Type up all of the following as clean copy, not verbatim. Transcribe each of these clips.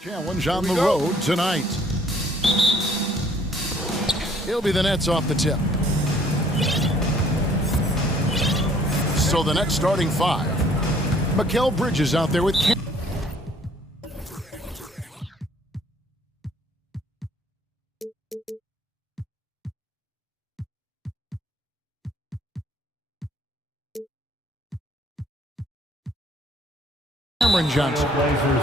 Challenge on the road tonight. It'll be the Nets off the tip. So the Nets starting five. Mikal Bridges out there with Cameron Johnson.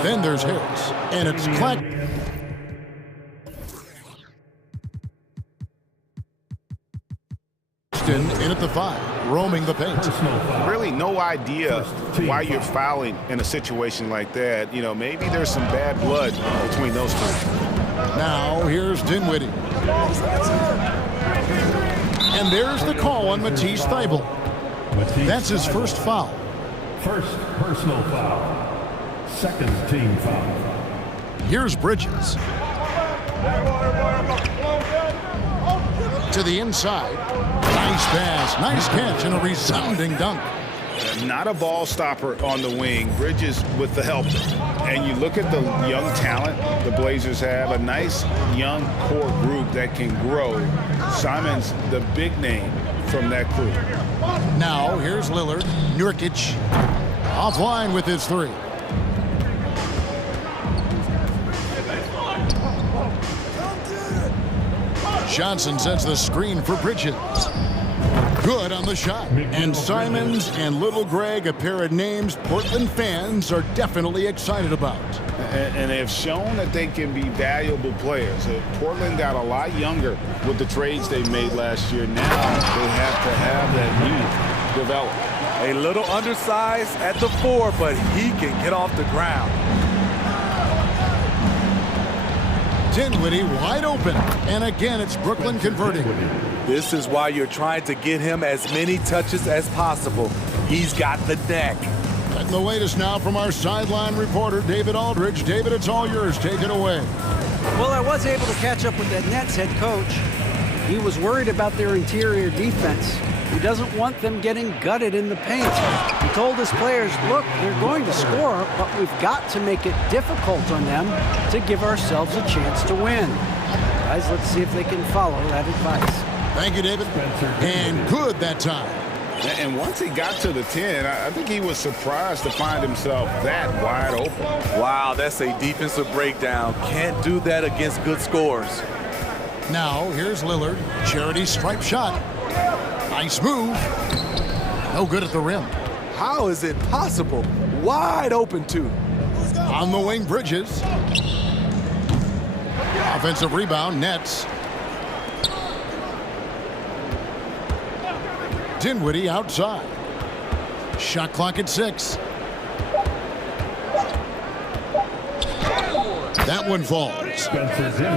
Then there's Harris. And it's Claxton in at the 5, roaming the paint. Really no idea why you're fouling in a situation like that. You know, maybe there's some bad blood between those two. Now here's Dinwiddie. And there's the call on Matisse Thybulle. That's his first foul. First personal foul. Second team foul. Here's Bridges. To the inside. Nice pass, nice catch, and a resounding dunk. Not a ball stopper on the wing. Bridges with the help. And you look at the young talent the Blazers have, a nice young core group that can grow. Simon's the big name from that group. Now here's Lillard. Nurkic offline with his 3. Johnson sets the screen for Bridges. Good on the shot. And Simons and Little Greg, a pair of names Portland fans are definitely excited about. And they have shown that they can be valuable players. Portland got a lot younger with the trades they made last year. Now they have to have that youth develop. A little undersized at the 4, but he can get off the ground. Dinwiddie wide open. And again, it's Brooklyn converting. This is why you're trying to get him as many touches as possible. He's got the neck. And the latest now from our sideline reporter, David Aldridge. David, it's all yours. Take it away. Well, I was able to catch up with that Nets head coach. He was worried about their interior defense. He doesn't want them getting gutted in the paint. He told his players, look, they're going to score, but we've got to make it difficult on them to give ourselves a chance to win. Guys, let's see if they can follow that advice. Thank you, David. And good that time. And once he got to the 10, I think he was surprised to find himself that wide open. Wow, that's a defensive breakdown. Can't do that against good scores. Now, here's Lillard. Charity stripe shot. Nice move. No good at the rim. How is it possible? Wide open, too. On the wing, Bridges. Offensive rebound, Nets. Dinwiddie outside. Shot clock at 6. That one falls.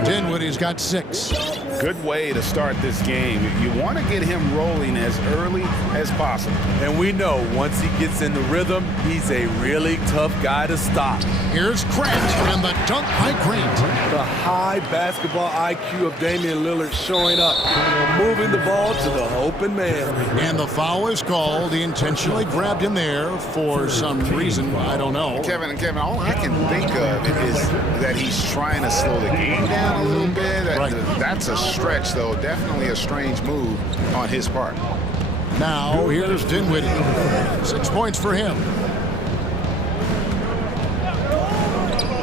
Dinwiddie's got 6. Good way to start this game. You want to get him rolling as early as possible. And we know once he gets in the rhythm, he's a really tough guy to stop. Here's Grant and the dunk by Grant. The high basketball IQ of Damian Lillard showing up, moving the ball to the open man. And the foul is called. He intentionally grabbed him there for some reason. I don't know. Kevin, all I can think of is that he's trying to slow the game down a little bit. Right. That's a stretch, though. Definitely a strange move on his part. Now, here's Dinwiddie. 6 points for him.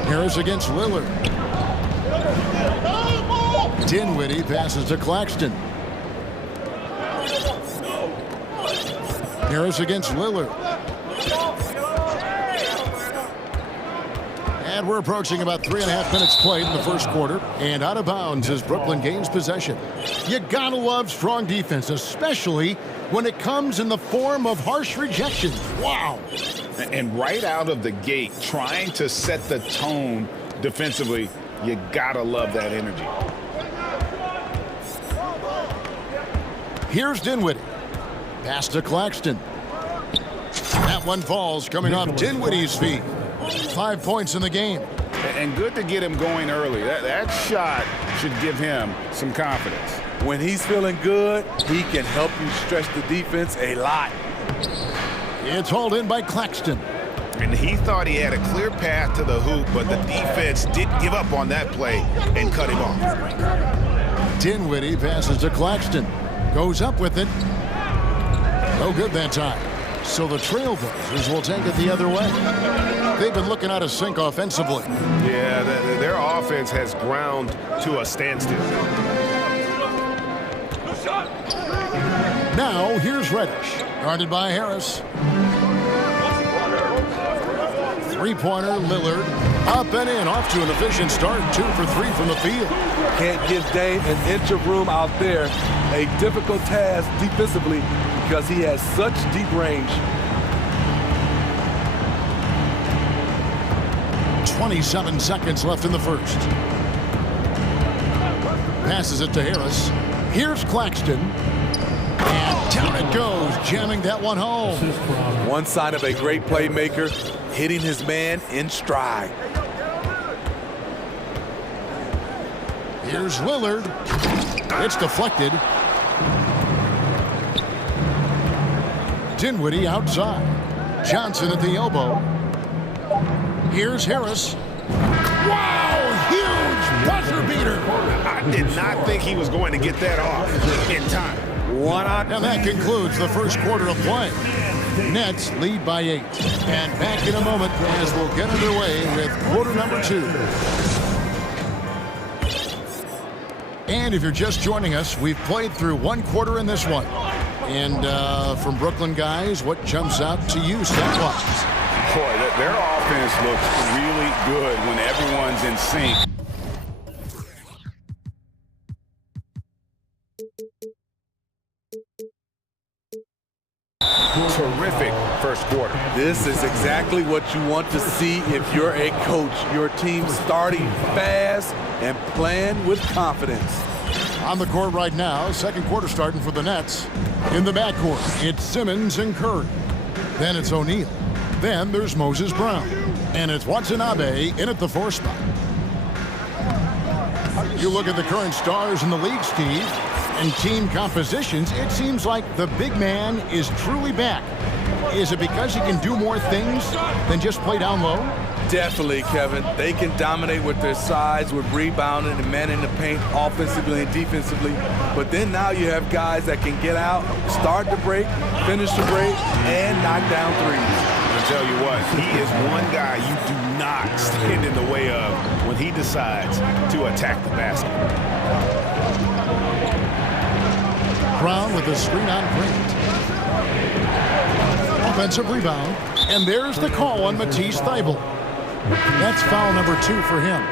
Harris against Lillard. Dinwiddie passes to Claxton. Harris against Lillard. And we're approaching about 3.5 minutes played in the first quarter. And out of bounds as Brooklyn gains possession. You gotta love strong defense, especially when it comes in the form of harsh rejections. Wow. And right out of the gate, trying to set the tone defensively, you gotta love that energy. Here's Dinwiddie. Pass to Claxton. That one falls coming off Dinwiddie's feet. 5 points in the game. And good to get him going early. That shot should give him some confidence. When he's feeling good, he can help you stretch the defense a lot. It's hauled in by Claxton. And he thought he had a clear path to the hoop, but the defense didn't give up on that play and cut him off. Dinwiddie passes to Claxton. Goes up with it. No good that time. So the Trailblazers will take it the other way. They've been looking out of sync offensively. Yeah, their offense has ground to a standstill. Now, here's Reddish, guarded by Harris. Three-pointer, Lillard, up and in, off to an efficient start, 2 for 3 from the field. Can't give Dame an inch of room out there. A difficult task defensively because he has such deep range. 27 seconds left in the first. Passes it to Harris. Here's Claxton. And down it goes, jamming that one home. One sign of a great playmaker, hitting his man in stride. Here's Lillard. It's deflected. Dinwiddie outside. Johnson at the elbow. Here's Harris. Wow, huge buzzer beater. I did not think he was going to get that off in time. And that concludes the first quarter of play. Nets lead by 8. And back in a moment as we'll get underway with quarter number 2. And if you're just joining us, we've played through one quarter in this one. And from Brooklyn guys, what jumps out to you stat-wise? Boy, their offense looks really good when everyone's in sync. Terrific first quarter. This is exactly what you want to see if you're a coach. Your team starting fast and playing with confidence. On the court right now, second quarter starting for the Nets. In the backcourt, it's Simmons and Curry. Then it's O'Neal. Then there's Moses Brown. And it's Watanabe in at the 4 spot. You look at the current stars in the league, Steve, and team compositions, it seems like the big man is truly back. Is it because he can do more things than just play down low? Definitely, Kevin. They can dominate with their size, with rebounding and manning the paint offensively and defensively. But then now you have guys that can get out, start the break, finish the break, and knock down threes. I'll tell you what, he is one guy you do not stand in the way of when he decides to attack the basket. Brown with a screen on Grant. Offensive rebound. And there's the call on Matisse Thybulle. That's foul number 2 for him.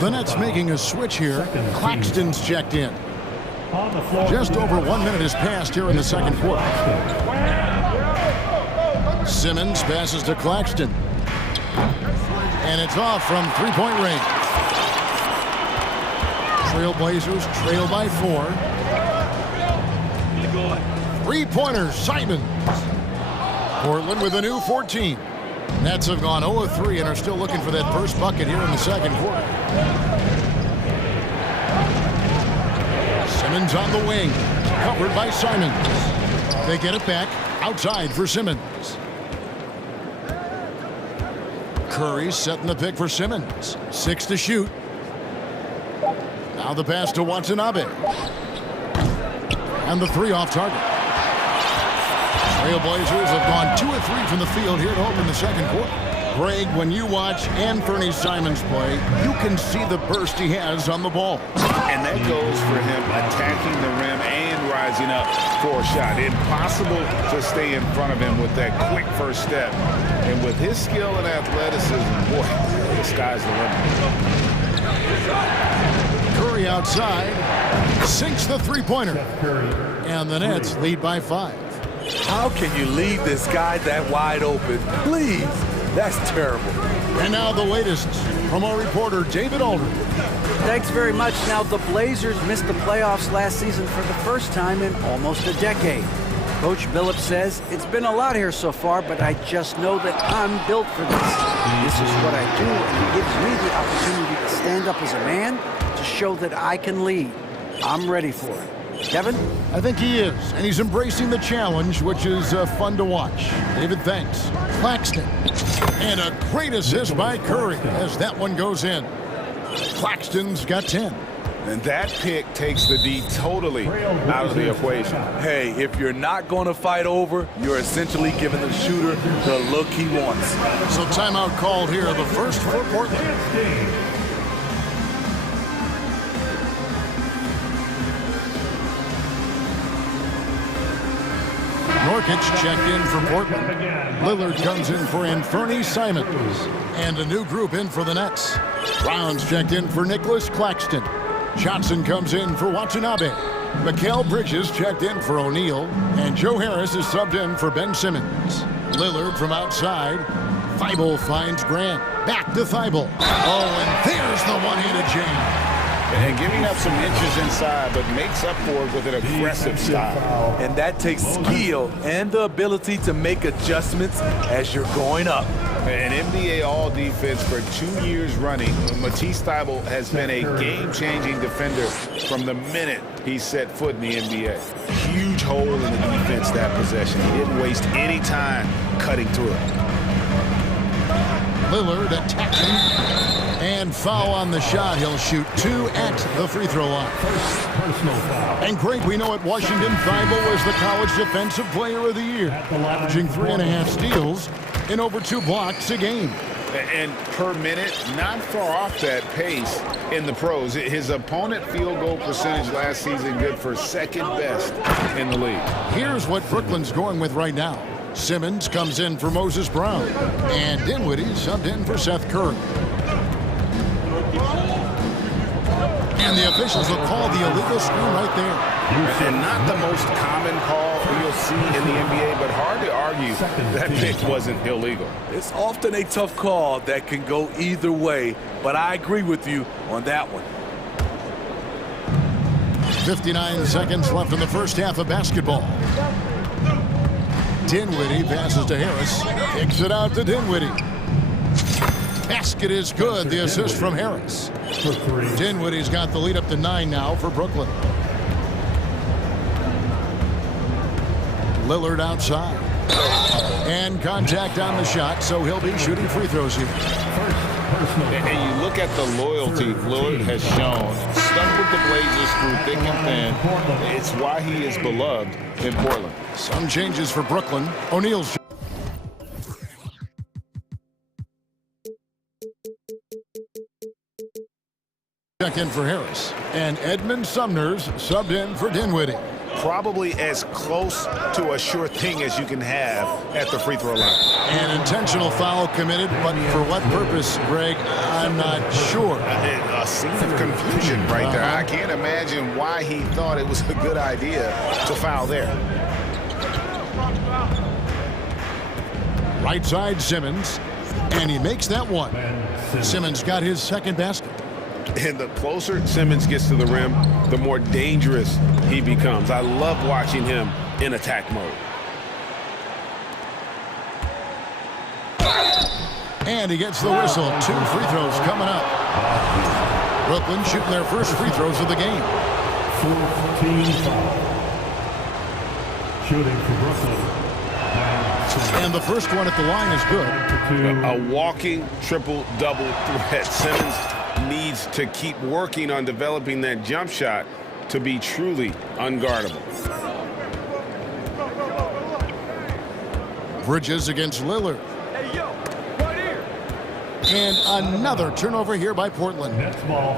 The Nets making a switch here. Claxton's checked in. Just over 1 minute has passed here in the second quarter. Simmons passes to Claxton. And it's off from three-point range. Trailblazers trail by 4. Three-pointer, Simons. Portland with a new 14. Nets have gone 0 of 3 and are still looking for that first bucket here in the second quarter. Simmons on the wing, covered by Simons. They get it back, outside for Simmons. Curry setting the pick for Simmons. 6 to shoot. Now the pass to Watanabe. And the 3 off target. Trailblazers have gone 2 of 3 from the field here to open the second quarter. Greg, when you watch Anthony Simons play, you can see the burst he has on the ball. And that goes for him attacking the rim and rising up for a shot. Impossible to stay in front of him with that quick first step. And with his skill and athleticism, boy, the sky's the limit. Curry outside, sinks the three-pointer. And the Nets lead by 5. How can you leave this guy that wide open? Please, that's terrible. And now the latest from our reporter, David Aldridge. Thanks very much. Now, the Blazers missed the playoffs last season for the first time in almost a decade. Coach Billups says, it's been a lot here so far, but I just know that I'm built for this. This is what I do, and it gives me the opportunity to stand up as a man to show that I can lead. I'm ready for it. Kevin? I think he is, and he's embracing the challenge, which is fun to watch. David thanks. Claxton. And a great assist by Curry as that one goes in. Claxton's got 10. And that pick takes the D totally out of the equation. Hey, if you're not going to fight over, you're essentially giving the shooter the look he wants. So timeout called here, the first for Portland. Norkic checked in for Portland. Lillard comes in for Anthony Simons. And a new group in for the Nets. Browns checked in for Nicholas Claxton. Johnson comes in for Watanabe. Mikal Bridges checked in for O'Neal. And Joe Harris is subbed in for Ben Simmons. Lillard from outside. Thibault finds Grant. Back to Thibault. Oh, and there's the one-handed jam. And giving up some inches inside, but makes up for it with an aggressive style. And that takes skill and the ability to make adjustments as you're going up. An NBA All-Defense for 2 years running, Matisse Thybulle has been a game-changing defender from the minute he set foot in the NBA. Huge hole in the defense that possession. He didn't waste any time cutting through it. Lillard attacking. And foul on the shot. He'll shoot 2 at the free throw line. Personal foul. And great, we know at Washington, Thibault was the College Defensive Player of the Year, averaging 3.5 steals and over 2 blocks a game. And per minute, not far off that pace in the pros. His opponent field goal percentage last season good for second best in the league. Here's what Brooklyn's going with right now. Simmons comes in for Moses Brown. And Dinwiddie subbed in for Seth Curry. And the officials will call the illegal screen right there. And not the most common call you'll see in the NBA, but hard to argue that pick wasn't illegal. It's often a tough call that can go either way, but I agree with you on that one. 59 seconds left in the first half of basketball. Dinwiddie passes to Harris. Kicks it out to Dinwiddie. Basket is good. The assist from Harris. Dinwiddie's got the lead up to 9 now for Brooklyn. Lillard outside. And contact on the shot, so he'll be shooting free throws here. And you look at the loyalty Lillard has shown. Stuck with the Blazers through thick and thin. It's why he is beloved in Portland. Some changes for Brooklyn. O'Neal's check in for Harris. And Edmund Sumner's subbed in for Dinwiddie. Probably as close to a sure thing as you can have at the free throw line. An intentional foul committed, but for what purpose, Greg, I'm not sure. A scene of confusion right there. I can't imagine why he thought it was a good idea to foul there. Right side Simmons, and he makes that one. Simmons got his second basket. And the closer Simmons gets to the rim, the more dangerous he becomes. I love watching him in attack mode. And he gets the whistle. 2 free throws coming up. Brooklyn shooting their first free throws of the game. 14 foul. Shooting for Brooklyn. And the first one at the line is good. A walking triple-double threat. Simmons needs to keep working on developing that jump shot to be truly unguardable. Bridges against Lillard. And another turnover here by Portland. Nets ball.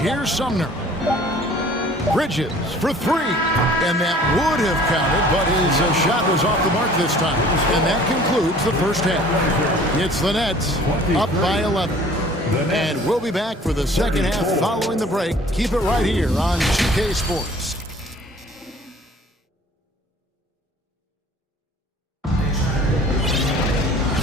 Here's Sumner. Bridges for 3. And that would have counted, but his shot was off the mark this time. And that concludes the first half. It's the Nets up by 11. And we'll be back for the second half following the break. Keep it right here on 2K Sports.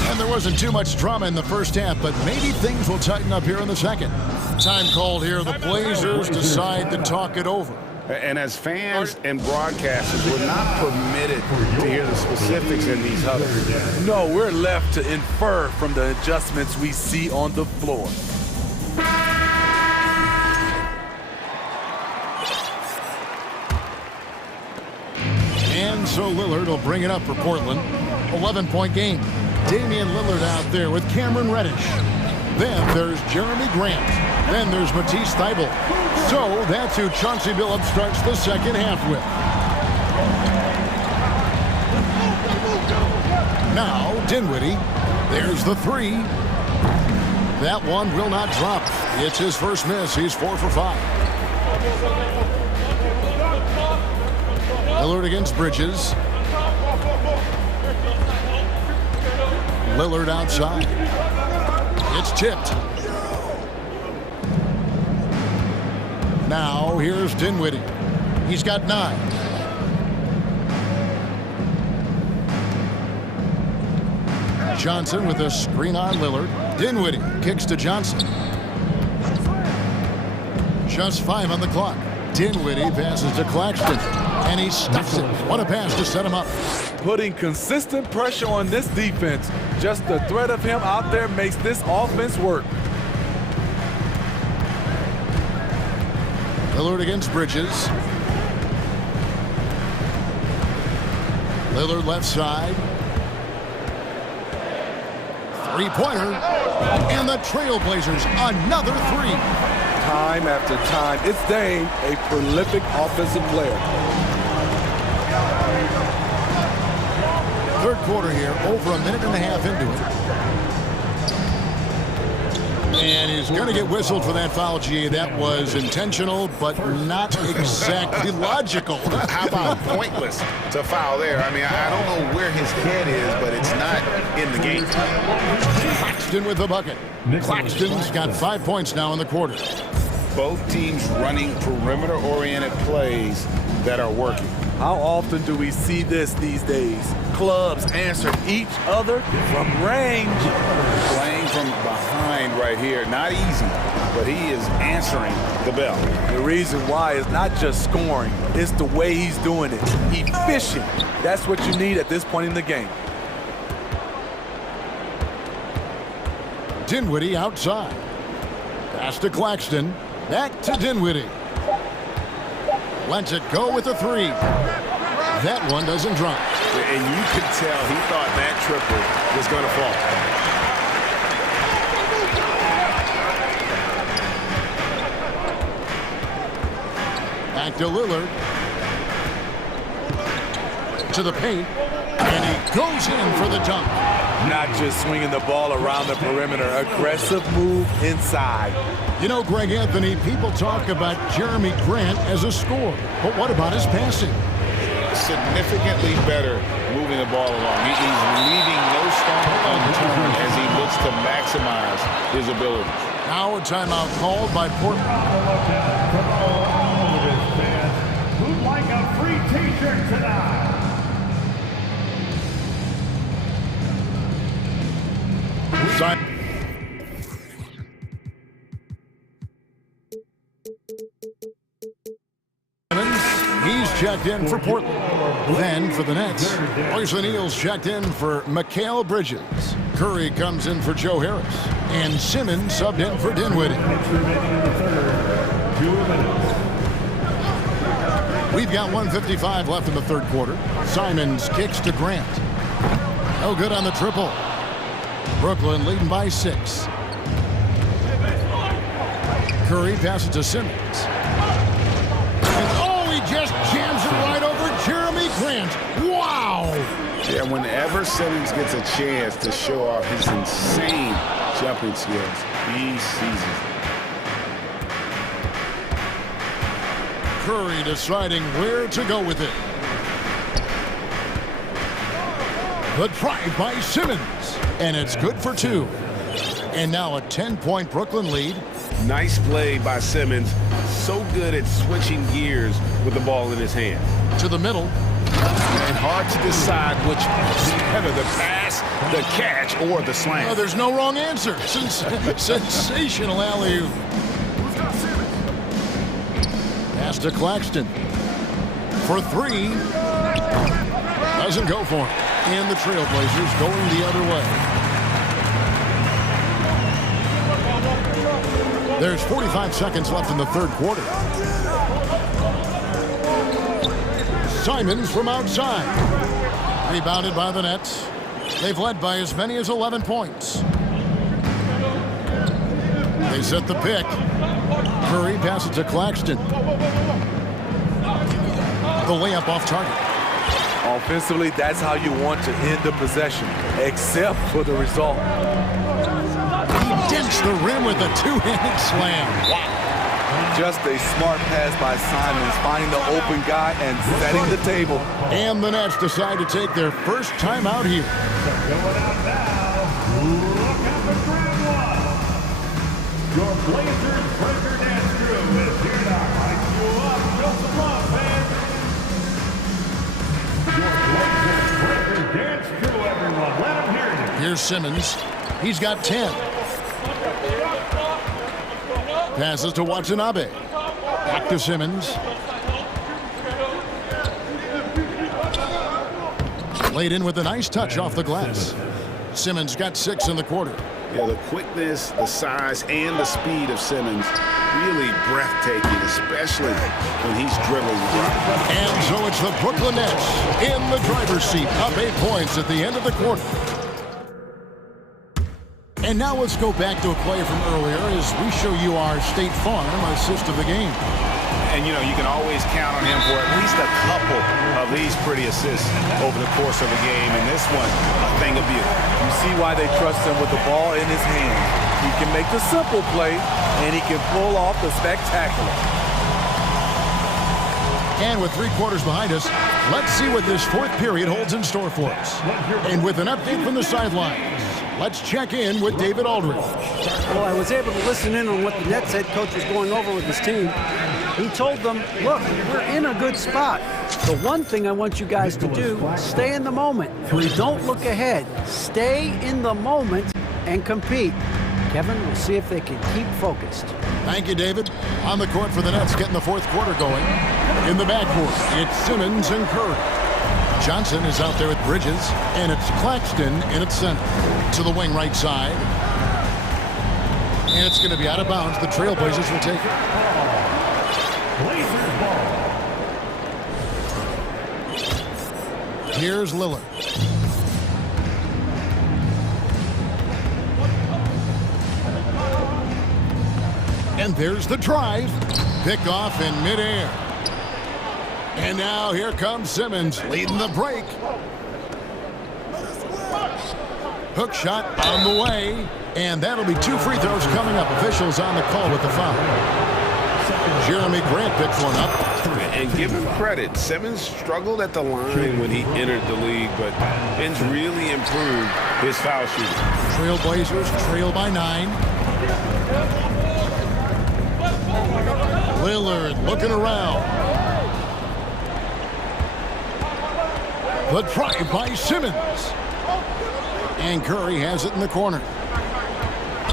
And there wasn't too much drama in the first half, but maybe things will tighten up here in the second. Time called here. The Blazers decide to talk it over. And as fans and broadcasters, we're not permitted to hear the specifics in these huddles. No, we're left to infer from the adjustments we see on the floor. And so Lillard will bring it up for Portland. 11-point game. Damian Lillard out there with Cameron Reddish. Then there's Jeremy Grant. Then there's Matisse Thybulle. So that's who Chauncey Billups starts the second half with. Now Dinwiddie. There's the three. That one will not drop. It's his first miss. He's 4 for 5. Lillard against Bridges. Lillard outside. It's tipped. Now here's Dinwiddie. He's got 9. Johnson with a screen on Lillard. Dinwiddie kicks to Johnson. Just 5 on the clock. Dinwiddie passes to Claxton, and he stuffs it. What a pass to set him up. Putting consistent pressure on this defense. Just the threat of him out there makes this offense work. Lillard against Bridges. Lillard left side. Three-pointer. And the Trailblazers, another three. Time after time, it's Dame, a prolific offensive player. Third quarter here, over a minute and a half into it. And he's going to get whistled for that foul, G. That was intentional, but not exactly logical. How about pointless to foul there? I mean, I don't know where his head is, but it's not in the game. Claxton with the bucket. Claxton's got 5 points now in the quarter. Both teams running perimeter-oriented plays that are working. How often do we see this these days? Clubs answer each other from range. Playing from behind right here, not easy, but he is answering the bell. The reason why is not just scoring, it's the way he's doing it. Efficient. That's what you need at this point in the game. Dinwiddie outside. Pass to Claxton. Back to Dinwiddie. Lets it go with a three. That one doesn't drop. And you could tell he thought that triple was going to fall. Back to Lillard. To the paint. And he goes in for the dunk. Not just swinging the ball around the perimeter. Aggressive move inside. You know, Greg Anthony, people talk about Jeremy Grant as a scorer. But what about his passing? Significantly better moving the ball along. He's leaving no stone unturned as he looks to maximize his ability. Now a timeout called by Portland. From all of his fans who'd like a free t-shirt tonight. He's checked in for Portland. Then for the Nets, Royce O'Neal's checked in for Mikal Bridges. Curry comes in for Joe Harris. And Simmons subbed in for Dinwiddie. We've got 1:55 left in the third quarter. Simons kicks to Grant. No good on the triple. Brooklyn leading by 6. Curry passes to Simmons. And he just jams it right over Jeremy Grant. Wow! Yeah, whenever Simmons gets a chance to show off his insane jumping skills, he seizes it. Curry deciding where to go with it. The drive by Simmons. And it's good for 2. And now a 10-point Brooklyn lead. Nice play by Simmons. So good at switching gears with the ball in his hand. To the middle. And hard to decide which is better, the pass, the catch, or the slam. Oh, there's no wrong answer. Sensational alley-oop. Pass to Claxton. For three. Doesn't go for it. And the Trailblazers going the other way. There's 45 seconds left in the third quarter. Simons from outside. Rebounded by the Nets. They've led by as many as 11 points. They set the pick. Curry passes to Claxton. The layup off target. Offensively, that's how you want to end the possession, except for the result. He dents the rim with a two-handed slam. Wow. Just a smart pass by Simons, finding the open guy and setting the table. And the Nets decide to take their first time out here. Going out now. Look at the grand one. Your Blazers breaker dance crew is here to hype you up. Show some love, man. Your Blazers breaker dance crew, everyone. Let them hear you. Here's Simmons. He's got 10. Passes to Watanabe. Back to Simmons. Laid in with a nice touch off the glass. Simmons got 6 in the quarter. Yeah, the quickness, the size, and the speed of Simmons really breathtaking, especially when he's dribbling. And so it's the Brooklyn Nets in the driver's seat, up 8 points at the end of the quarter. And now let's go back to a play from earlier as we show you our State Farm assist of the game. And, you know, you can always count on him for at least a couple of these pretty assists over the course of a game. And this one, a thing of beauty. You see why they trust him with the ball in his hand. He can make the simple play, and he can pull off the spectacular. And with 3 quarters behind us, let's see what this fourth period holds in store for us. And with an update from the sidelines, let's check in with David Aldridge. Well, I was able to listen in on what the Nets head coach was going over with his team. He told them, look, we're in a good spot. The one thing I want you guys to do, stay in the moment. Don't look ahead. Stay in the moment and compete. Kevin, we'll see if they can keep focused. Thank you, David. On the court for the Nets, getting the fourth quarter going. In the backcourt, it's Simmons and Curry. Johnson is out there with Bridges, and it's Claxton in its center. To the wing right side. And it's going to be out of bounds. The Trailblazers will take it. Blazers ball. Here's Lillard. And there's the drive. Pick off in midair. And now here comes Simmons leading the break. Hook shot on the way. And that'll be 2 free throws coming up. Officials on the call with the foul. Jeremy Grant picks one up. And give him credit. Simmons struggled at the line when he entered the league, but Ben's really improved his foul shooting. Trailblazers trail by 9. Lillard looking around. The drive by Simmons. And Curry has it in the corner.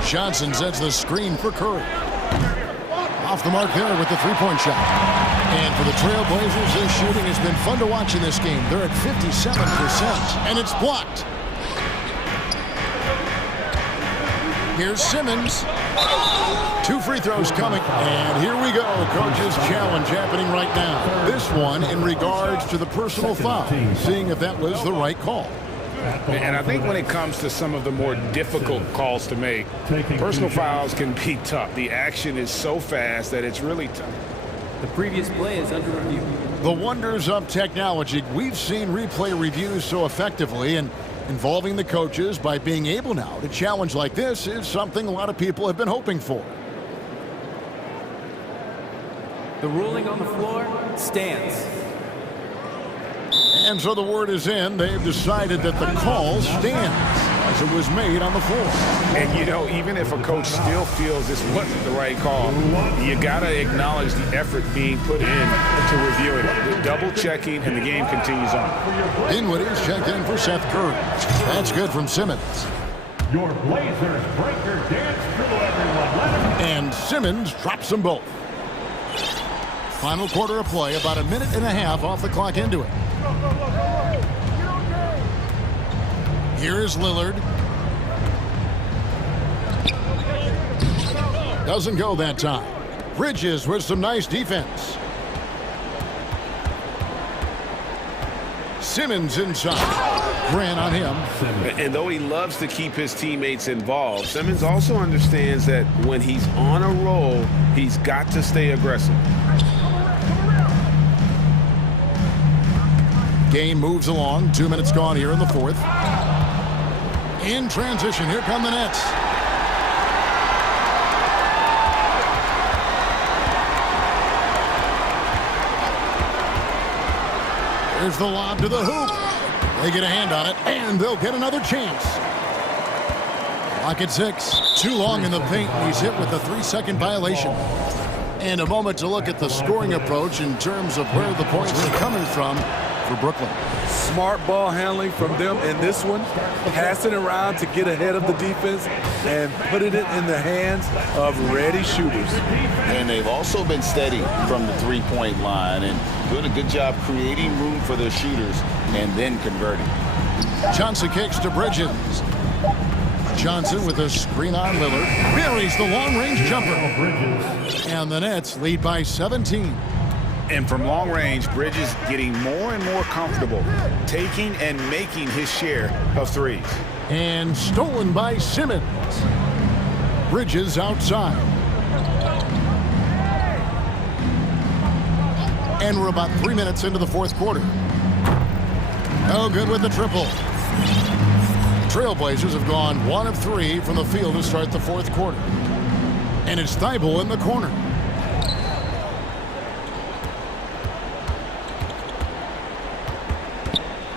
Johnson sets the screen for Curry. Off the mark there with the three-point shot. And for the Trailblazers, their shooting has been fun to watch in this game. They're at 57%, and it's blocked. Here's Simmons. 2 free throws coming, and here we go. Coach's challenge happening right now. This one in regards to the personal foul, seeing if that was the right call. And I think when it comes to some of the more difficult calls to make, personal fouls can be tough. The action is so fast that it's really tough. The previous play is under review. The wonders of technology. We've seen replay reviews so effectively, and involving the coaches by being able now to challenge like this is something a lot of people have been hoping for. The ruling on the floor stands. And so the word is in. They've decided that the call stands as it was made on the floor. And, you know, even if a coach still feels this wasn't the right call, you got to acknowledge the effort being put in to review it. The double checking, and the game continues on. Dinwiddie's checked in for Seth Curry. That's good from Simmons. Your Blazers breaker dance crew, everyone. Let him. And Simmons drops them both. Final quarter of play, about a minute and a half off the clock into it. Here is Lillard. Doesn't go that time. Bridges with some nice defense. Simmons inside. Grant on him. And though he loves to keep his teammates involved, Simmons also understands that when he's on a roll, he's got to stay aggressive. Game moves along. 2 minutes gone here in the fourth. In transition, here come the Nets. There's the lob to the hoop. They get a hand on it, and they'll get another chance. Clock at 6. Too long in the paint, and he's hit with a 3-second violation. And a moment to look at the scoring approach in terms of where the points are coming from for Brooklyn. Smart ball handling from them in this one. Passing around to get ahead of the defense and putting it in the hands of ready shooters. And they've also been steady from the three-point line and doing a good job creating room for their shooters and then converting. Johnson kicks to Bridges. Johnson with a screen on Lillard. Buries the long-range jumper. And the Nets lead by 17. And from long range, Bridges getting more and more comfortable, taking and making his share of threes. And stolen by Simmons. Bridges outside. And we're about 3 minutes into the fourth quarter. No good with the triple. Trailblazers have gone 1 of 3 from the field to start the fourth quarter. And it's Thibault in the corner.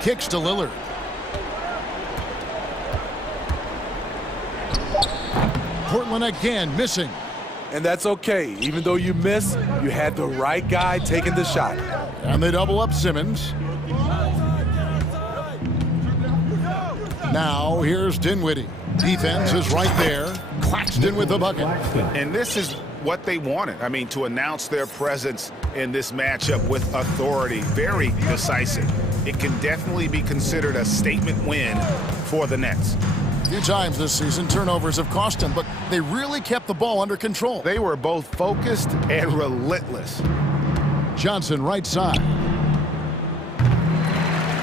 Kicks to Lillard. Portland again missing. And that's okay. Even though you miss, you had the right guy taking the shot. And they double up Simmons. Now here's Dinwiddie. Defense is right there. Claxton with the bucket. And this is what they wanted. I mean, to announce their presence in this matchup with authority. Very decisive. It can definitely be considered a statement win for the Nets. A few times this season, turnovers have cost them, but they really kept the ball under control. They were both focused and relentless. Johnson right side.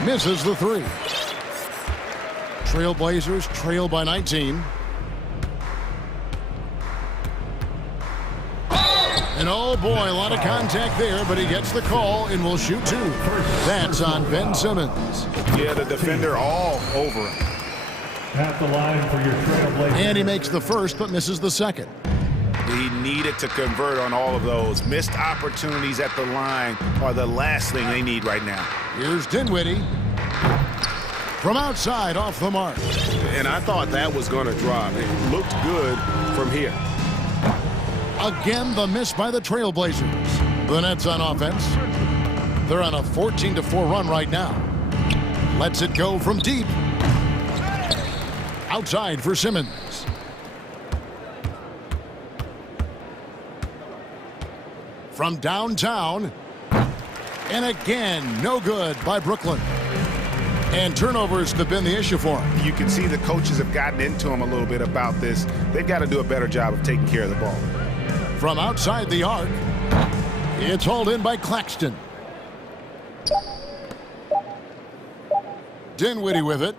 Misses the three. Trailblazers trail by 19. And oh boy, a lot of contact there, but he gets the call and will shoot 2. That's on Ben Simmons. Yeah, the defender all over him. At the line for your Trailblazers. And he makes the first, but misses the second. He needed to convert on all of those. Missed opportunities at the line are the last thing they need right now. Here's Dinwiddie. From outside, off the mark. And I thought that was going to drop. It looked good from here. Again, the miss by the Trailblazers. The Nets on offense. They're on a 14-4 run right now. Lets it go from deep. Outside for Simmons. From downtown. And again, no good by Brooklyn. And turnovers have been the issue for him. You can see the coaches have gotten into him a little bit about this. They've got to do a better job of taking care of the ball. From outside the arc, it's hauled in by Claxton. Dinwiddie with it.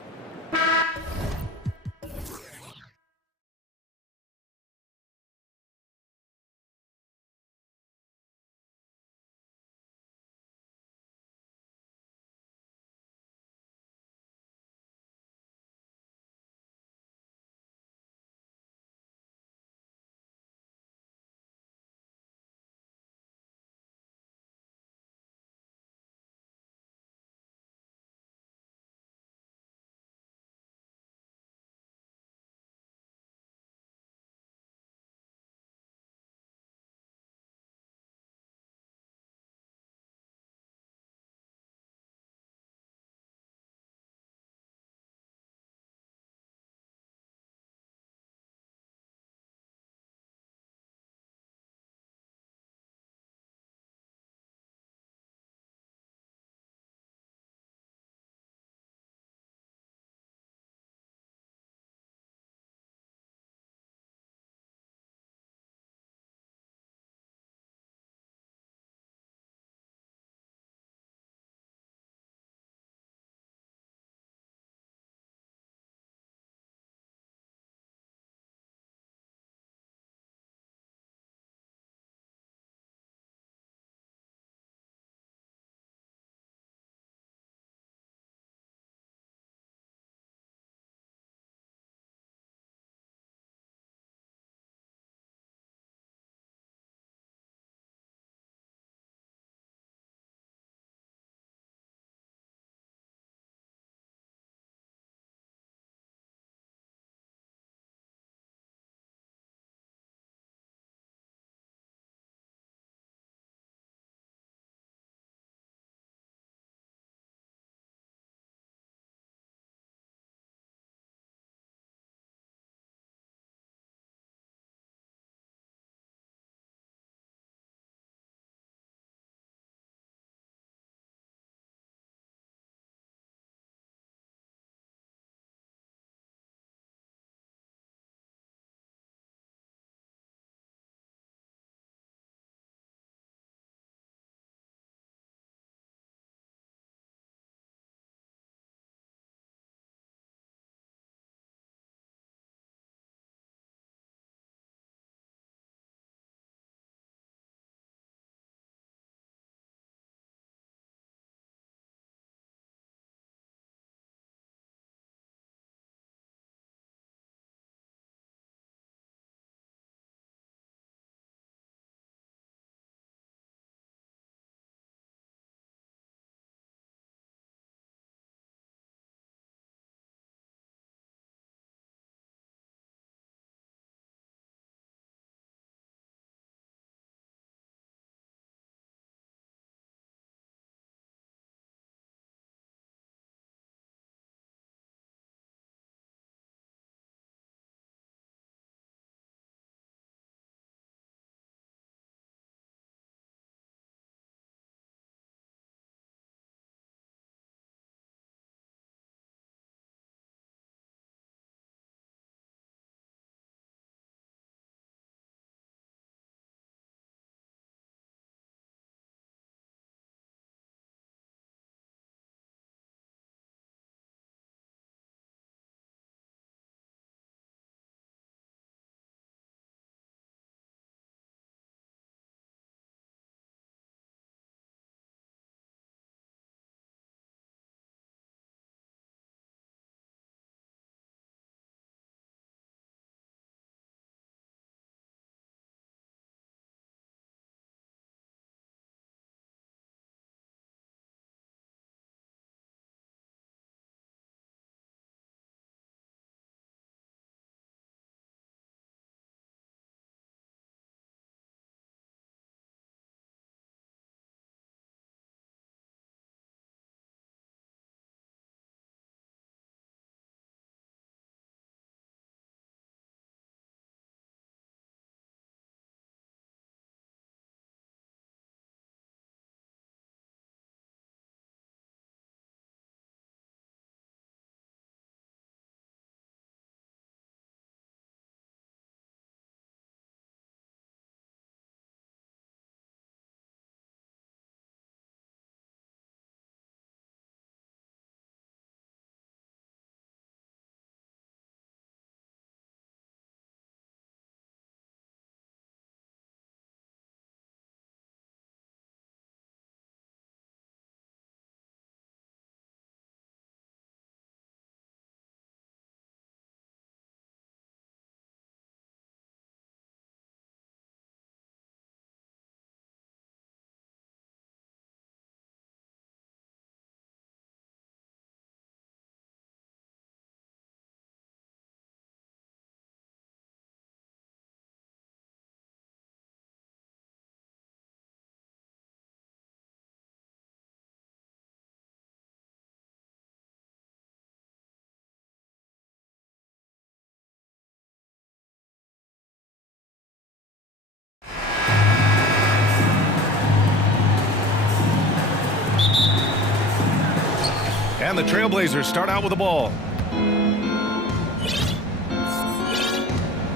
And the Trailblazers start out with the ball.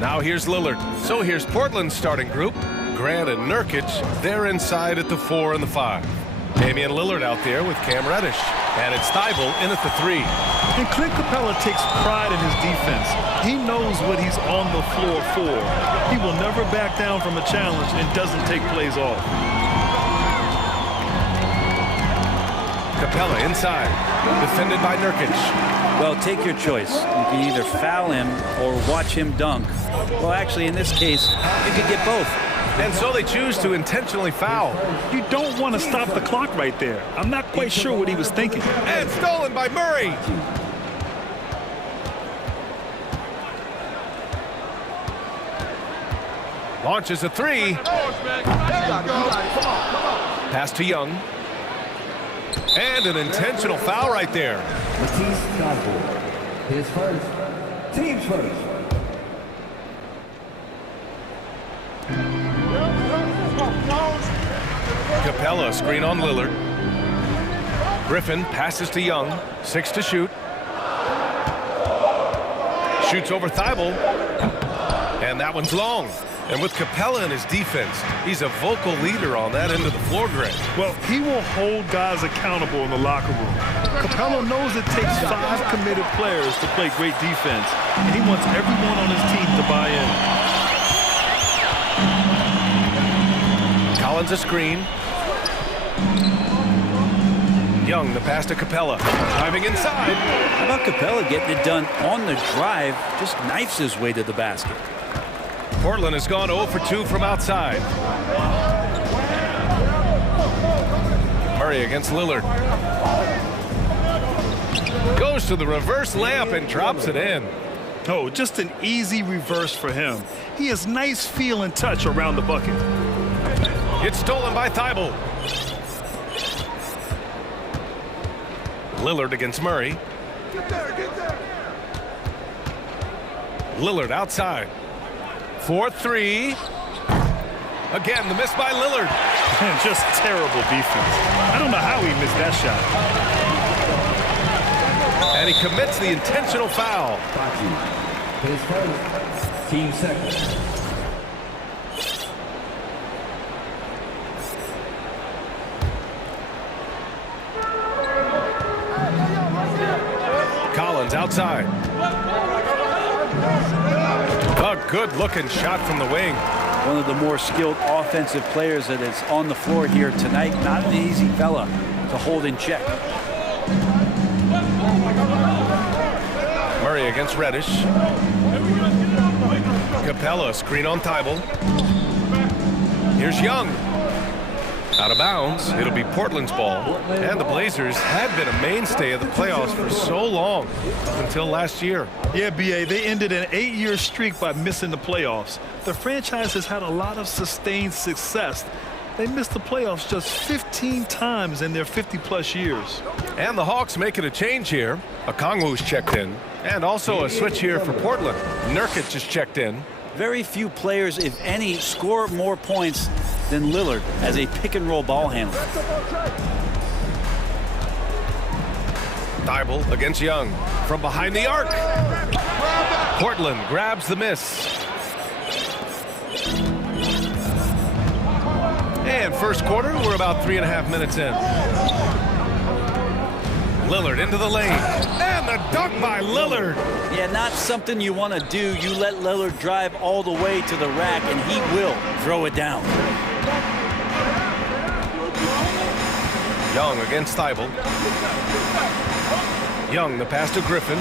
Now here's Lillard. So here's Portland's starting group. Grant and Nurkic, they're inside at the 4 and the 5. Damian Lillard out there with Cam Reddish. And it's Thibault in at the 3. And Clint Capella takes pride in his defense. He knows what he's on the floor for. He will never back down from a challenge and doesn't take plays off. Capella inside, defended by Nurkic. Well, take your choice. You can either foul him or watch him dunk. Well, actually, in this case, you could get both. And so they choose to intentionally foul. You don't want to stop the clock right there. I'm not quite sure what he was thinking. And stolen by Murray. Launches a 3. Pass to Young. And an intentional foul right there. His first. Team's first. Capella screen on Lillard. Griffin passes to Young. 6 to shoot. Shoots over Thibault. And that one's long. And with Capella in his defense, he's a vocal leader on that end of the floor, Grant. Well, he will hold guys accountable in the locker room. Capella knows it takes 5 committed players to play great defense, and he wants everyone on his team to buy in. Collins a screen. Young, the pass to Capella. Driving inside. How about Capella getting it done on the drive, just knifes his way to the basket. Portland has gone 0 for 2 from outside. Murray against Lillard. Goes to the reverse layup and drops it in. Oh, just an easy reverse for him. He has nice feel and touch around the bucket. It's stolen by Thibault. Lillard against Murray. Get there, get there. Lillard outside. 4-3. Again, the miss by Lillard. Just terrible defense. I don't know how he missed that shot. And he commits the intentional foul. His first. Team second. Collins outside. A good-looking shot from the wing. One of the more skilled offensive players that is on the floor here tonight. Not an easy fella to hold in check. Murray against Reddish. Capella screen on Thibault. Here's Young. Out of bounds. It'll be Portland's ball. And the Blazers had been a mainstay of the playoffs for so long, up until last year. Yeah, B.A., they ended an 8-year streak by missing the playoffs. The franchise has had a lot of sustained success. They missed the playoffs just 15 times in their 50-plus years. And the Hawks making a change here. Okongwu's checked in. And also a switch here for Portland. Nurkic is checked in. Very few players, if any, score more points than Lillard as a pick-and-roll ball handler. Thibault against Young from behind the arc. Portland grabs the miss. And first quarter, we're about 3.5 minutes in. Lillard into the lane. And the dunk by Lillard. Yeah, not something you want to do. You let Lillard drive all the way to the rack, and he will throw it down. Young against Thibault. Young, the pass to Griffin.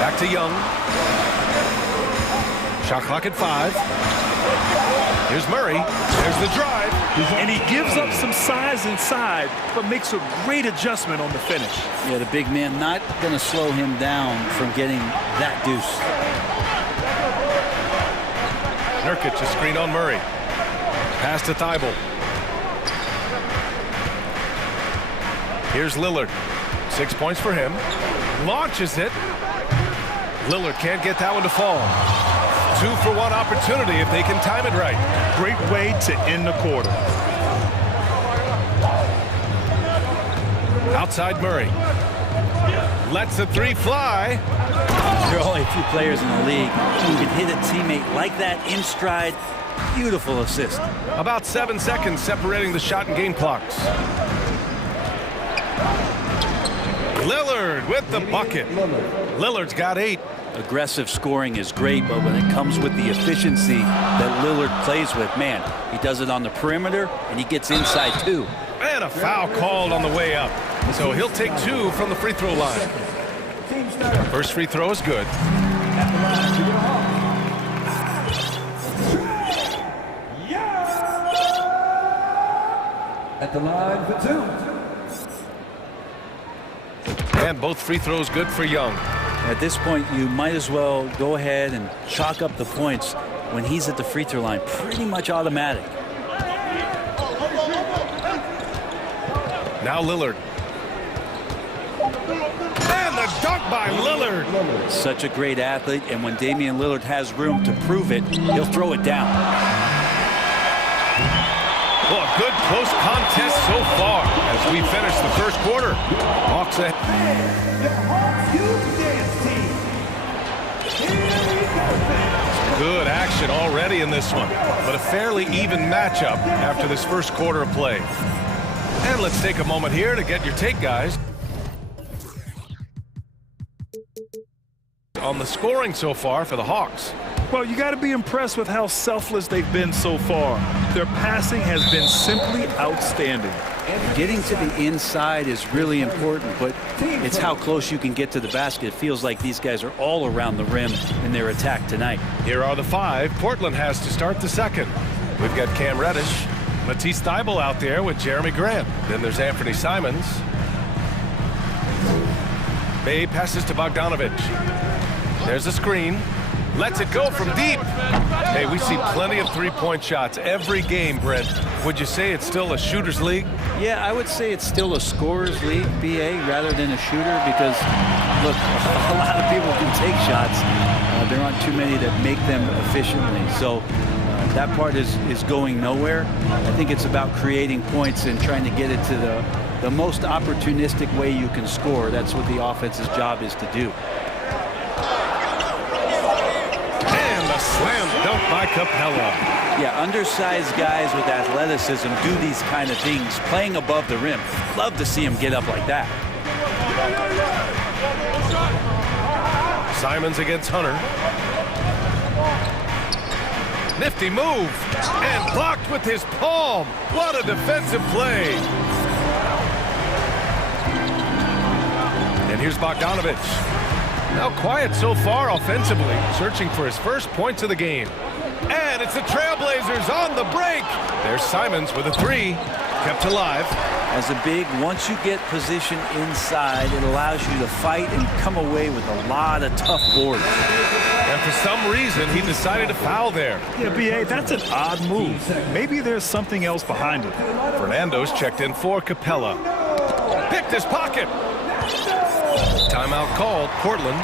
Back to Young. Shot clock at 5. Here's Murray. There's the drive. And he gives up some size inside, but makes a great adjustment on the finish. Yeah, the big man not going to slow him down from getting that deuce. Nurkic a screen on Murray. Pass to Thibault. Here's Lillard. 6 points for him. Launches it. Lillard can't get that one to fall. 2-for-1 opportunity if they can time it right. Great way to end the quarter. Outside Murray. Lets the three fly. There are only a few players in the league who can hit a teammate like that in stride. Beautiful assist. About 7 seconds separating the shot and game clocks. Lillard with the bucket. Lillard's got 8. Aggressive scoring is great, but when it comes with the efficiency that Lillard plays with, man, he does it on the perimeter and he gets inside too. And a foul called on the way up. So he'll take 2 from the free throw line. First free throw is good. At the line for 2. And both free throws good for Young. At this point, you might as well go ahead and chalk up the points when he's at the free throw line. Pretty much automatic. Now Lillard. And the dunk by Lillard. Such a great athlete, and when Damian Lillard has room to prove it, he'll throw it down. Well, a good close contest so far as we finish the first quarter. Hawks ahead. Good action already in this one, but a fairly even matchup after this first quarter of play. And let's take a moment here to get your take, guys, on the scoring so far for the Hawks. Well, you got to be impressed with how selfless they've been so far. Their passing has been simply outstanding. Getting to the inside is really important, but it's how close you can get to the basket. It feels like these guys are all around the rim in their attack tonight. Here are the 5 Portland has to start the second. We've got Cam Reddish, Matisse Thybulle out there with Jeremy Grant. Then there's Anthony Simons. Bay passes to Bogdanovich. There's a screen. Lets it go from deep. Hey, we see plenty of three-point shots every game, Brent. Would you say it's still a shooter's league? Yeah, I would say it's still a scorer's league, BA, rather than a shooter, because, look, a lot of people can take shots. There aren't too many that make them efficiently. So that part is going nowhere. I think it's about creating points and trying to get it to the most opportunistic way you can score. That's what the offense's job is to do. Slam dunk by Capella. Yeah, undersized guys with athleticism do these kind of things, playing above the rim. Love to see him get up like that. Simons against Hunter. Nifty move. And blocked with his palm. What a defensive play. And here's Bogdanovich. Now quiet so far offensively, searching for his first points of the game. And it's the Trailblazers on the break. There's Simons with a 3, kept alive. As a big, once you get position inside, it allows you to fight and come away with a lot of tough boards. And for some reason, he decided to foul there. Yeah, BA, that's an odd move. Maybe there's something else behind it. Fernando's checked in for Capella. Picked his pocket. Timeout called, Portland.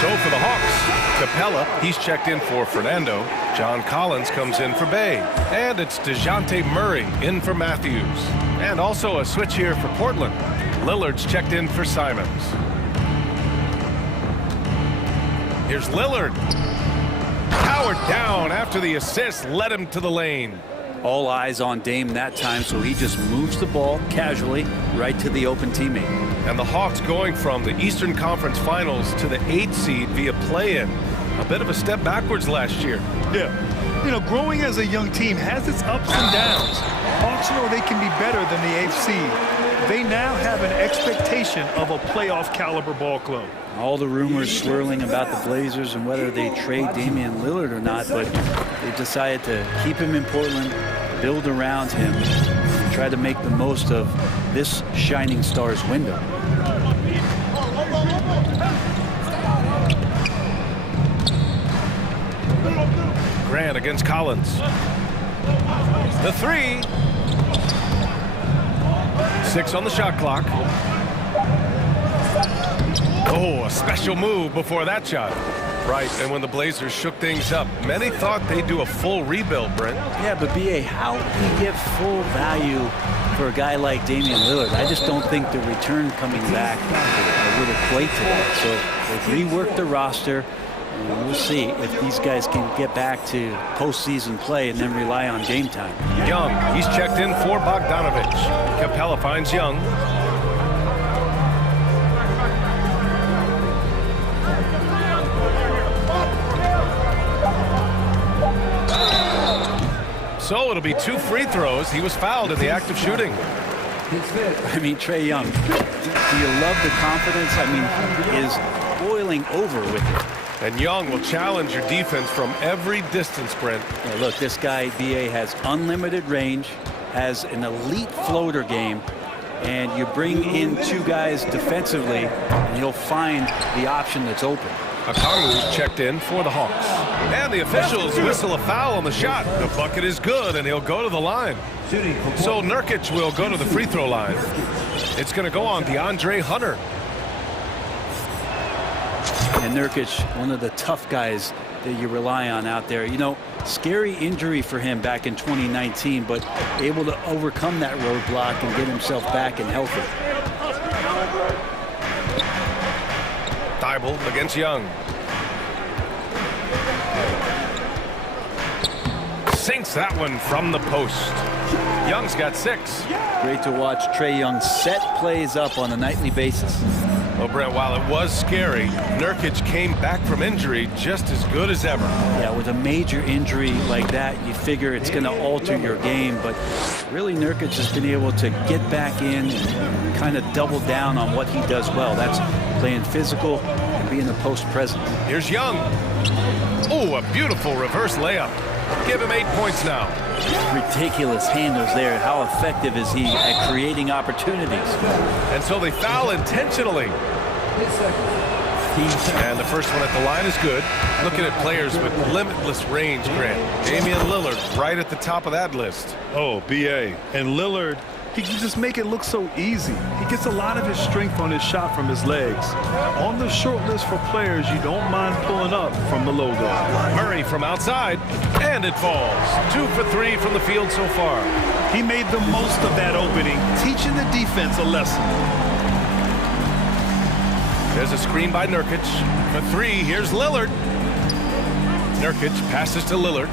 So for the Hawks, Capella, he's checked in for Fernando. John Collins comes in for Bay. And it's DeJounte Murray in for Matthews. And also a switch here for Portland. Lillard's checked in for Simons. Here's Lillard. Powered down after the assist led him to the lane. All eyes on Dame that time, so he just moves the ball casually right to the open teammate. And the Hawks going from the Eastern Conference Finals to the 8th seed via play-in. A bit of a step backwards last year. Yeah. You know, growing as a young team has its ups and downs. Hawks know they can be better than the 8th seed. They now have an expectation of a playoff caliber ball club. All the rumors swirling about the Blazers and whether they trade Damian Lillard or not, but they decided to keep him in Portland, build around him, and try to make the most of this shining star's window. Grant man against Collins. The three. 6 on the shot clock. Oh, a special move before that shot. Right, and when the Blazers shook things up, many thought they'd do a full rebuild, Brent. Yeah, but B.A., how do you get full value for a guy like Damian Lillard? I just don't think the return coming back would equate to that. So they've reworked the roster, and we'll see if these guys can get back to postseason play and then rely on game time. Young, he's checked in for Bogdanovich. Capella finds Young. So it'll be 2 free throws. He was fouled in the act of shooting. I mean, Trae Young, do you love the confidence? I mean, he is boiling over with it. And Young will challenge your defense from every distance, Brent. Yeah, look, this guy, B.A., has unlimited range, has an elite floater game, and you bring in 2 guys defensively, and he'll find the option that's open. Okongwu's checked in for the Hawks. And the officials whistle a foul on the shot. The bucket is good, and he'll go to the line. So Nurkic will go to the free throw line. It's going to go on DeAndre Hunter. And Nurkic, one of the tough guys that you rely on out there. You know, scary injury for him back in 2019, but able to overcome that roadblock and get himself back and healthy. Thibault against Young. Sinks that one from the post. Young's got 6. Great to watch Trae Young set plays up on a nightly basis. Well, Brent, while it was scary, Nurkic came back from injury just as good as ever. Yeah, with a major injury like that, you figure it's going to alter your game. But really, Nurkic has been able to get back in and kind of double down on what he does well. That's playing physical and being a post presence. Here's Young. Oh, a beautiful reverse layup. Give him 8 points now. Ridiculous handles there. How effective is he at creating opportunities? And so they foul intentionally. And the first one at the line is good. Looking at players with limitless range, Grant. Damian Lillard right at the top of that list. Oh, B.A. And Lillard, he can just make it look so easy. He gets a lot of his strength on his shot from his legs. On the short list for players you don't mind pulling up from the logo. Murray from outside, and it falls. 2 for 3 from the field so far. He made the most of that opening, teaching the defense a lesson. There's a screen by Nurkic. For 3, here's Lillard. Nurkic passes to Lillard.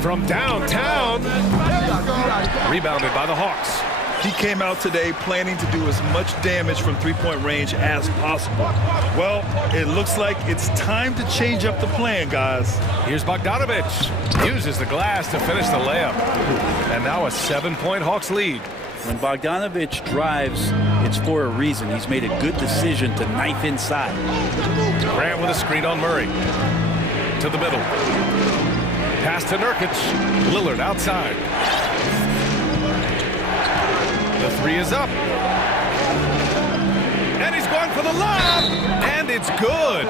From downtown. Rebounded by the Hawks. He came out today planning to do as much damage from three-point range as possible. Well, it looks like it's time to change up the plan, guys. Here's Bogdanovich. Uses the glass to finish the layup. And now a 7-point Hawks lead. When Bogdanovich drives, it's for a reason. He's made a good decision to knife inside. Grant with a screen on Murray. To the middle. Pass to Nurkic. Lillard outside. The 3 is up. And he's going for the lob. And it's good.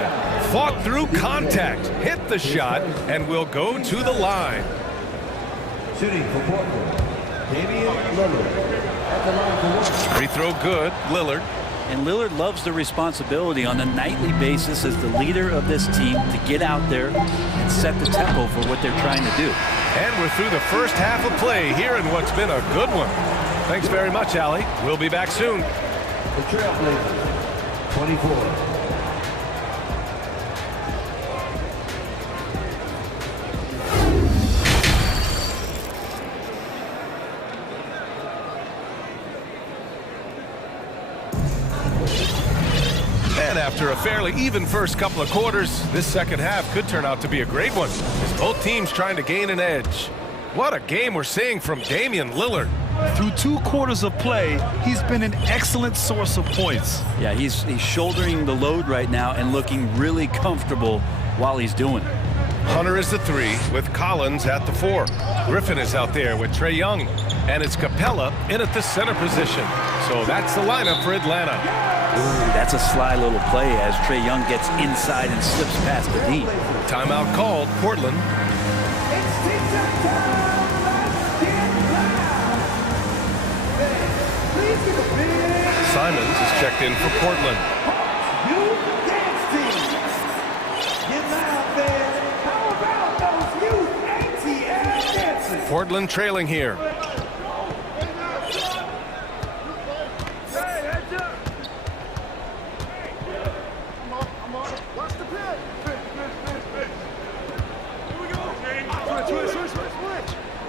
Fought through contact. Hit the shot and will go to the line. Shooting for Portland, Damian Lillard. At the line for Free throw good. Lillard. And Lillard loves the responsibility on a nightly basis as the leader of this team to get out there and set the tempo for what they're trying to do. And we're through the first half of play here in what's been a good one. Thanks very much, Allie. We'll be back soon. the Trailblazers, 24. And after a fairly even first couple of quarters, this second half could turn out to be a great one, as both teams trying to gain an edge. What a game we're seeing from Damian Lillard. Through 2 quarters of play, he's been an excellent source of points. Yeah, he's shouldering the load right now and looking really comfortable while he's doing it. Hunter is the 3 with Collins at the 4. Griffin is out there with Trae Young, and it's Capella in at the center position. So that's the lineup for Atlanta. That's a sly little play as Trae Young gets inside and slips past the D. Timeout called, Portland. Simons is checked in for Portland. Portland trailing here.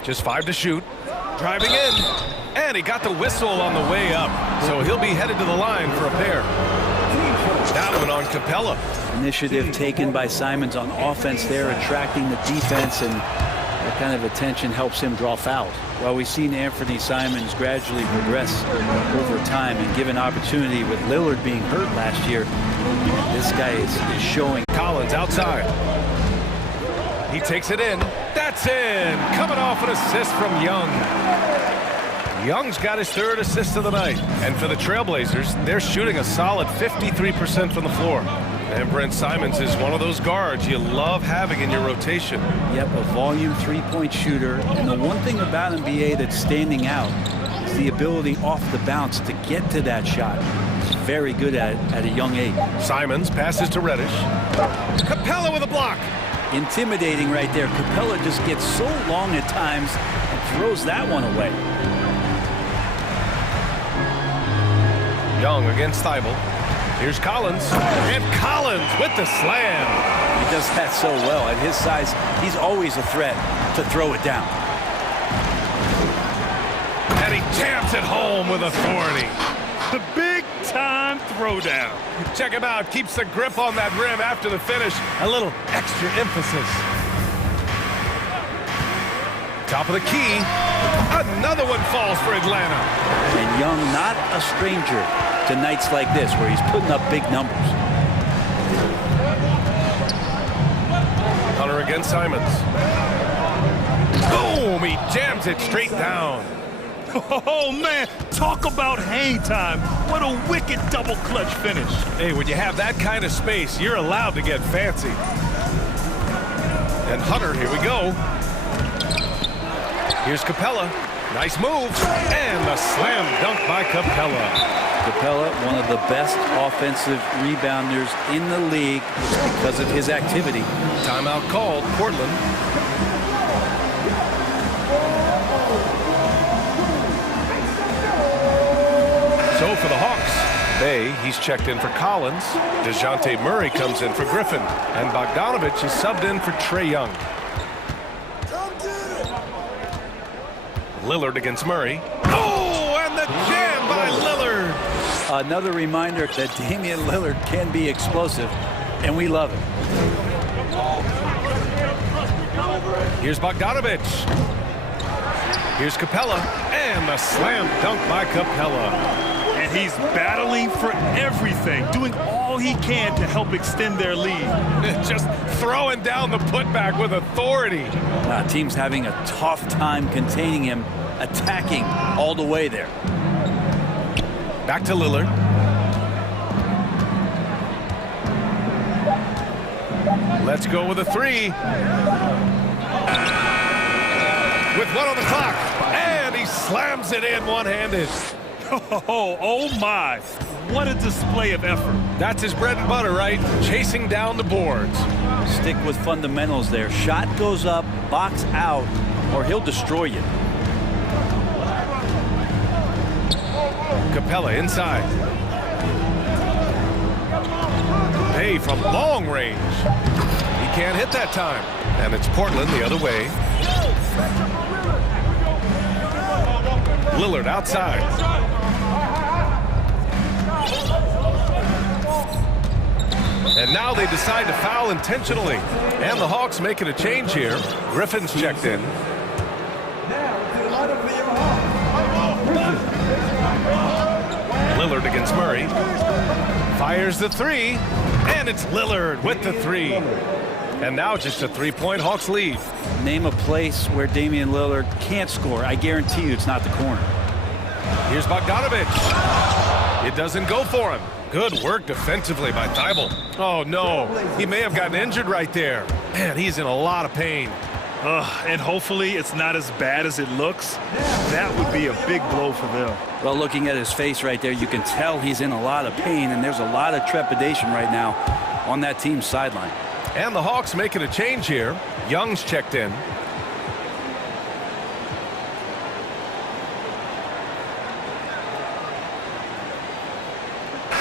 Just 5 to shoot. Driving in. And he got the whistle on the way up. So he'll be headed to the line for a pair. That one on Capella. Initiative taken by Simons on offense there, attracting the defense, and that kind of attention helps him draw fouls. Well, we've seen Anthony Simons gradually progress over time and given opportunity with Lillard being hurt last year. This guy is showing. Collins outside. He takes it in. That's in. Coming off an assist from Young. Young's got his 3rd assist of the night. And for the Trailblazers, they're shooting a solid 53% from the floor. And Brent Simons is one of those guards you love having in your rotation. Yep, a volume three-point shooter. And the one thing about NBA that's standing out is the ability off the bounce to get to that shot. He's very good at it at a young age. Simons passes to Reddish. Capella with a block. Intimidating right there. Capella just gets so long at times and throws that one away. Young against Thibault. Here's Collins. And Collins with the slam. He does that so well. At his size, he's always a threat to throw it down. And he jams it home with authority. The big-time throwdown. Check him out. Keeps the grip on that rim after the finish. A little extra emphasis. Top of the key. Another one falls for Atlanta. And Young not a stranger to nights like this where he's putting up big numbers. Hunter against Simons. Boom! He jams it straight down. Oh, man, talk about hang time. What a wicked double clutch finish. Hey, when you have that kind of space, you're allowed to get fancy. And Hunter, here we go. Here's Capella. Nice move. And the slam dunk by Capella. Capella, one of the best offensive rebounders in the league because of his activity. Timeout called, Portland. So for the Hawks, he's checked in for Collins. DeJounte Murray comes in for Griffin. And Bogdanovich is subbed in for Trae Young. Lillard against Murray. Oh, and the jam by Lillard. Another reminder that Damian Lillard can be explosive, and we love it. Here's Bogdanovich. Here's Capella, and the slam dunk by Capella. And he's battling for everything, doing all he can to help extend their lead. Just throwing down the putback with authority. Team's having a tough time containing him, attacking all the way there. Back to Lillard. Let's go with a three. With one on the clock. And he slams it in one-handed. Oh my. What a display of effort. That's his bread and butter, right? Chasing down the boards. Stick with fundamentals there. Shot goes up, box out, or he'll destroy you. Capella inside. Hey, from long range. He can't hit that time. And it's Portland the other way. Lillard outside. And now they decide to foul intentionally. And the Hawks making a change here. Griffin's checked in. Lillard against Murray. Fires the three. And it's Lillard with the three. And now just a three-point Hawks lead. Name a place where Damian Lillard can't score. I guarantee you it's not the corner. Here's Bogdanovich. It doesn't go for him. Good work defensively by Thibault. Oh, no. He may have gotten injured right there. Man, he's in a lot of pain. And hopefully it's not as bad as it looks. That would be a big blow for them. Well, looking at his face right there, you can tell he's in a lot of pain, and there's a lot of trepidation right now on that team's sideline. And the Hawks making a change here. Young's checked in.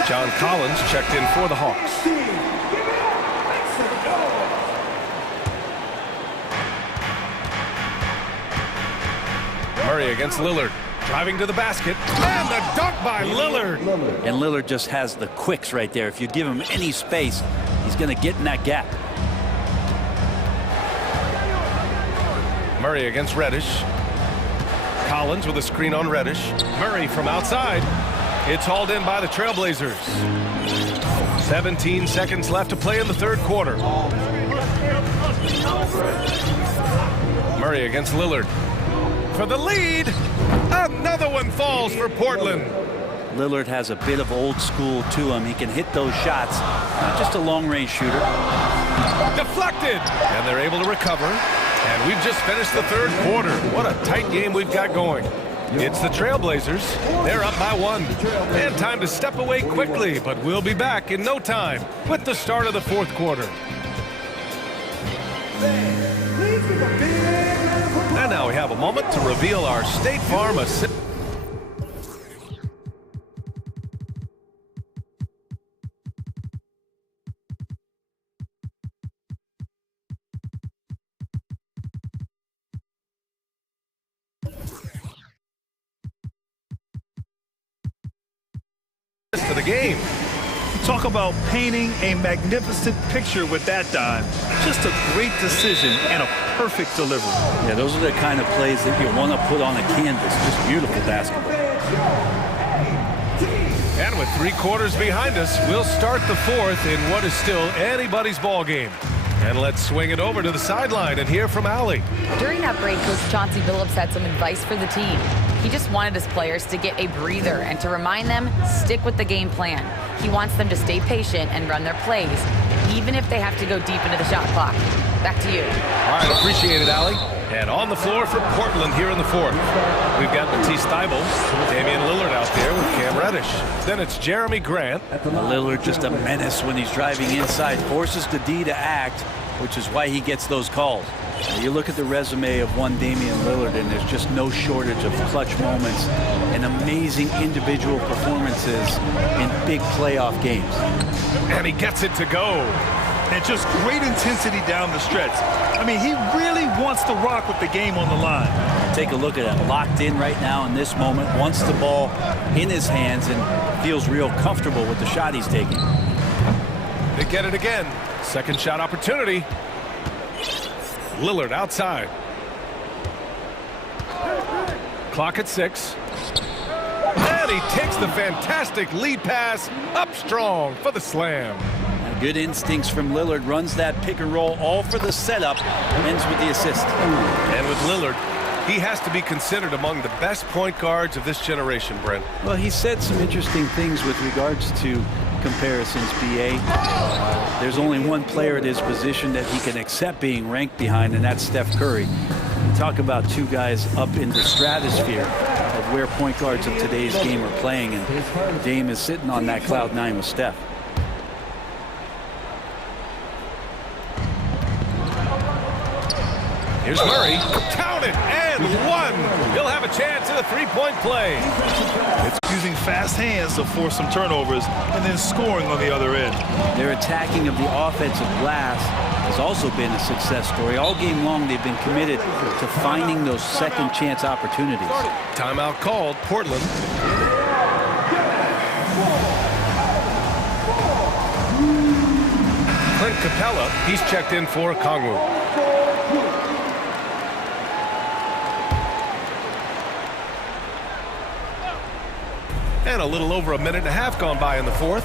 John Collins checked in for the Hawks. Murray against Lillard. Driving to the basket. And the dunk by Lillard. And Lillard just has the quicks right there. If you give him any space, he's going to get in that gap. Murray against Reddish. Collins with a screen on Reddish. Murray from outside. It's hauled in by the Trailblazers. 17 seconds left to play in the third quarter. Murray against Lillard. For the lead. Another one falls for Portland. Lillard has a bit of old school to him. He can hit those shots. Not just a long-range shooter. Deflected. And they're able to recover. And we've just finished the third quarter. What a tight game we've got going. It's the Trailblazers. They're up by 1. And time to step away quickly, but we'll be back in no time with the start of the fourth quarter. And now we have a moment to reveal our State Farm assist. To the game. Talk about painting a magnificent picture with that dime. Just a great decision and a perfect delivery. Yeah, those are the kind of plays that you want to put on a canvas. Just beautiful basketball. And with 3 quarters behind us, we'll start the fourth in what is still anybody's ball game. And let's swing it over to the sideline and hear from Allie. During that break, Coach Chauncey Billups had some advice for the team. He just wanted his players to get a breather and to remind them, stick with the game plan. He wants them to stay patient and run their plays, even if they have to go deep into the shot clock. Back to you. All right, appreciate it, Allie. And on the floor for Portland here in the fourth. We've got Matisse Thybulle, Damian Lillard out there with Cam Reddish. Then it's Jeremy Grant. Lillard just a menace when he's driving inside, forces the D to act, which is why he gets those calls. You look at the resume of one Damian Lillard, and there's just no shortage of clutch moments and amazing individual performances in big playoff games. And he gets it to go. And just great intensity down the stretch. I mean, he really wants to rock with the game on the line. Take a look at it. Locked in right now in this moment. Wants the ball in his hands and feels real comfortable with the shot he's taking. They get it again. Second shot opportunity. Lillard outside. Clock at 6. And he takes the fantastic lead pass up strong for the slam. Good instincts from Lillard. Runs that pick and roll all for the setup. Ends with the assist. And with Lillard, he has to be considered among the best point guards of this generation, Brent. Well, he said some interesting things with regards to comparisons, BA. There's only one player at his position that he can accept being ranked behind, and that's Steph Curry. You talk about two guys up in the stratosphere of where point guards of today's game are playing, and Dame is sitting on that cloud 9 with Steph. Here's Murray, counted and one. He'll have a chance at a three-point play. It's using fast hands to force some turnovers and then scoring on the other end. Their attacking of the offensive glass has also been a success story. All game long, they've been committed to finding those second chance opportunities. Timeout called, Portland. Clint Capella, he's checked in for Kongwu. And a little over a minute and a half gone by in the fourth.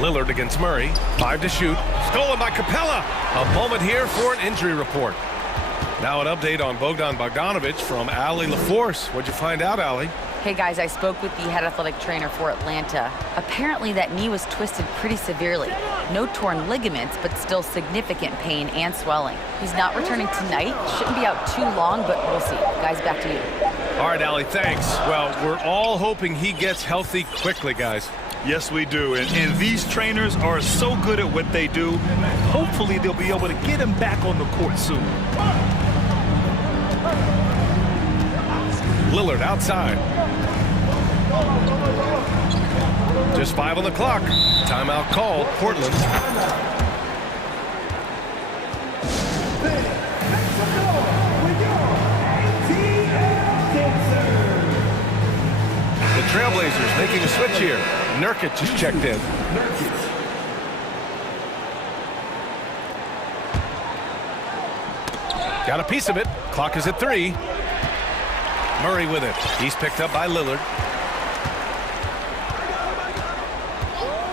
Lillard against Murray. 5 to shoot. Stolen by Capella. A moment here for an injury report. Now an update on Bogdan Bogdanovic from Allie LaForce. What'd you find out, Allie? Hey guys, I spoke with the head athletic trainer for Atlanta. Apparently that knee was twisted pretty severely. No torn ligaments, but still significant pain and swelling. He's not returning tonight. Shouldn't be out too long, but we'll see. Guys, back to you. All right, Allie, thanks. Well, we're all hoping he gets healthy quickly, guys. Yes, we do. And these trainers are so good at what they do. Hopefully, they'll be able to get him back on the court soon. Lillard outside. Just 5 on the clock. Timeout called. Portland. The Trailblazers making a switch here. Nurkic is checked in. Got a piece of it. Clock is at 3. Murray with it. He's picked up by Lillard.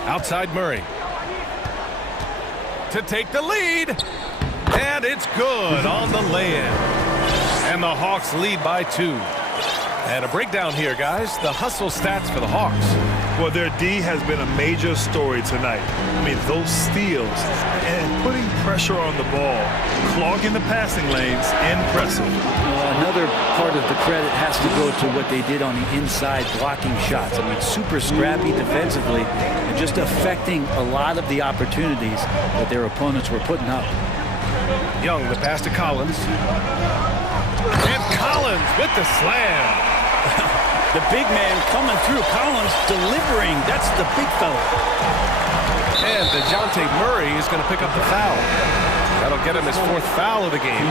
Outside Murray. To take the lead. And it's good on the lay-in. And the Hawks lead by 2. And a breakdown here, guys. The hustle stats for the Hawks. Well, their D has been a major story tonight. I mean, those steals and putting pressure on the ball, clogging the passing lanes, impressive. Another part of the credit has to go to what they did on the inside blocking shots. I mean, super scrappy defensively and just affecting a lot of the opportunities that their opponents were putting up. Young, the pass to Collins. And Collins with the slam. The big man coming through. Collins delivering. That's the big fella. And DeJounte Murray is going to pick up the foul. That'll get him his 4th foul of the game.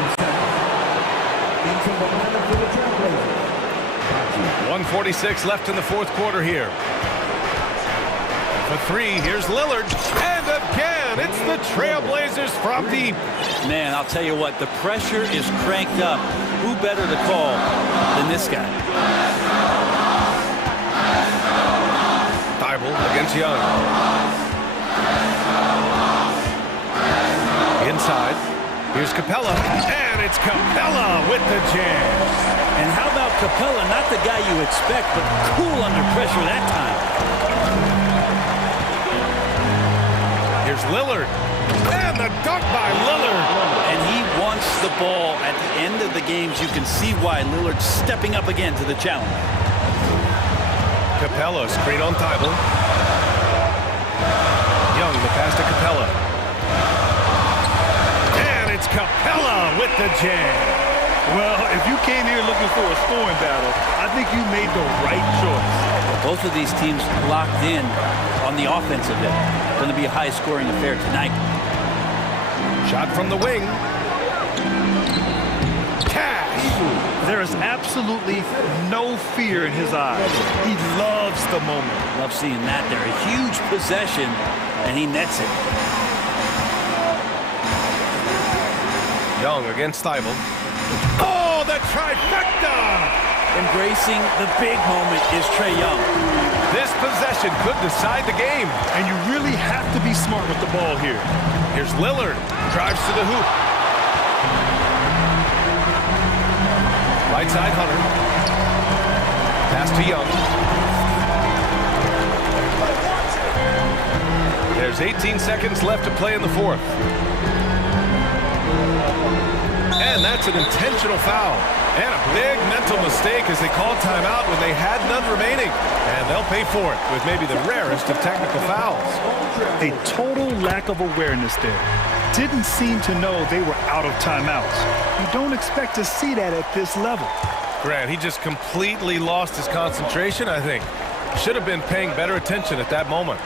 1:46 left in the 4th quarter here. For 3, here's Lillard. And again, it's the Trailblazers from deep. Man, I'll tell you what, the pressure is cranked up. Who better to call than this guy? Against Young. Inside. Here's Capella. And it's Capella with the jam. And how about Capella? Not the guy you expect, but cool under pressure that time. Here's Lillard. And the dunk by Lillard. And he wants the ball at the end of the games. You can see why Lillard's stepping up again to the challenge. Capella, screen on Thibault. Young, the pass to Capella. And it's Capella with the jam. Well, if you came here looking for a scoring battle, I think you made the right choice. Both of these teams locked in on the offensive end. Going to be a high-scoring affair tonight. Shot from the wing. There is absolutely no fear in his eyes. He loves the moment. Love seeing that there. A huge possession, and he nets it. Young against Thibault. Oh, the trifecta! Embracing the big moment is Trae Young. This possession could decide the game. And you really have to be smart with the ball here. Here's Lillard. Drives to the hoop. Right side, Hunter. Pass to Young. There's 18 seconds left to play in the 4th. And that's an intentional foul. And a big mental mistake as they called timeout when they had none remaining. And they'll pay for it with maybe the rarest of technical fouls. A total lack of awareness there. Didn't seem to know they were out of timeouts. You don't expect to see that at this level. Grant, he just completely lost his concentration, I think. Should have been paying better attention at that moment.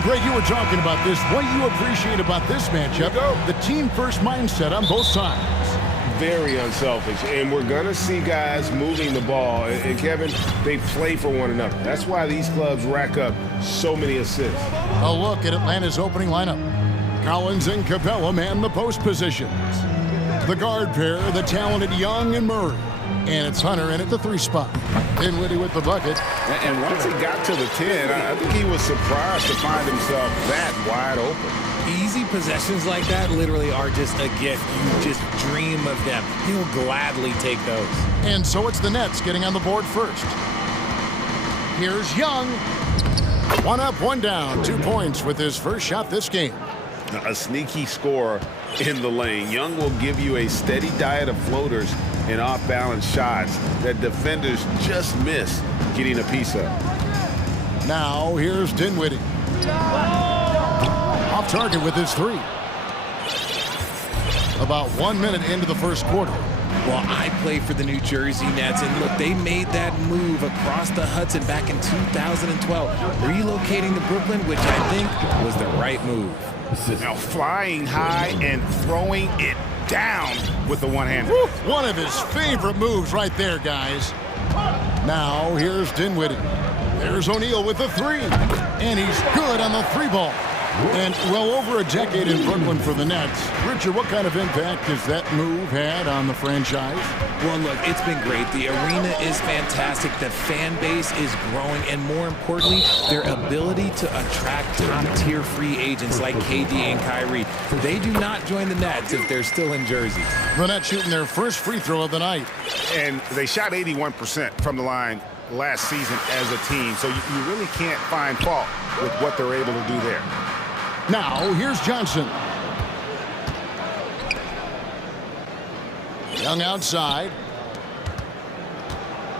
And Greg, you were talking about this. What you appreciate about this matchup, the team-first mindset on both sides. Very unselfish, and we're going to see guys moving the ball. And Kevin, they play for one another. That's why these clubs rack up so many assists. A look at Atlanta's opening lineup. Collins and Capella man the post positions. The guard pair, the talented Young and Murray. And it's Hunter in at the 3 spot. Dinwiddie with the bucket. And once he got to the 10, I think he was surprised to find himself that wide open. Easy possessions like that literally are just a gift. You just dream of them. He'll gladly take those. And so it's the Nets getting on the board first. Here's Young. 1 up, 1 down. 2 points with his first shot this game. A sneaky scorer in the lane. Young will give you a steady diet of floaters and off-balance shots that defenders just miss getting a piece of. Now here's Dinwiddie. Off target with his 3. About 1 minute into the first quarter. Well, I play for the New Jersey Nets, and look, they made that move across the Hudson back in 2012, relocating to Brooklyn, which I think was the right move. Now flying high and throwing it down with the one-hander. One of his favorite moves right there, guys. Now here's Dinwiddie. There's O'Neal with the 3. And he's good on the 3-ball. And well over a decade in Brooklyn for the Nets. Richard, what kind of impact has that move had on the franchise? Well, look, it's been great. The arena is fantastic. The fan base is growing. And more importantly, their ability to attract top-tier free agents like KD and Kyrie. They do not join the Nets if they're still in Jersey. The Nets shooting their first free throw of the night. And they shot 81% from the line last season as a team. So you really can't find fault with what they're able to do there. Now, here's Johnson. Young outside.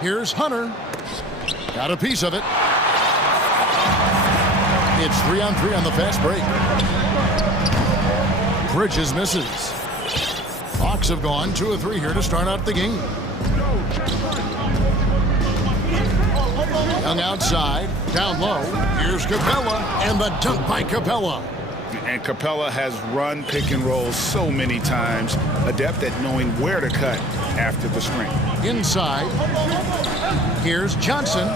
Here's Hunter. Got a piece of it. It's 3-on-3 on the fast break. Bridges misses. Hawks have gone 2 of 3 here to start out the game. Young outside, down low. Here's Capella, and the dunk by Capella. And Capella has run pick and roll so many times, adept at knowing where to cut after the screen. Inside, here's Johnson.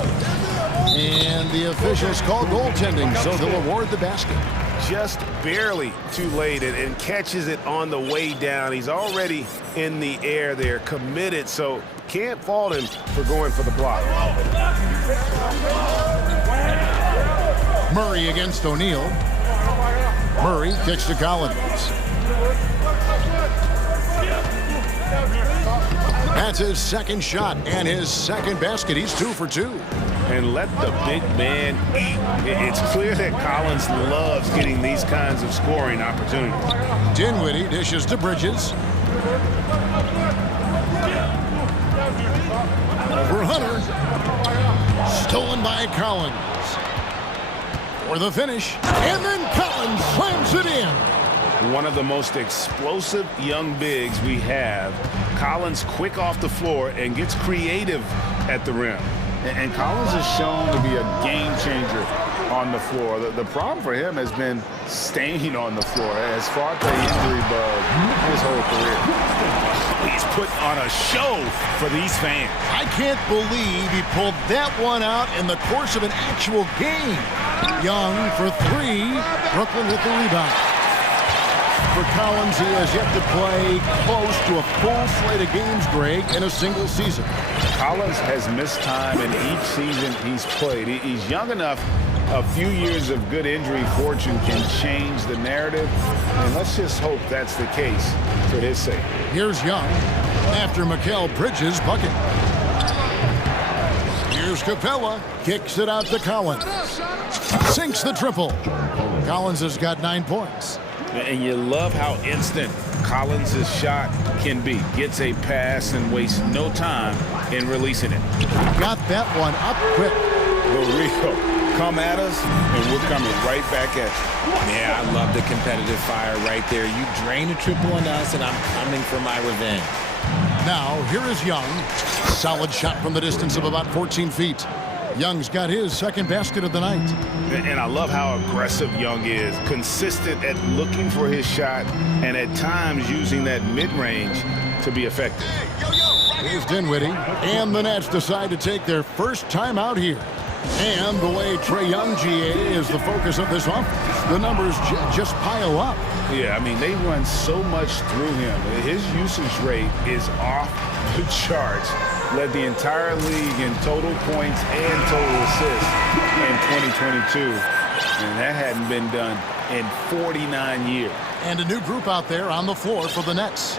And the officials call goaltending, so they'll award the basket. Just barely too late and catches it on the way down. He's already in the air there, committed, so can't fault him for going for the block. Murray against O'Neal. Murray kicks to Collins. That's his second shot and his second basket. He's 2 for 2. And let the big man eat. It's clear that Collins loves getting these kinds of scoring opportunities. Dinwiddie dishes to Bridges. Over Hunter. Stolen by Collins. For the finish. And then Collins slams it in. One of the most explosive young bigs we have. Collins quick off the floor and gets creative at the rim. And Collins is shown to be a game changer on the floor. The problem for him has been staying on the floor. Has fought the injury bug his whole career. He's put on a show for these fans. I can't believe he pulled that one out in the course of an actual game. Young for 3. Brooklyn with the rebound. For Collins, he has yet to play close to a full slate of games, Greg, in a single season. Collins has missed time in each season he's played. He's young enough. A few years of good injury fortune can change the narrative, and let's just hope that's the case for his sake. Here's Young after Mikal Bridges' bucket. Here's Capella, kicks it out to Collins. Sinks the triple. Collins has got 9 points. And you love how instant Collins' shot can be. Gets a pass and wastes no time in releasing it. Got that one up quick. The real come at us, and we're coming right back at you. Yeah, I love the competitive fire right there. You drain a triple on us, and I'm coming for my revenge. Now, here is Young. Solid shot from the distance of about 14 feet. Young's got his second basket of the night. And I love how aggressive Young is, consistent at looking for his shot and at times using that mid-range to be effective. Here's Dinwiddie, and the Nets decide to take their first time out here. And the way Trae Young, GA, is the focus of this offense, the numbers just pile up. Yeah, I mean, they run so much through him. His usage rate is off the charts. Led the entire league in total points and total assists in 2022. And that hadn't been done in 49 years. And a new group out there on the floor for the Nets.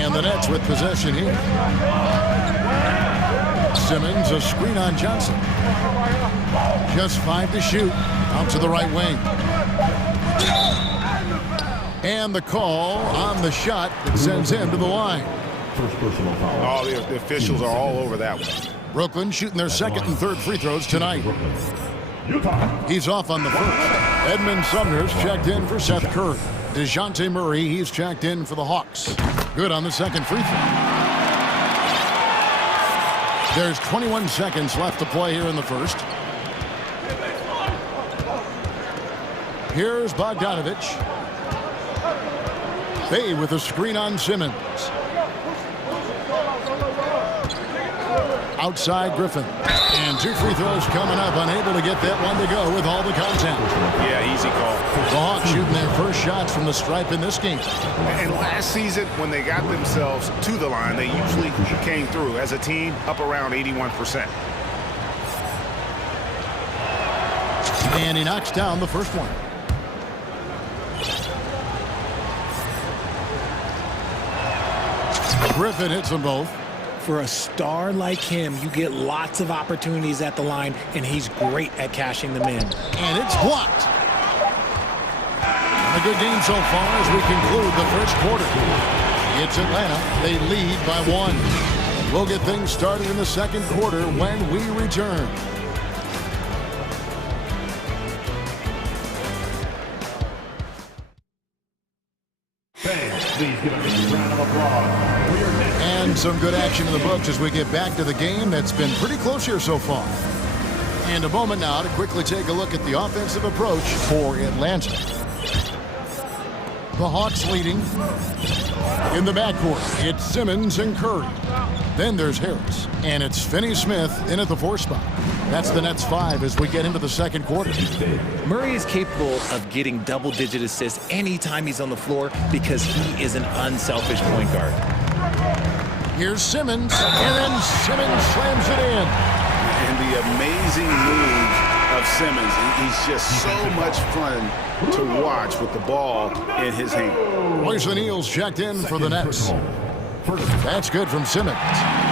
And the Nets with possession here. Simmons, a screen on Johnson. Just 5 to shoot. Out to the right wing. And the call on the shot that sends him to the line. Oh, the officials are all over that one. Brooklyn shooting their second and third free throws tonight. He's off on the first. Edmund Sumner's checked in for Seth Curry. DeJounte Murray, he's checked in for the Hawks. Good on the second free throw. There's 21 seconds left to play here in the first. Here's Bogdanovich. Bay with a screen on Simmons. Outside Griffin. And 2 free throws coming up. Unable to get that one to go with all the contact. Yeah, easy call. The Hawks shooting their first shots from the stripe in this game. And last season, when they got themselves to the line, they usually came through as a team up around 81%. And he knocks down the first one. Griffin hits them both. For a star like him, you get lots of opportunities at the line, and he's great at cashing them in. And it's blocked. A good game so far as we conclude the first quarter. It's Atlanta. They lead by 1. We'll get things started in the second quarter when we return. Please give a big round of applause. And some good action in the books as we get back to the game that's been pretty close here so far. And a moment now to quickly take a look at the offensive approach for Atlanta. The Hawks leading. In the backcourt, it's Simmons and Curry. Then there's Harris. And it's Finney-Smith in at the 4 spot. That's the Nets 5 as we get into the second quarter. Murray is capable of getting double-digit assists anytime he's on the floor because he is an unselfish point guard. Here's Simmons, and then Simmons slams it in. And the amazing move of Simmons. He's just so much fun to watch with the ball in his hand. Royce O'Neal's checked in for the Nets. That's good from Simmons.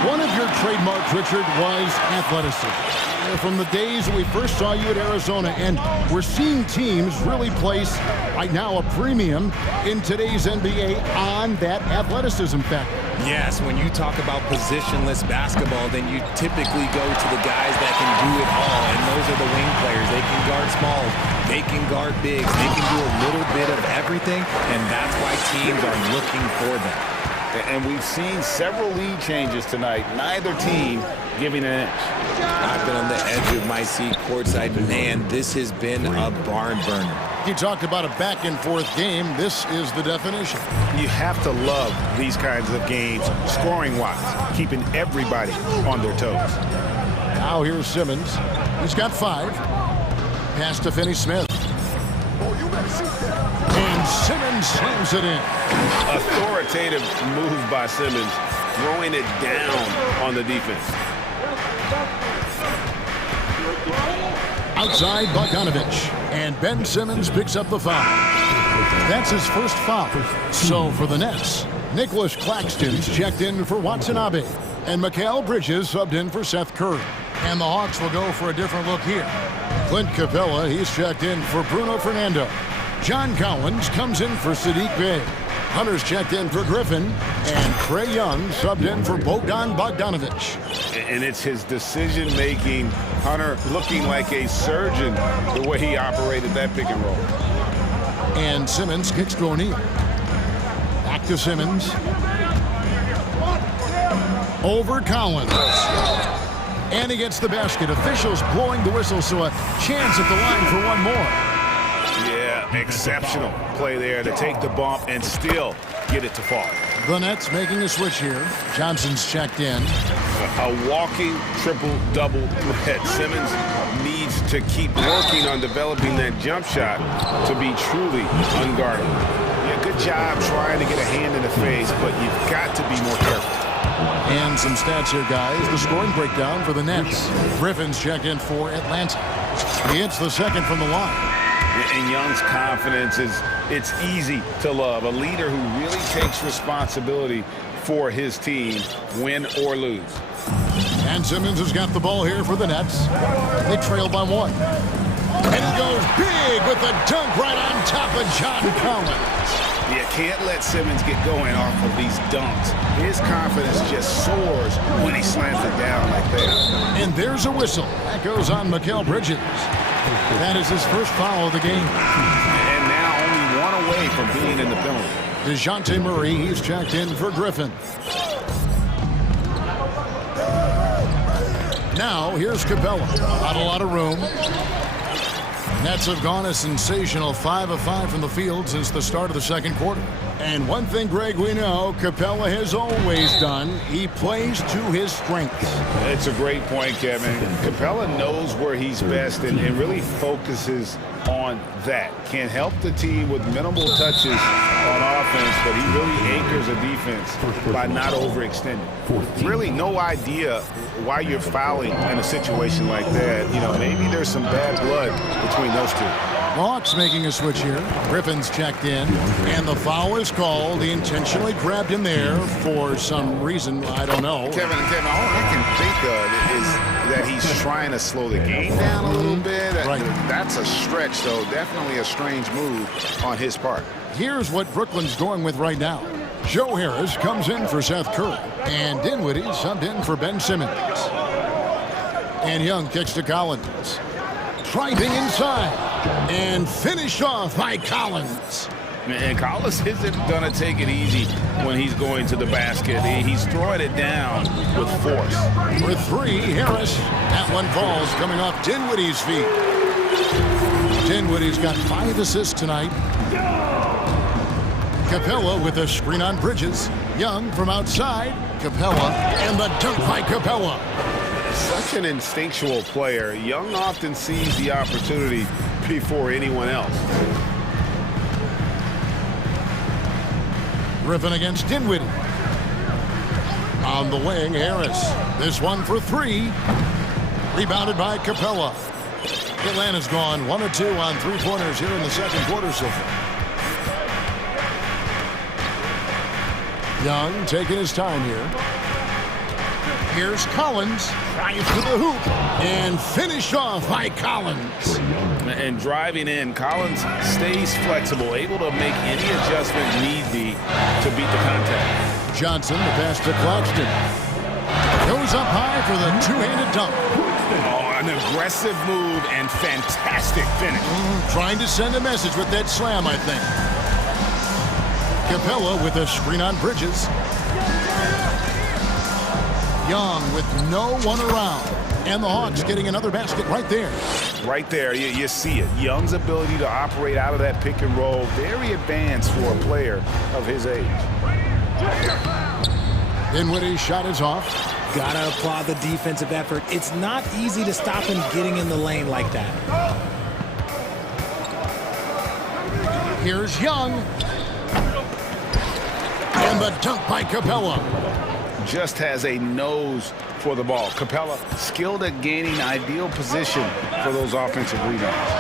One of your trademarks, Richard, was athleticism. From the days we first saw you at Arizona, and we're seeing teams really place, right now, a premium in today's NBA on that athleticism factor. Yes, when you talk about positionless basketball, then you typically go to the guys that can do it all, and those are the wing players. They can guard smalls, they can guard bigs, they can do a little bit of everything, and that's why teams are looking for them. And we've seen several lead changes tonight, neither team giving an inch. I've been on the edge of my seat courtside. Man, this has been a barn burner. You talked about a back-and-forth game. This is the definition. You have to love these kinds of games, scoring-wise, keeping everybody on their toes. Now here's Simmons. He's got 5. Pass to Finney-Smith. And Simmons slams it in. Authoritative move by Simmons, throwing it down on the defense. Outside Bogdanovich. And Ben Simmons picks up the foul. That's his first foul. So for the Nets, Nicholas Claxton's checked in for Watanabe. And Mikal Bridges subbed in for Seth Curry. And the Hawks will go for a different look here. Clint Capella, he's checked in for Bruno Fernando. John Collins comes in for Sadiq Bey. Hunter's checked in for Griffin. And Trae Young subbed in for Bogdan Bogdanovich. And it's his decision-making. Hunter looking like a surgeon the way he operated that pick and roll. And Simmons kicks to O'Neal. Back to Simmons. over Collins. And he gets the basket. Officials blowing the whistle, so a chance at the line for one more. Yeah, exceptional play there to take the bump and still get it to fall. The Nets making a switch here. Johnson's checked in. A walking triple-double threat. Simmons needs to keep working on developing that jump shot to be truly unguardable. Yeah, good job trying to get a hand in the face, but you've got to be more careful. And some stats here, guys. The scoring breakdown for the Nets. Griffin's checked in for Atlanta. He hits the second from the line. And Young's confidence it's easy to love. A leader who really takes responsibility for his team, win or lose. And Simmons has got the ball here for the Nets. They trail by one. And he goes big with the dunk right on top of John Collins. You can't let Simmons get going off of these dunks. His confidence just soars when he slams it down like that. And there's a whistle. That goes on Mikal Bridges. That is his first foul of the game. And now only one away from being in the penalty. DeJounte Murray, he's checked in for Griffin. Now, here's Capella. Not a lot of room. Nets have gone a sensational 5 of 5 from the field since the start of the second quarter. And one thing, Greg, we know Capella has always done, he plays to his strengths. It's a great point, Kevin. Capella knows where he's best and really focuses on that. Can help the team with minimal touches on offense, but he really anchors a defense by not overextending. Really no idea why you're fouling in a situation like that. You know, maybe there's some bad blood between those two. Hawks making a switch here. Griffin's checked in, and the foul is called. He intentionally grabbed him there for some reason, I don't know. Kevin, all I can think of is that he's trying to slow the game down a little bit. Right. That's a stretch, though. Definitely a strange move on his part. Here's what Brooklyn's going with right now. Joe Harris comes in for Seth Curry, and Dinwiddie subbed in for Ben Simmons. And Young kicks to Collins. Driving inside and finished off by Collins. And Collins isn't going to take it easy when he's going to the basket. He's throwing it down with force. For three, Harris. That one falls coming off Dinwiddie's feet. Dinwiddie's got 5 assists tonight. Capella with a screen on Bridges. Young from outside. Capella and the dunk by Capella. Such an instinctual player. Young often sees the opportunity before anyone else. Griffin against Dinwiddie. On the wing, Harris. This one for 3. Rebounded by Capella. Atlanta's gone 1 of 2 on 3-pointers here in the second quarter so far. Young taking his time here. Here's Collins, drives to the hoop, and finished off by Collins. And driving in, Collins stays flexible, able to make any adjustment need be to beat the contact. Johnson, the pass to Claxton. Goes up high for the two-handed dunk. Oh, an aggressive move and fantastic finish. Trying to send a message with that slam, I think. Capella with a screen on Bridges. Young with no one around. And the Hawks getting another basket right there. Right there, you see it. Young's ability to operate out of that pick and roll, very advanced for a player of his age. Dinwiddie's shot is off. Gotta applaud the defensive effort. It's not easy to stop him getting in the lane like that. Here's Young. And the dunk by Capella. Just has a nose for the ball. Capella skilled at gaining ideal position for those offensive rebounds.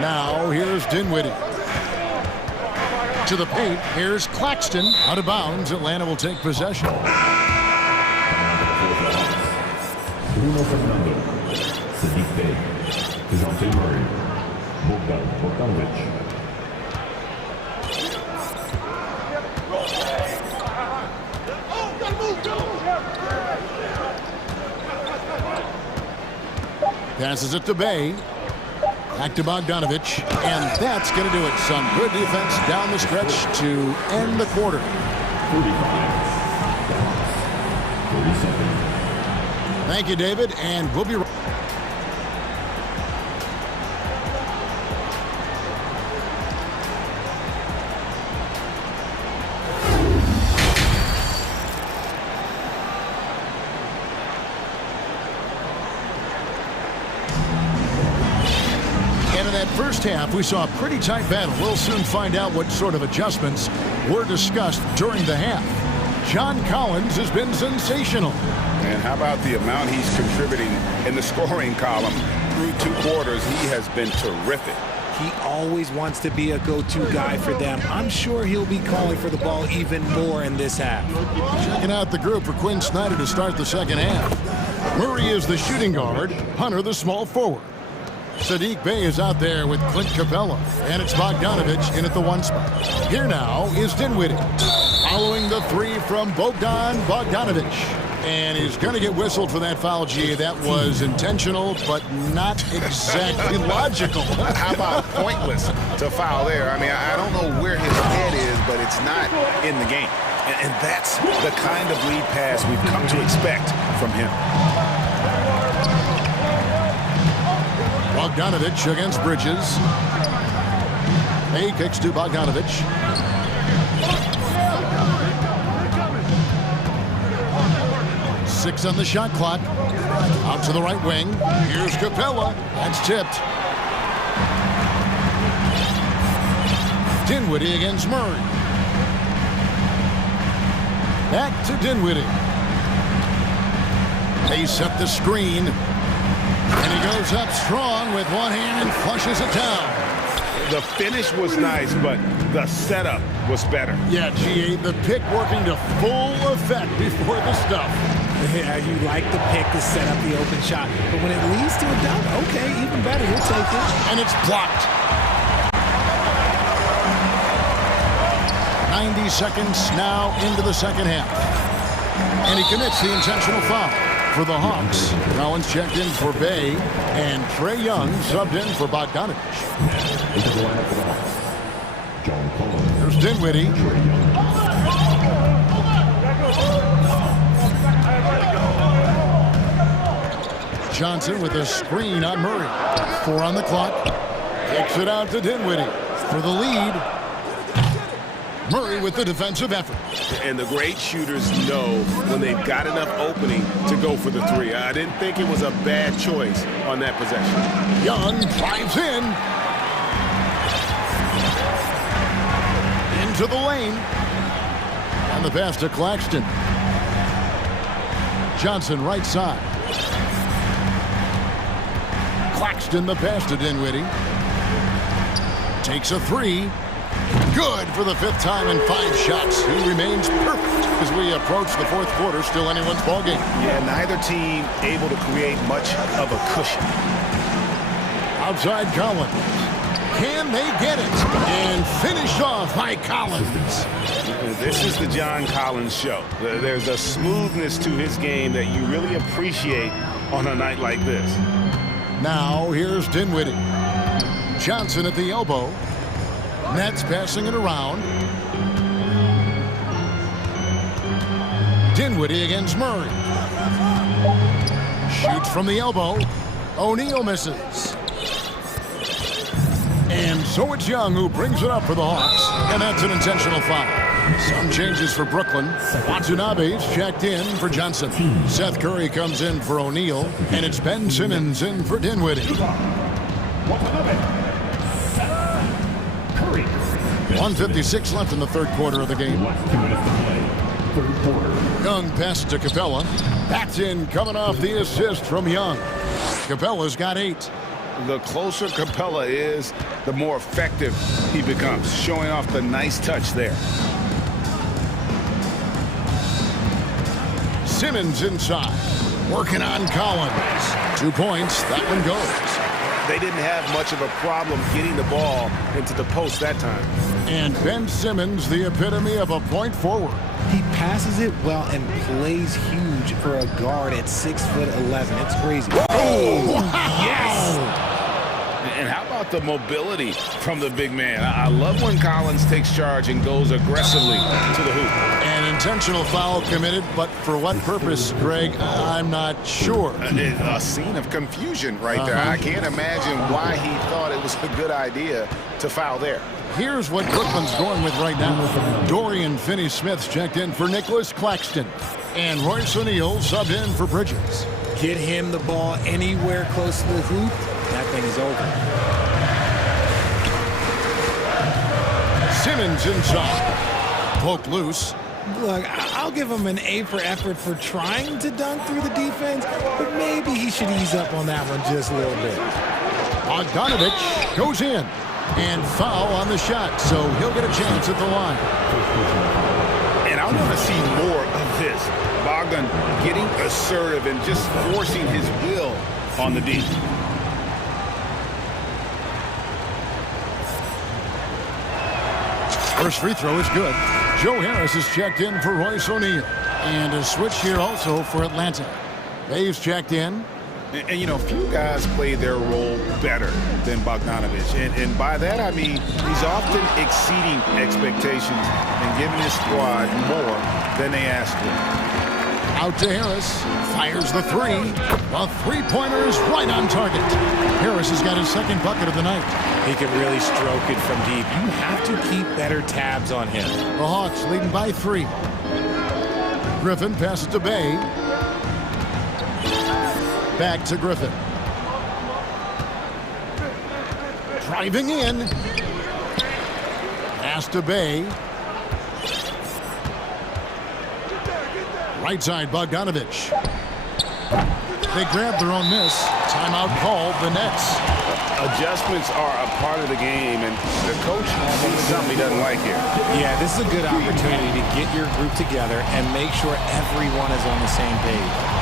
Now here's Dinwiddie. To the paint, here's Claxton. Out of bounds, Atlanta will take possession. Bruno Fernando, Sadiq Bey, DeJounte Murray, Bogdanovic. Passes it to Bey. Back to Bogdanovic. And that's going to do it. Some good defense down the stretch to end the quarter. Thank you, David, and we'll be right. And in that first half, we saw a pretty tight battle. We'll soon find out what sort of adjustments were discussed during the half. John Collins has been sensational. And how about the amount he's contributing in the scoring column through 2 quarters? He has been terrific. He always wants to be a go-to guy for them. I'm sure he'll be calling for the ball even more in this half. Checking out the group for Quinn Snyder to start the second half. Murray is the shooting guard, Hunter the small forward. Sadiq Bey is out there with Clint Capella, and it's Bogdanovich in at the 1 spot. Here now is Dinwiddie, following the 3 from Bogdan Bogdanovich. And he's going to get whistled for that foul, G. That was intentional, but not exactly logical. How about pointless to foul there? I mean, I don't know where his head is, but it's not in the game. And that's the kind of lead pass we've come to expect from him. Bogdanovich against Bridges. He kicks to Bogdanovich. Six on the shot clock. Out to the right wing. Here's Capella. That's tipped. Dinwiddie against Murray. Back to Dinwiddie. They set the screen. And he goes up strong with one hand and flushes it down. The finish was nice, but the setup was better. Yeah, GA, the pick working to full effect before the stuff. Yeah, you like the pick to set up the open shot. But when it leads to a dunk, okay, even better, he'll take it. And it's blocked. 90 seconds now into the second half. And he commits the intentional foul. For the Hawks, Collins checked in for Bay, and Trae Young subbed in for Bogdanovich. There's Dinwiddie. Johnson with a screen on Murray. 4 on the clock. Kicks it out to Dinwiddie for the lead. Murray with the defensive effort. And the great shooters know when they've got enough opening to go for the 3. I didn't think it was a bad choice on that possession. Young drives in. Into the lane. And the pass to Claxton. Johnson right side. Claxton the pass to Dinwiddie. Takes a 3. Good for the 5th time in 5 shots. He remains perfect as we approach the 4th quarter. Still anyone's ballgame. Yeah, neither team able to create much of a cushion. Outside Collins. Can they get it? And finished off by Collins. This is the John Collins show. There's a smoothness to his game that you really appreciate on a night like this. Now here's Dinwiddie. Johnson at the elbow. Nets passing it around. Dinwiddie against Murray. Shoots from the elbow. O'Neal misses. And so it's Young who brings it up for the Hawks. And that's an intentional foul. Some changes for Brooklyn. Watanabe's checked in for Johnson. Seth Curry comes in for O'Neal. And it's Ben Simmons in for Dinwiddie. 1:56 left in the 3rd quarter of the game. Young pass to Capella. That's in, coming off the assist from Young. Capella's got 8. The closer Capella is, the more effective he becomes, showing off the nice touch there. Simmons inside, working on Collins. 2 points, that one goes. They didn't have much of a problem getting the ball into the post that time. And Ben Simmons, the epitome of a point forward. He passes it well and plays huge for a guard at 6'11". It's crazy. Oh, wow. Yes! And how about the mobility from the big man? I love when Collins takes charge and goes aggressively to the hoop. And intentional foul committed, but for what purpose, Greg, I'm not sure. A scene of confusion right there. I can't imagine why he thought it was a good idea to foul there. Here's what Brooklyn's going with right now. Dorian Finney-Smith's checked in for Nicholas Claxton. And Royce O'Neal subbed in for Bridges. Get him the ball anywhere close to the hoop. That thing is over. Simmons inside. Poke loose. Look, I'll give him an A for effort for trying to dunk through the defense, but maybe he should ease up on that one just a little bit. Bogdanovich goes in. And foul on the shot, so he'll get a chance at the line. And I want to see more of this. Bogdan getting assertive and just forcing his will on the D. First free throw is good. Joe Harris is checked in for Royce O'Neal. And a switch here also for Atlanta. Dave's checked in. And, you know, few guys play their role better than Bogdanovich. And by that, I mean he's often exceeding expectations and giving his squad more than they asked for. Out to Harris. Fires the three. A three-pointer is right on target. Harris has got his second bucket of the night. He can really stroke it from deep. You have to keep better tabs on him. The Hawks leading by 3. Griffin passes to Bay. Back to Griffin. Driving in. Pass to Bay. Right side, Bogdanovich. They grab their own miss. Timeout called, the Nets. Adjustments are a part of the game, and the coach sees something he doesn't like here. Yeah, this is a good opportunity to get your group together and make sure everyone is on the same page.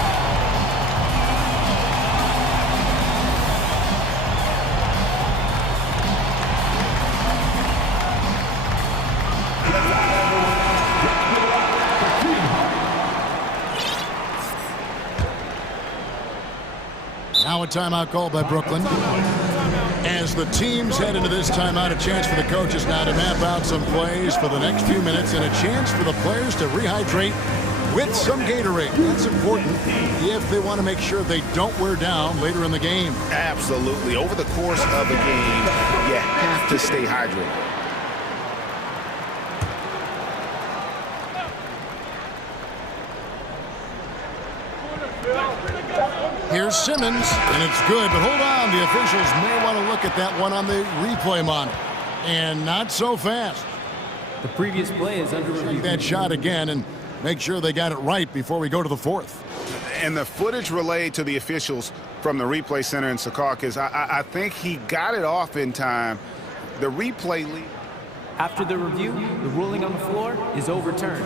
Now a timeout called by Brooklyn. As the teams head into this timeout, a chance for the coaches now to map out some plays for the next few minutes and a chance for the players to rehydrate with some Gatorade. That's important if they want to make sure they don't wear down later in the game. Absolutely. Over the course of a game, you have to stay hydrated. Here's Simmons, and it's good, but hold on. The officials may want to look at that one on the replay monitor. And not so fast. The previous play is under review. Take that shot again and make sure they got it right before we go to the fourth. And the footage relayed to the officials from the replay center in Secaucus, I think he got it off in time. The replay lead. After the review, the ruling on the floor is overturned.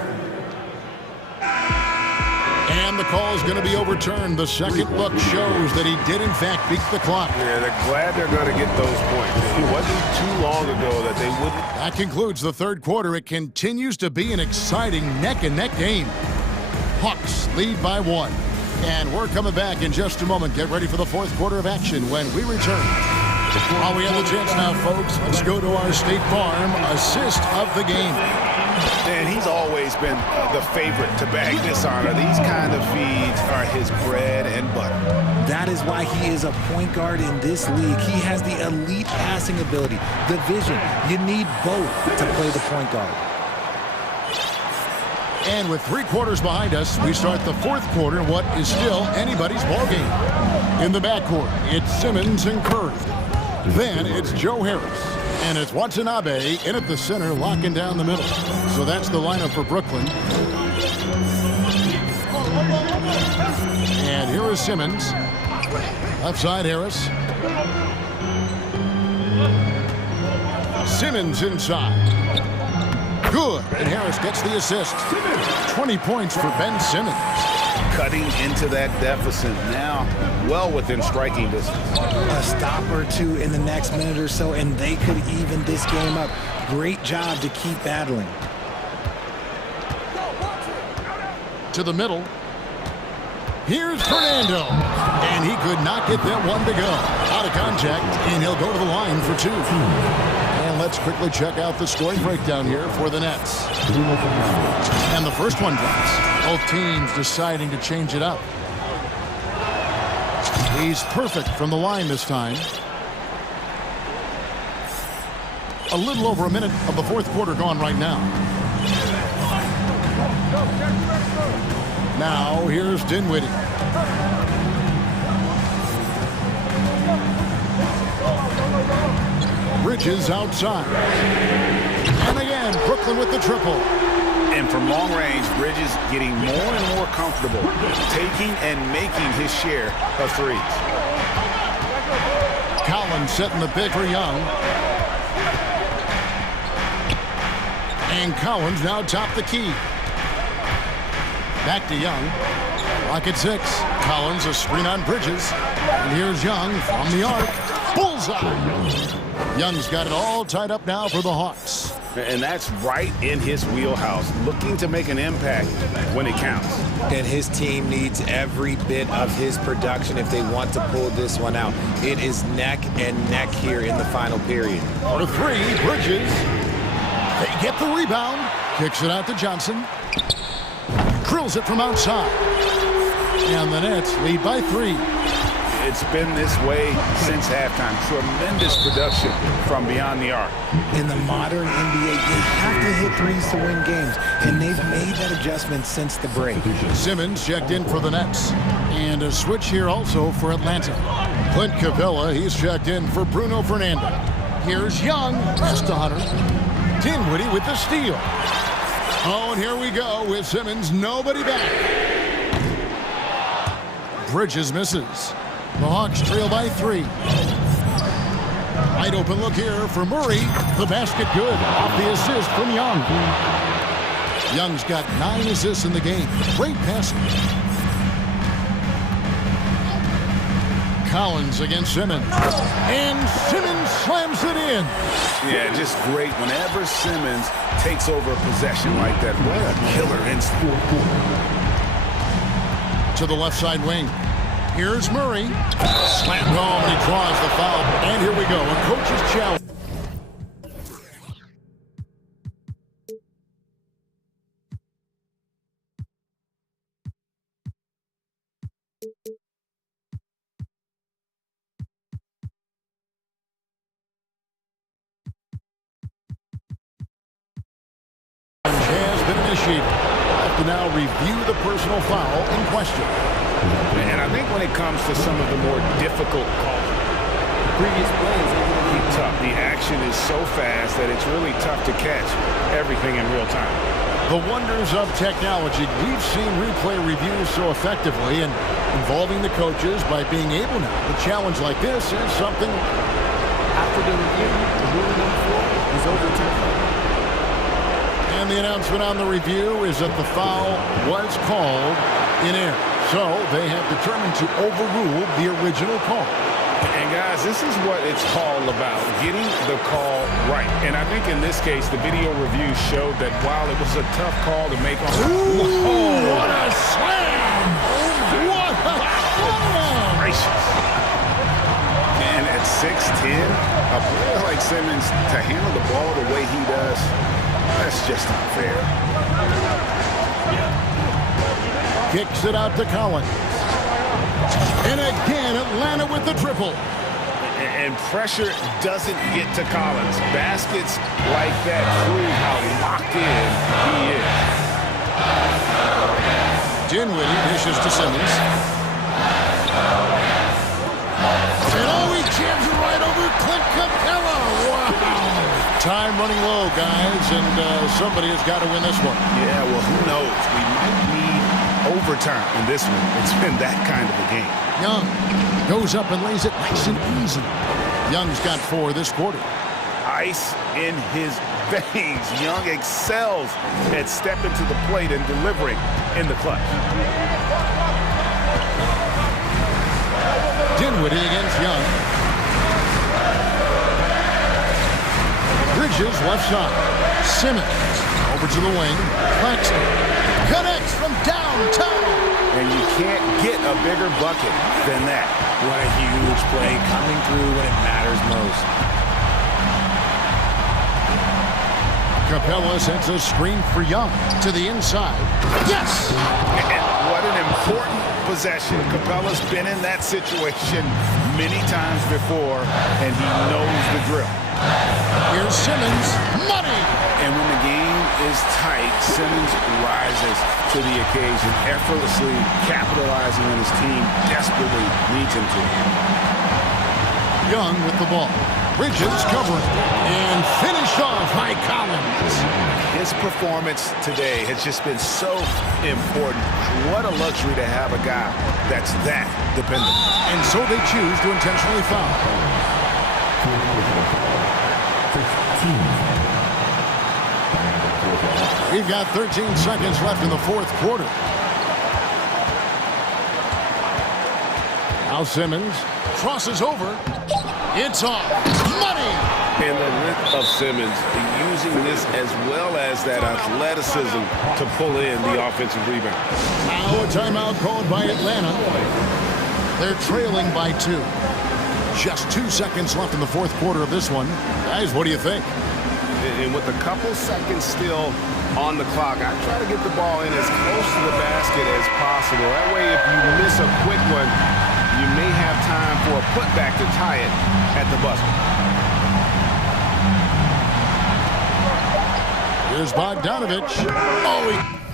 And the call is going to be overturned. The second look shows that he did, in fact, beat the clock. Yeah, they're glad they're going to get those points. It wasn't too long ago that they wouldn't. That concludes the third quarter. It continues to be an exciting neck-and-neck game. Hawks lead by 1. And we're coming back in just a moment. Get ready for the fourth quarter of action when we return. While we have the chance now, folks, let's go to our State Farm assist of the game. And he's always been the favorite to bag this honor. These kind of feeds are his bread and butter. That is why he is a point guard in this league. He has the elite passing ability, the vision. You need both to play the point guard. And with 3 quarters behind us, we start the fourth quarter in what is still anybody's ball game. In the backcourt, it's Simmons and Curry. Then it's Joe Harris. And it's Watanabe in at the center, locking down the middle. So that's the lineup for Brooklyn. And here is Simmons. Left side, Harris. Simmons inside. Good. And Harris gets the assist. 20 points for Ben Simmons. Cutting into that deficit now, well within striking distance. A stop or two in the next minute or so, and they could even this game up. Great job to keep battling. To the middle. Here's Fernando. And he could not get that one to go. Out of contact, and he'll go to the line for 2. And let's quickly check out the scoring breakdown here for the Nets. And the first one drops. Both teams deciding to change it up. He's perfect from the line this time. A little over a minute of the fourth quarter gone right now. Now, here's Dinwiddie. Bridges outside. And again, Brooklyn with the triple. And from long range, Bridges getting more and more comfortable, taking and making his share of threes. Collins setting the big for Young. And Collins now top the key. Back to Young. Rocket 6. Collins a screen on Bridges. And here's Young from the arc. Bullseye. Young's got it all tied up now for the Hawks. And that's right in his wheelhouse, looking to make an impact when it counts. And his team needs every bit of his production if they want to pull this one out. It is neck and neck here in the final period. For three, Bridges. They get the rebound. Kicks it out to Johnson. Drills it from outside. And the Nets lead by 3. It's been this way since halftime. Tremendous production from beyond the arc. In the modern NBA, they have to hit threes to win games, and they've made that adjustment since the break. Simmons checked in for the Nets. And a switch here also for Atlanta. Clint Capella, he's checked in for Bruno Fernando. Here's Young, just a Hunter. Dinwiddie with the steal. Oh, and here we go with Simmons, nobody back. Bridges misses. The Hawks trail by 3. Wide open look here for Murray. The basket good off the assist from Young. Young's got 9 assists in the game. Great passing. Collins against Simmons. And Simmons slams it in. Yeah, just great whenever Simmons takes over a possession like that. What a killer instinct. To the left side wing. Here's Murray. Slammed home, and he draws the foul. And here we go, a coach's challenge. Has been initiated. Have to now review the personal foul in question. And I think when it comes to some of the more difficult calls, Previous plays able to keep tough. The action is so fast that it's really tough to catch everything in real time. The wonders of technology. We've seen replay reviews so effectively and involving the coaches by being able now. A challenge like this is something. After the review, the ruling on the floor is overturned. And the announcement on the review is that the foul was called in air. So they have determined to overrule the original call. And guys, this is what it's all about, getting the call right. And I think in this case, the video review showed that while it was a tough call to make on... Ooh, what a slam! What a slam! Gracious. And at 6'10", a player like Simmons, to handle the ball the way he does, that's just unfair. Kicks it out to Collins. And again, Atlanta with the triple. And pressure doesn't get to Collins. Baskets like that prove how locked in he is. Dinwiddie dishes to Simmons. And oh, he jams it right over Clint Capella. Wow. Time running low, guys, and somebody has got to win this one. Yeah, well, who knows? We might need overtime in this one. It's been that kind of a game. Young goes up and lays it nice and easy. Young's got 4 this quarter. Ice in his veins. Young excels at stepping to the plate and delivering in the clutch. Dinwiddie against Young. Bridges left side. Simmons over to the wing. Claxton connects from downtown. And you can't get a bigger bucket than that. What a huge play coming through when it matters most. Capella sends a screen for Young to the inside. Yes! And what an important possession. Capella's been in that situation many times before, and he knows the drill. Here's Simmons. Money! And when the game is tight, Simmons rises to the occasion, effortlessly capitalizing on his team desperately needs him to. Young with the ball. Bridges covering. And finished off by Collins. His performance today has just been so important. What a luxury to have a guy that's that dependent. And so they choose to intentionally foul. We've got 13 seconds left in the fourth quarter. Now Simmons crosses over. It's off. Money! And the length of Simmons using this as well as that athleticism to pull in the offensive rebound. Now a timeout called by Atlanta. They're trailing by 2. Just 2 seconds left in the fourth quarter of this one. Guys, what do you think? And with a couple seconds still on the clock, I try to get the ball in as close to the basket as possible. That way, if you miss a quick one, you may have time for a putback to tie it at the buzzer. Here's Bogdanovich. Oh, he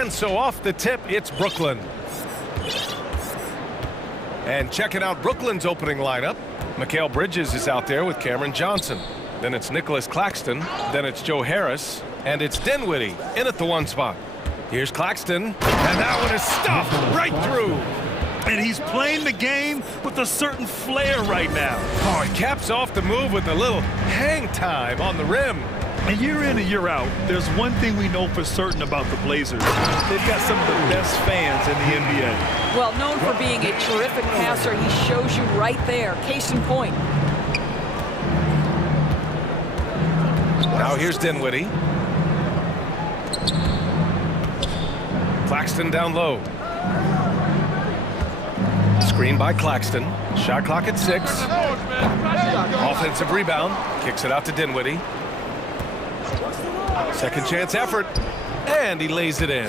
And so off the tip, it's Brooklyn. And checking out Brooklyn's opening lineup, Mikal Bridges is out there with Cameron Johnson. Then it's Nicholas Claxton. Then it's Joe Harris. And it's Dinwiddie in at the 1 spot. Here's Claxton. And that one is stuffed right through. And he's playing the game with a certain flair right now. Oh, he caps off the move with a little hang time on the rim. And year in and year out, there's one thing we know for certain about the Blazers. They've got some of the best fans in the NBA. Well, known for being a terrific passer, he shows you right there. Case in point. Now here's Dinwiddie. Claxton down low. Screen by Claxton. Shot clock at 6. Offensive rebound. Kicks it out to Dinwiddie. Second chance effort. And he lays it in.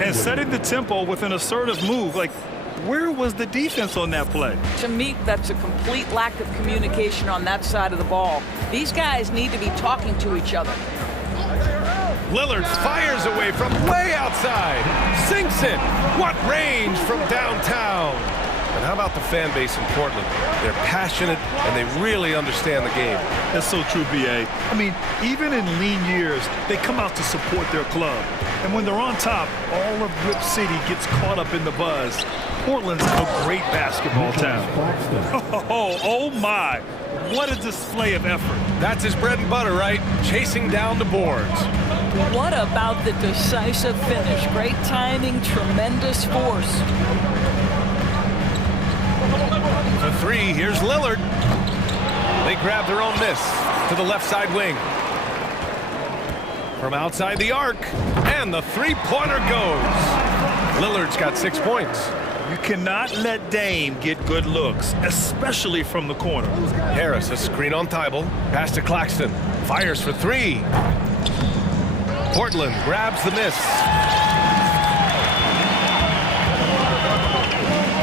And setting the tempo with an assertive move. Like, where was the defense on that play? To me, that's a complete lack of communication on that side of the ball. These guys need to be talking to each other. Lillard fires away from way outside. Sinks it. What range from downtown. And how about the fan base in Portland? They're passionate and they really understand the game. That's so true, B.A. I mean, even in lean years, they come out to support their club. And when they're on top, all of Rip City gets caught up in the buzz. Portland's a great basketball town. Oh my. What a display of effort. That's his bread and butter, right? Chasing down the boards. What about the decisive finish? Great timing, tremendous force. For 3, here's Lillard. They grab their own miss to the left side wing. From outside the arc, and the three-pointer goes. Lillard's got 6 points. You cannot let Dame get good looks, especially from the corner. Harris, a screen on Thibault. Pass to Claxton. Fires for 3. Portland grabs the miss.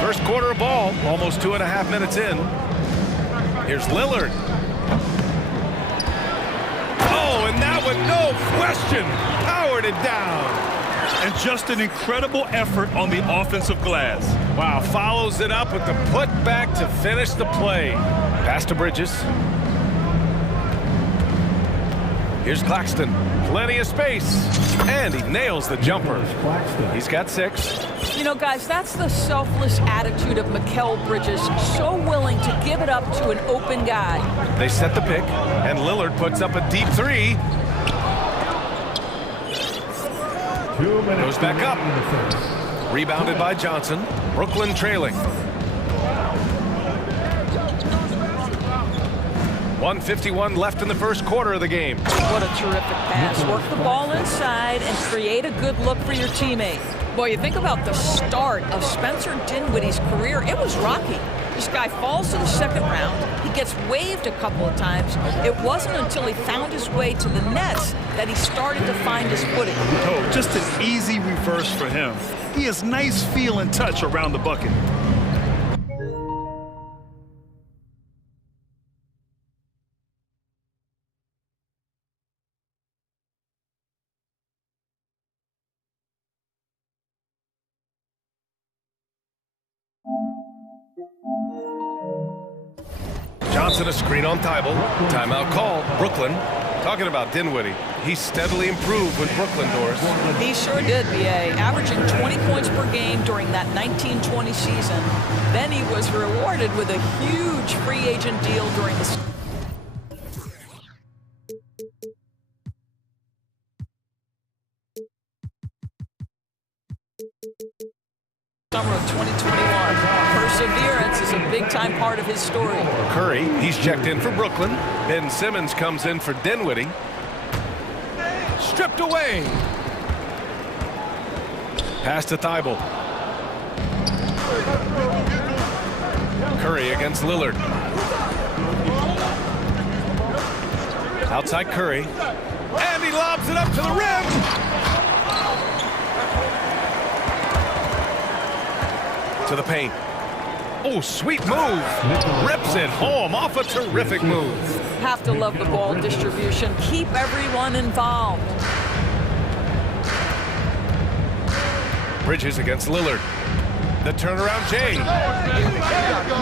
First quarter of ball, almost 2.5 minutes in. Here's Lillard. Oh, and that one, no question, powered it down. And just an incredible effort on the offensive glass. Wow, follows it up with the putback to finish the play. Pass to Bridges. Here's Claxton. Plenty of space. And he nails the jumper. He's got 6. You know, guys, that's the selfless attitude of Mikal Bridges. So willing to give it up to an open guy. They set the pick, and Lillard puts up a deep 3. Goes back up. Rebounded by Johnson. Brooklyn trailing. 1:51 left in the first quarter of the game. What a terrific pass. Work the ball inside and create a good look for your teammate. Boy, you think about the start of Spencer Dinwiddie's career. It was rocky. This guy falls to the second round. He gets waived a couple of times. It wasn't until he found his way to the Nets that he started to find his footing. Oh, just an easy reverse for him. He has nice feel and touch around the bucket. Johnson a screen on Thibault. Timeout called. Brooklyn. Talking about Dinwiddie. He steadily improved with Brooklyn, Doris. He sure did, B.A. Averaging 20 points per game during that 1920 season. Then he was rewarded with a huge free agent deal during the summer of 2021. Perseverance is a big-time part of his story. Curry, he's checked in for Brooklyn. Ben Simmons comes in for Dinwiddie. Stripped away. Pass to Thibault. Curry against Lillard. Outside Curry. And he lobs it up to the rim. To the paint. Oh, sweet move. Rips it home off a terrific move. Have to love the ball distribution. Keep everyone involved. Bridges against Lillard. The turnaround Jay.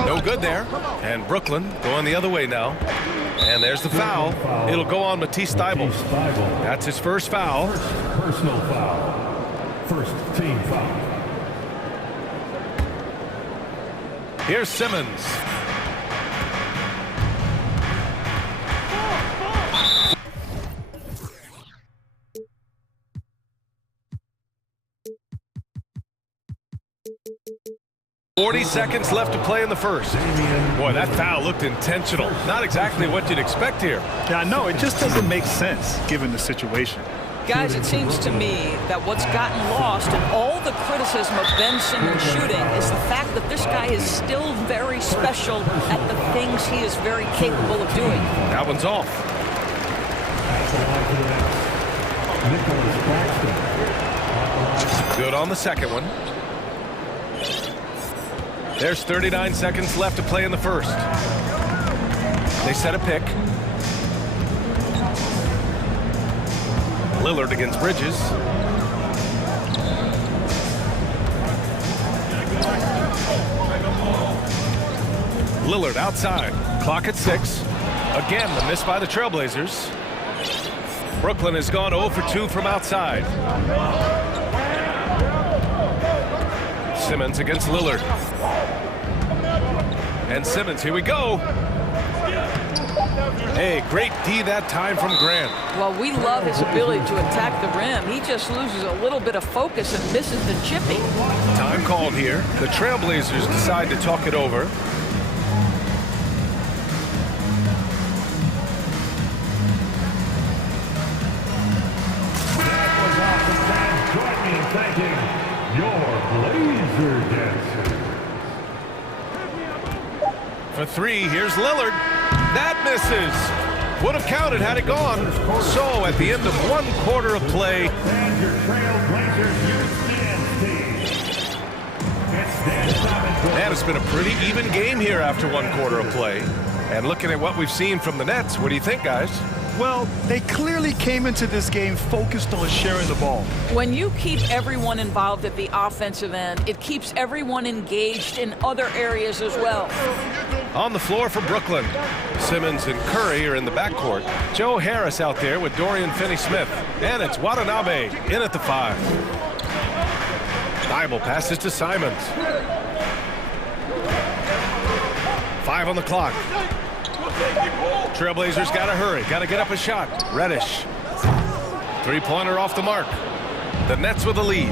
No good there. And Brooklyn going the other way now. And there's the foul. It'll go on Matisse Thybulle. That's his first foul. Personal foul. First team foul. Here's Simmons. .40 seconds left to play in the first. Boy, that foul looked intentional. Not exactly what you'd expect here. Yeah, I know. It just doesn't make sense given the situation. Guys, it seems to me that what's gotten lost in all the criticism of Ben Simmons' shooting is the fact that this guy is still very special at the things he is very capable of doing. That one's off. Good on the second one. There's 39 seconds left to play in the first. They set a pick. Lillard against Bridges. Lillard outside. Clock at 6. Again, the miss by the Trailblazers. Brooklyn has gone 0 for 2 from outside. Simmons against Lillard. And Simmons, here we go. Hey, great D that time from Grant. Well, we love his ability to attack the rim. He just loses a little bit of focus and misses the chippy. Time called here. The Trailblazers decide to talk it over. Join me in thanking your Blazer dancers. For 3, here's Lillard. That misses. Would have counted had it gone. So at the end of 1 quarter of play. And your Trailblazers youth dance team. It's dance time. Man, it's been a pretty even game here after 1 quarter of play. And looking at what we've seen from the Nets, what do you think, guys? Well, they clearly came into this game focused on sharing the ball. When you keep everyone involved at the offensive end, it keeps everyone engaged in other areas as well. On the floor for Brooklyn, Simmons and Curry are in the backcourt. Joe Harris out there with Dorian Finney-Smith. And it's Watanabe in at the 5. Thybulle passes to Simons. 5 on the clock. Trailblazers got to hurry. Got to get up a shot. Reddish. 3-pointer off the mark. The Nets with the lead.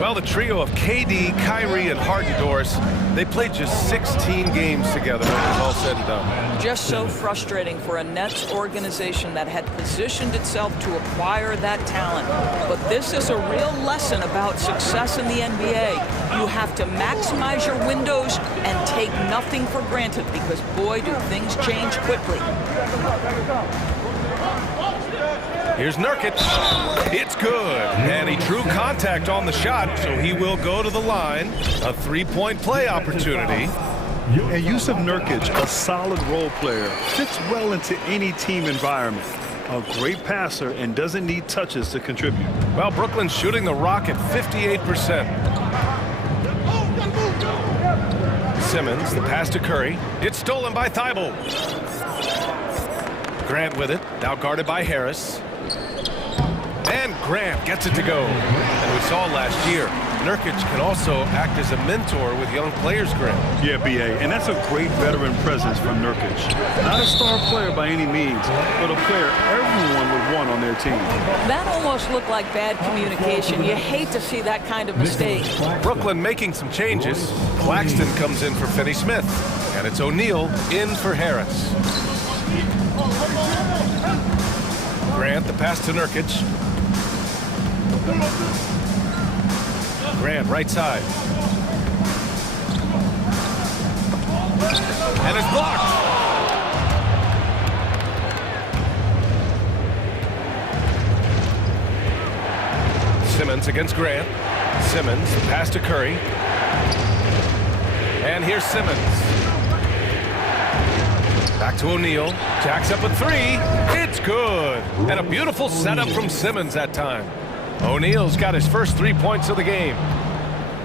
Well, the trio of KD, Kyrie, and Harden, Doris, they played just 16 games together when it was all said and done. Just so frustrating for a Nets organization that had positioned itself to acquire that talent. But this is a real lesson about success in the NBA. You have to maximize your windows and take nothing for granted because, boy, do things change quickly. Here's Nurkic. It's good. And he drew contact on the shot, so he will go to the line. A 3-point play opportunity. And Yusuf Nurkic, a solid role player, fits well into any team environment. A great passer and doesn't need touches to contribute. Well, Brooklyn's shooting the rock at 58%. Simmons, the pass to Curry. It's stolen by Thybulle. Grant with it, now guarded by Harris. And Grant gets it to go. And we saw last year, Nurkic can also act as a mentor with young players, Grant. Yeah, B.A., and that's a great veteran presence from Nurkic. Not a star player by any means, but a player everyone would want on their team. That almost looked like bad communication. You hate to see that kind of mistake. Brooklyn making some changes. Claxton comes in for Finney-Smith. And it's O'Neal in for Harris. Grant, the pass to Nurkic. Grant, right side. And it's blocked. Simmons against Grant. Simmons, the pass to Curry. And here's Simmons. Back to O'Neal. Jacks up a 3. It's good. And a beautiful setup from Simmons that time. O'Neal's got his first 3 points of the game.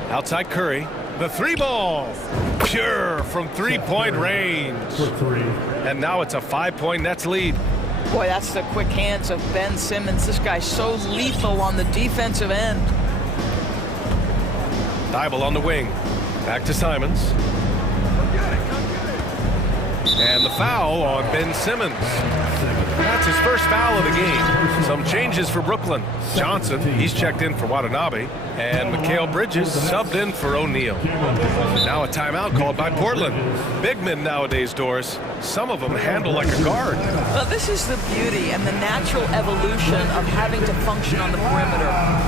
Outside Curry. The three ball. Pure from three-point range. For three. And now it's a 5-point Nets lead. Boy, that's the quick hands of Ben Simmons. This guy's so lethal on the defensive end. Thibault on the wing. Back to Simons. And the foul on Ben Simmons. That's his first foul of the game. Some changes for Brooklyn. Johnson, he's checked in for Watanabe. And Mikal Bridges subbed in for O'Neal. Now a timeout called by Portland. Big men nowadays, Doris. Some of them handle like a guard. Well, this is the beauty and the natural evolution of having to function on the perimeter.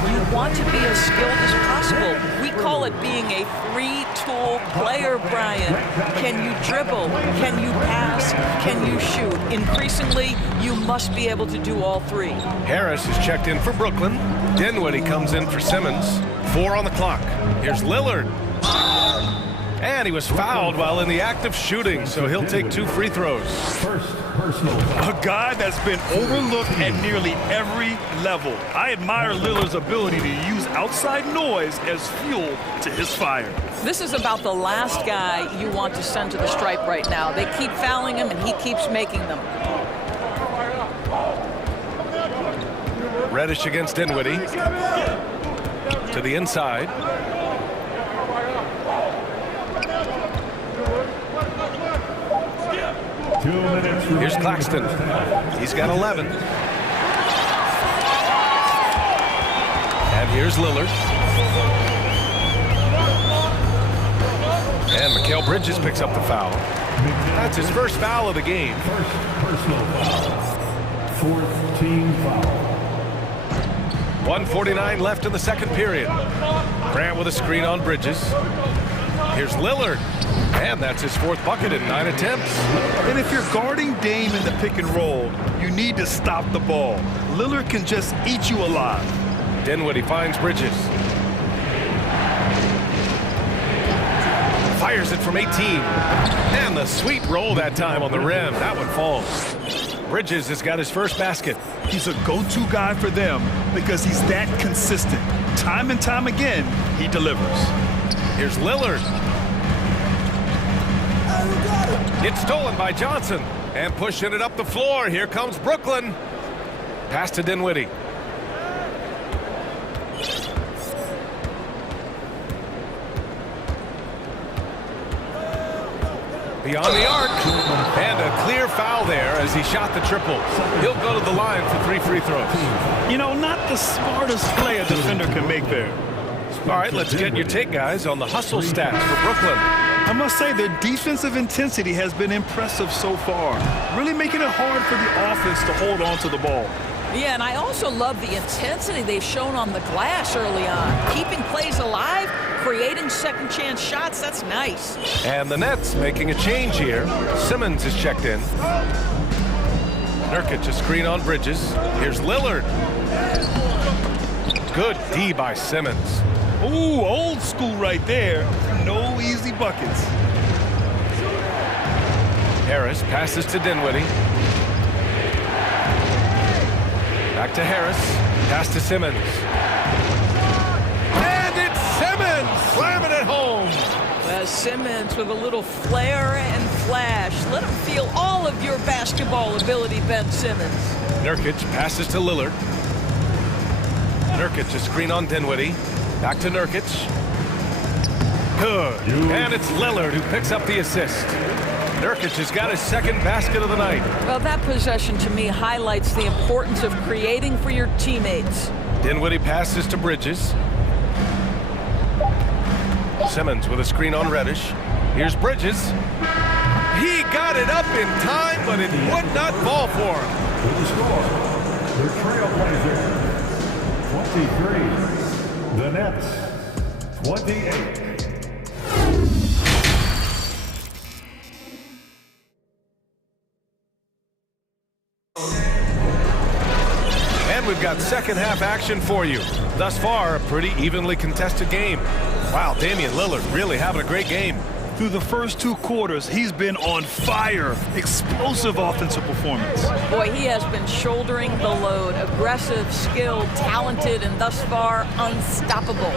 You want to be as skilled as possible. We call it being a three-tool player, Brian. Can you dribble? Can you pass? Can you shoot? Increasingly, you must be able to do all three. Harris is checked in for Brooklyn. Dinwiddie comes in for Simmons. 4 on the clock. Here's Lillard. And he was fouled while in the act of shooting, so he'll take 2 free throws. First personal. A guy that's been overlooked at nearly every level. I admire Lillard's ability to use outside noise as fuel to his fire. This is about the last guy you want to send to the stripe right now. They keep fouling him, and he keeps making them. Reddish against Dinwiddie. To the inside. Here's Claxton. He's got 11. And here's Lillard. And Mikal Bridges picks up the foul. That's his first foul of the game. First personal foul. Fourth team foul. 1:49 left in the second period. Grant with a screen on Bridges. Here's Lillard. And that's his 4th bucket in 9 attempts. And if you're guarding Dame in the pick and roll, you need to stop the ball. Lillard can just eat you alive. Dinwiddie finds Bridges. Fires it from 18. And the sweet roll that time on the rim. That one falls. Bridges has got his first basket. He's a go-to guy for them because he's that consistent. Time and time again, he delivers. Here's Lillard. It's stolen by Johnson. And pushing it up the floor. Here comes Brooklyn. Pass to Dinwiddie. Beyond the arc. And a clear foul there as he shot the triple. He'll go to the line for 3 free throws. You know, not the smartest play a defender can make there. All right, let's get your take, guys, on the hustle stats for Brooklyn. I must say their defensive intensity has been impressive so far, really making it hard for the offense to hold on to the ball. Yeah, and I also love the intensity they've shown on the glass early on. Keeping plays alive, creating second chance shots, that's nice. And the Nets making a change here. Simmons is checked in. Nurkic a screen on Bridges. Here's Lillard. Good D by Simmons. Ooh, old school right there. No easy buckets. Harris passes to Dinwiddie. Back to Harris. Pass to Simmons. And it's Simmons slamming it home. Simmons with a little flair and flash. Let him feel all of your basketball ability, Ben Simmons. Nurkic passes to Lillard. Nurkic a screen on Dinwiddie. Back to Nurkic. Good. And it's Lillard who picks up the assist. Nurkic has got his second basket of the night. Well, that possession to me highlights the importance of creating for your teammates. Dinwiddie passes to Bridges. Simmons with a screen on Reddish. Here's Bridges. He got it up in time, but it would not fall for him. With the score, the Trailblazer, 23. The Nets, 28. And we've got second half action for you. Thus far, a pretty evenly contested game. Wow, Damian Lillard really having a great game. Through the first 2 quarters, he's been on fire. Explosive offensive performance. Boy, he has been shouldering the load. Aggressive, skilled, talented, and thus far unstoppable.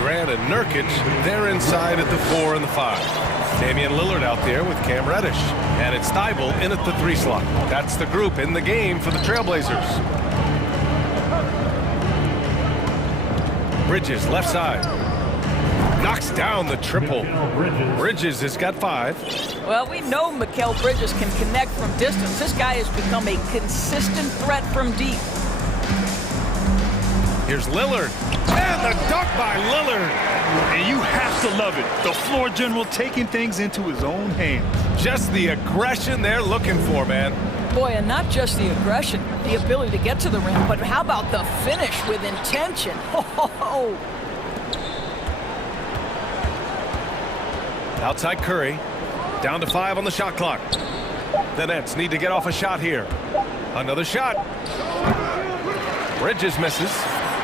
Grant and Nurkic, they're inside at the 4 and the 5. Damian Lillard out there with Cam Reddish. And it's Thibault in at the 3 slot. That's the group in the game for the Trailblazers. Bridges, left side. Knocks down the triple. Bridges has got 5. Well, we know Mikal Bridges can connect from distance. This guy has become a consistent threat from deep. Here's Lillard. And the dunk by Lillard. And you have to love it. The floor general taking things into his own hands. Just the aggression they're looking for, man. Boy, and not just the aggression, the ability to get to the rim, but how about the finish with intention? Oh. Outside Curry. Down to 5 on the shot clock. The Nets need to get off a shot here. Another shot. Bridges misses.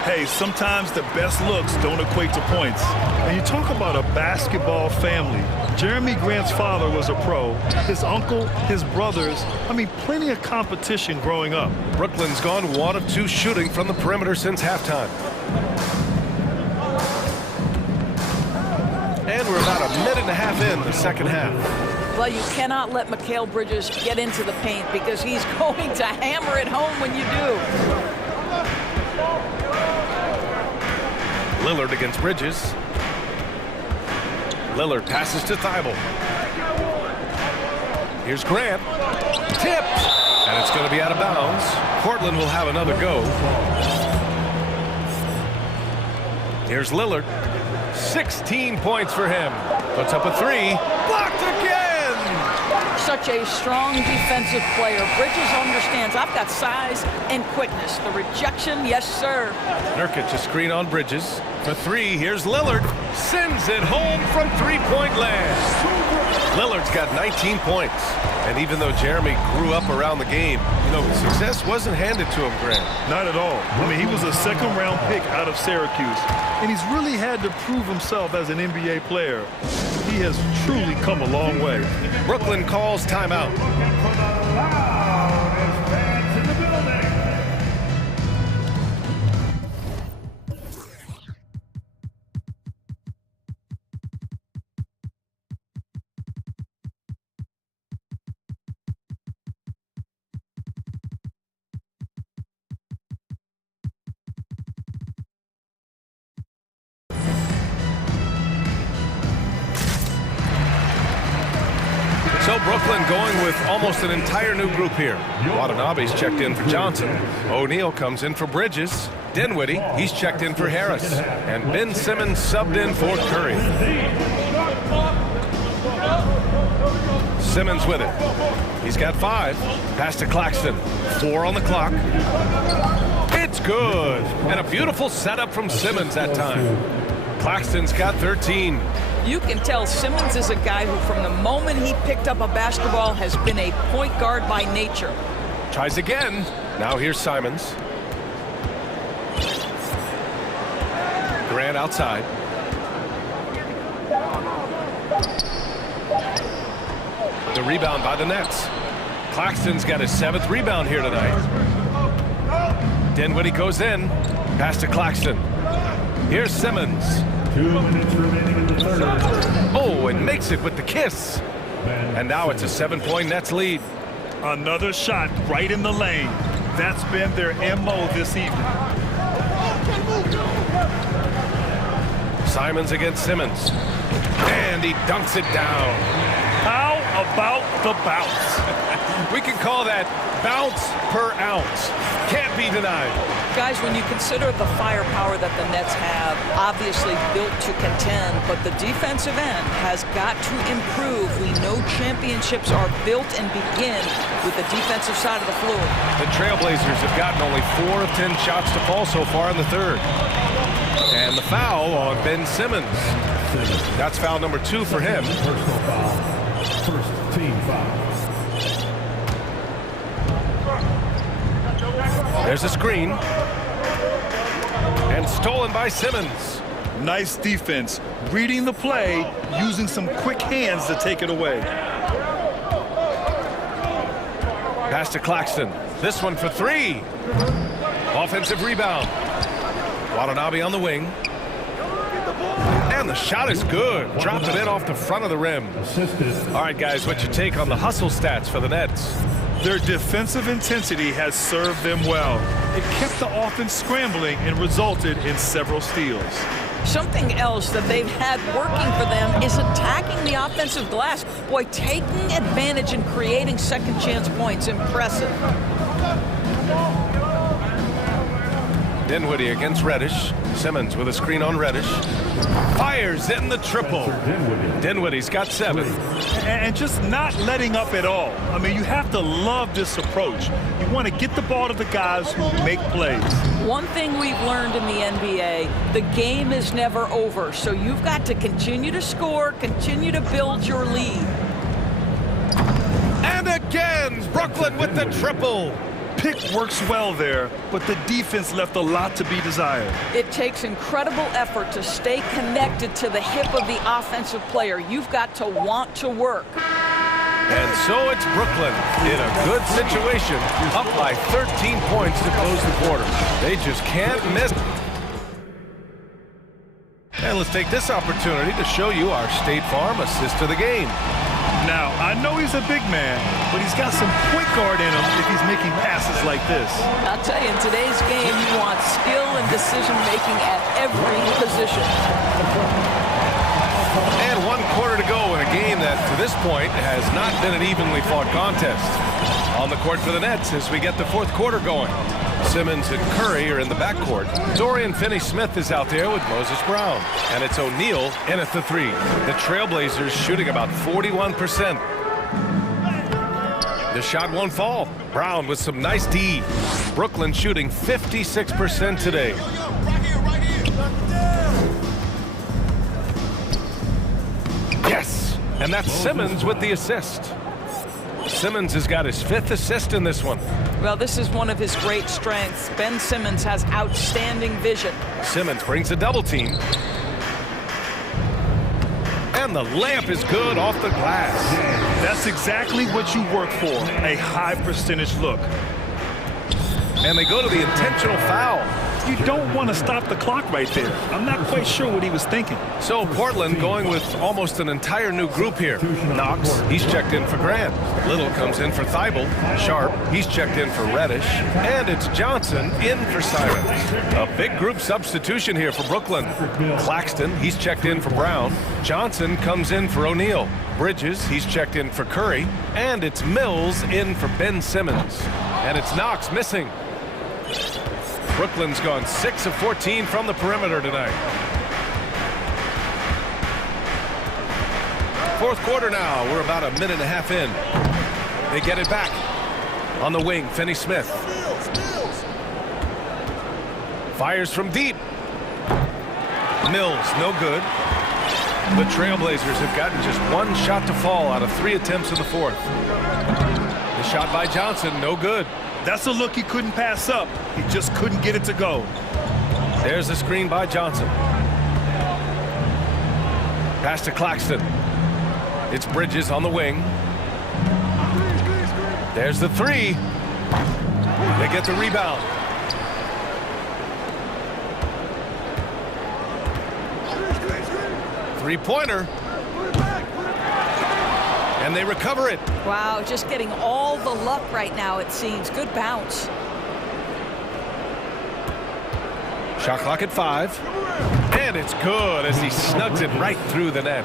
Hey, sometimes the best looks don't equate to points. And you talk about a basketball family. Jeremy Grant's father was a pro. His uncle, his brothers. I mean, plenty of competition growing up. Brooklyn's gone 1 of 2 shooting from the perimeter since halftime. And we're about a minute and a half in the second half. Well, you cannot let Mikal Bridges get into the paint because he's going to hammer it home when you do. Lillard against Bridges. Lillard passes to Thibault. Here's Grant. Tipped. And it's going to be out of bounds. Portland will have another go. Here's Lillard. 16 points for him. Puts up a 3. Blocked again! Such a strong defensive player. Bridges understands I've got size and quickness. The rejection, yes, sir. Nurkic a screen on Bridges. For 3, here's Lillard. Sends it home from 3-point land. Lillard's got 19 points. And even though Jeremy grew up around the game, you know, success wasn't handed to him, Grant. Not at all. I mean, he was a second-round pick out of Syracuse. And he's really had to prove himself as an NBA player. He has truly come a long way. Brooklyn calls timeout. So Brooklyn going with almost an entire new group here. Watanabe's checked in for Johnson. O'Neal comes in for Bridges. Dinwiddie, he's checked in for Harris. And Ben Simmons subbed in for Curry. Simmons with it. He's got 5. Pass to Claxton. 4 on the clock. It's good. And a beautiful setup from Simmons that time. Claxton's got 13. You can tell Simmons is a guy who, from the moment he picked up a basketball, has been a point guard by nature. Tries again. Now here's Simons. Grant outside. The rebound by the Nets. Claxton's got his 7th rebound here tonight. Dinwiddie goes in. Pass to Claxton. Here's Simmons. 2 minutes remaining in the third. Oh, and makes it with the kiss. And now it's a 7-point Nets lead. Another shot right in the lane. That's been their MO this evening. Simons against Simmons. And he dunks it down. How about the bounce? We can call that bounce per ounce. Can't be denied. Guys, when you consider the firepower that the Nets have, obviously built to contend, but the defensive end has got to improve. We know championships are built and begin with the defensive side of the floor. The Trailblazers have gotten only 4 of 10 shots to fall so far in the third. And the foul on Ben Simmons. That's foul number 2 for him. Personal foul. First team foul. There's a screen. And stolen by Simmons. Nice defense. Reading the play, using some quick hands to take it away. Pass to Claxton. This one for 3. Offensive rebound. Watanabe on the wing. shot is good. Dropped it in off the front of the rim. All right, guys, what's your take on the hustle stats for the Nets? Their defensive intensity has served them well. It kept the offense scrambling and resulted in several steals. Something else that they've had working for them is attacking the offensive glass. Boy, taking advantage and creating second chance points. Impressive. Dinwiddie against Reddish. Simmons with a screen on Reddish. Fires in the triple. Dinwiddie's got 7. And just not letting up at all. I mean, you have to love this approach. You want to get the ball to the guys who make plays. One thing we've learned in the NBA, the game is never over. So you've got to continue to score, continue to build your lead. And again, Brooklyn with the triple. Pick works well there, but the defense left a lot to be desired. It takes incredible effort to stay connected to the hip of the offensive player. You've got to want to work. And so it's Brooklyn in a good situation, up by 13 points to close the quarter. They just can't miss. And let's take this opportunity to show you our State Farm assist of the game. Now, I know he's a big man, but he's got some point guard in him if he's making passes like this. I'll tell you, in today's game, you want skill and decision-making at every position. And 1 quarter to go in a game that, to this point, has not been an evenly fought contest. On the court for the Nets as we get the 4th quarter going. Simmons and Curry are in the backcourt. Dorian Finney-Smith is out there with Moses Brown. And it's O'Neal in at the 3. The Trailblazers shooting about 41%. The shot won't fall. Brown with some nice D. Brooklyn shooting 56% today. Yes! And that's Simmons with the assist. Simmons has got his 5th assist in this one. Well, this is one of his great strengths. Ben Simmons has outstanding vision. Simmons brings a double team. And the layup is good off the glass. That's exactly what you work for, a high percentage look. And they go to the intentional foul. You don't want to stop the clock right there. I'm not quite sure what he was thinking. So Portland going with almost an entire new group here. Knox, he's checked in for Grant. Little comes in for Thibault. Sharp, he's checked in for Reddish. And it's Johnson in for Simons. A big group substitution here for Brooklyn. Claxton, he's checked in for Brown. Johnson comes in for O'Neal. Bridges, he's checked in for Curry. And it's Mills in for Ben Simmons. And it's Knox missing. Brooklyn's gone 6 of 14 from the perimeter tonight. 4th quarter now. We're about a minute and a half in. They get it back. On the wing, Finney-Smith. Fires from deep. Mills, no good. The Trailblazers have gotten just 1 shot to fall out of 3 attempts in the 4th. The shot by Johnson, no good. That's a look he couldn't pass up. He just couldn't get it to go. There's the screen by Johnson. Pass to Claxton. It's Bridges on the wing. There's the 3. They get the rebound. Three-pointer. And they recover it. Wow, just getting all the luck right now, it seems. Good bounce. Shot clock at 5. And it's good as he snugs it right through the net.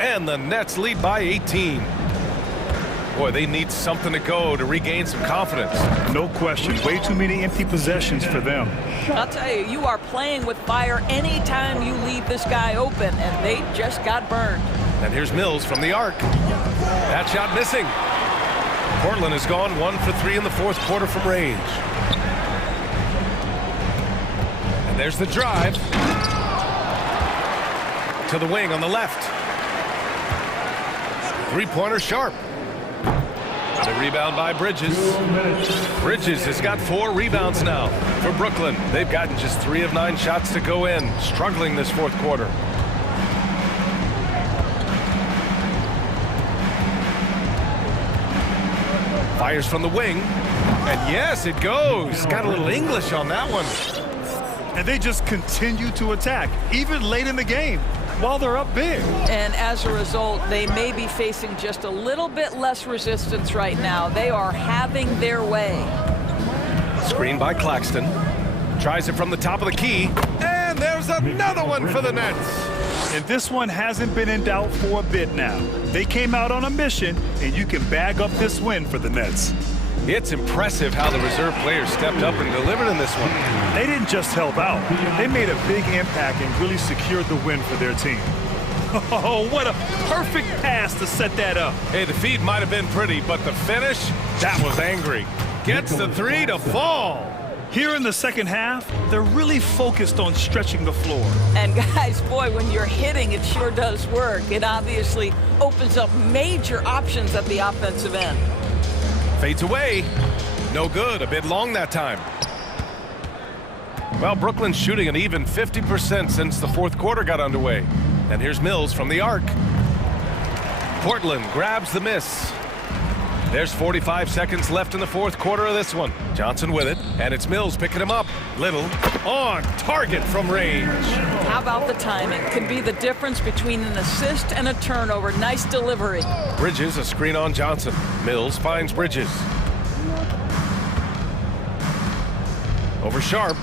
And the Nets lead by 18. Boy, they need something to go to regain some confidence. No question. Way too many empty possessions for them. I'll tell you, you are playing with fire anytime you leave this guy open, and they just got burned. And here's Mills from the arc. That shot missing. Portland has gone 1 for 3 in the 4th quarter from range. And there's the drive. To the wing on the left. Three-pointer Sharp. The rebound by Bridges. Bridges has got 4 rebounds now for Brooklyn. They've gotten just 3 of 9 shots to go in, struggling this 4th quarter. Fires from the wing. And yes, it goes. Got a little English on that one. And they just continue to attack, even late in the game. while they're up big. And as a result, they may be facing just a little bit less resistance right now. They are having their way. Screen by Claxton. Tries it from the top of the key. And there's another one for the Nets. And this one hasn't been in doubt for a bit now. They came out on a mission, and you can bag up this win for the Nets. It's impressive how the reserve players stepped up and delivered in this one. They didn't just help out. They made a big impact and really secured the win for their team. Oh, what a perfect pass to set that up. Hey, the feed might have been pretty, but the finish, that was angry. Gets the three to fall. Here in the second half, they're really focused on stretching the floor. And guys, boy, when you're hitting, it sure does work. It obviously opens up major options at the offensive end. Fades away. No good. A bit long that time. Well, Brooklyn's shooting an even 50% since the fourth quarter got underway. And here's Mills from the arc. Portland grabs the miss. There's 45 seconds left in the fourth quarter of this one. Johnson with it, and it's Mills picking him up. Little on target from range. How about the timing? Could be the difference between an assist and a turnover. Nice delivery. Bridges, a screen on Johnson. Mills finds Bridges. Over Sharp.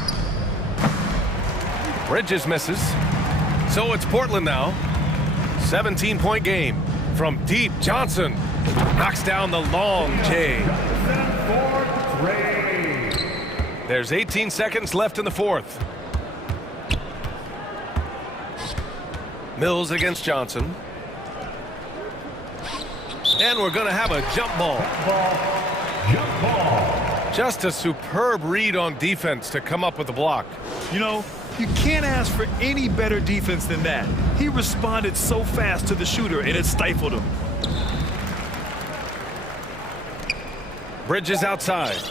Bridges misses. So it's Portland now. 17-point game. From deep, Johnson knocks down the long J. There's 18 seconds left in the fourth. Mills against Johnson. And we're going to have a jump ball. Just a superb read on defense to come up with the block. You know, you can't ask for any better defense than that. He responded so fast to the shooter, and it stifled him. Bridges outside.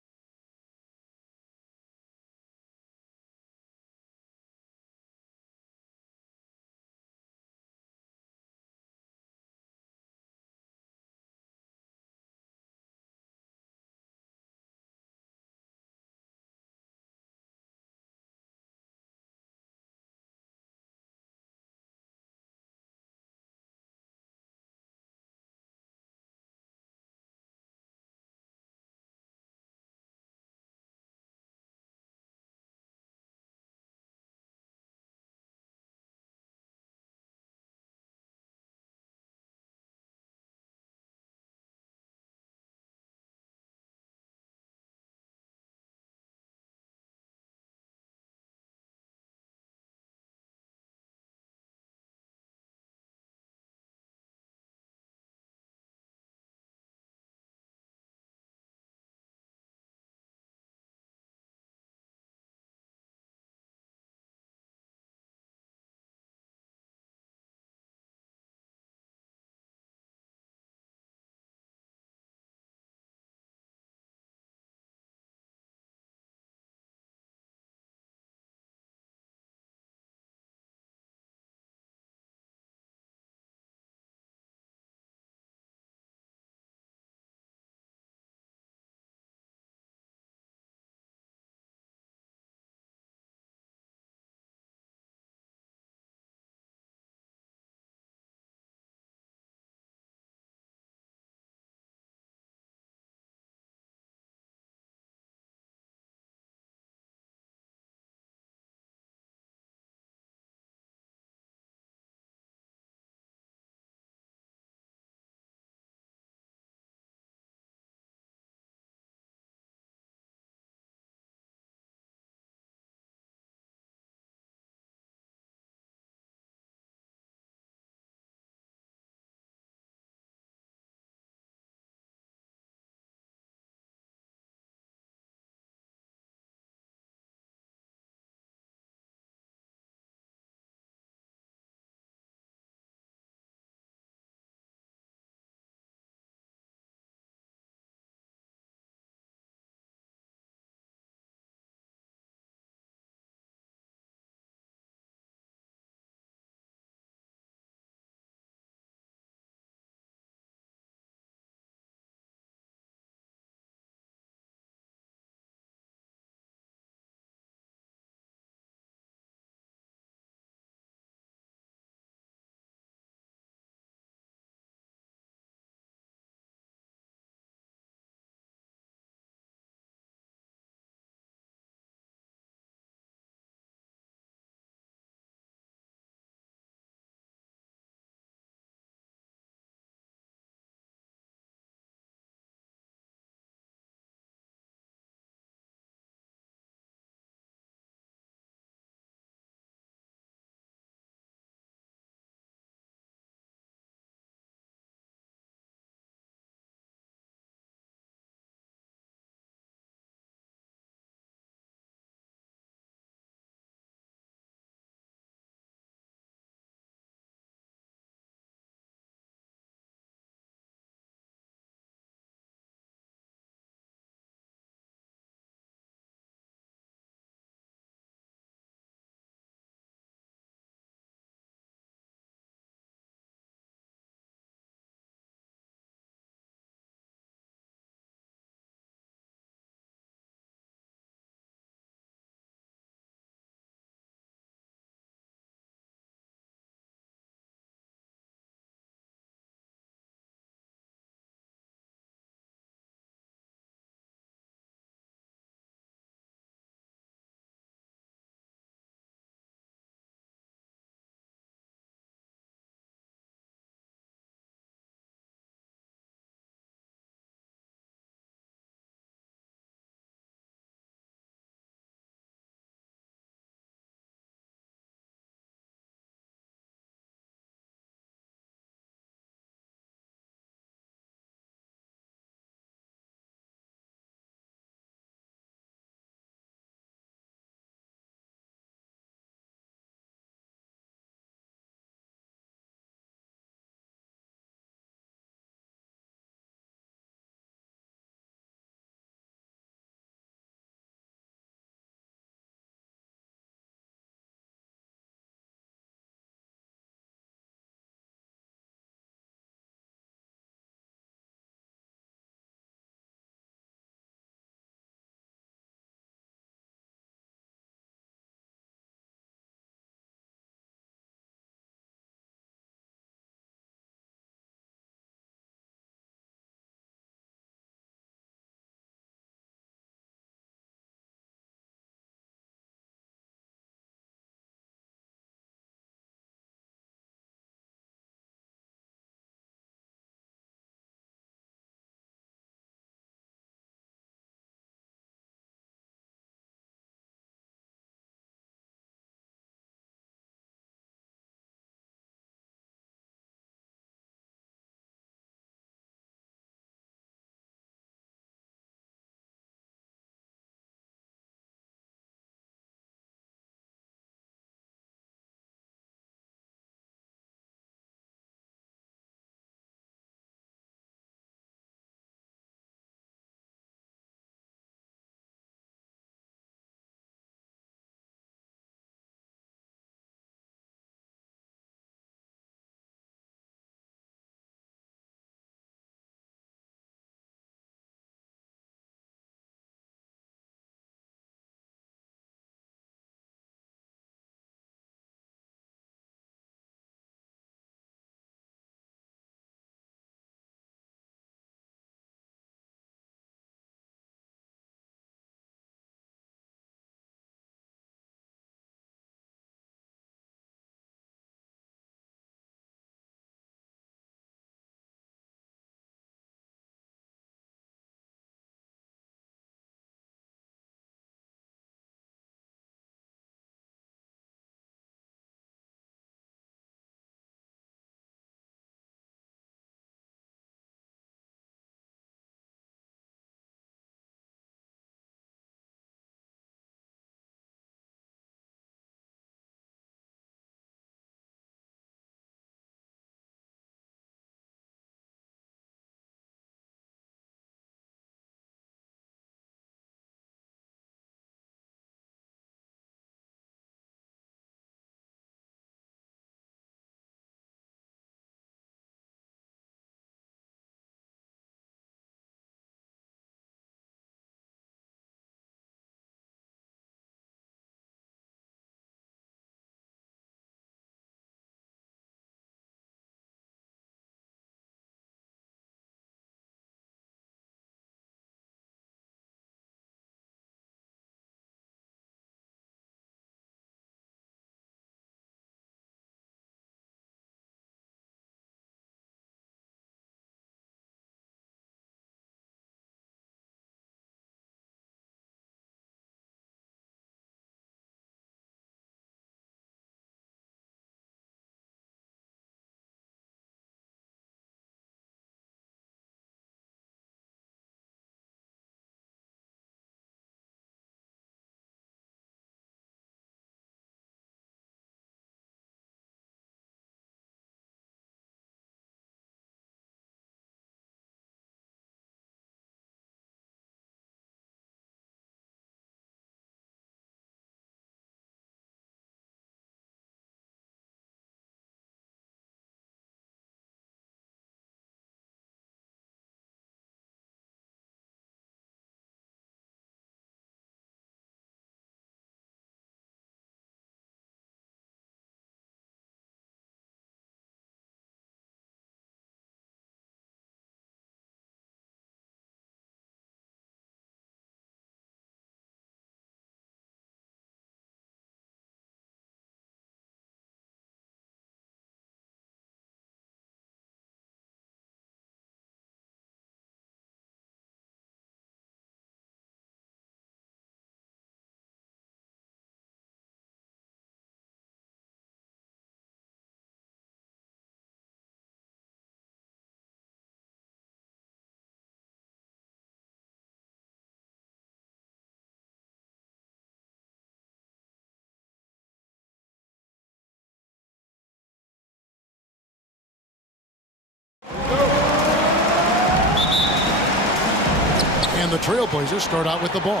the Trailblazers start out with the ball.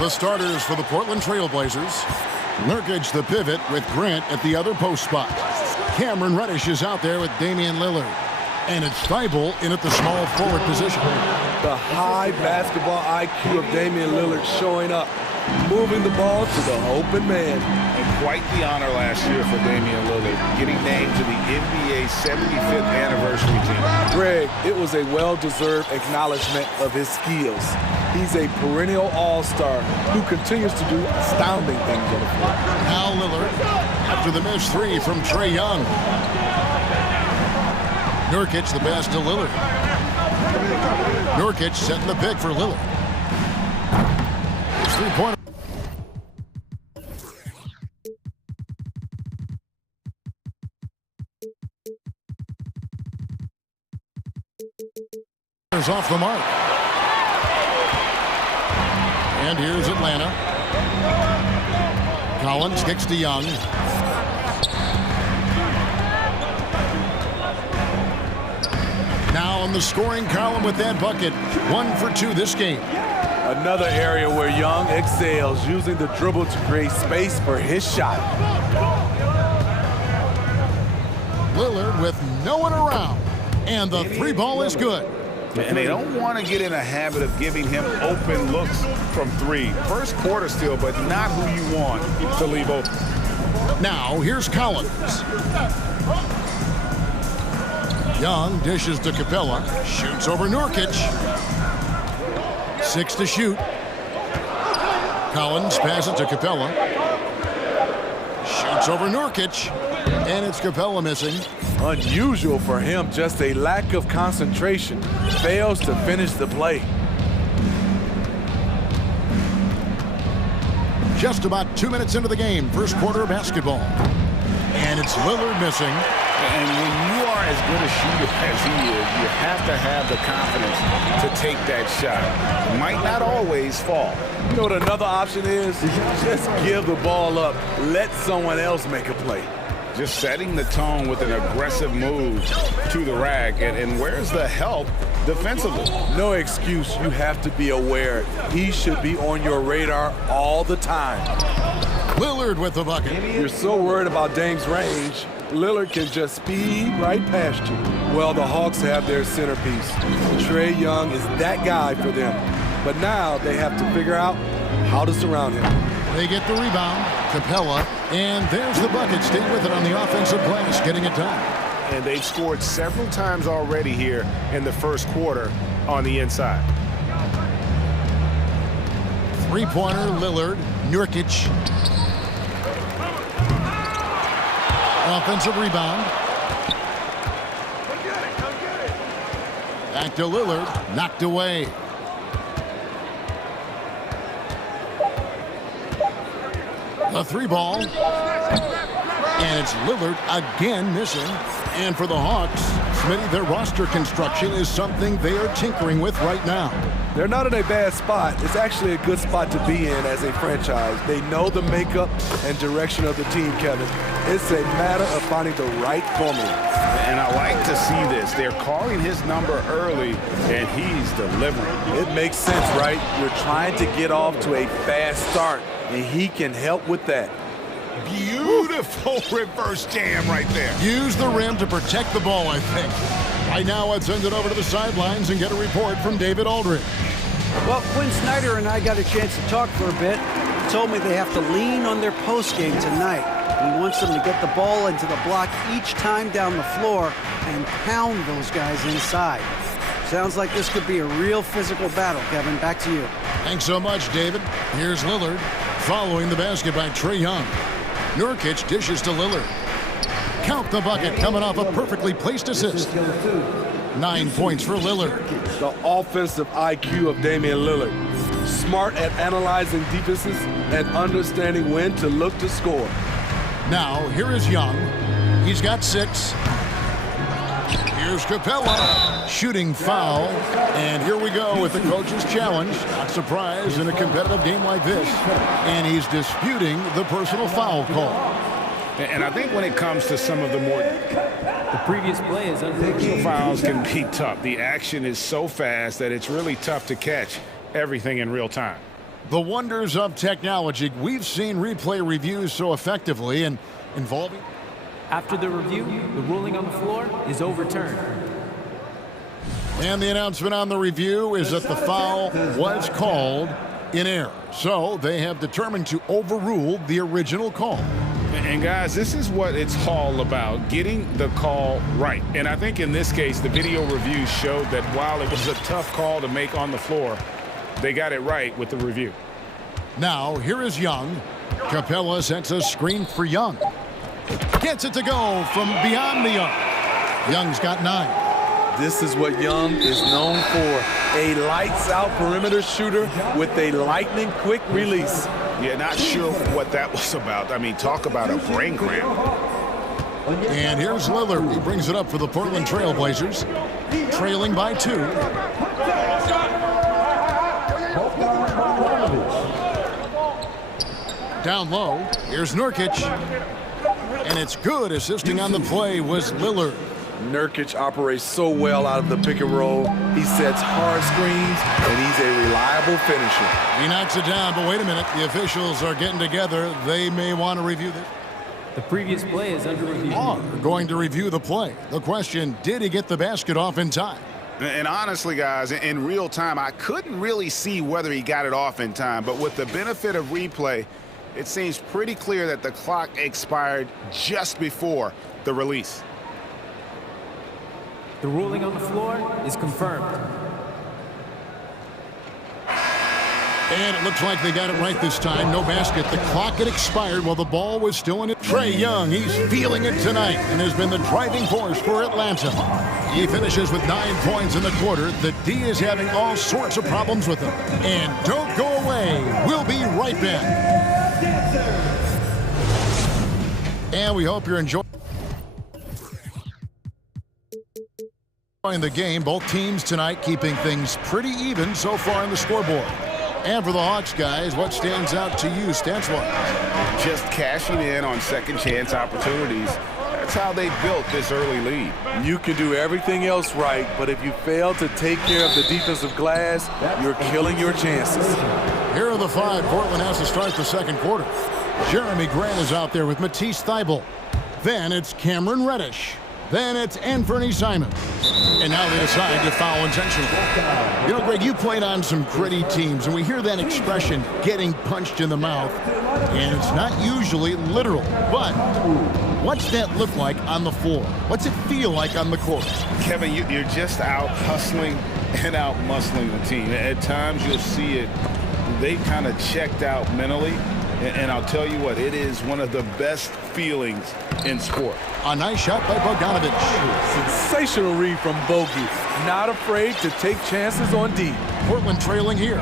The starters for the Portland Trailblazers. Nurkic the pivot with Grant at the other post spot. Cameron Reddish is out there with Damian Lillard. And it's Thibault in at the small forward position. The high basketball IQ of Damian Lillard showing up, moving the ball to the open man. And quite the honor last year for Damian Lillard, getting named to the NBA 75th anniversary team. Greg, it was a well-deserved acknowledgement of his skills. He's a perennial all-star who continues to do astounding things on the floor. Now Lillard after the missed three from Trae Young. Nurkic the pass to Lillard. Nurkic setting the pick for Lillard. His three-pointer. Is off the mark. And here's Atlanta. Collins kicks to Young. Now on the scoring column with that bucket. 1 for 2 this game. Another area where Young excels, using the dribble to create space for his shot. Lillard with no one around. And the three ball is good. And they don't want to get in a habit of giving him open looks from three. First quarter still, but not who you want to leave open. Now here's Collins. Young dishes to Capella. Shoots over Nurkic. 6 to shoot. Collins passes to Capella. Shoots over Nurkic. And it's Capella missing. Unusual for him, just a lack of concentration. Fails to finish the play. Just about 2 minutes into the game, first quarter of basketball. And it's Lillard missing. And when you are as good a shooter as he is, you have to have the confidence to take that shot. It might not always fall. You know what another option is? Just give the ball up. Let someone else make a play. Just setting the tone with an aggressive move to the rack. And where's the help defensively? No excuse. You have to be aware. He should be on your radar all the time. Lillard with the bucket. You're so worried about Dame's range. Lillard can just speed right past you. Well, the Hawks have their centerpiece. Trae Young is that guy for them. But now they have to figure out how to surround him. They get the rebound. Capella. And there's the bucket. Stay with it on the offensive glass, getting it done. And they've scored several times already here in the first quarter on the inside. Three-pointer, Lillard. Nurkic. Offensive rebound. Back to Lillard. Knocked away. A three ball. And it's Lillard again missing. And for the Hawks, Smitty, their roster construction is something they are tinkering with right now. They're not in a bad spot. It's actually a good spot to be in as a franchise. They know the makeup and direction of the team, Kevin. It's a matter of finding the right formula. And I like to see this. They're calling his number early, and he's delivering. It makes sense, right? You're trying to get off to a fast start, and he can help with that. Beautiful reverse jam right there. Use the rim to protect the ball, I think. Right now, I'd send it over to the sidelines and get a report from David Aldridge. Well, Quinn Snyder and I got a chance to talk for a bit. He told me they have to lean on their post game tonight. He wants them to get the ball into the block each time down the floor and pound those guys inside. Sounds like this could be a real physical battle, Kevin. Back to you. Thanks so much, David. Here's Lillard following the basket by Trae Young. Nurkic dishes to Lillard. Count the bucket coming off a perfectly placed assist. 9 points for Lillard. The offensive IQ of Damian Lillard. Smart at analyzing defenses and understanding when to look to score. Now, here is Young. He's got 6. Here's Capella. Shooting foul. And here we go with the coach's challenge. Not surprised in a competitive game like this. And he's disputing the personal foul call. And I think when it comes to some of the more The previous play is under review. fouls can be tough. The action is so fast that it's really tough to catch everything in real time. The wonders of technology. We've seen replay reviews so effectively and involving. After the review, the ruling on the floor is overturned. And the announcement on the review is that the foul was called in error. So they have determined to overrule the original call. And guys, this is what it's all about, getting the call right. And I think in this case, the video review showed that while it was a tough call to make on the floor, they got it right with the review. Now, here is Young. Capella sets a screen for Young. Gets it to go from beyond the arc. Young's got 9. This is what Young is known for, a lights-out perimeter shooter with a lightning-quick release. Yeah, not sure what that was about. I mean, talk about a brain cramp. And here's Lillard. He brings it up for the Portland Trail Blazers, trailing by 2. Down low, here's Nurkic. And it's good. Assisting on the play was Lillard. Nurkic operates so well out of the pick and roll. He sets hard screens, and he's a reliable finisher. He knocks it down, but wait a minute. The officials are getting together. They may want to review this. The previous play is under review. Are going to review the play. The question, did he get the basket off in time? And honestly, guys, in real time, I couldn't really see whether he got it off in time. But with the benefit of replay, it seems pretty clear that the clock expired just before the release. The ruling on the floor is confirmed. And it looks like they got it right this time. No basket. The clock had expired while the ball was still in it. Trae Young, he's feeling it tonight and has been the driving force for Atlanta. He finishes with 9 points in the quarter. The D is having all sorts of problems with him. And don't go away. We'll be right back. And we hope you're enjoying the game. Both teams tonight keeping things pretty even so far on the scoreboard. And for the Hawks, guys, what stands out to you stats-wise? Just cashing in on second chance opportunities. That's how they built this early lead. You can do everything else right, but if you fail to take care of the defensive glass, you're killing your chances. Here are the 5 Portland has to start the second quarter. Jeremy Grant is out there with Matisse Thybulle. Then it's Cameron Reddish. Then it's Anthony Simons. And now they decide to foul intentionally. You know, Greg, you played on some gritty teams, and we hear that expression, getting punched in the mouth, and it's not usually literal. But what's that look like on the floor? What's it feel like on the court? Kevin, you're just out hustling and out muscling the team. At times you'll see it, they kind of checked out mentally. And I'll tell you what, it is one of the best feelings in sport. A nice shot by Bogdanovich. Sensational read from Bogey. Not afraid to take chances on D. Portland trailing here.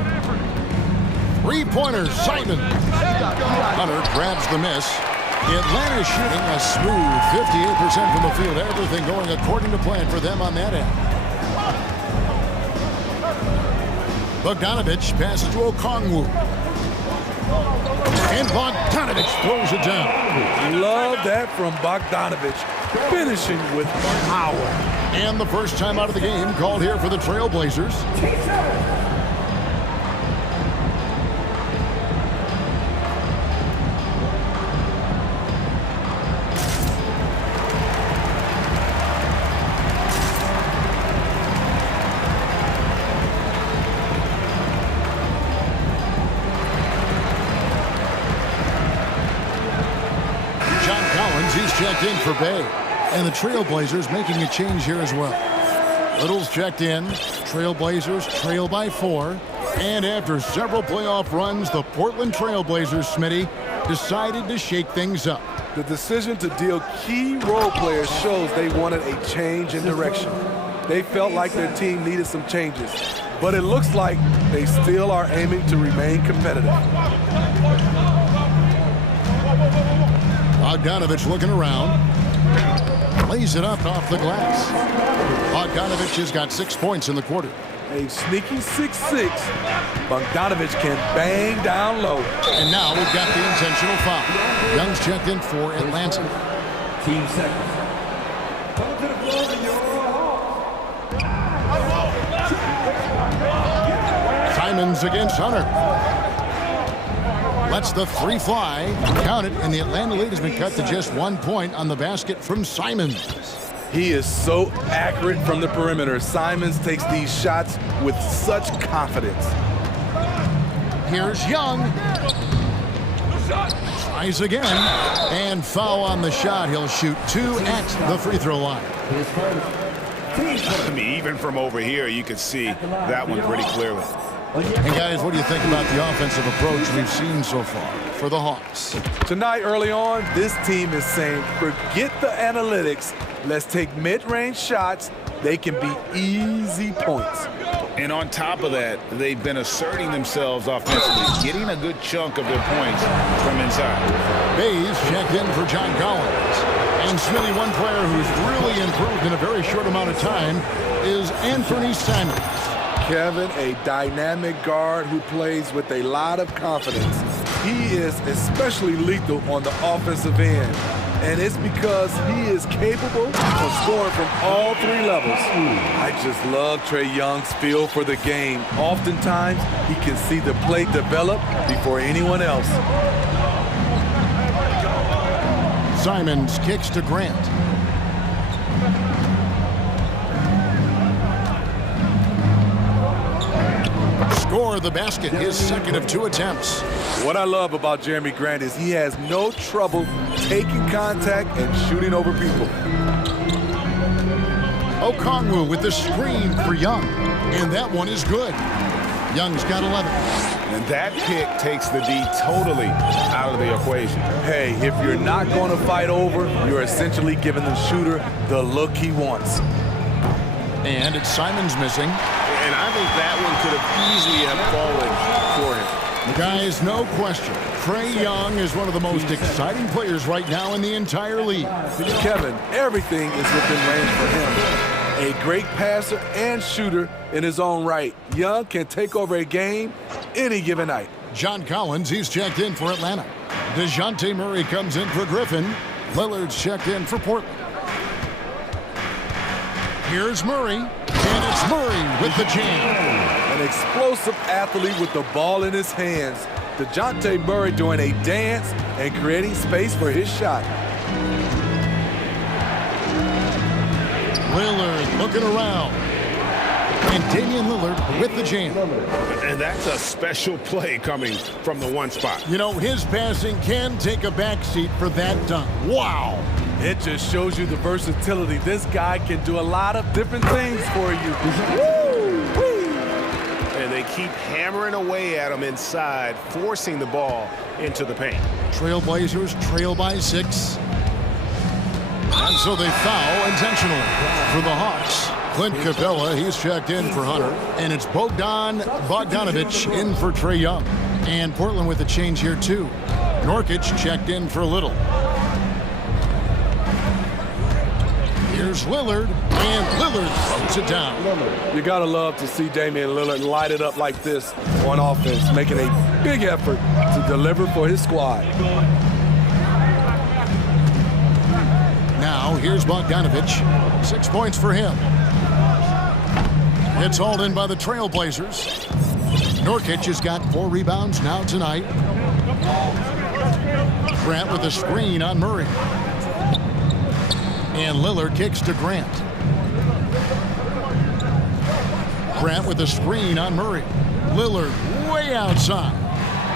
3-pointer, Simon. Hunter grabs the miss. Atlanta shooting a smooth 58% from the field. Everything going according to plan for them on that end. Bogdanovich passes to Okongwu. And Bogdanovich throws it down. Love that from Bogdanovich. Finishing with power. And the first time out of the game called here for the Trailblazers. He's checked in for Bay. And the Trailblazers making a change here as well. Little's checked in. Trailblazers trail by 4. And after several playoff runs, the Portland Trailblazers, Smitty, decided to shake things up. The decision to deal key role players shows they wanted a change in direction. They felt like their team needed some changes. But it looks like they still are aiming to remain competitive. Bogdanovich looking around. Lays it up off the glass. Bogdanovich has got 6 points in the quarter. a sneaky 6'6", Bogdanovich can bang down low. And now we've got the intentional foul. Young's checked in for Atlanta. Team seconds. Come to the floor when you're Simons against Hunter. Lets the three fly. Count it, and the Atlanta lead has been cut to just 1 point on the basket from Simons. He is so accurate from the perimeter. Simons takes these shots with such confidence. Here's Young. Tries again. And foul on the shot. He'll shoot 2 at the free throw line. I mean, even from over here, you could see that one pretty clearly. And guys, what do you think about the offensive approach we've seen so far for the Hawks? Tonight, early on, this team is saying, forget the analytics. Let's take mid-range shots. They can be easy points. And on top of that, they've been asserting themselves offensively, getting a good chunk of their points from inside. Bays checked in for John Collins. And Smithy, one player who's really improved in a very short amount of time is Anthony Simons. Kevin, a dynamic guard who plays with a lot of confidence. He is especially lethal on the offensive end. And it's because he is capable of scoring from all 3 levels. I just love Trae Young's feel for the game. Oftentimes, he can see the play develop before anyone else. Simons kicks to Grant. Score the basket, his second of 2 attempts. What I love about Jeremy Grant is he has no trouble taking contact and shooting over people. Okongwu with the screen for Young. And that one is good. Young's got 11. And that pick takes the D totally out of the equation. Hey, if you're not going to fight over, you're essentially giving the shooter the look he wants. And it's Simons missing. And I think that one could have easily have fallen for him. Guys, no question. Trae Young is one of the most exciting players right now in the entire league. Kevin, everything is within range for him. A great passer and shooter in his own right. Young can take over a game any given night. John Collins, he's checked in for Atlanta. DeJounte Murray comes in for Griffin. Lillard's checked in for Portland. Here's Murray, and it's Murray with the jam. An explosive athlete with the ball in his hands. DeJounte Murray doing a dance and creating space for his shot. Lillard looking around. And Damian Lillard with the jam. And that's a special play coming from the one spot. You know, his passing can take a backseat for that dunk. Wow. It just shows you the versatility. This guy can do a lot of different things for you. Woo! And they keep hammering away at him inside, forcing the ball into the paint. Trailblazers trail by 6. And so they foul intentionally for the Hawks. Clint Capella, he's checked in for Hunter. And it's Bogdanovich in for Trae Young. And Portland with a change here, too. Nurkic checked in for Little. Here's Lillard, and Lillard throws it down. You gotta love to see Damian Lillard light it up like this on offense, making a big effort to deliver for his squad. Now, here's Bogdanovich. 6 points for him. It's hauled in by the Trailblazers. Nurkic has got 4 rebounds now tonight. Grant with a screen on Murray. And Lillard kicks to Grant. Grant with a screen on Murray. Lillard way outside.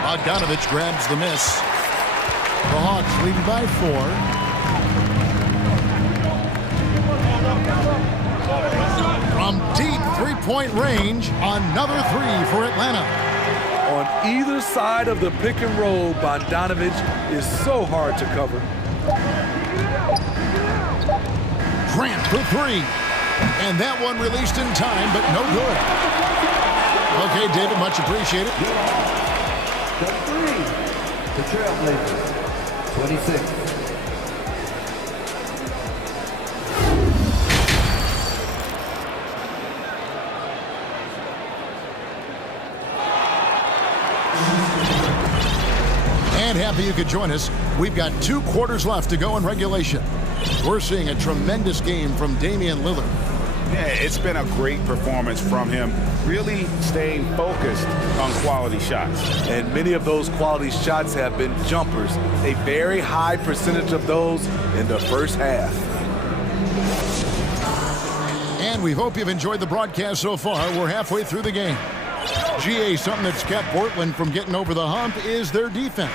Bogdanovich grabs the miss. The Hawks lead by 4. From deep three-point range, another 3 for Atlanta. On either side of the pick and roll, Bogdanovich is so hard to cover. Grant for 3. And that one released in time, but no good. Okay, David, much appreciated. The Trailblazers, 26. And happy you could join us. We've got 2 quarters left to go in regulation. We're seeing a tremendous game from Damian Lillard. Yeah, it's been a great performance from him, really staying focused on quality shots. And many of those quality shots have been jumpers, a very high percentage of those in the first half. And we hope you've enjoyed the broadcast so far. We're halfway through the game. GA, something that's kept Portland from getting over the hump is their defense.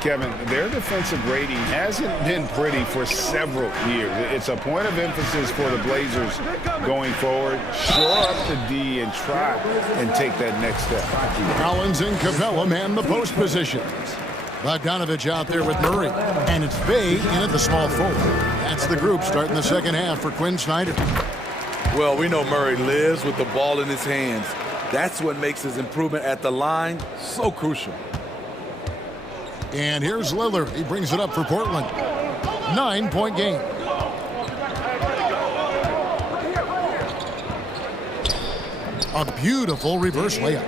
Kevin, their defensive rating hasn't been pretty for several years. It's a point of emphasis for the Blazers going forward. Shore up the D and try and take that next step. Collins and Capella man the post positions. Bogdanovich out there with Murray. And it's Bay in at the small forward. That's the group starting the second half for Quinn Snyder. Well, we know Murray lives with the ball in his hands. That's what makes his improvement at the line so crucial. And here's Lillard. He brings it up for Portland. 9-point game. A beautiful reverse layup.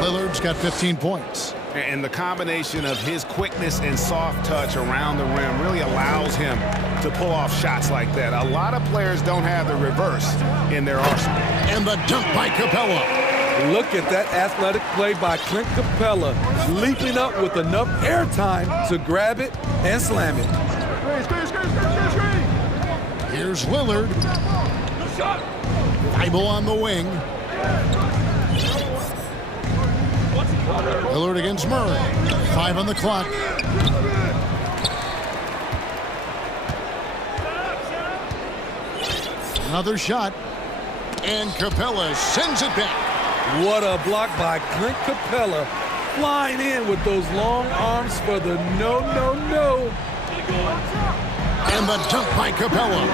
Lillard's got 15 points. And the combination of his quickness and soft touch around the rim really allows him to pull off shots like that. A lot of players don't have the reverse in their arsenal. And the dunk by Capella. Look at that athletic play by Clint Capella, leaping up with enough airtime to grab it and slam it. Here's Lillard. Thibault on the wing. Lillard against Murray. 5 on the clock. Another shot. And Capella sends it back. What a block by Clint Capella, flying in with those long arms for the no. And the dunk by Capella.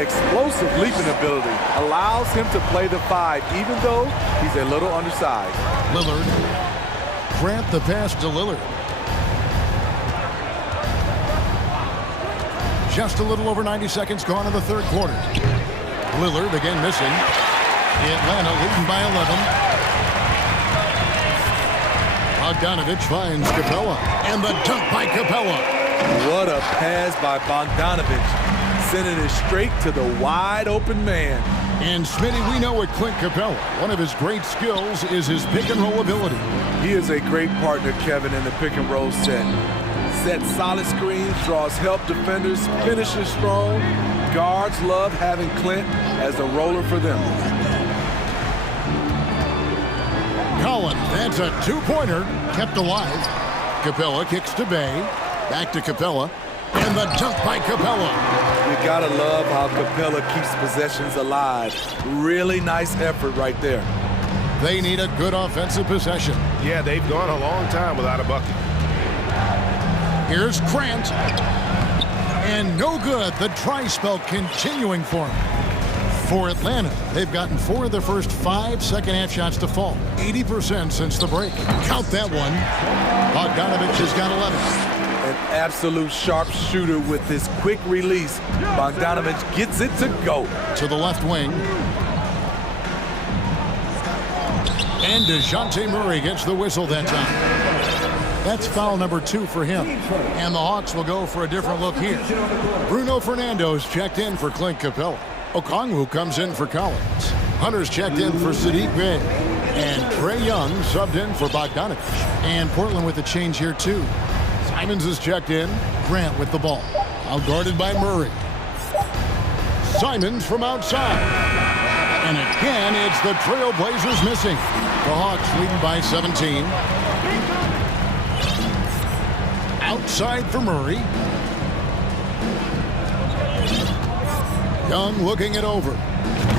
Explosive leaping ability allows him to play the 5, even though he's a little undersized. Lillard. Grant the pass to Lillard. Just a little over 90 seconds gone in the third quarter. Lillard again missing. Atlanta leading by 11. Bogdanovich finds Capella. And the dunk by Capella. What a pass by Bogdanovich, sending it straight to the wide open man. And Smitty, we know with Clint Capella, one of his great skills is his pick and roll ability. He is a great partner, Kevin, in the pick and roll set. Sets solid screens, draws help defenders, finishes strong. Guards love having Clint as a roller for them. Collins, that's a 2-pointer, kept alive. Capella kicks to Bay. Back to Capella. And the dunk by Capella. You gotta love how Capella keeps possessions alive. Really nice effort right there. They need a good offensive possession. Yeah, they've gone a long time without a bucket. Here's Grant. And no good. The dry spell continuing for him. For Atlanta, they've gotten 4 of their first 5 second-half shots to fall. 80% since the break. Count that one. Bogdanovich has got 11. An absolute sharpshooter with his quick release. Bogdanovich gets it to go. To the left wing. And DeJounte Murray gets the whistle that time. That's foul number 2 for him. And the Hawks will go for a different look here. Bruno Fernando's checked in for Clint Capella. Okongwu comes in for Collins. Hunter's checked in for Sadiq Bey. And Trae Young subbed in for Bogdanovich. And Portland with a change here too. Simons is checked in. Grant with the ball. Outguarded by Murray. Simons from outside. And again, it's the Trailblazers missing. The Hawks leading by 17. Outside for Murray. Young looking it over.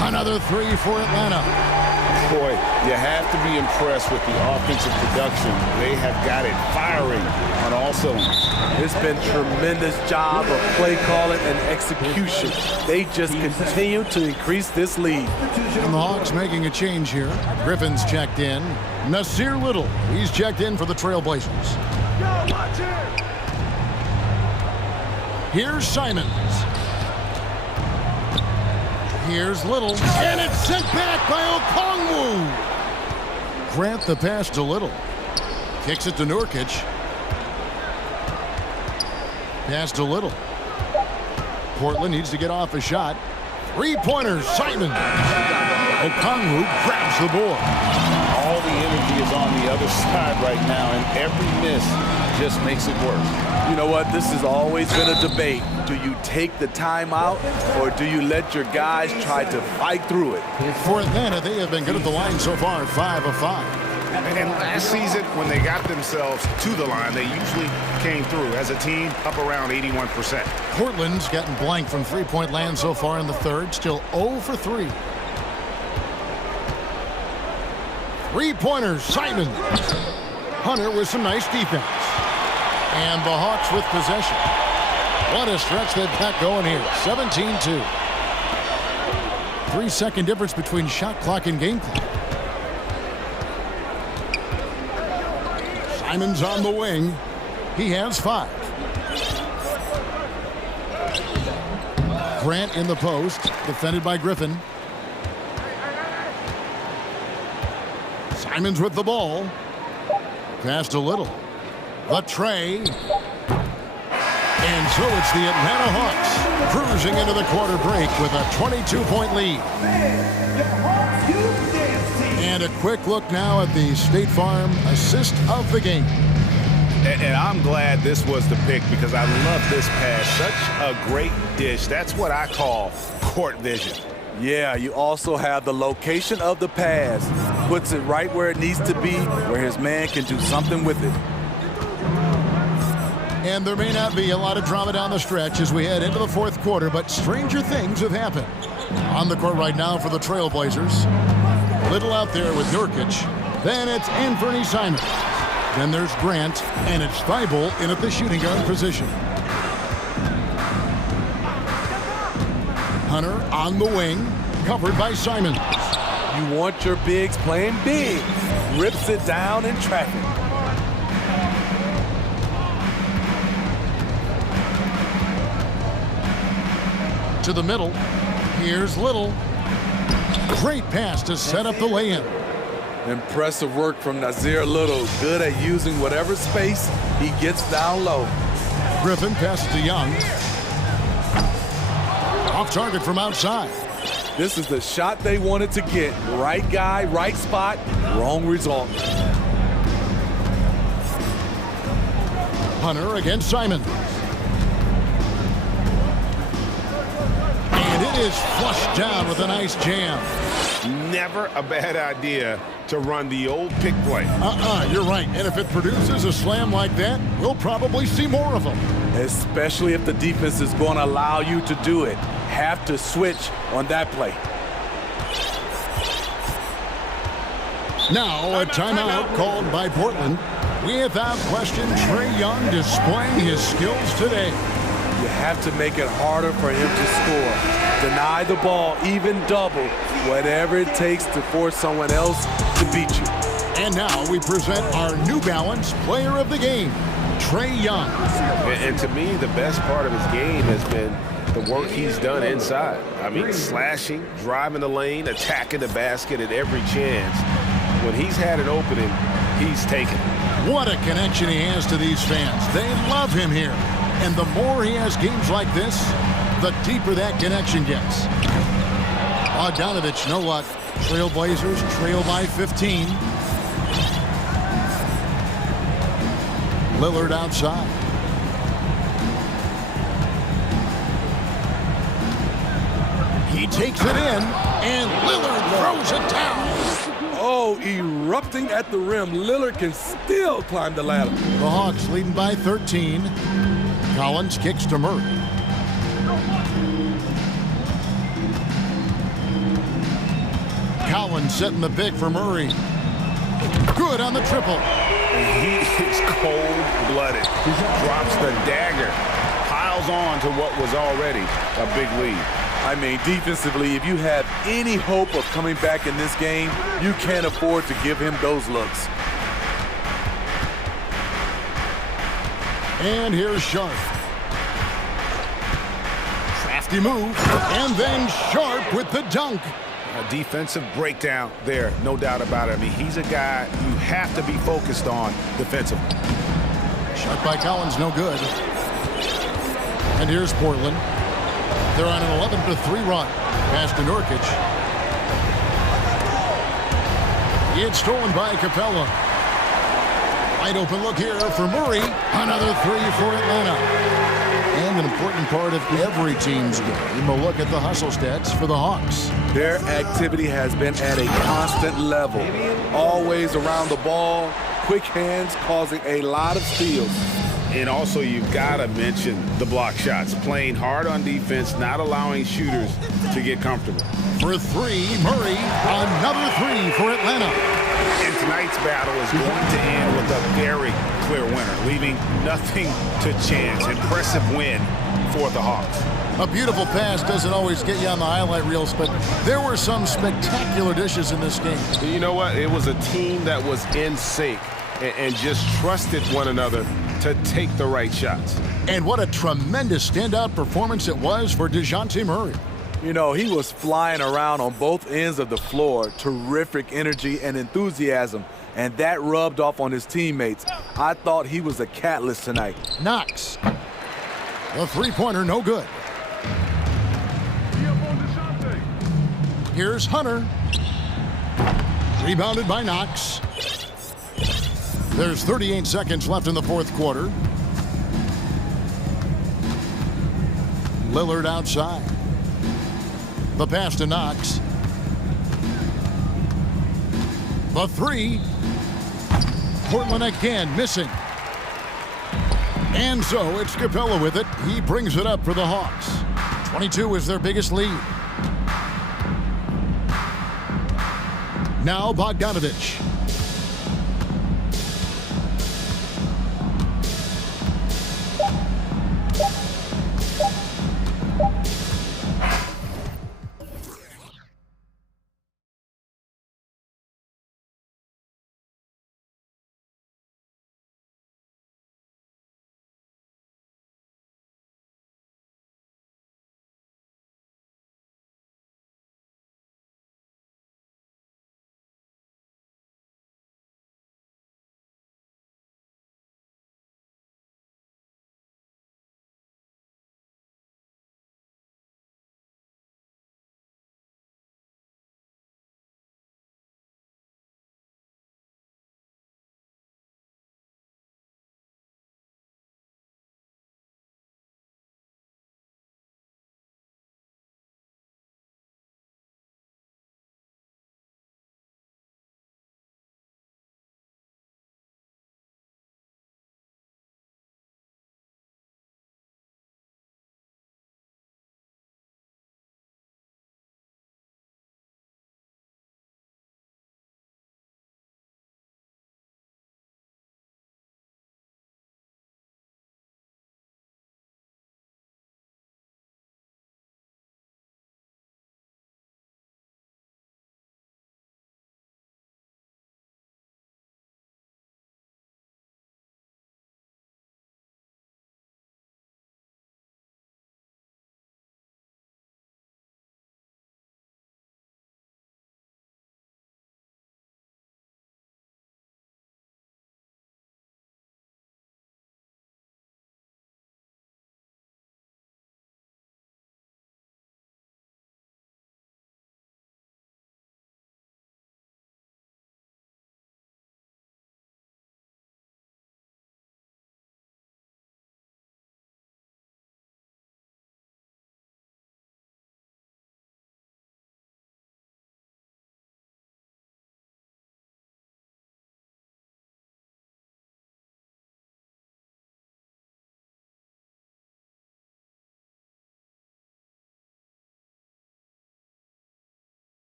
Another 3 for Atlanta. Boy, you have to be impressed with the offensive production. They have got it firing on all cylinders. It's been tremendous job of play calling and execution. They just continue to increase this lead. And the Hawks making a change here. Griffin's checked in. Nasir Little, he's checked in for the Trailblazers. Here's Simons. Here's Little, and it's sent back by Okongwu. Grant the pass to Little. Kicks it to Nurkic. Pass to Little. Portland needs to get off a shot. Three-pointers, Simon. Okongwu grabs the board. All the energy is on the other side right now, and every miss just makes it worse. You know what? This has always been a debate. Do you take the timeout, or do you let your guys try to fight through it? For Atlanta, they have been good at the line so far, 5 of 5. And last season, when they got themselves to the line, they usually came through. As a team, up around 81%. Portland's gotten blank from three-point land so far in the third, still 0 for 3. Three-pointers, Simon. Hunter with some nice defense. And the Hawks with possession. What a stretch they've got going here. 17-2. 3-second difference between shot clock and game clock. Simon's on the wing. He has 5. Grant in the post, defended by Griffin. Simon's with the ball. Pass to Little. The tray. And so it's the Atlanta Hawks cruising into the quarter break with a 22-point lead. And a quick look now at the State Farm assist of the game. And I'm glad this was the pick because I love this pass. Such a great dish. That's what I call court vision. Yeah, you also have the location of the pass. Puts it right where it needs to be, where his man can do something with it. And there may not be a lot of drama down the stretch as we head into the fourth quarter, but stranger things have happened. On the court right now for the Trailblazers. Little out there with Nurkic. Then it's Anthony Simon. Then there's Grant, and it's Thibault in at the shooting guard position. Hunter on the wing, covered by Simon. You want your bigs playing big. Rips it down in traffic. To the middle. Here's Little. Great pass to set up the lay-in. Impressive work from Nazir Little. Good at using whatever space he gets down low. Griffin passes to Young. Off target from outside. This is the shot they wanted to get. Right guy, right spot, wrong result. Hunter against Simon. And it is flushed down with a nice jam. Never a bad idea to run the old pick play. You're right. And if it produces a slam like that, we'll probably see more of them. Especially if the defense is going to allow you to do it. Have to switch on that play. Now a timeout called by Portland. Without question, Trae Young displaying his skills today. You have to make it harder for him to score. Deny the ball, even double, whatever it takes to force someone else to beat you. And now we present our New Balance Player of the Game, Trae Young. And to me, the best part of his game has been the work he's done inside. I mean, slashing, driving the lane, attacking the basket at every chance. When he's had an opening, he's taken it. What a connection he has to these fans. They love him here. And the more he has games like this, the deeper that connection gets. Bogdanovich, no luck. Trailblazers trail by 15. Lillard outside. He takes it in, and Lillard throws it down. Oh, erupting at the rim. Lillard can still climb the ladder. The Hawks leading by 13. Collins kicks to Murray. Collins setting the pick for Murray. Good on the triple. He is cold-blooded. Drops the dagger. Piles on to what was already a big lead. I mean, defensively, if you have any hope of coming back in this game, you can't afford to give him those looks. And here's Sharp. Crafty move, and then Sharp with the dunk. A defensive breakdown there, no doubt about it. I mean, he's a guy you have to be focused on defensively. Shot by Collins, no good. And here's Portland. They're on an 11-3 run. Pass to Nurkic. It's stolen by Capella. Wide open look here for Murray. Another three for Atlanta. And an important part of every team's game, a look at the hustle stats for the Hawks. Their activity has been at a constant level. Always around the ball, quick hands causing a lot of steals. And also, you've got to mention the block shots. Playing hard on defense, not allowing shooters to get comfortable. For three, Murray. Another three for Atlanta. And tonight's battle is going to end with a very clear winner, leaving nothing to chance. Impressive win for the Hawks. A beautiful pass doesn't always get you on the highlight reels, but there were some spectacular dishes in this game. You know what? It was a team that was in sync and just trusted one another to take the right shots. And what a tremendous standout performance it was for DeJounte Murray. You know, he was flying around on both ends of the floor. Terrific energy and enthusiasm. And that rubbed off on his teammates. I thought he was a catalyst tonight. Knox. The three-pointer, no good. Here's Hunter. Rebounded by Knox. There's 38 seconds left in the fourth quarter. Lillard outside. The pass to Knox. The three. Portland again missing. And so it's Capella with it. He brings it up for the Hawks. 22 is their biggest lead. Now Bogdanovich.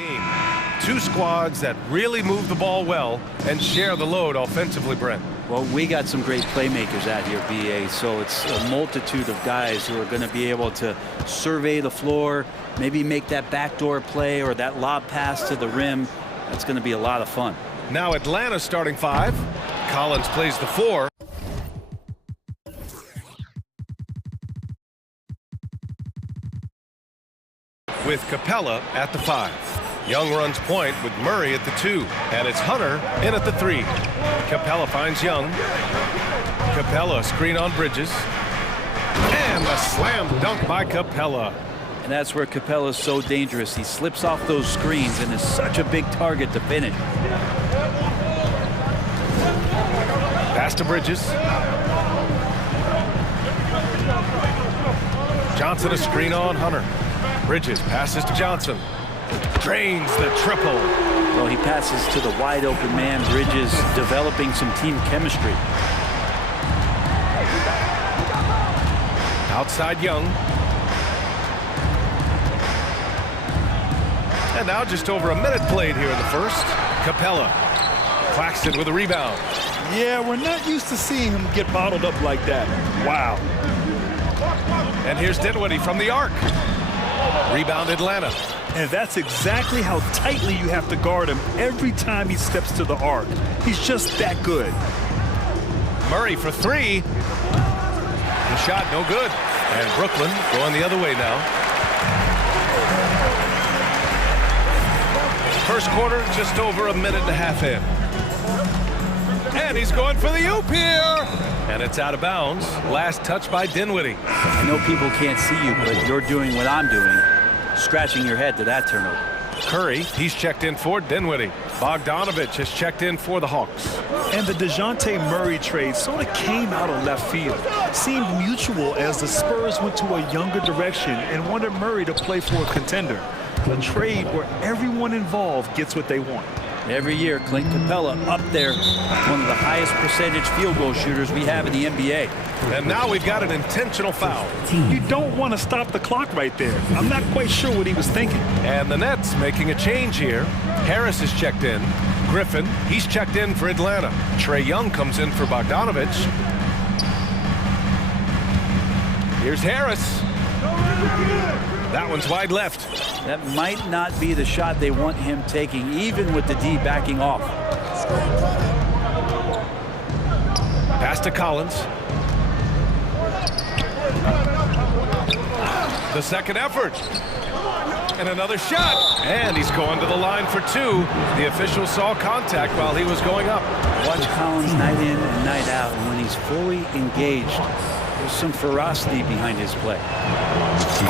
game. Two squads that really move the ball well and share the load offensively, Brent. Well, we got some great playmakers out here, BA, so it's a multitude of guys who are going to be able to survey the floor, maybe make that backdoor play or that lob pass to the rim. That's going to be a lot of fun. Now Atlanta's starting five. Collins plays the 4. With Capella at the 5. Young runs point with Murray at the 2. And it's Hunter in at the 3. Capella finds Young. Capella screen on Bridges. And a slam dunk by Capella. And that's where Capella is so dangerous. He slips off those screens and is such a big target to finish. Pass to Bridges. Johnson a screen on Hunter. Bridges passes to Johnson. Drains the triple. Well, he passes to the wide open man. Bridges developing some team chemistry. Outside Young. And now just over a minute played here in the first. Capella. Claxton with a rebound. Yeah, we're not used to seeing him get bottled up like that. Wow. And here's Dinwiddie from the arc. Rebound Atlanta. And that's exactly how tightly you have to guard him every time he steps to the arc. He's just that good. Murray for 3. The shot no good. And Brooklyn going the other way now. First quarter, just over a minute and a half in. And he's going for the oop here. And it's out of bounds. Last touch by Dinwiddie. I know people can't see you, but you're doing what I'm doing. Scratching your head to that turnover. Curry, he's checked in for Dinwiddie. Bogdanovich has checked in for the Hawks. And the DeJounte Murray trade sort of came out of left field. Seemed mutual as the Spurs went to a younger direction and wanted Murray to play for a contender. A trade where everyone involved gets what they want. Every year, Clint Capella up there, one of the highest percentage field goal shooters we have in the NBA. And now we've got an intentional foul. You don't want to stop the clock right there. I'm not quite sure what he was thinking. And the Nets making a change here. Harris is checked in. Griffin, he's checked in for Atlanta. Trae Young comes in for Bogdanovich. Here's Harris. That one's wide left. That might not be the shot they want him taking, even with the D backing off. Pass to Collins. The second effort. And another shot. And he's going to the line for 2. The official saw contact while he was going up. Watch Collins night in and night out. And when he's fully engaged, there's some ferocity behind his play.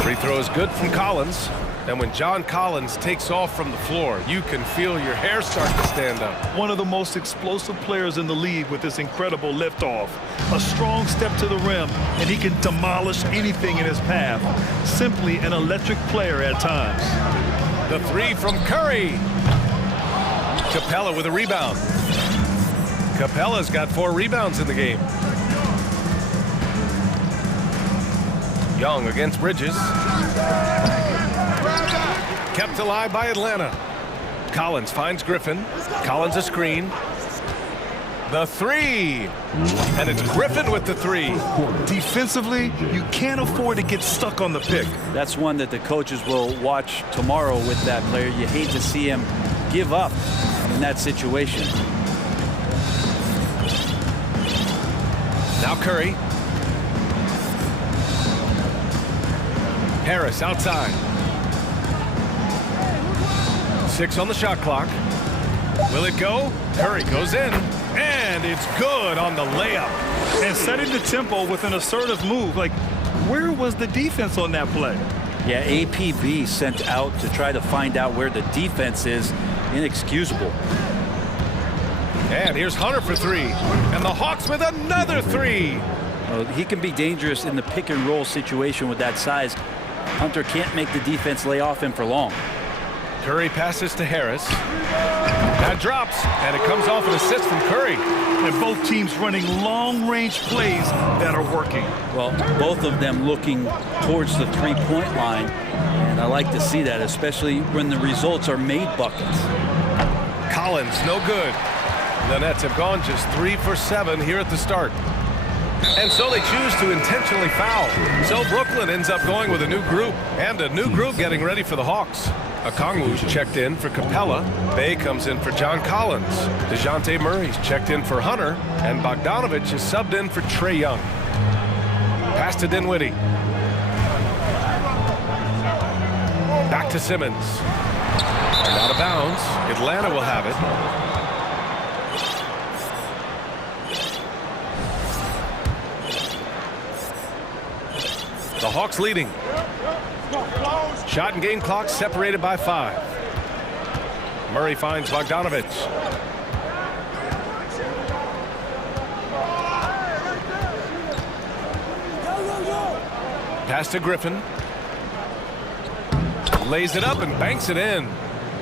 Free throw is good from Collins. And when John Collins takes off from the floor, you can feel your hair start to stand up. One of the most explosive players in the league with this incredible liftoff. A strong step to the rim, and he can demolish anything in his path. Simply an electric player at times. The 3 from Curry. Capella with a rebound. Capella's got 4 rebounds in the game. Young against Bridges. Kept alive by Atlanta. Collins finds Griffin. Collins a screen. The 3. And it's Griffin with the 3. Defensively, you can't afford to get stuck on the pick. That's one that the coaches will watch tomorrow with that player. You hate to see him give up in that situation. Now Curry. Harris outside. 6 on the shot clock. Will it go? Curry goes in. And it's good on the layup. And setting the tempo with an assertive move. Like, where was the defense on that play? Yeah, APB sent out to try to find out where the defense is. Inexcusable. And here's Hunter for 3. And the Hawks with another 3. Well, he can be dangerous in the pick and roll situation with that size. Hunter can't make the defense lay off him for long. Curry passes to Harris. That drops, and it comes off an assist from Curry. And both teams running long-range plays that are working. Well, both of them looking towards the three-point line. And And I like to see that, especially when the results are made buckets. Collins, no good. The Nets have gone just 3 for 7 here at the start. And so they choose to intentionally foul. So Brooklyn ends up going with a new group, and a new group getting ready for the Hawks. Okongwu's checked in for Capella. Bay comes in for John Collins. DeJounte Murray's checked in for Hunter, and Bogdanovich is subbed in for Trae Young. Pass to Dinwiddie. Back to Simmons. And out of bounds. Atlanta will have it. The Hawks leading. Shot and game clock separated by 5. Murray finds Bogdanovich. Pass to Griffin. Lays it up and banks it in.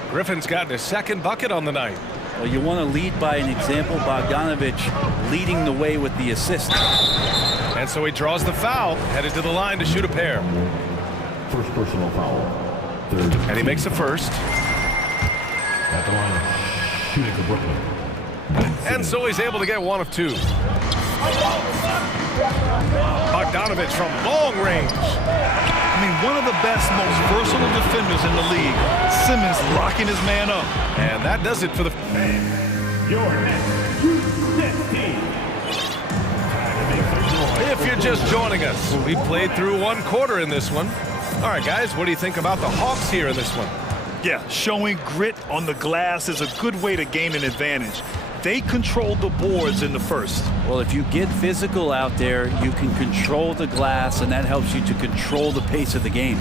Griffin's gotten his second bucket on the night. Well, you want to lead by an example. Bogdanovich leading the way with the assist. And so he draws the foul, headed to the line to shoot a pair. First personal foul. And he makes the first. At the line, shooting for Brooklyn. And so he's able to get 1 of 2. Bogdanovich from long range. I mean, one of the best, most versatile defenders in the league. Simmons locking his man up. And that does it for the... Your next 2-16. If you're just joining us, we played through 1 quarter in this one. All right, guys, what do you think about the Hawks here in this one? Yeah, showing grit on the glass is a good way to gain an advantage. They controlled the boards in the first. Well, if you get physical out there, you can control the glass, and that helps you to control the pace of the game.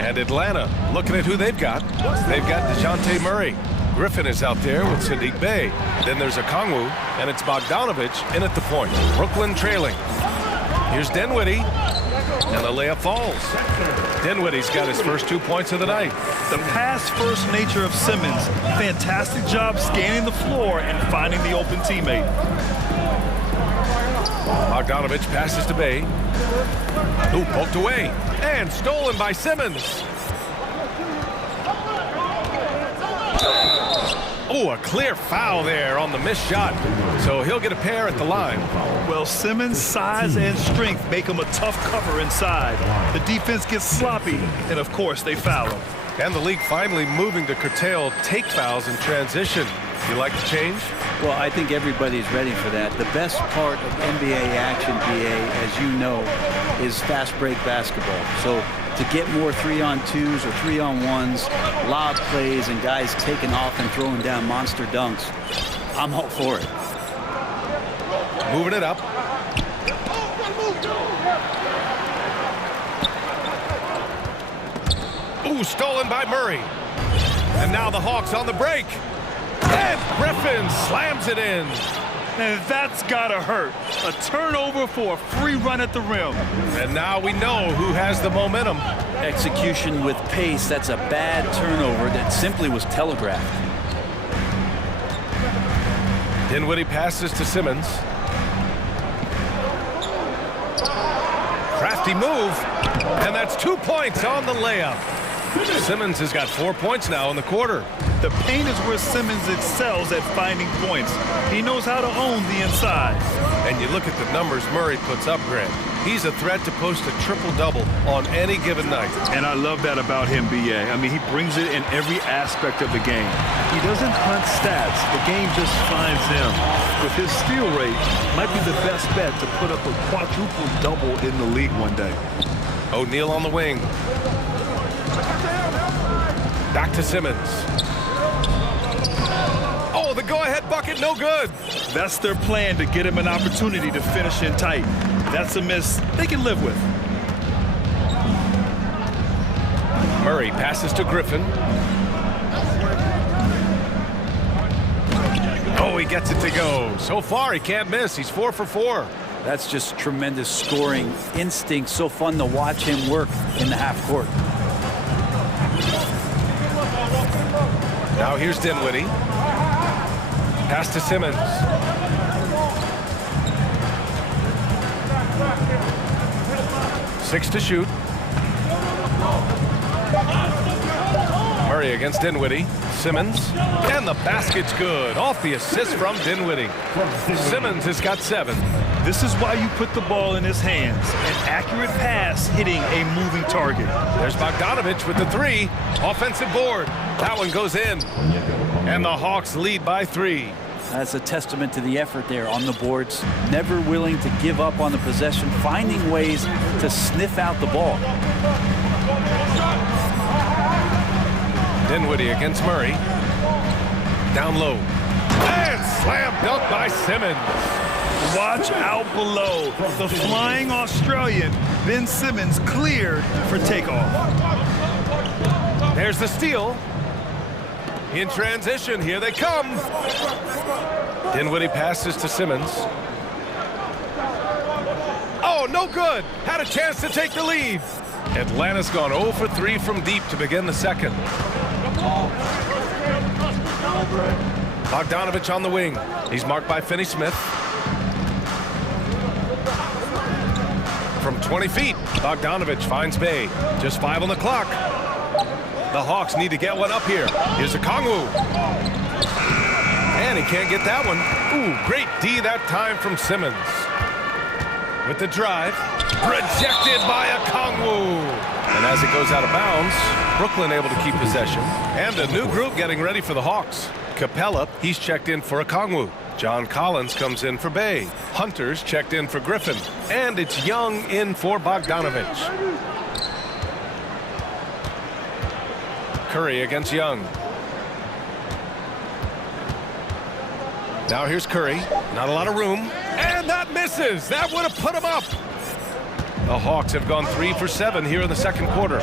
And Atlanta, looking at who they've got. They've got DeJounte Murray. Griffin is out there with Sadiq Bey. Then there's Okongwu, and it's Bogdanovich in at the point. Brooklyn trailing. Here's Dinwiddie, and the layup falls. Dinwiddie's got his first 2 points of the night. The pass-first nature of Simmons. Fantastic job scanning the floor and finding the open teammate. Bogdanovich passes to Bey. Who poked away and stolen by Simmons. Oh, a clear foul there on the missed shot. So he'll get a pair at the line. Well, Simmons' size and strength make him a tough cover inside. The defense gets sloppy, and of course, they foul him. And the league finally moving to curtail take fouls in transition. You like the change? Well, I think everybody's ready for that. The best part of NBA action, BA, as you know, is fast break basketball. So to get more 3-on-2s or 3-on-1s, lob plays, and guys taking off and throwing down monster dunks, I'm all for it. Moving it up. Ooh, stolen by Murray. And now the Hawks on the break. And Griffin slams it in. And that's gotta hurt. A turnover for a free run at the rim. And now we know who has the momentum. Execution with pace, that's a bad turnover that simply was telegraphed. Dinwiddie passes to Simmons. Crafty move. And that's 2 points on the layup. Simmons has got 4 points now in the quarter. The paint is where Simmons excels at finding points. He knows how to own the inside. And you look at the numbers Murray puts up, Grant. He's a threat to post a triple-double on any given night. And I love that about him, B.A. I mean, he brings it in every aspect of the game. He doesn't hunt stats. The game just finds him. With his steal rate, might be the best bet to put up a quadruple-double in the league one day. O'Neal on the wing. Back to Simmons. Oh, the go-ahead bucket, no good. That's their plan, to get him an opportunity to finish in tight. That's a miss they can live with. Murray passes to Griffin. Oh, he gets it to go. So far, he can't miss. He's 4 for 4. That's just tremendous scoring instinct. So fun to watch him work in the half court. Now here's Dinwiddie. Pass to Simmons. Six to shoot. Murray against Dinwiddie. Simmons, and the basket's good. Off the assist from Dinwiddie. Simmons has got 7. This is why you put the ball in his hands. An accurate pass hitting a moving target. There's Bogdanovich with the 3. Offensive board. That one goes in. And the Hawks lead by 3. That's a testament to the effort there on the boards. Never willing to give up on the possession, finding ways to sniff out the ball. Dinwiddie against Murray. Down low. And slam dunk by Simmons. Watch out below. The flying Australian, Ben Simmons, cleared for takeoff. There's the steal. In transition, here they come. Dinwiddie passes to Simmons. Oh, no good. Had a chance to take the lead. Atlanta's gone 0 for 3 from deep to begin the second. Bogdanovich on the wing. He's marked by Finney-Smith. From 20 feet, Bogdanovich finds Bay. Just 5 on the clock. The Hawks need to get one up here. Here's a Kongwu. And he can't get that one. Ooh, great D that time from Simmons. With the drive, rejected by a Kongwu. And as it goes out of bounds, Brooklyn able to keep possession. And a new group getting ready for the Hawks. Capella, he's checked in for a Kongwu. John Collins comes in for Bay. Hunter's checked in for Griffin. And it's Young in for Bogdanovich. Curry against Young. Now here's Curry. Not a lot of room. And that misses. That would have put him up. The Hawks have gone 3 for 7 here in the second quarter.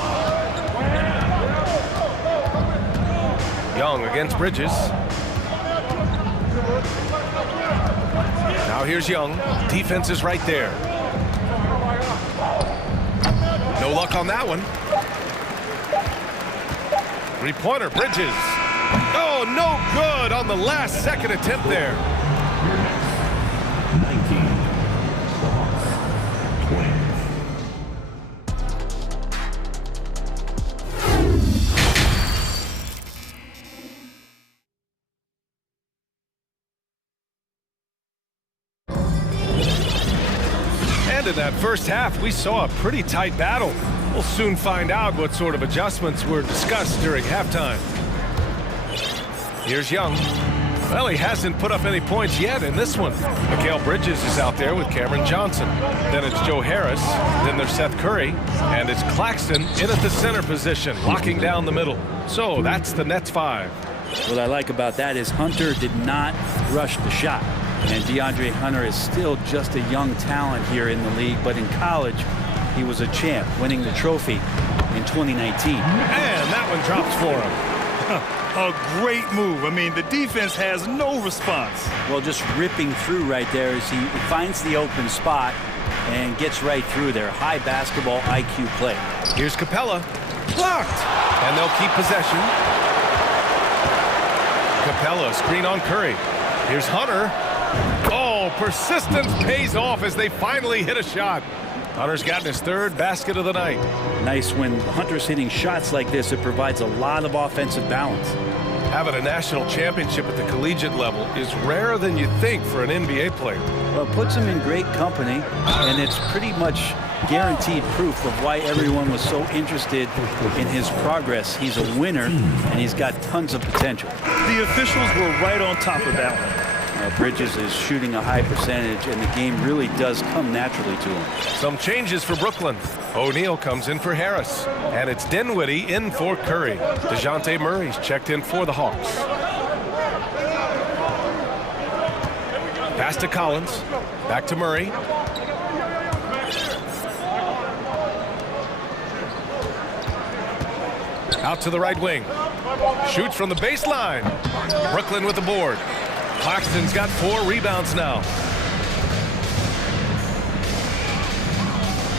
Young against Bridges. Now here's Young. Defense is right there. No luck on that one. Three-pointer, Bridges. Oh, no good on the last second attempt there. 19. And in that first half, we saw a pretty tight battle. We'll soon find out what sort of adjustments were discussed during halftime. Here's Young. Well, he hasn't put up any points yet in this one. Mikal Bridges is out there with Cameron Johnson. Then it's Joe Harris. Then there's Seth Curry. And it's Claxton in at the center position, locking down the middle. So that's the Nets 5. What I like about that is Hunter did not rush the shot. And DeAndre Hunter is still just a young talent here in the league, but in college, he was a champ, winning the trophy in 2019. And that one drops for him. A great move. I mean, the defense has no response. Well, just ripping through right there as he finds the open spot and gets right through there. High basketball IQ play. Here's Capella. Blocked. And they'll keep possession. Capella, screen on Curry. Here's Hunter. Oh, persistence pays off as they finally hit a shot. Hunter's gotten his 3rd basket of the night. Nice when Hunter's hitting shots like this, it provides a lot of offensive balance. Having a national championship at the collegiate level is rarer than you think for an NBA player. Well, it puts him in great company, and it's pretty much guaranteed proof of why everyone was so interested in his progress. He's a winner, and he's got tons of potential. The officials were right on top of that one. Bridges is shooting a high percentage, and the game really does come naturally to him. Some changes for Brooklyn. O'Neal comes in for Harris, and it's Dinwiddie in for Curry. DeJounte Murray's checked in for the Hawks. Pass to Collins, back to Murray. Out to the right wing. Shoots from the baseline. Brooklyn with the board. Claxton's got 4 rebounds now.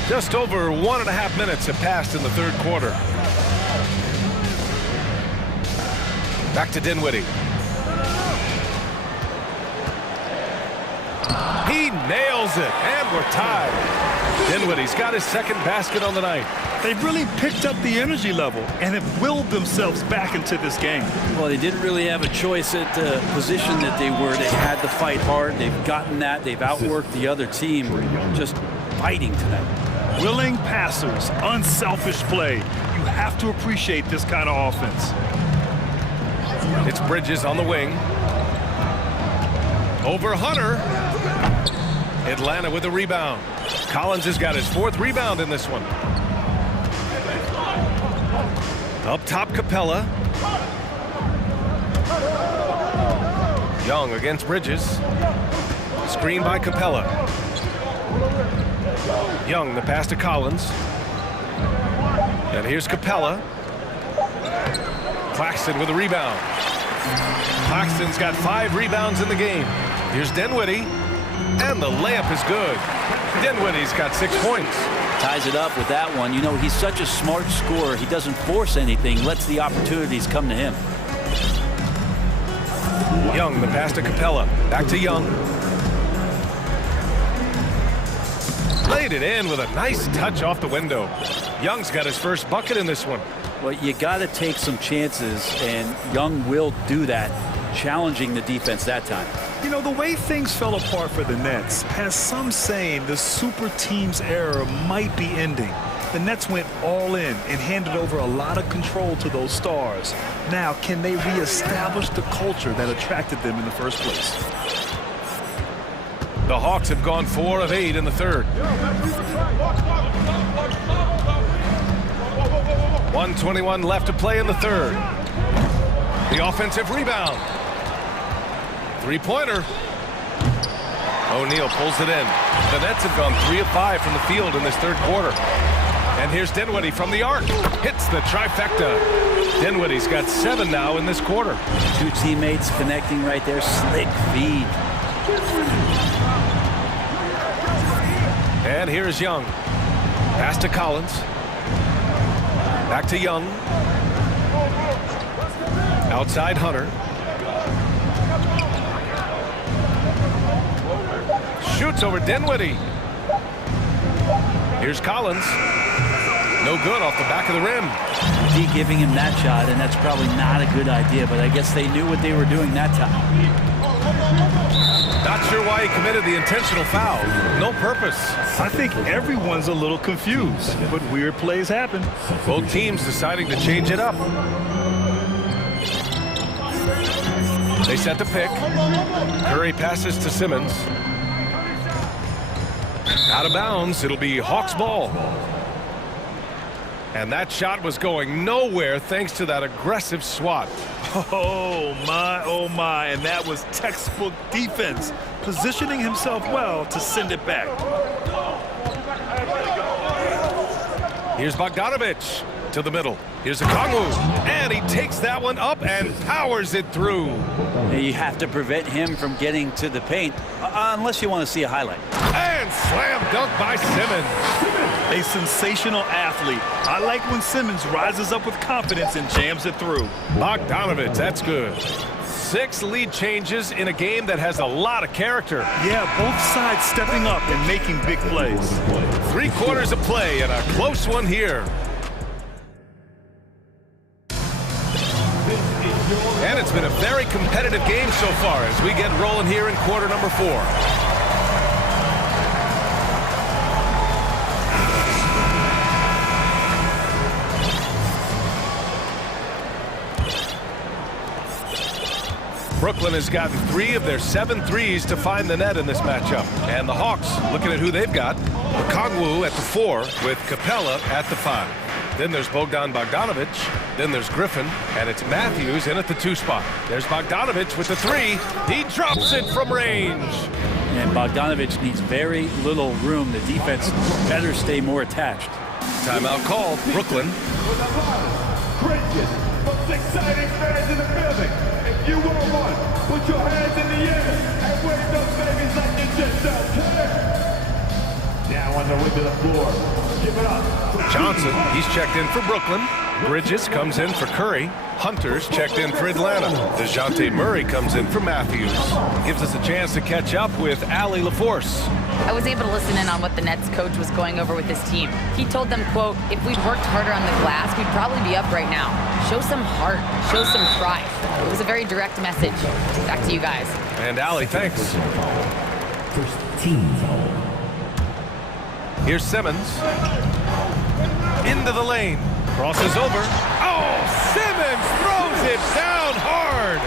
Just over 1.5 minutes have passed in the 3rd quarter. Back to Dinwiddie. He nails it, and we're tied. Dinwiddie's got his second basket on the night. They've really picked up the energy level and have willed themselves back into this game. Well, they didn't really have a choice at the position that they were. They had to fight hard. They've gotten that. They've outworked the other team, just fighting to them. Willing passers, unselfish play. You have to appreciate this kind of offense. It's Bridges on the wing. Over Hunter. Atlanta with a rebound. Collins has got his fourth rebound in this one. Up top, Capella. Young against Bridges. Screen by Capella. Young, the pass to Collins. And here's Capella. Claxton with a rebound. Claxton's got 5 rebounds in the game. Here's Dinwiddie. And the layup is good. Dinwiddie's got 6 points. Ties it up with that one. You know, he's such a smart scorer. He doesn't force anything, lets the opportunities come to him. Young, the pass to Capella. Back to Young. Laid it in with a nice touch off the window. Young's got his first bucket in this one. Well, you got to take some chances, and Young will do that, challenging the defense that time. You know, the way things fell apart for the Nets has some saying the super team's era might be ending. The Nets went all in and handed over a lot of control to those stars. Now, can they reestablish the culture that attracted them in the first place? The Hawks have gone 4 of 8 in the third. 1:21 left to play in the third. The offensive rebound. Three-pointer. O'Neal pulls it in. The Nets have gone 3 of 5 from the field in this third quarter. And here's Dinwiddie from the arc. Hits the trifecta. Dinwiddie's got 7 now in this quarter. 2 teammates connecting right there. Slick feed. And here's Young. Pass to Collins. Back to Young. Outside Hunter. Shoots over Dinwiddie. Here's Collins. No good off the back of the rim. D giving him that shot, and that's probably not a good idea, but I guess they knew what they were doing that time. Not sure why he committed the intentional foul. No purpose. I think everyone's a little confused, but weird plays happen. Both teams deciding to change it up. They set the pick. Curry passes to Simmons. Out of bounds. It'll be Hawks ball. And that shot was going nowhere thanks to that aggressive swat. Oh my, and that was textbook defense, positioning himself well to send it back. Here's Bogdanovich to the middle. Here's Okongwu, and he takes that one up and powers it through. You have to prevent him from getting to the paint, unless you want to see a highlight. And slam dunk by Simmons. A sensational athlete. I like when Simmons rises up with confidence and jams it through. Bogdanovich, that's good. 6 lead changes in a game that has a lot of character. Yeah, both sides stepping up and making big plays. 3 quarters of play and a close one here. And it's been a very competitive game so far as we get rolling here in quarter number 4. Brooklyn has gotten 3 of their 7 threes to find the net in this matchup. And the Hawks, looking at who they've got, Okongwu at the 4 with Capella at the 5. Then there's Bogdanovich. Then there's Griffin. And it's Matthews in at the 2 spot. There's Bogdanovich with the 3. He drops it from range. And Bogdanovich needs very little room. The defense better stay more attached. Timeout called. Brooklyn. Most exciting fans in the building. If you want one, put your hands in the air and wave those babies like you just don't care. Now on the way to the floor. Give it up. Johnson, he's checked in for Brooklyn. Bridges comes in for Curry. Hunter's checked in for Atlanta. DeJounte Murray comes in for Matthews. Gives us a chance to catch up with Allie LaForce. I was able to listen in on what the Nets coach was going over with his team. He told them, quote, if we'd worked harder on the glass, we'd probably be up right now. Show some heart, show some pride. It was a very direct message. Back to you guys. And Allie, thanks. First team foul. Here's Simmons. Into the lane. Crosses over. Oh, Simmons throws it down hard.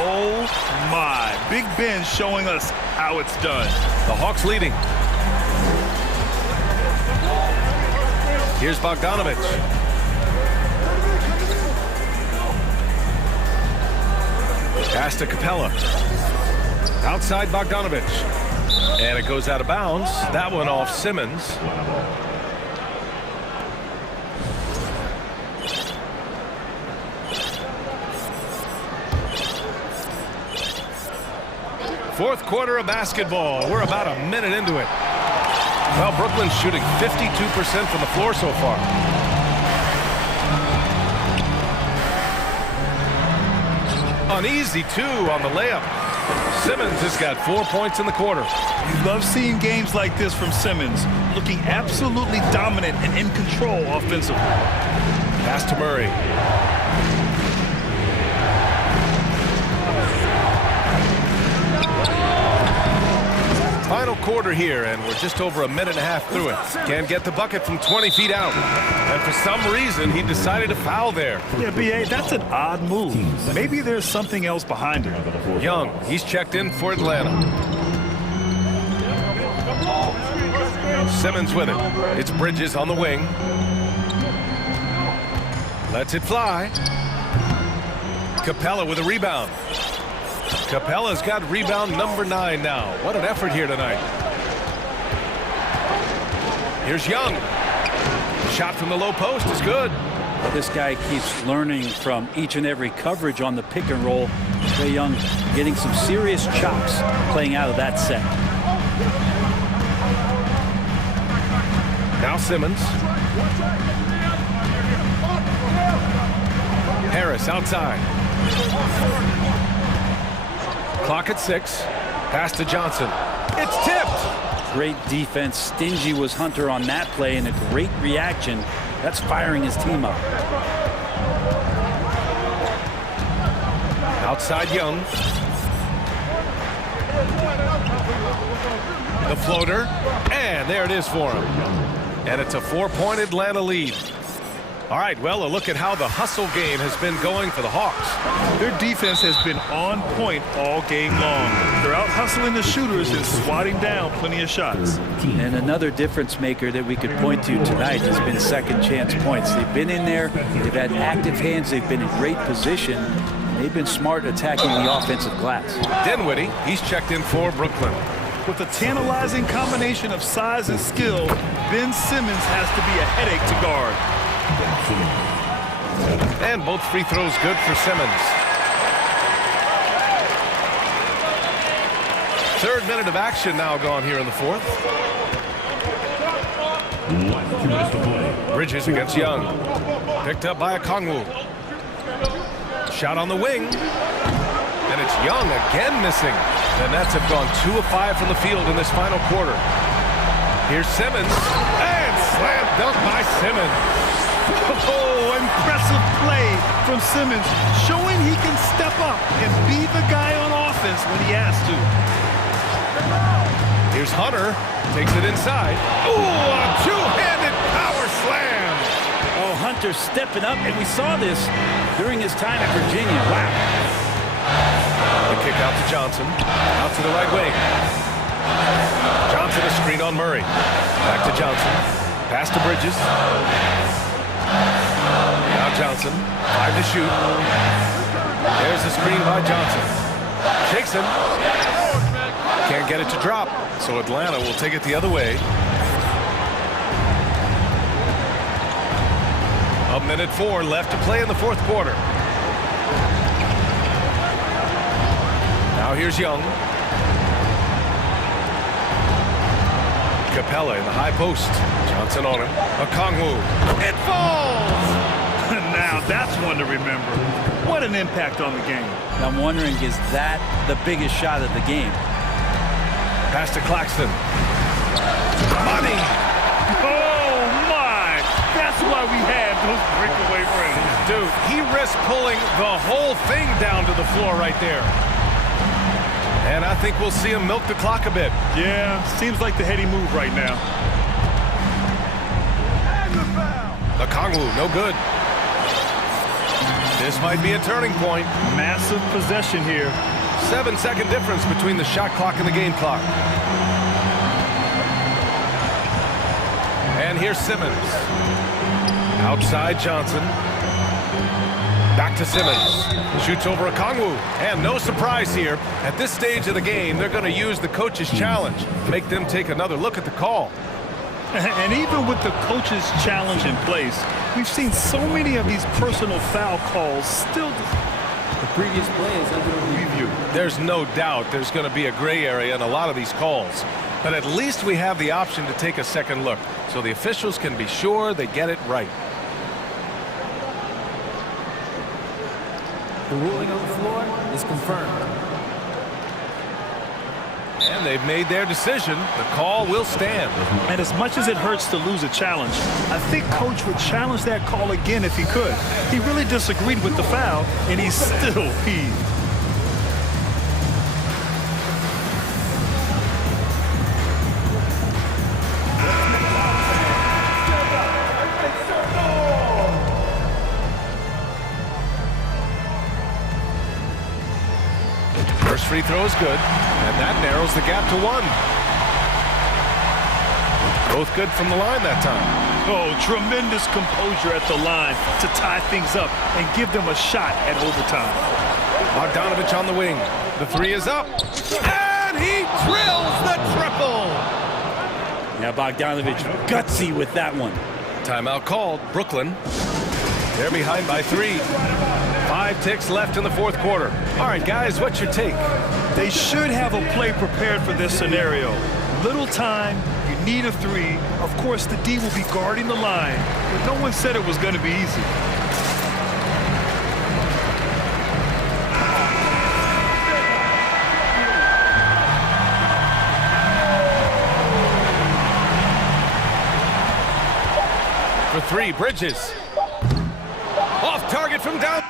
Oh my, Big Ben showing us how it's done. The Hawks leading. Here's Bogdanovich. Pass to Capella. Outside Bogdanovich. And it goes out of bounds. That one off Simmons. Fourth quarter of basketball. We're about a minute into it. Well, Brooklyn's shooting 52% from the floor so far. An easy two on the layup. Simmons has got 4 points in the quarter. You love seeing games like this from Simmons, looking absolutely dominant and in control offensively. Pass to Murray. Final quarter here, and we're just over a minute and a half through it. Can't get the bucket from 20 feet out. And for some reason, he decided to foul there. Yeah, B.A., that's an odd move. Maybe there's something else behind it. Young, he's checked in for Atlanta. Simmons with it. It's Bridges on the wing. Lets it fly. Capella with a rebound. Capella's got rebound number 9 now. What an effort here tonight. Here's Young. Shot from the low post is good. This guy keeps learning from each and every coverage on the pick and roll. Trae Young getting some serious chops playing out of that set. Now Simmons. Harris outside. Clock at 6. Pass to Johnson. It's tipped. Great defense. Stingy was Hunter on that play, and a great reaction. That's firing his team up. Outside Young. The floater. And there it is for him. And it's a 4-point Atlanta lead. All right, well, a look at how the hustle game has been going for the Hawks. Their defense has been on point all game long. They're out hustling the shooters and swatting down plenty of shots. And another difference maker that we could point to tonight has been second chance points. They've been in there, they've had active hands, they've been in great position, and they've been smart attacking the offensive glass. Dinwiddie, he's checked in for Brooklyn. With a tantalizing combination of size and skill, Ben Simmons has to be a headache to guard. And both free throws good for Simmons. Third minute of action now gone here in the fourth. Bridges against Young. Picked up by Okongwu. Shot on the wing. And it's Young again missing. The Nets have gone 2 of 5 from the field in this final quarter. Here's Simmons. And slam dunk by Simmons. Oh, impressive play from Simmons, showing he can step up and be the guy on offense when he has to. Here's Hunter, takes it inside. Ooh, a two-handed power slam. Oh, Hunter stepping up, and we saw this during his time at Virginia. Wow. The kick out to Johnson, out to the right wing. Johnson a screen on Murray. Back to Johnson, pass to Bridges. Now Johnson, 5 to shoot. There's the screen by Johnson. Shakes him. Can't get it to drop, so Atlanta will take it the other way. A minute 4 left to play in the fourth quarter. Now here's Young. Capella in the high post. Johnson on him. Okongwu. It falls! Now that's one to remember. What an impact on the game. I'm wondering, is that the biggest shot of the game? Pass to Claxton. Money. Oh, my. That's why we had those breakaway runs. Dude, he risked pulling the whole thing down to the floor right there. And I think we'll see him milk the clock a bit. Yeah, seems like the heady move right now. The Kongwu, no good. This might be a turning point. Massive possession here. 7-second difference between the shot clock and the game clock. And here's Simmons. Outside Johnson. Back to Simmons. Shoots over a Kongwu. And no surprise here. At this stage of the game, they're going to use the coach's challenge. Make them take another look at the call. And even with the coach's challenge in place, we've seen so many of these personal foul calls still. The previous play is under review. There's no doubt there's going to be a gray area in a lot of these calls. But at least we have the option to take a second look, so the officials can be sure they get it right. The ruling on the floor is confirmed. And they've made their decision. The call will stand. And as much as it hurts to lose a challenge, I think Coach would challenge that call again if he could. He really disagreed with the foul, and he's still peeved. First free throw is good, and that narrows the gap to 1. Both good from the line that time. Oh, tremendous composure at the line to tie things up and give them a shot at overtime. Bogdanovich on the wing. The three is up, and he drills the triple. Yeah, Bogdanovich gutsy with that one. Timeout called. Brooklyn. They're behind by 3. 5 ticks left in the fourth quarter. All right, guys, what's your take? They should have a play prepared for this scenario. Little time, you need a 3. Of course, the D will be guarding the line, but no one said it was going to be easy. For 3, Bridges. Off target from down.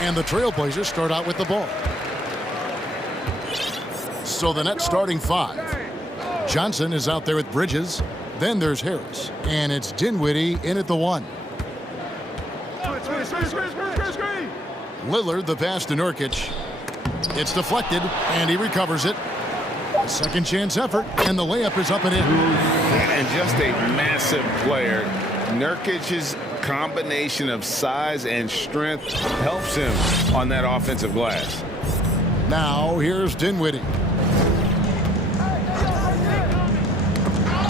And the Trailblazers start out with the ball. So the Nets starting 5. Johnson is out there with Bridges. Then there's Harris. And it's Dinwiddie in at the 1. Lillard, the pass to Nurkic. It's deflected, and he recovers it. Second chance effort, and the layup is up and in. And just a massive player. Nurkic's combination of size and strength helps him on that offensive glass. Now, here's Dinwiddie.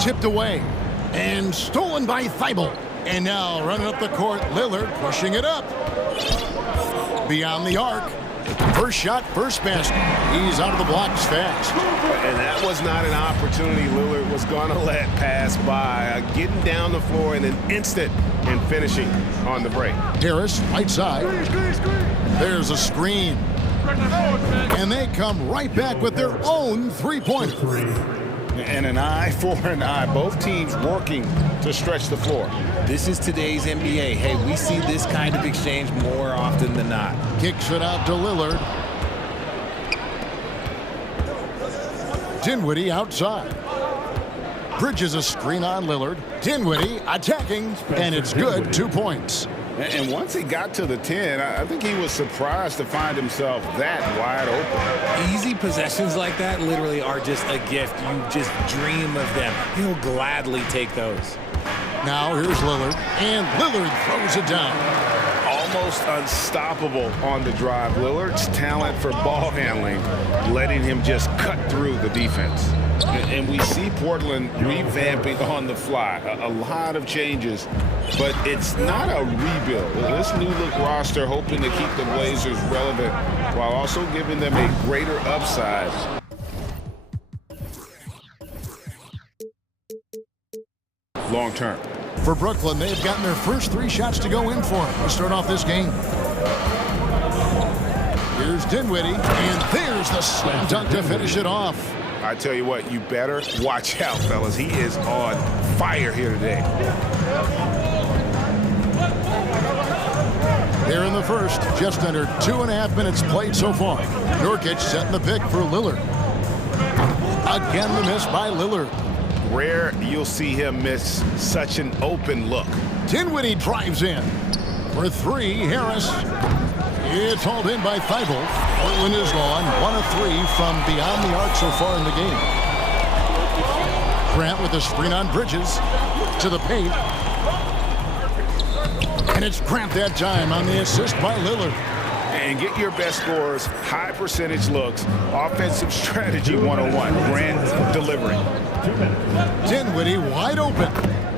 Tipped away, and stolen by Thibault. And now, running up the court, Lillard pushing it up. Beyond the arc. First shot, first basket. He's out of the blocks fast. And that was not an opportunity Lillard was going to let pass by. Getting down the floor in an instant and finishing on the break. Harris, right side. There's a screen. And they come right back with their own three-pointer. And an eye for an eye. Both teams working to stretch the floor. This is today's NBA. Hey, we see this kind of exchange more often than not. Kicks it out to Lillard. Dinwiddie outside. Bridges a screen on Lillard. Dinwiddie attacking, and it's good. 2 points. And once he got to the 10, I think he was surprised to find himself that wide open. Easy possessions like that literally are just a gift. You just dream of them. He'll gladly take those. Now here's Lillard, and Lillard throws it down. Almost unstoppable on the drive. Lillard's talent for ball handling, letting him just cut through the defense. And we see Portland revamping on the fly. A lot of changes, but it's not a rebuild. This new look roster hoping to keep the Blazers relevant while also giving them a greater upside. Long term. For Brooklyn, they've gotten their first 3 shots to go in for to start off this game. Here's Dinwiddie, and there's the slam dunk to finish it off. I tell you what, you better watch out, fellas. He is on fire here today. Here in the first, just under 2.5 minutes played so far. Nurkic setting the pick for Lillard. Again, the miss by Lillard. Rare you'll see him miss such an open look. Dinwiddie drives in. For 3, Harris. It's hauled in by Thibault. Portland is gone 1 of 3 from beyond the arc so far in the game. Grant with a screen on Bridges to the paint. And it's Grant that time on the assist by Lillard. And get your best scores, high percentage looks, offensive strategy 101. Grant delivering. Dinwiddie wide open.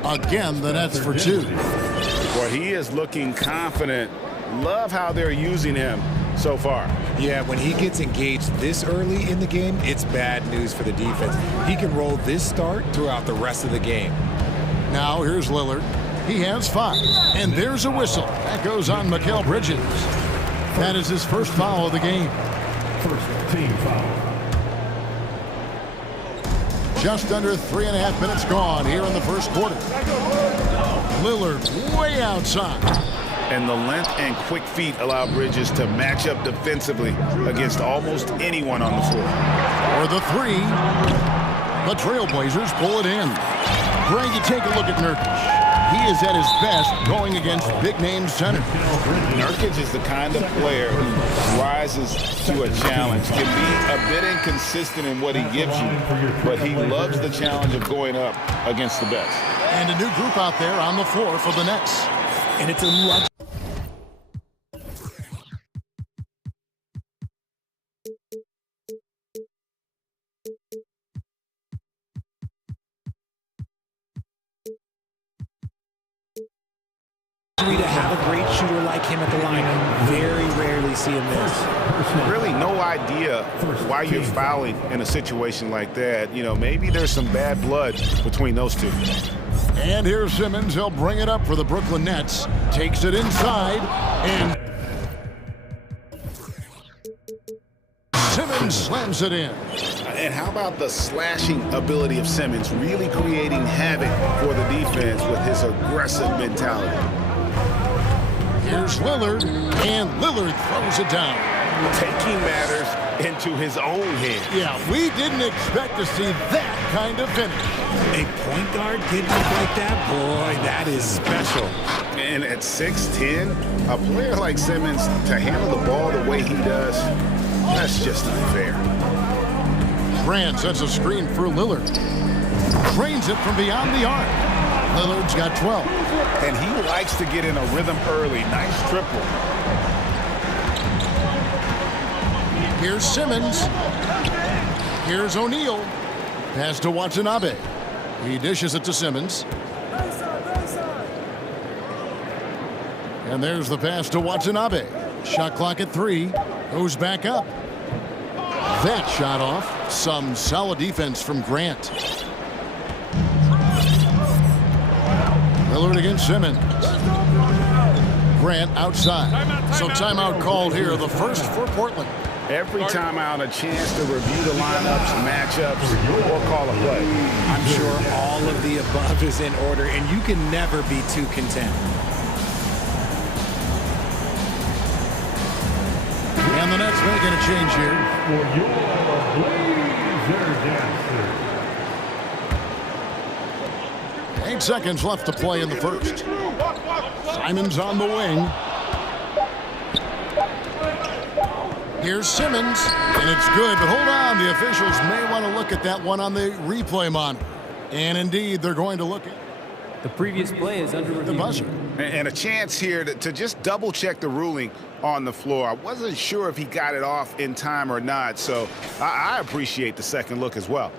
Again, the Nets for 2. Well, he is looking confident. Love how they're using him so far. Yeah, when he gets engaged this early in the game, it's bad news for the defense. He can roll this start throughout the rest of the game. Now here's Lillard. He has 5. And there's a whistle. That goes on Mikal Bridges. That is his first foul of the game. First team foul. Just under 3.5 minutes gone here in the first quarter. Lillard way outside. And the length and quick feet allow Bridges to match up defensively against almost anyone on the floor. For the 3, the Trailblazers pull it in. Greg, you take a look at Nurkic. He is at his best going against big-name centers. Nurkic is the kind of player who rises to a challenge, can be a bit inconsistent in what he gives you, but he loves the challenge of going up against the best. And a new group out there on the floor for the Nets. And it's a to have a great shooter like him at the line. Very rarely see him miss. Really no idea why you're fouling in a situation like that. You know, maybe there's some bad blood between those two. And here's Simmons. He'll bring it up for the Brooklyn Nets. Takes it inside, and Simmons slams it in. And how about the slashing ability of Simmons, really creating havoc for the defense with his aggressive mentality. Here's Lillard, and Lillard throws it down. Taking matters into his own hands. Yeah, we didn't expect to see that kind of finish. A point guard getting up like that, boy, that is special. And at 6'10", a player like Simmons, to handle the ball the way he does, that's just unfair. Grant sets a screen for Lillard. Drains it from beyond the arc. Lillard's got 12. And he likes to get in a rhythm early. Nice triple. Here's Simmons. Here's O'Neal. Pass to Watanabe. He dishes it to Simmons. And there's the pass to Watanabe. Shot clock at 3. Goes back up. That shot off. Some solid defense from Grant. Lillard against Simmons. Grant outside. So timeout called here, the first for Portland. Every timeout, a chance to review the lineups, matchups, or call a play. I'm sure all of the above is in order, and you can never be too content. And the Nets making a change here. For your Blazer dancer. 8 seconds left to play in the first. Simon's on the wing. Here's Simmons, and it's good, but hold on. The officials may want to look at that one on the replay monitor. And indeed, they're going to look at The previous play is under the review. buzzer. And a chance here to just double check the ruling on the floor. I wasn't sure if he got it off in time or not, so I appreciate the second look as well.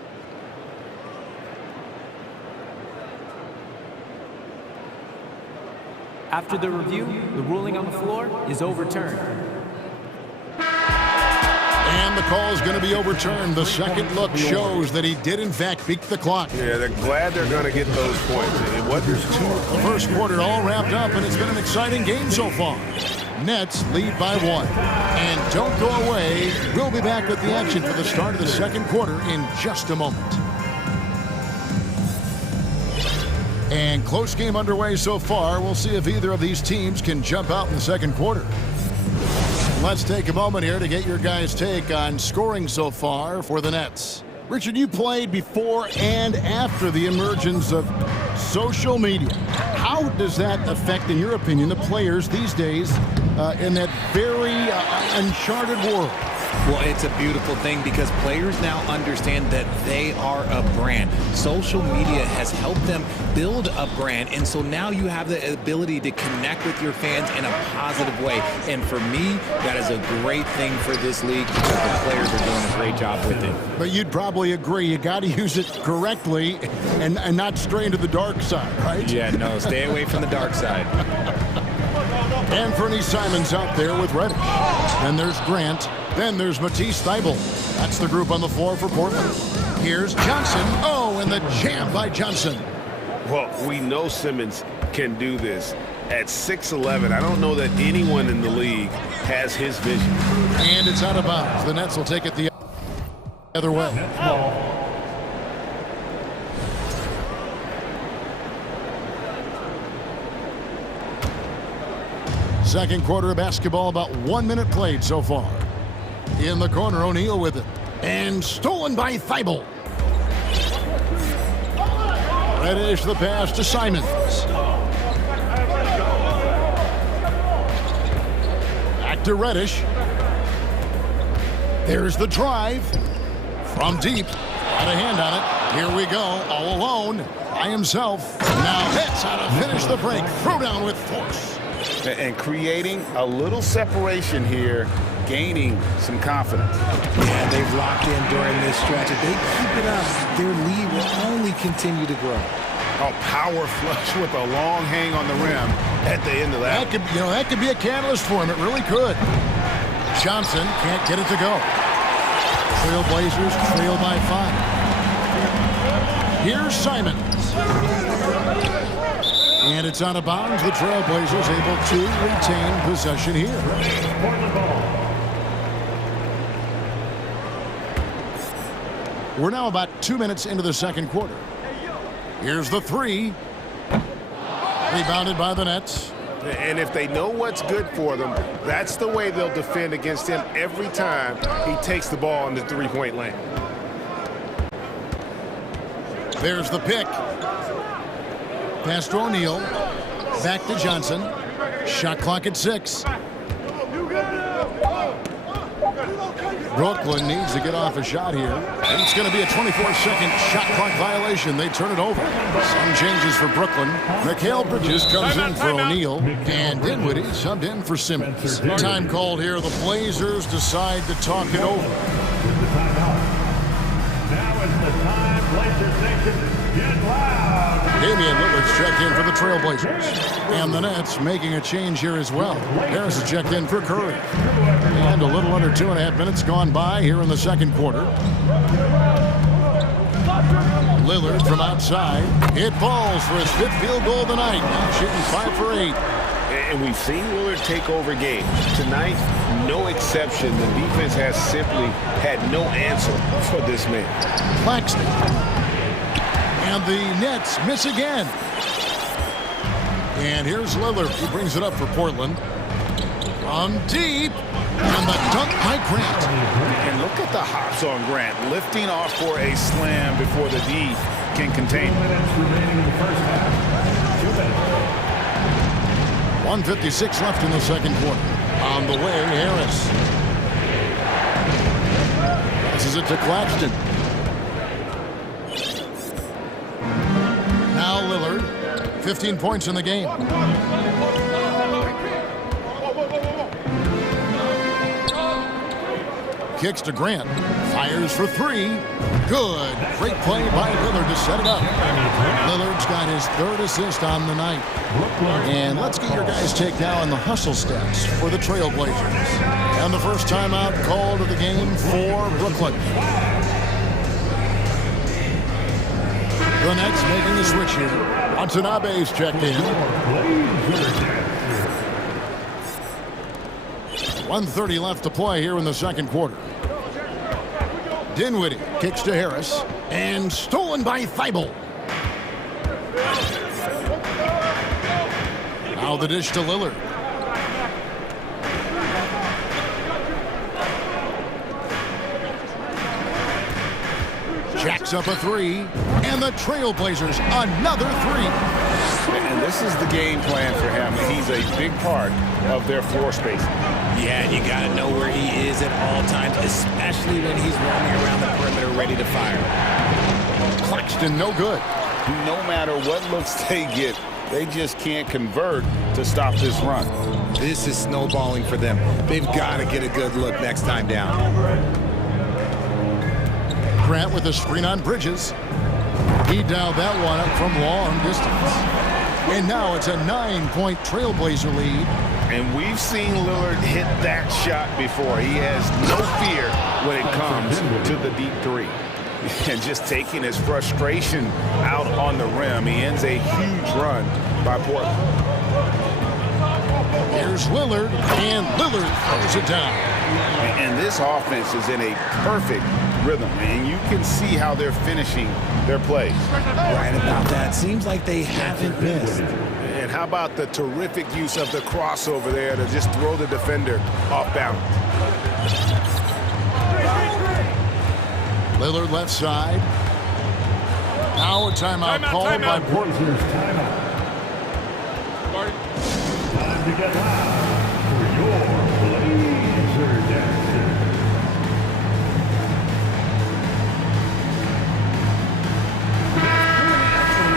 After the review, the ruling on the floor is overturned. And the call is going to be overturned. The second look shows that he did, in fact, beat the clock. Yeah, they're glad they're going to get those points. It wasn't The first quarter all wrapped up, and it's been an exciting game so far. Nets lead by 1. And don't go away. We'll be back with the action for the start of the second quarter in just a moment. And close game underway so far. We'll see if either of these teams can jump out in the second quarter. Let's take a moment here to get your guys' take on scoring so far for the Nets. Richard, you played before and after the emergence of social media. How does that affect, in your opinion, the players these days in that very uncharted world? Well, it's a beautiful thing because players now understand that they are a brand. Social media has helped them build a brand, and so now you have the ability to connect with your fans in a positive way. And for me, that is a great thing for this league because the players are doing a great job with it. But you'd probably agree you got to use it correctly and not stray into the dark side, right? Yeah, no, stay away from the dark side. Anthony Simons out there with Reddish. Then there's Grant. Then there's Matisse Thybulle. That's the group on the floor for Portland. Here's Johnson. Oh, and the jam by Johnson. Well, we know Simmons can do this. At 6'11", I don't know that anyone in the league has his vision. And it's out of bounds. The Nets will take it the other way. Second quarter of basketball, about 1 minute played so far. In the corner, O'Neal with it. And stolen by Thybulle. Reddish the pass to Simons. Back to Reddish. There's the drive. From deep. Got a hand on it. Here we go. All alone. By himself. Now hits how to finish the break. Throw down with force. And creating a little separation here, gaining some confidence. Yeah, they've locked in during this stretch. If they keep it up, their lead will only continue to grow. A power flush with a long hang on the rim at the end of that. That could be a catalyst for him. It really could. Johnson can't get it to go. Trailblazers trail by 5. Here's Simons. And it's out of bounds. The Trailblazers able to retain possession here. We're now about 2 minutes into the second quarter. Here's the three. Rebounded by the Nets. And if they know what's good for them, that's the way they'll defend against him every time he takes the ball in the three-point lane. There's the pick. Pass to O'Neal. Back to Johnson. Shot clock at 6. Brooklyn needs to get off a shot here. And it's going to be a 24-second shot clock violation. They turn it over. Some changes for Brooklyn. Mikal Bridges comes in for O'Neal. And Dinwiddie subbed in for Simmons. Time called here. The Blazers decide to talk it over. Now is the time, Blazers Nation, get loud. Damian Lillard's checked in for the Trailblazers. And the Nets making a change here as well. Harris is checked in for Curry. And a little under 2.5 minutes gone by here in the second quarter. Lillard from outside. It falls for his 5th field goal of the night. Now shooting 5 for 8. And we've seen Lillard take over games. Tonight, no exception. The defense has simply had no answer for this man. Claxton. And the Nets miss again. And here's Lillard. He brings it up for Portland. From deep. And the dunk by Grant. And look at the hops on Grant. Lifting off for a slam before the D can contain him. 1:56 left in the second quarter. On the wing, Harris. Passes it to Claxton. Now Lillard. 15 points in the game. Kicks to Grant. Fires for 3. Good. Great play by Lillard to set it up. Lillard's got his 3rd assist on the night. And let's get your guys' take now on the hustle stats for the Trailblazers. And the first timeout called of the game for Brooklyn. The Nets making the switch here. Watanabe's checked in. 1:30 left to play here in the second quarter. Dinwiddie kicks to Harris. And stolen by Thibault. Now the dish to Lillard. Jacks up a 3. And the Trailblazers another 3. And this is the game plan for him. He's a big part of their floor space. Yeah, you got to know where he is at all times, especially when he's roaming around the perimeter ready to fire. Claxton no good. No matter what looks they get, they just can't convert to stop this run. This is snowballing for them. They've got to get a good look next time down. Grant with a screen on Bridges. He dialed that one up from long distance. And now it's a 9-point Trailblazer lead. And we've seen Lillard hit that shot before. He has no fear when it comes to the deep 3. And just taking his frustration out on the rim, he ends a huge run by Portland. Here's Lillard, and Lillard throws it down. And this offense is in a perfect rhythm, and you can see how they're finishing their plays. Right about that. Seems like they haven't missed. And how about the terrific use of the crossover there to just throw the defender off balance. Lillard left side. Now a timeout called by Portland. Time to get loud for your Blazer dancer.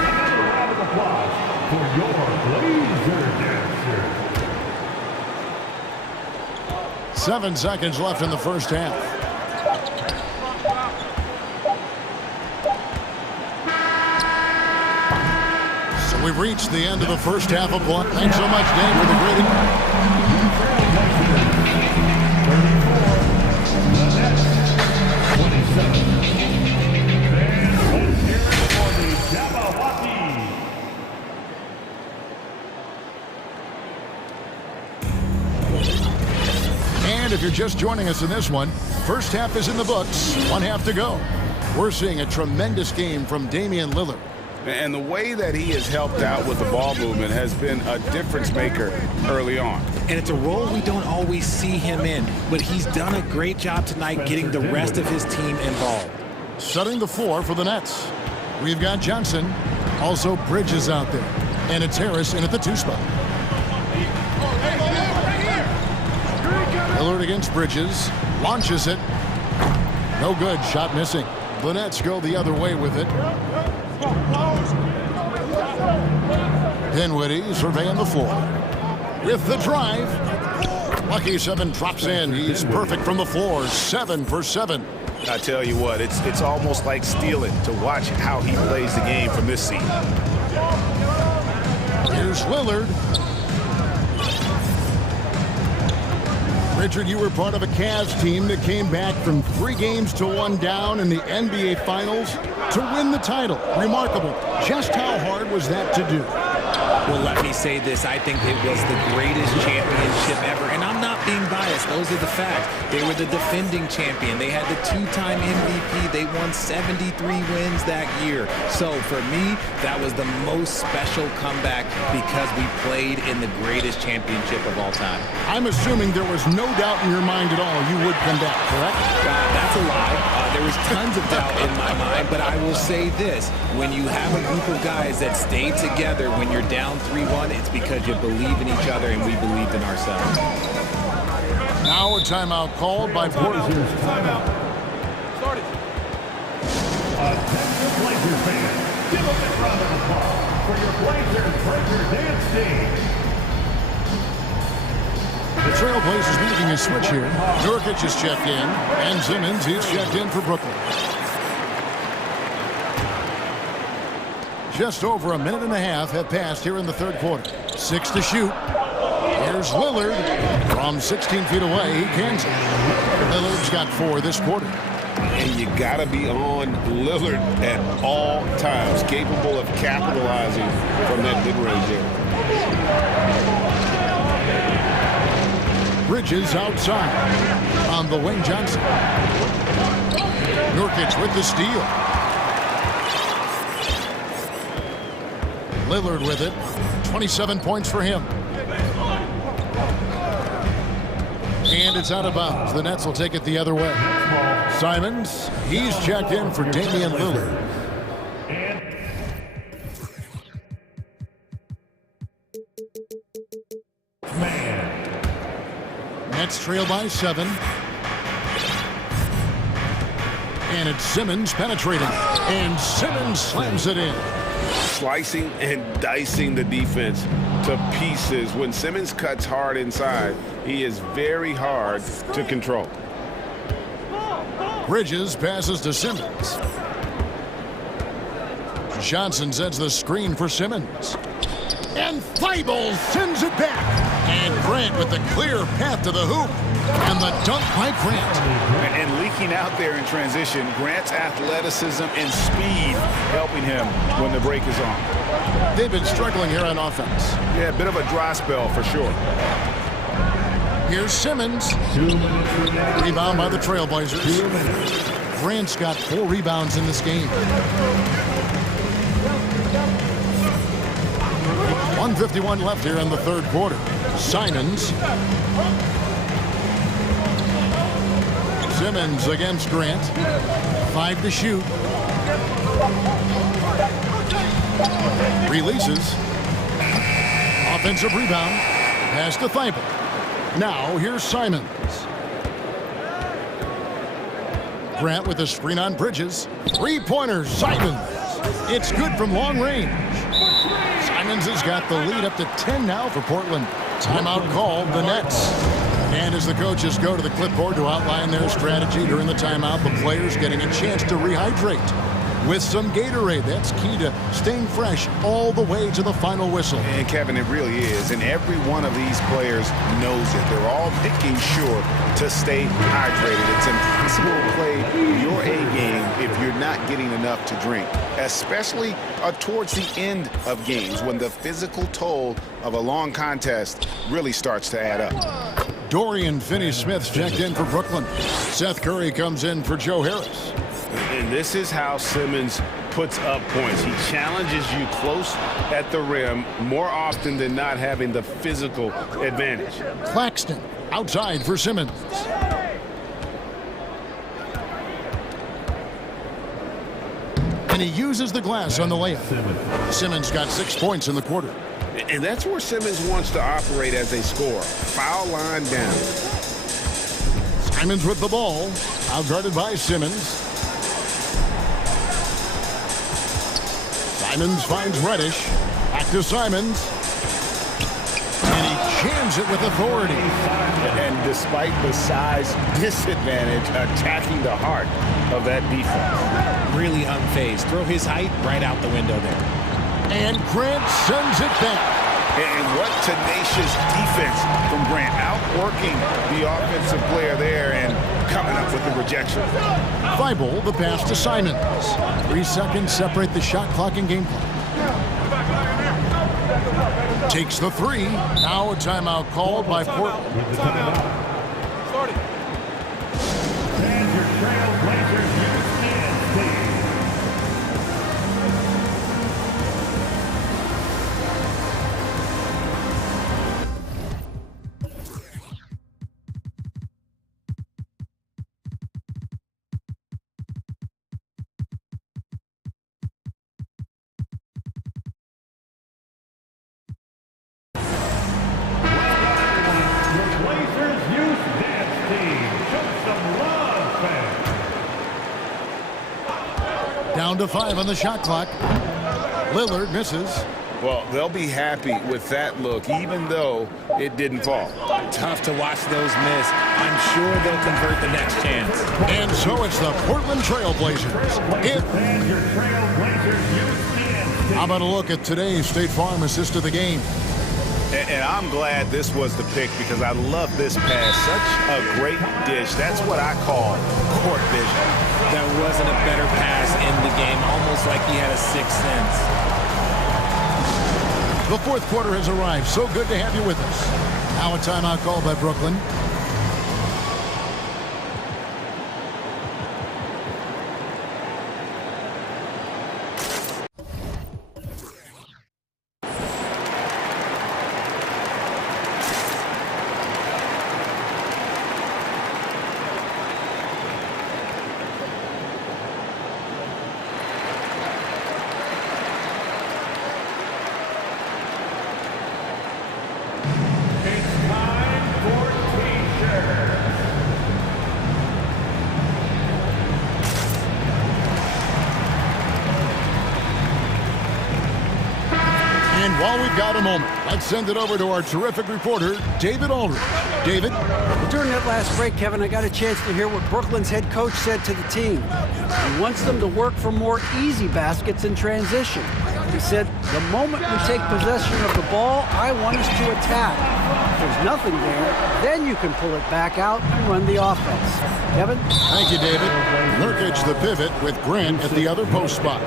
Another round of applause for your Blazer dancer. 7 seconds left in the first half. So we've reached the end of the first half of play. Thanks so much, Dave, for the great. And if you're just joining us in this one, first half is in the books, 1 half to go. We're seeing a tremendous game from Damian Lillard. And the way that he has helped out with the ball movement has been a difference maker early on. And it's a role we don't always see him in, but he's done a great job tonight getting the rest of his team involved. Setting the floor for the Nets. We've got Johnson, also Bridges out there, and it's Harris in at the 2 spot. Lillard against Bridges, launches it. No good, shot missing. The Nets go the other way with it. Dinwiddie surveying the floor. With the drive. Lucky 7 drops in. He's perfect from the floor. 7 for 7. I tell you what, it's almost like stealing to watch how he plays the game from this seat. Here's Lillard. Richard, you were part of a Cavs team that came back from 3 games to 1 down in the NBA Finals to win the title. Remarkable. Just how hard was that to do? Well, let me say this. I think it was the greatest championship ever. And I'm not being biased. Those are the facts. They were the defending champion. They had the 2-time MVP. They won 73 wins that year. So for me, that was the most special comeback because we played in the greatest championship of all time. I'm assuming there was no doubt in your mind at all you would come back, correct? That's a lie. There was tons of doubt in my mind, but I will say this. When you have a group of guys that stay together when you're down 3-1, it's because you believe in each other and we believed in ourselves. Now a timeout called by Portland. Timeout. Started. Attention Blazers fans. Give them a round of applause for your Blazers Breaker Dance Team. The Trailblazers making a switch here. Nurkic is checked in, and Simmons, he's checked in for Brooklyn. Just over a minute and a half have passed here in the third quarter. 6 to shoot. Here's Lillard from 16 feet away. He cans it. Lillard's got 4 this quarter. And you got to be on Lillard at all times, capable of capitalizing from that mid-range area. Bridges outside on the wing. Johnson. Nurkic with the steal. Lillard with it. 27 points for him. And it's out of bounds. The Nets will take it the other way. Simons, he's checked in for Damian Lillard. Nets trail by 7. And it's Simmons penetrating. And Simmons slams it in. Slicing and dicing the defense to pieces. When Simmons cuts hard inside, he is very hard to control. Bridges passes to Simmons. Johnson sets the screen for Simmons. And Thibault sends it back. And Grant with the clear path to the hoop. And the dunk by Grant. And leaking out there in transition, Grant's athleticism and speed helping him when the break is on. They've been struggling here on offense. Yeah, a bit of a dry spell for sure. Here's Simmons. Rebound by the Trailblazers. Grant's got 4 rebounds in this game. 1:51 left here in the third quarter. Simons. Simmons against Grant. 5 to shoot. Releases. Offensive rebound. Pass to Thibault. Now here's Simons. Grant with a screen on Bridges. 3-pointer, Simons. It's good from long range. Simons has got the lead up to 10 now for Portland. Timeout called, the Nets. And as the coaches go to the clipboard to outline their strategy during the timeout, the players getting a chance to rehydrate with some Gatorade. That's key to staying fresh all the way to the final whistle. And Kevin, it really is. And every one of these players knows it. They're all making sure to stay hydrated. It's impossible to play your A game if you're not getting enough to drink, especially towards the end of games when the physical toll of a long contest really starts to add up. Dorian Finney-Smith's checked in for Brooklyn. Seth Curry comes in for Joe Harris. And this is how Simmons puts up points. He challenges you close at the rim more often than not, having the physical advantage. Claxton outside for Simmons. And he uses the glass on the layup. Simmons got 6 points in the quarter. And that's where Simmons wants to operate as a scorer. Foul line down. Simons with the ball, outguarded by Simmons. Simons finds Reddish. Back to Simons. And he jams it with authority. And despite the size disadvantage, attacking the heart of that defense. Really unfazed. Throw his height right out the window there. And Grant sends it back. And what tenacious defense from Grant, outworking the offensive player there and coming up with the rejection. Thibault, the pass to Simons. 3 seconds separate the shot clock and game clock. Takes the three. Now a timeout called by Portland. And your Trailblazers youth dance team. Down to 5 on the shot clock. Lillard misses. Well, they'll be happy with that look, even though it didn't fall. Tough to watch those miss. I'm sure they'll convert the next chance. And so it's the Portland Trailblazers. How about a look at today's State Farm assist of the game? And I'm glad this was the pick because I love this pass. Such a great dish. That's what I call court vision. There wasn't a better pass in the game, almost like he had a sixth sense. The fourth quarter has arrived. So good to have you with us. Now a timeout called by Brooklyn. While we've got a moment, let's send it over to our terrific reporter, David Aldridge. David? During that last break, Kevin, I got a chance to hear what Brooklyn's head coach said to the team. He wants them to work for more easy baskets in transition. He said, the moment we take possession of the ball, I want us to attack. If there's nothing there, then you can pull it back out and run the offense. Kevin? Thank you, David. Nurkic the pivot with Grant at the other post spot.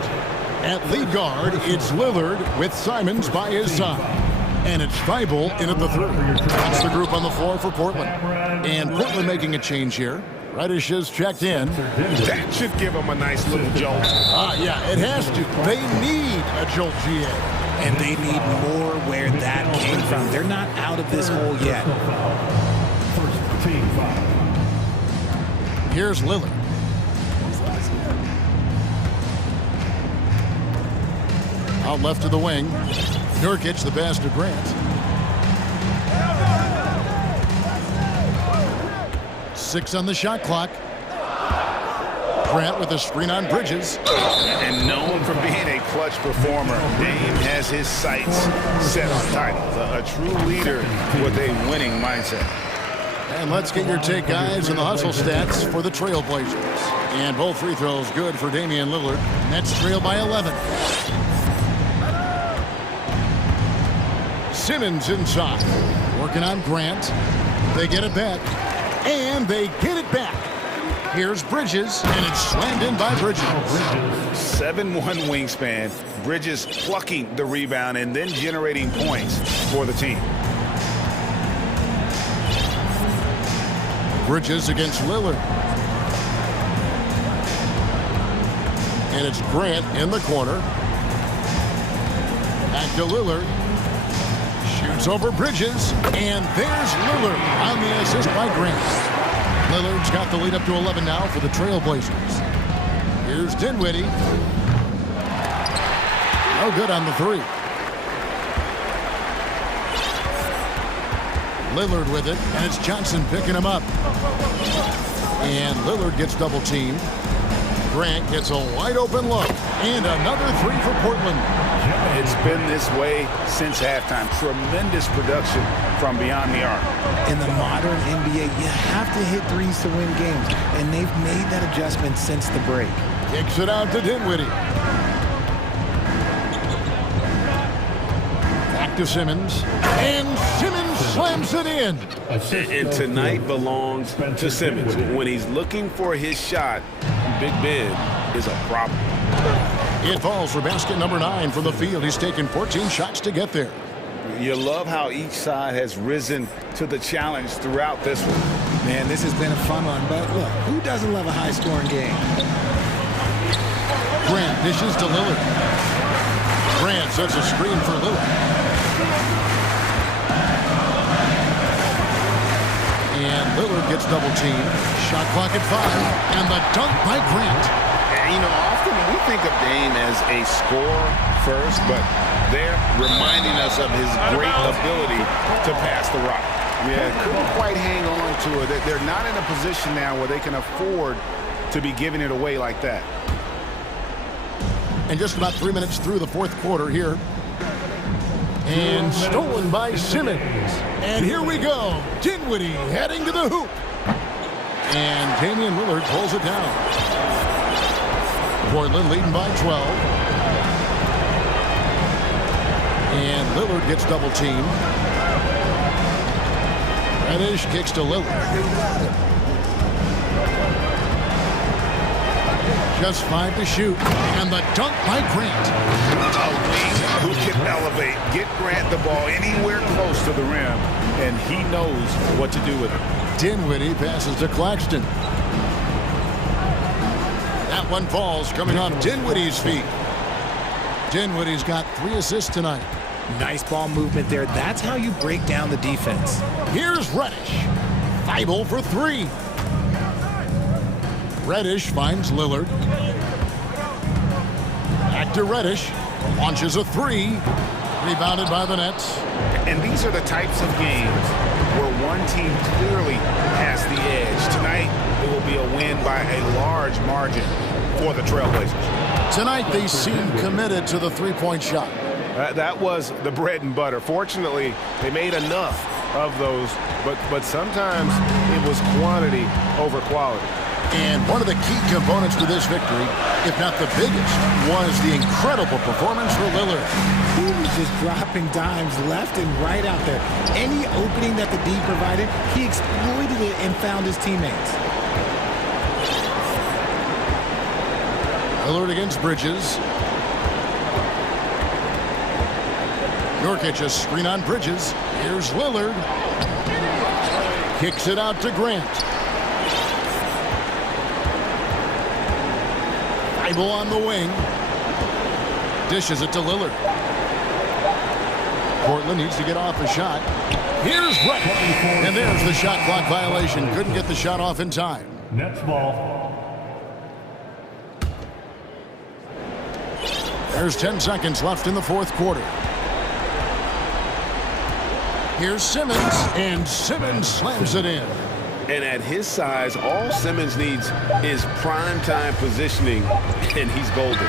At lead guard, it's Lillard with Simons by his side. And it's Thibault in at the three. That's the group on the floor for Portland. And Portland making a change here. Reddish is checked in. That should give them a nice little jolt. Yeah, it has to. They need a jolt, GA. And they need more where that came from. They're not out of this hole yet. First team foul. Here's Lillard. Out left to the wing. Nurkic the pass to Grant. Six on the shot clock. Grant with a screen on Bridges. And known for being a clutch performer, Dame has his sights set on titles. A true leader with a winning mindset. And let's get your take, guys, on the hustle stats for the Trailblazers. And both free throws good for Damian Lillard. Nets trail by 11. Simmons inside, working on Grant. They get it back, and they get it back. Here's Bridges, and it's slammed in by Bridges. 7'1" wingspan. Bridges plucking the rebound and then generating points for the team. Bridges against Lillard. And it's Grant in the corner. Back to Lillard. Shoots over Bridges. And there's Lillard on the assist by Grant. Lillard's got the lead up to 11 now for the Trailblazers. Here's Dinwiddie. No good on the three. Lillard with it, and it's Johnson picking him up. And Lillard gets double teamed. Grant gets a wide open look. And another three for Portland. It's been this way since halftime. Tremendous production from beyond the arc. In the modern NBA, you have to hit threes to win games, and they've made that adjustment since the break. Kicks it out to Dinwiddie. Back to Simmons. And Simmons slams it in. And tonight belongs to Simmons. When he's looking for his shot, Big Ben is a problem. It falls for basket number 9 from the field. He's taken 14 shots to get there. You love how each side has risen to the challenge throughout this one. Man, this has been a fun one, but look, who doesn't love a high-scoring game? Grant dishes to Lillard. Grant sets a screen for Lillard. And Lillard gets double teamed. Shot clock at 5. And the dunk by Grant. And, you know, often we think of Dame as a scorer first, but they're reminding us of his great ability to pass the rock. Yeah, couldn't quite hang on to it. They're not in a position now where they can afford to be giving it away like that. And just about 3 minutes through the fourth quarter here. And stolen by Simmons. And here we go. Dinwiddie heading to the hoop. And Damian Lillard pulls it down. Portland leading by 12. And Lillard gets double teamed. Reddish kicks to Lillard. Just 5 to shoot. And the dunk by Grant. A wing who can elevate, get Grant the ball anywhere close to the rim, and he knows what to do with it. Dinwiddie passes to Claxton. That one falls coming off Dinwiddie's feet. Dinwiddie's got 3 assists tonight. Nice ball movement there. That's how you break down the defense. Here's Reddish. Thibault for 3. Reddish finds Lillard. Back to Reddish. Launches a 3. Rebounded by the Nets. And these are the types of games where one team clearly has the edge. Tonight, it will be a win by a large margin for the Trailblazers. Tonight, they seem committed to the three-point shot. That was the bread and butter. Fortunately, they made enough of those, but sometimes it was quantity over quality. And one of the key components to this victory, if not the biggest, was the incredible performance for Lillard. He was just dropping dimes left and right out there. Any opening that the D provided, he exploited it and found his teammates. Lillard against Bridges. Nurkic a screen on Bridges. Here's Lillard. Kicks it out to Grant. Thibault on the wing. Dishes it to Lillard. Portland needs to get off a shot. Here's Reddish. And there's the shot clock violation. Couldn't get the shot off in time. Next ball. There's 10 seconds left in the fourth quarter. Here's Simmons, and Simmons slams it in. And at his size, all Simmons needs is prime-time positioning, and he's golden.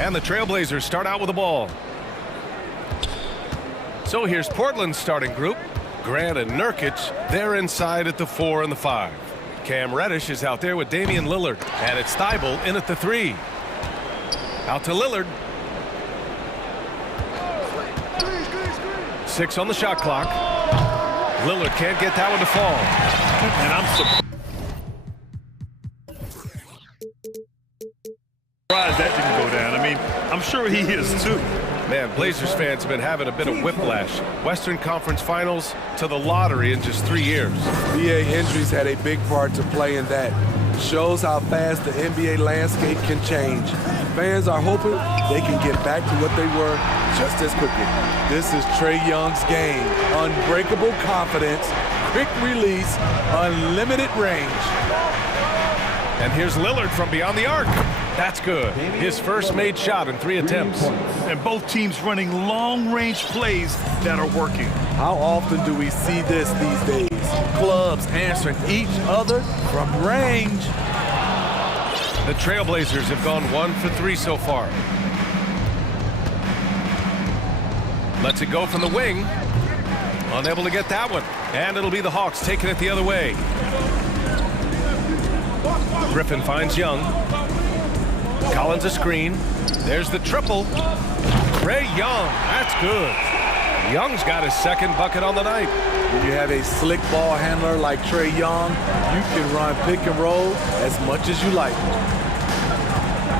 And the Trailblazers start out with the ball. So here's Portland's starting group. Grant and Nurkic, they're inside at the 4 and the 5. Cam Reddish is out there with Damian Lillard. And it's Thibault in at the 3. Out to Lillard. 6 on the shot clock. Lillard can't get that one to fall. And I'm surprised that didn't go down. I mean, I'm sure he is too. Man, Blazers fans have been having a bit of whiplash. Western Conference Finals to the lottery in just 3 years. BA injuries had a big part to play in that. Shows how fast the NBA landscape can change. Fans are hoping they can get back to what they were just as quickly. This is Trae Young's game. Unbreakable confidence, quick release, unlimited range. And here's Lillard from beyond the arc. That's good. His first made shot in 3 attempts. And both teams running long-range plays that are working. How often do we see this these days? Clubs answering each other from range. The Trailblazers have gone 1 for 3 so far. Lets it go from the wing. Unable to get that one. And it'll be the Hawks taking it the other way. Griffin finds Young. Collins a screen. There's the triple. Trae Young, that's good. Young's got his second bucket on the night. When you have a slick ball handler like Trae Young, you can run pick and roll as much as you like.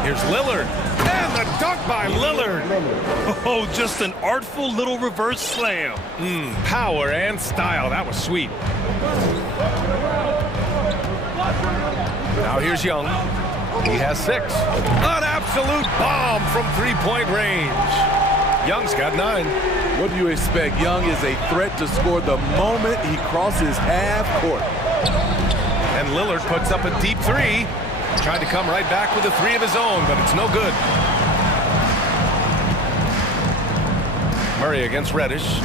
Here's Lillard. And the dunk by Lillard. Oh, just an artful little reverse slam. Power and style. That was sweet. Now here's Young. He has 6. An absolute bomb from three-point range. Young's got 9. What do you expect? Young is a threat to score the moment he crosses half court. And Lillard puts up a deep 3. Tried to come right back with a 3 of his own, but it's no good. Murray against Reddish.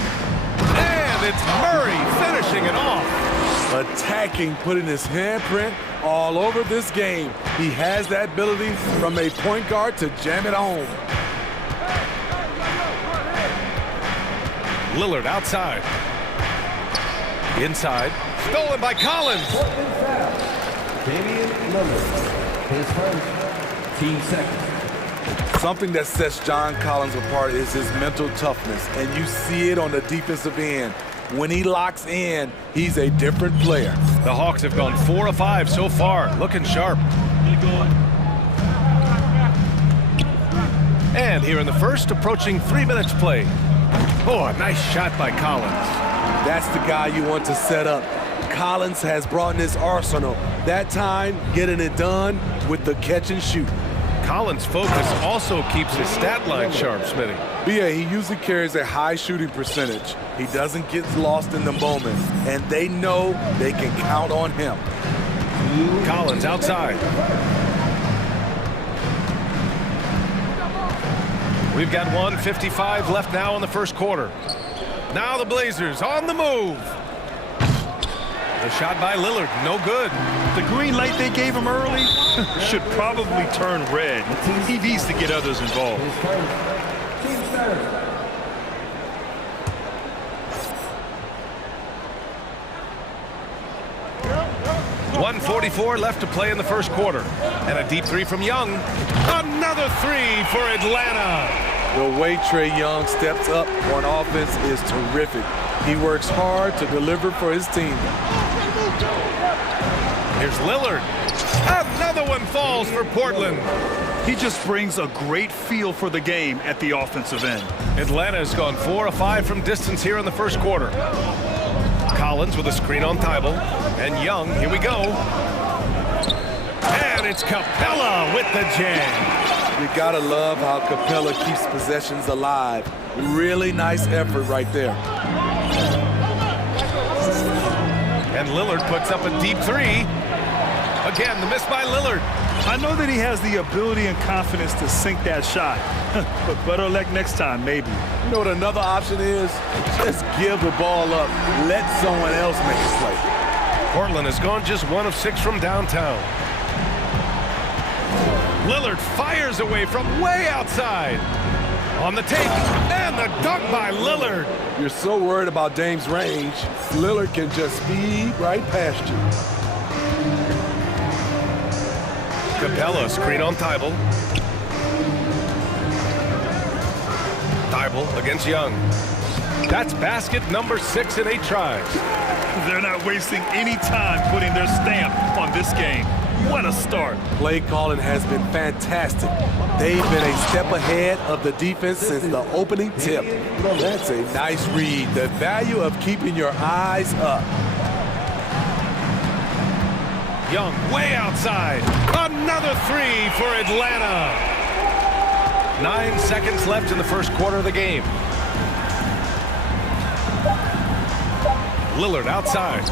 And it's Murray finishing it off. Attacking, putting his handprint all over this game. He has that ability from a point guard to jam it home. Lillard outside. Inside. Stolen by Collins. Damian Lillard. His first, team second. Something that sets John Collins apart is his mental toughness, and you see it on the defensive end. When he locks in, he's a different player. The Hawks have gone 4 of 5 so far, looking sharp. And here in the first, approaching 3 minutes play. Oh, a nice shot by Collins. That's the guy you want to set up. Collins has brought in his arsenal. That time, getting it done with the catch and shoot. Collins' focus also keeps his stat line sharp, Smitty. Yeah, he usually carries a high shooting percentage. He doesn't get lost in the moment, and they know they can count on him. Collins outside. We've got 1:55 left now in the first quarter. Now the Blazers on the move. The shot by Lillard, no good. The green light they gave him early should probably turn red. He needs to get others involved. 1:44 left to play in the first quarter. And a deep 3 from Young. Another 3 for Atlanta. The way Trae Young steps up on offense is terrific. He works hard to deliver for his team. Here's Lillard. Another one falls for Portland. He just brings a great feel for the game at the offensive end. Atlanta has gone 4 of 5 from distance here in the first quarter. Collins with a screen on Thibault. And Young, here we go. And it's Capella with the jam. You gotta love how Capella keeps possessions alive. Really nice effort right there. And Lillard puts up a deep 3. Again, the miss by Lillard. I know that he has the ability and confidence to sink that shot. But better luck next time, maybe. You know what another option is? Just give the ball up. Let someone else make a play. Portland has gone just 1 of 6 from downtown. Lillard fires away from way outside. On the take, and the dunk by Lillard. You're so worried about Dame's range, Lillard can just speed right past you. Capella, screen on Thibault. Thibault against Young. That's basket number 6 in 8 tries. They're not wasting any time putting their stamp on this game. What a start. Play calling has been fantastic. They've been a step ahead of the defense since the opening tip. That's a nice read. The value of keeping your eyes up. Young way outside. Another 3 for Atlanta. 9 seconds left in the first quarter of the game. Lillard outside.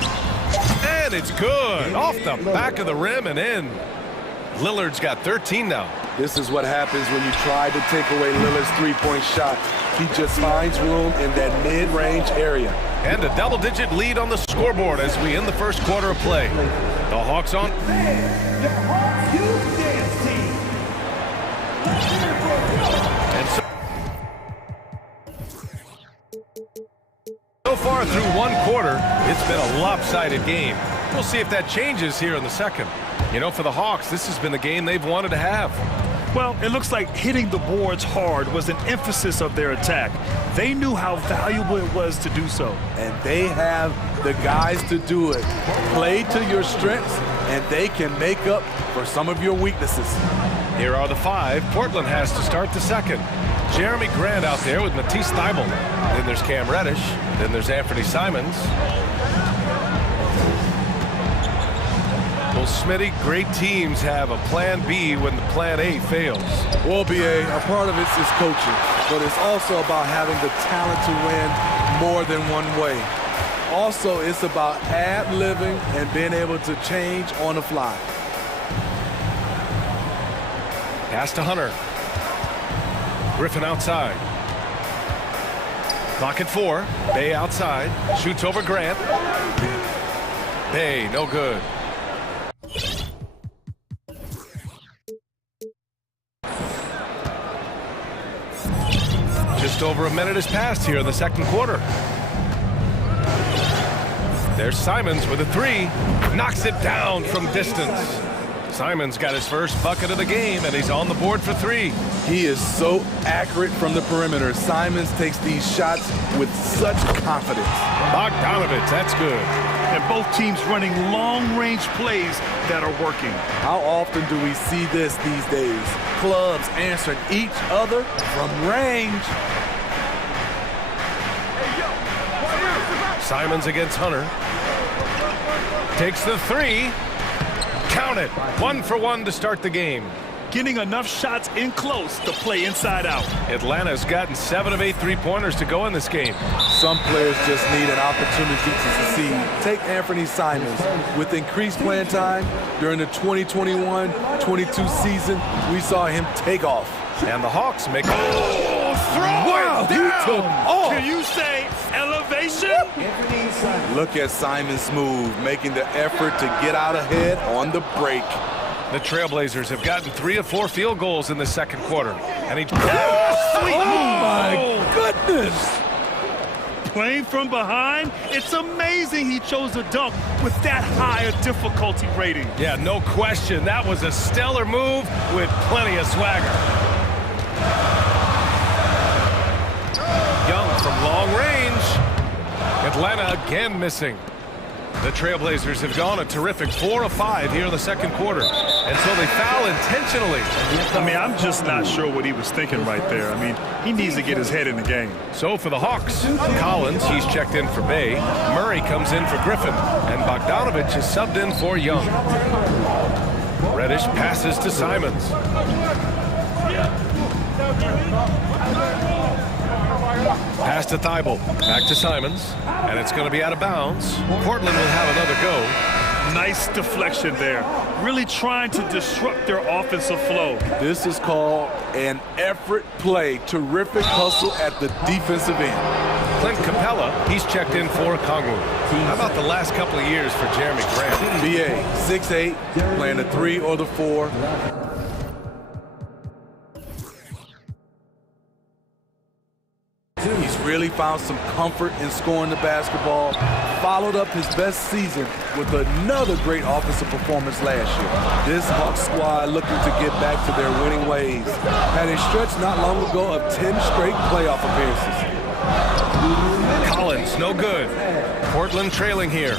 And it's good. Off the back of the rim and in. Lillard's got 13 now. This is what happens when you try to take away Lillard's three-point shot. He just finds room in that mid-range area. And a double-digit lead on the scoreboard as we end the first quarter of play. The Hawks on. And so far through one quarter, it's been a lopsided game. We'll see if that changes here in the second. You know, for the Hawks, this has been the game they've wanted to have. Well, it looks like hitting the boards hard was an emphasis of their attack. They knew how valuable it was to do so. And they have the guys to do it. Play to your strengths, and they can make up for some of your weaknesses. Here are the 5. Portland has to start the second. Jeremy Grant out there with Matisse Thybulle. Then there's Cam Reddish. Then there's Anthony Simons. Well, Smitty, great teams have a plan B when the plan A fails. Well, BA, a part of it is coaching, but it's also about having the talent to win more than one way. Also, it's about ad-libbing and being able to change on the fly. Pass to Hunter. Griffin outside. Clock at 4. Bay outside. Shoots over Grant. Bay, no good. Just over a minute has passed here in the second quarter. There's Simons with a 3. Knocks it down from distance. Simons got his first bucket of the game, and he's on the board for 3. He is so accurate from the perimeter. Simons takes these shots with such confidence. Bogdanovich, that's good. And both teams running long-range plays that are working. How often do we see this these days? Clubs answering each other from range. Simons against Hunter. Takes the 3. Count it. 1 for 1 to start the game. Getting enough shots in close to play inside out. Atlanta's gotten 7 of 8 3-pointers to go in this game. Some players just need an opportunity to succeed. Take Anthony Simons. With increased playing time during the 2021-22 season, we saw him take off. And the Hawks make throw it down. Can you say elevation? Look at Simon's move, making the effort to get out ahead on the break. The Trailblazers have gotten 3 of 4 field goals in the second quarter. And he... Oh, my goodness! Playing from behind, it's amazing he chose to dunk with that high a difficulty rating. Yeah, no question. That was a stellar move with plenty of swagger. Young from long range. Atlanta again missing. The Trailblazers have gone a terrific 4 of 5 here in the second quarter. And so they foul intentionally. I mean, I'm just not sure what he was thinking right there. I mean, he needs to get his head in the game. So for the Hawks, Collins, he's checked in for Bay. Murray comes in for Griffin. And Bogdanovich is subbed in for Young. Reddish passes to Simons. Pass to Thybulle. Back to Simons. And it's going to be out of bounds. Portland will have another go. Nice deflection there. Really trying to disrupt their offensive flow. This is called an effort play. Terrific hustle at the defensive end. Clint Capella, he's checked in for Kongwu. How about the last couple of years for Jeremy Grant? BA, 6'8", playing the 3 or the 4. really found some comfort in scoring the basketball, followed up his best season with another great offensive performance last year. This Hawks squad looking to get back to their winning ways. Had a stretch not long ago of 10 straight playoff appearances. Collins, no good. Portland trailing here.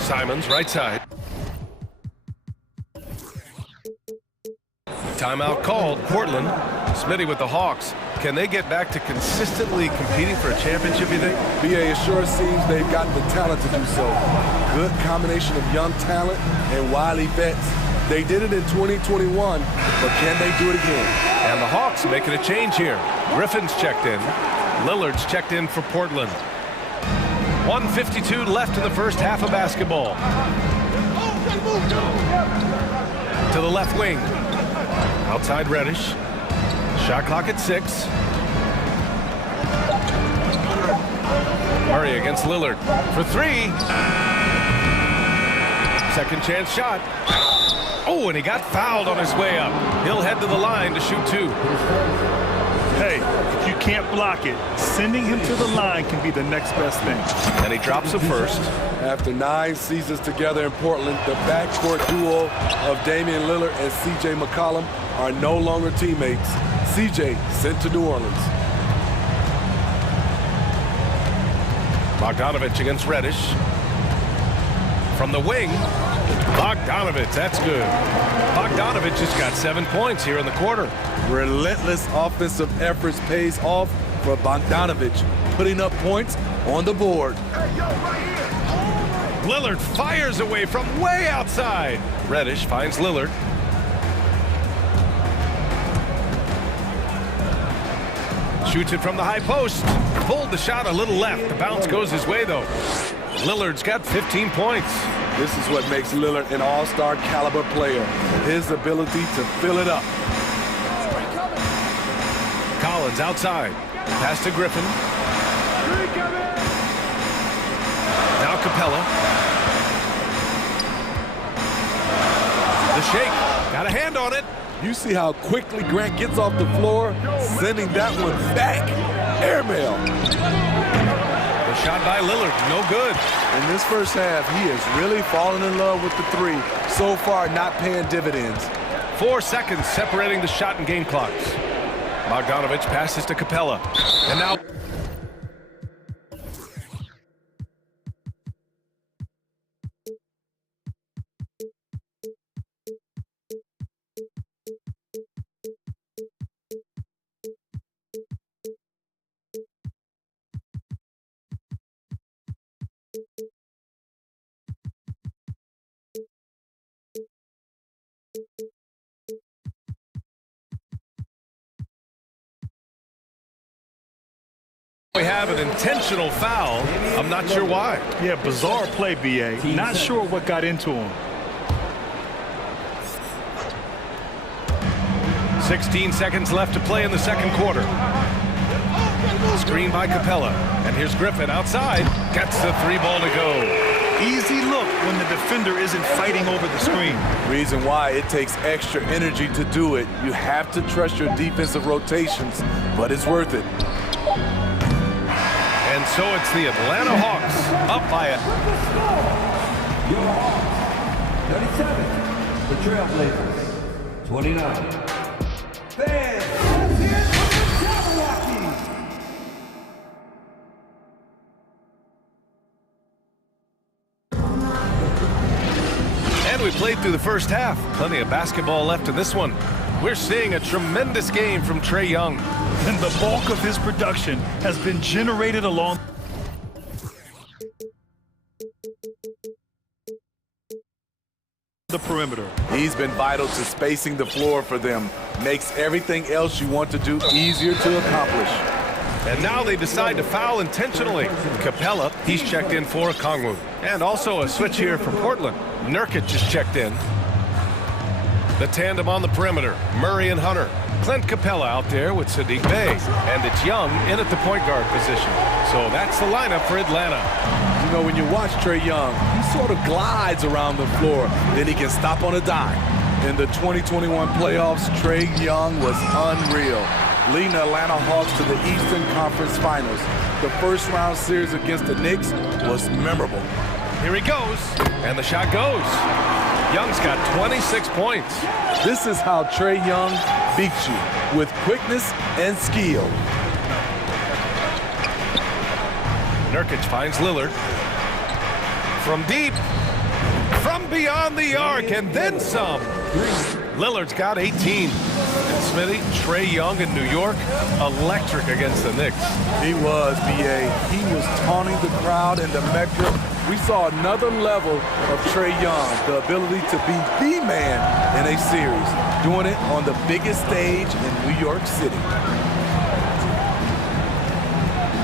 Simons, right side. Timeout called. Portland. Smitty with the Hawks. Can they get back to consistently competing for a championship, you think? BA, it sure seems they've got the talent to do so. Good combination of young talent and wily vets. They did it in 2021, but can they do it again? And the Hawks making a change here. Griffin's checked in. Lillard's checked in for Portland. 1:52 left in the first half of basketball. To the left wing. Outside Reddish. Shot clock at 6. Murray against Lillard for 3. Second chance shot. Oh, and he got fouled on his way up. He'll head to the line to shoot 2. Hey, if you can't block it, sending him to the line can be the next best thing. And he drops the first. After 9 seasons together in Portland, the backcourt duo of Damian Lillard and C.J. McCollum are no longer teammates. C.J. sent to New Orleans. Bogdanovich against Reddish. From the wing, Bogdanovich, that's good. Bogdanovich has got 7 points here in the quarter. Relentless offensive efforts pays off for Bogdanovich, putting up points on the board. Lillard fires away from way outside. Reddish finds Lillard. Shoots it from the high post. Pulled the shot a little left. The bounce goes his way, though. Lillard's got 15 points. This is what makes Lillard an all-star caliber player. His ability to fill it up. Collins outside. Pass to Griffin. Now Capella. The shake. Got a hand on it. You see how quickly Grant gets off the floor, sending that one back. Airmail. The shot by Lillard, no good. In this first half, he has really fallen in love with the 3. So far, not paying dividends. 4 seconds separating the shot and game clocks. Bogdanovich passes to Capella. And now... We have an intentional foul. I'm not sure why. Yeah, bizarre play, BA. Not sure what got into him. 16 seconds left to play in the second quarter. Screen by Capella. And here's Griffin outside. Gets the 3 ball to go. Easy look when the defender isn't fighting over the screen. Reason why it takes extra energy to do it. You have to trust your defensive rotations, but it's worth it. And so it's the Atlanta Hawks up by it. 37, the Trailblazers, 29. Fans, and we played through the first half. Plenty of basketball left in this one. We're seeing a tremendous game from Trae Young. And the bulk of his production has been generated along the perimeter. He's been vital to spacing the floor for them. Makes everything else you want to do easier to accomplish. And now they decide to foul intentionally. Capella, he's checked in for Okongwu. And also a switch here from Portland. Nurkic just checked in. The tandem on the perimeter, Murray and Hunter. Clint Capella out there with Sadiq Bey. And it's Young in at the point guard position. So that's the lineup for Atlanta. You know, when you watch Trae Young, he sort of glides around the floor. Then he can stop on a dime. In the 2021 playoffs, Trae Young was unreal. leading the Atlanta Hawks to the Eastern Conference Finals. The first round series against the Knicks was memorable. Here he goes, and the shot goes. Young's got 26 points. This is how Trae Young beats you, with quickness and skill. Nurkic finds Lillard. From deep, from beyond the arc, and then some. Lillard's got 18. And Smithy, Trae Young in New York, electric against the Knicks. He was, B.A. He was taunting the crowd in the Mecca. We saw another level of Trae Young, the ability to be the man in a series, doing it on the biggest stage in New York City.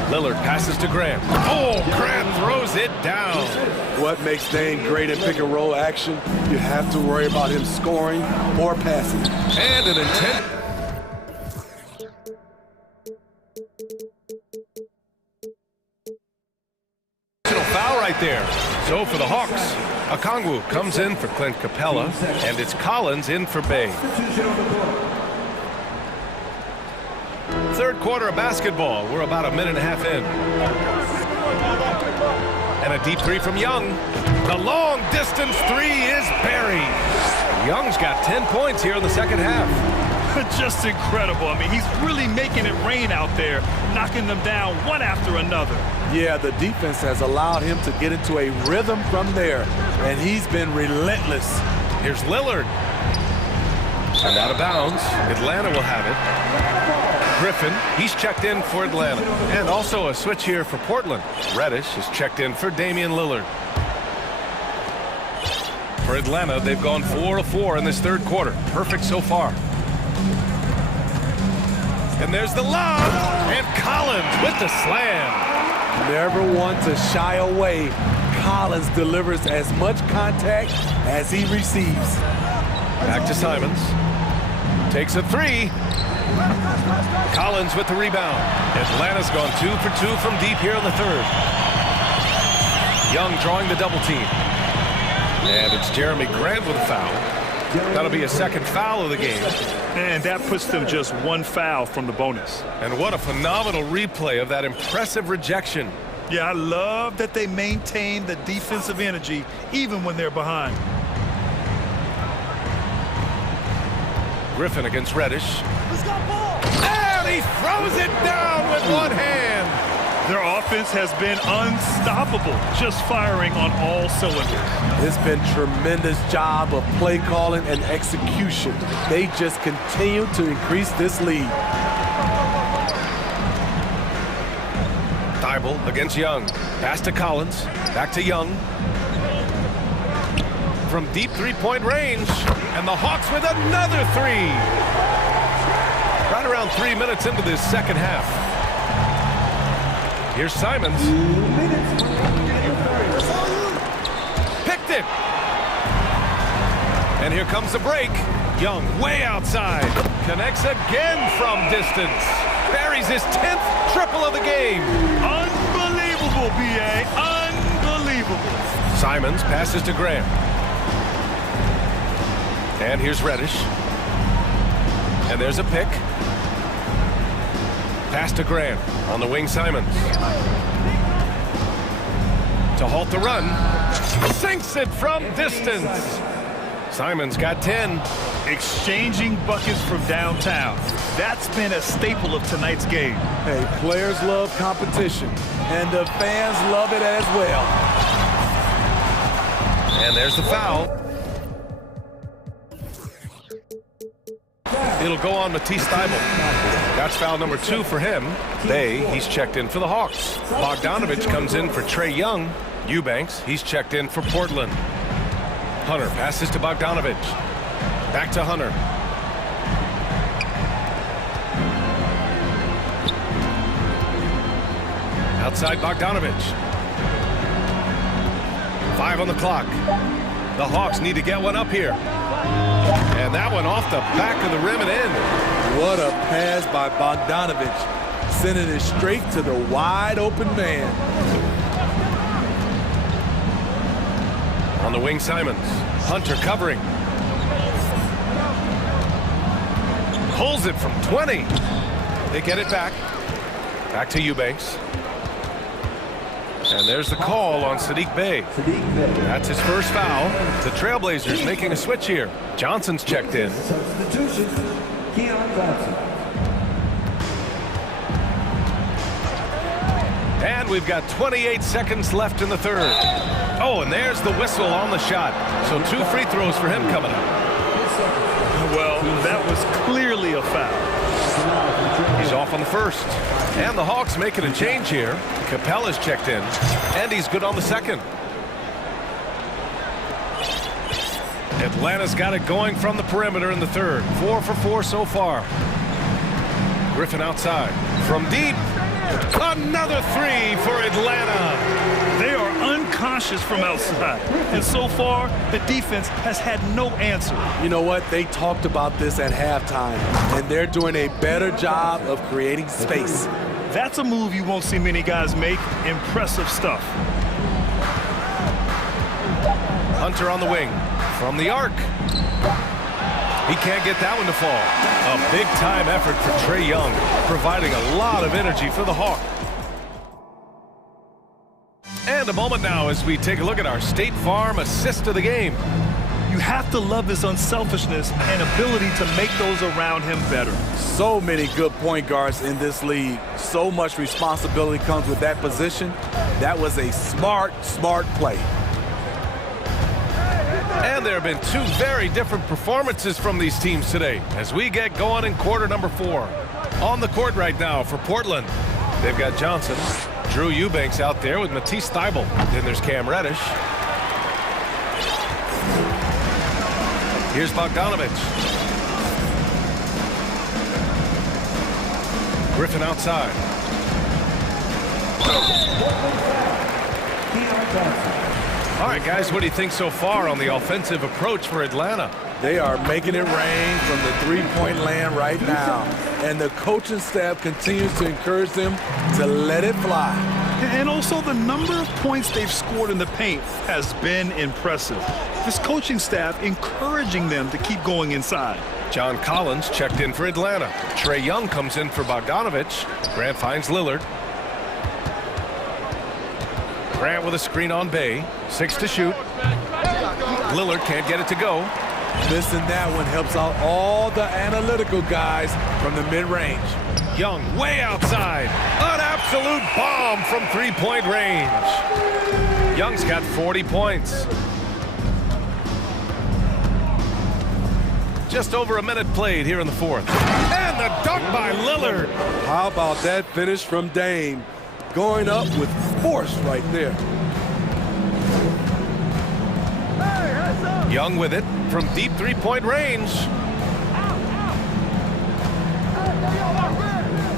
Lillard passes to Grant. Oh, Grant throws it down. What makes Dame great in pick-and-roll action? You have to worry about him scoring or passing. And an intent. Foul right there. So for the Hawks, Okongwu comes in for Clint Capella, and it's Collins in for Bay. Third quarter of basketball. We're about a minute and a half in. And a deep three from Young. The long distance three is buried. Young's got 10 points here in the second half. Just incredible. I mean, he's really making it rain out there, knocking them down one after another. Yeah, the defense has allowed him to get into a rhythm from there, and he's been relentless. Here's Lillard. And out of bounds. Atlanta will have it. Griffin, he's checked in for Atlanta. And also a switch here for Portland. Reddish is checked in for Damian Lillard. For Atlanta, they've gone 4 of 4 in this third quarter. Perfect so far. And there's the lob. And Collins with the slam. Never one to shy away. Collins delivers as much contact as he receives. Back to Simons. Takes a three. Collins with the rebound. Atlanta's gone 2 for 2 from deep here in the third. Young drawing the double team. And it's Jeremy Grant with a foul. That'll be a second foul of the game. And that puts them just one foul from the bonus. And what a phenomenal replay of that impressive rejection. Yeah, I love that they maintain the defensive energy even when they're behind. Griffin against Reddish. And he throws it down with one hand. Their offense has been unstoppable, just firing on all cylinders. It's been tremendous job of play calling and execution. They just continue to increase this lead. Thibault against Young. Pass to Collins. Back to Young. From deep three-point range. And the Hawks with another three. Right around 3 minutes into this second half. Here's Simons. Picked it. And here comes the break. Young way outside. Connects again from distance. Buries his 10th triple of the game. Unbelievable, B.A. Unbelievable. Simons passes to Graham. And here's Reddish. And there's a pick. Pass to Graham. On the wing, Simons. To halt the run. Sinks it from distance. Simons got 10. Exchanging buckets from downtown. That's been a staple of tonight's game. Hey, players love competition, and the fans love it as well. And there's the foul. It'll go on Matisse Thibault. That's foul number 2 for him. He's checked in for the Hawks. Bogdanovich comes in for Trae Young. Eubanks, he's checked in for Portland. Hunter passes to Bogdanovich. Back to Hunter. Outside Bogdanovich. 5 on the clock. The Hawks need to get one up here. And that one off the back of the rim and in. What a pass by Bogdanovich. Sending it straight to the wide open man. On the wing, Simons. Hunter covering. Pulls it from 20. They get it back. Back to Eubanks. And there's the call on Sadiq Bey. That's his first foul. The Trailblazers making a switch here. Johnson's checked in. And we've got 28 seconds left in the third. Oh, and there's the whistle on the shot. So 2 free throws for him coming up. Well, that was clearly a foul. He's off on the first. And the Hawks making a change here. Capella's checked in. And he's good on the second. Atlanta's got it going from the perimeter in the third. 4 for 4 so far. Griffin outside. From deep. Another 3 for Atlanta. They are unconscious from outside. And so far, the defense has had no answer. You know what? They talked about this at halftime, and they're doing a better job of creating space. That's a move you won't see many guys make. Impressive stuff. Hunter on the wing. From the arc. He can't get that one to fall. A big-time effort for Trae Young, providing a lot of energy for the Hawk. And a moment now as we take a look at our State Farm assist of the game. You have to love his unselfishness and ability to make those around him better. So many good point guards in this league. So much responsibility comes with that position. That was a smart play. And there have been 2 very different performances from these teams today as we get going in quarter number 4. On the court right now for Portland, they've got Johnson, Drew Eubanks out there with Matisse Thybulle. Then there's Cam Reddish. Here's Bogdanovich. Griffin outside. All right, guys, what do you think so far on the offensive approach for Atlanta? They are making it rain from the three-point land right now. And the coaching staff continues to encourage them to let it fly. And also the number of points they've scored in the paint has been impressive. This coaching staff encouraging them to keep going inside. John Collins checked in for Atlanta. Trae Young comes in for Bogdanovich. Grant finds Lillard. Grant with a screen on Bey. 6 to shoot. Lillard can't get it to go. Missing that one helps out all the analytical guys from the mid-range. Young way outside. An absolute bomb from three-point range. Young's got 40 points. Just over a minute played here in the fourth. And the dunk by Lillard. How about that finish from Dame? Going up with force right there. Young with it from deep three-point range.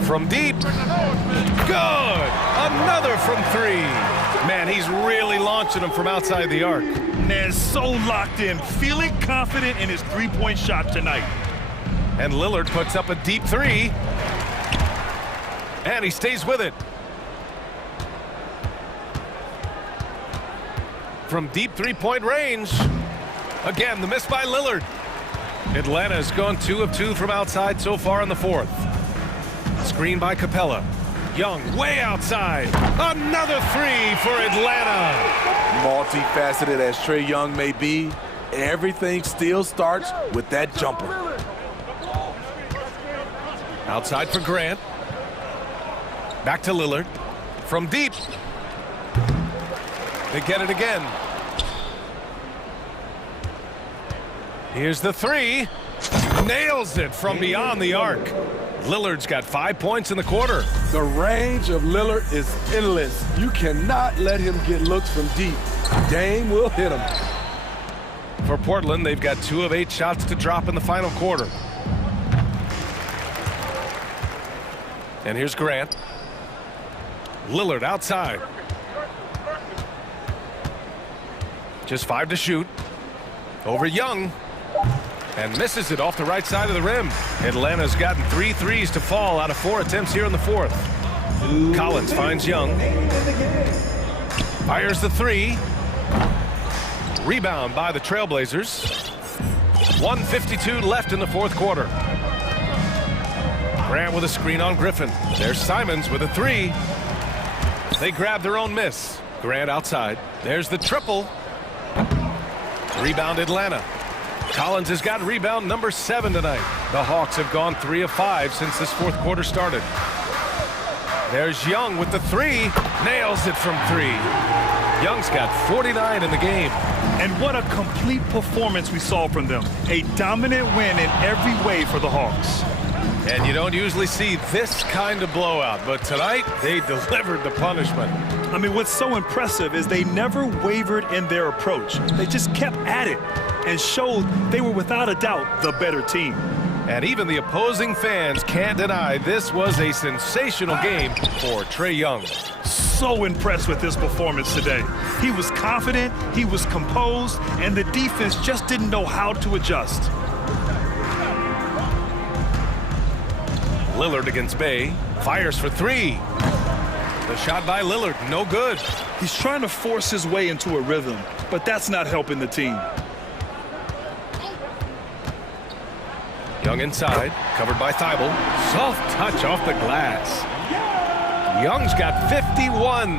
From deep. Good. Another from 3. Man, he's really launching them from outside the arc. Man, so locked in, feeling confident in his three-point shot tonight. And Lillard puts up a deep 3. And he stays with it. From deep three-point range. Again, the miss by Lillard. Atlanta has gone 2 of 2 from outside so far in the fourth. Screen by Capella. Young way outside. Another 3 for Atlanta. Multifaceted as Trae Young may be, everything still starts with that jumper. Outside for Grant. Back to Lillard. From deep. They get it again. Here's the 3. Nails it from beyond the arc. Lillard's got 5 points in the quarter. The range of Lillard is endless. You cannot let him get looks from deep. Dame will hit him. For Portland, they've got 2 of 8 shots to drop in the final quarter. And here's Grant. Lillard outside. Just 5 to shoot. Over Young. And misses it off the right side of the rim. Atlanta's gotten 3 threes to fall out of 4 attempts here in the fourth. Collins finds Young. Fires the 3. Rebound by the Trailblazers. 1:52 left in the fourth quarter. Grant with a screen on Griffin. There's Simons with a three. They grab their own miss. Grant outside. There's the triple. Rebound Atlanta. Collins has got rebound number 7 tonight. The Hawks have gone 3 of 5 since this fourth quarter started. There's Young with the three. Nails it from 3. Young's got 49 in the game. And what a complete performance we saw from them. A dominant win in every way for the Hawks. And you don't usually see this kind of blowout, but tonight they delivered the punishment. I mean, what's so impressive is they never wavered in their approach. They just kept at it and showed they were without a doubt the better team. And even the opposing fans can't deny this was a sensational game for Trae Young. So impressed with his performance today. He was confident, he was composed, and the defense just didn't know how to adjust. Lillard against Bay. Fires for 3. The shot by Lillard, no good. He's trying to force his way into a rhythm, but that's not helping the team. Young inside, covered by Thibault. Soft touch off the glass. Young's got 51.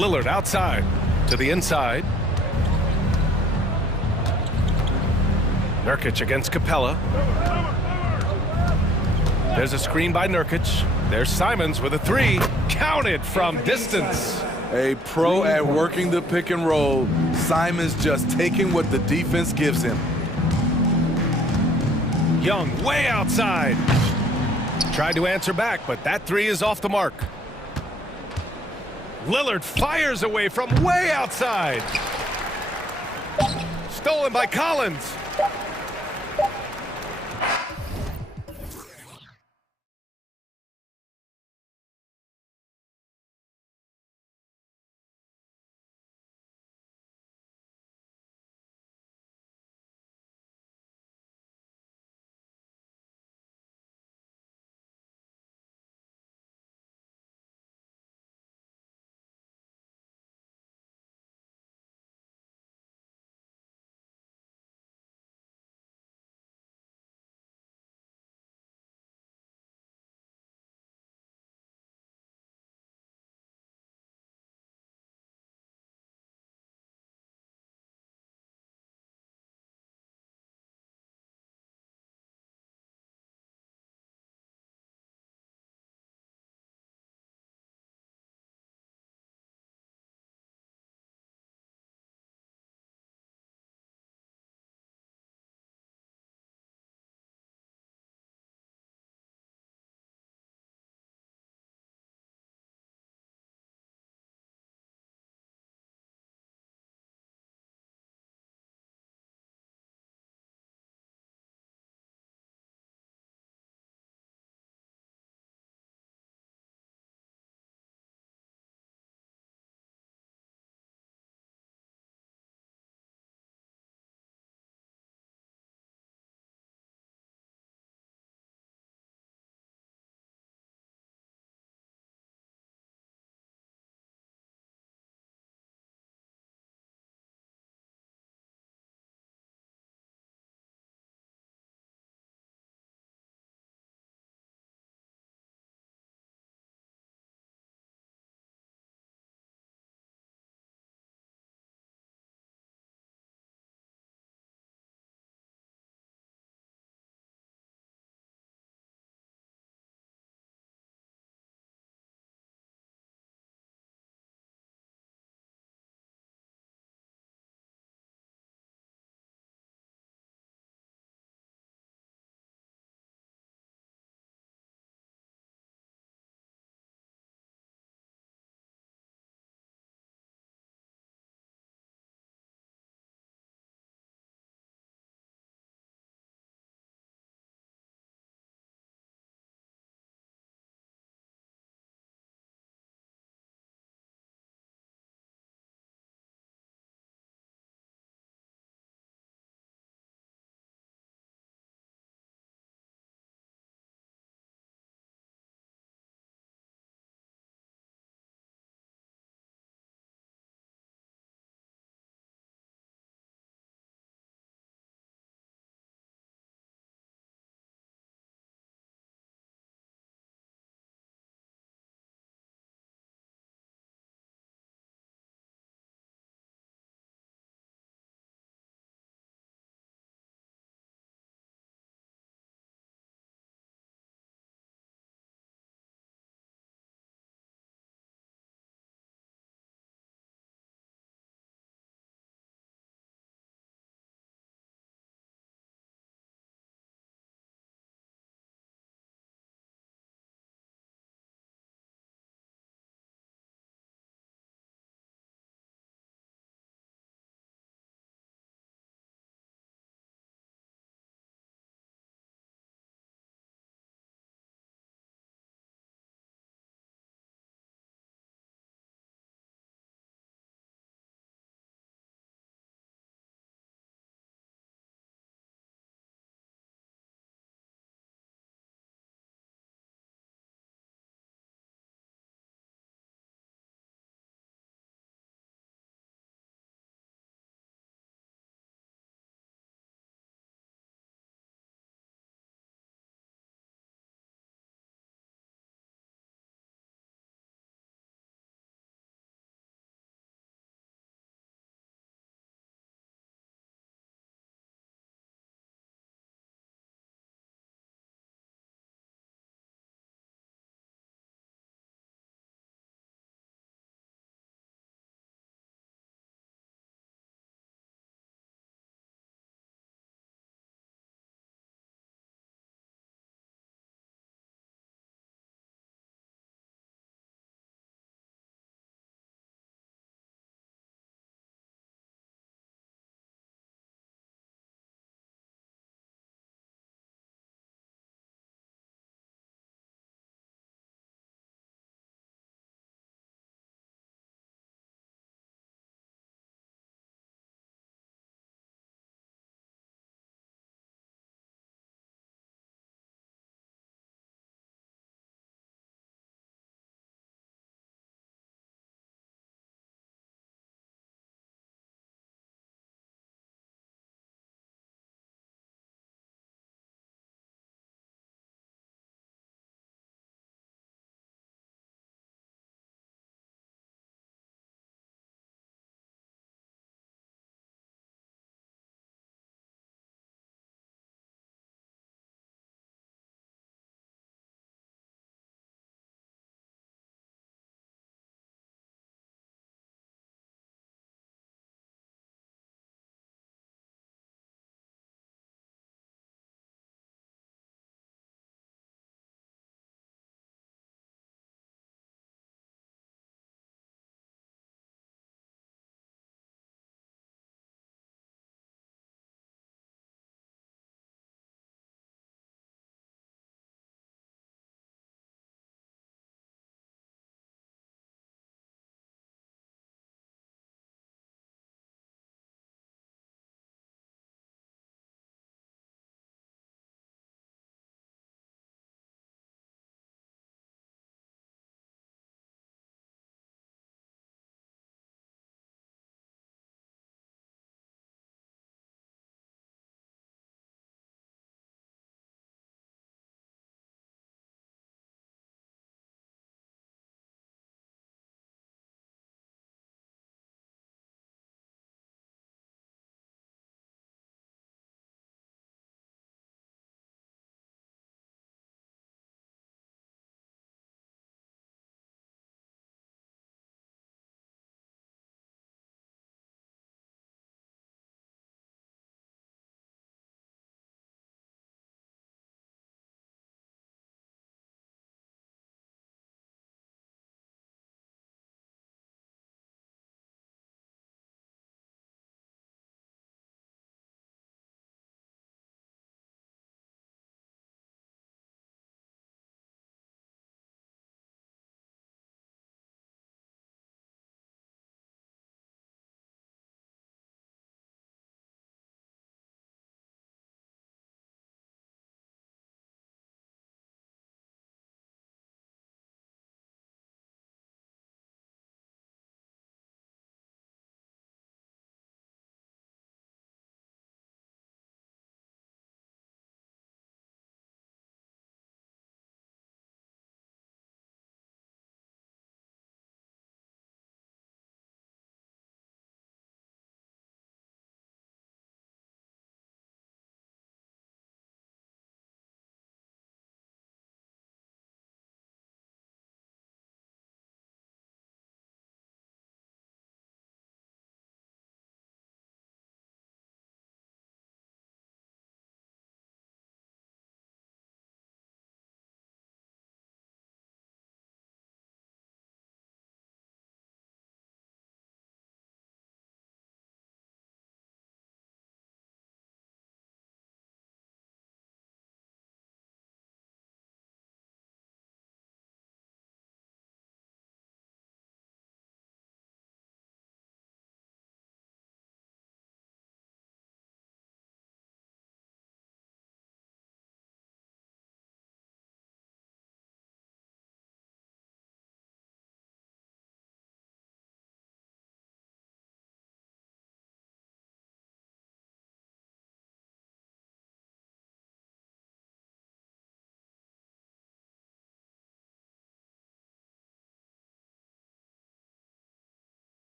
Lillard outside to the inside. Nurkic against Capella. There's a screen by Nurkic. There's Simons with a three. Counted from distance. A pro at working the pick and roll. Simons just taking what the defense gives him. Young way outside. Tried to answer back, but that three is off the mark. Lillard fires away from way outside. Stolen by Collins.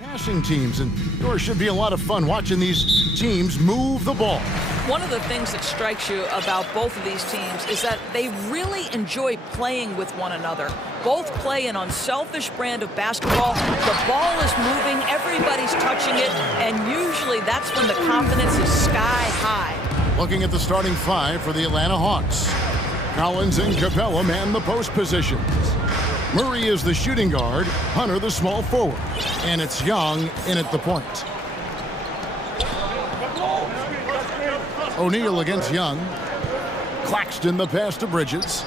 Passing teams, and there should be a lot of fun watching these teams move the ball. One of the things that strikes you about both of these teams is that they really enjoy playing with one another. Both play an unselfish brand of basketball. The ball is moving, everybody's touching it, and usually that's when the confidence is sky high. Looking at the starting five for the Atlanta Hawks. Collins and Capella man the post positions. Murray is the shooting guard, Hunter the small forward, and it's Young in at the point. O'Neal against Young. Claxton the pass to Bridges.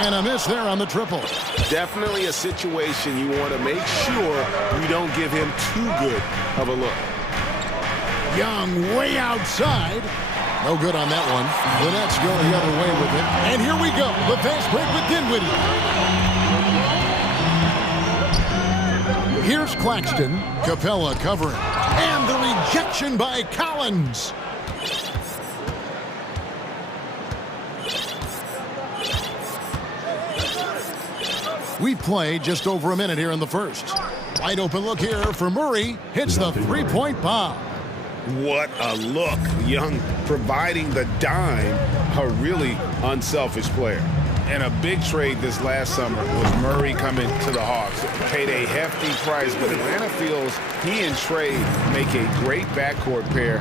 And a miss there on the triple. Definitely a situation you want to make sure you don't give him too good of a look. Young way outside. No good on that one. The Nets go the other way with it. And here we go. The fast break with Dinwiddie. Here's Claxton. Capella covering. And the rejection by Collins. We play just over a minute here in the first. Wide open look here for Murray. Hits the three-point bomb. What a look. Young providing the dime. A really unselfish player. And a big trade this last summer was Murray coming to the Hawks. Paid a hefty price, but Atlanta feels he and Trey make a great backcourt pair.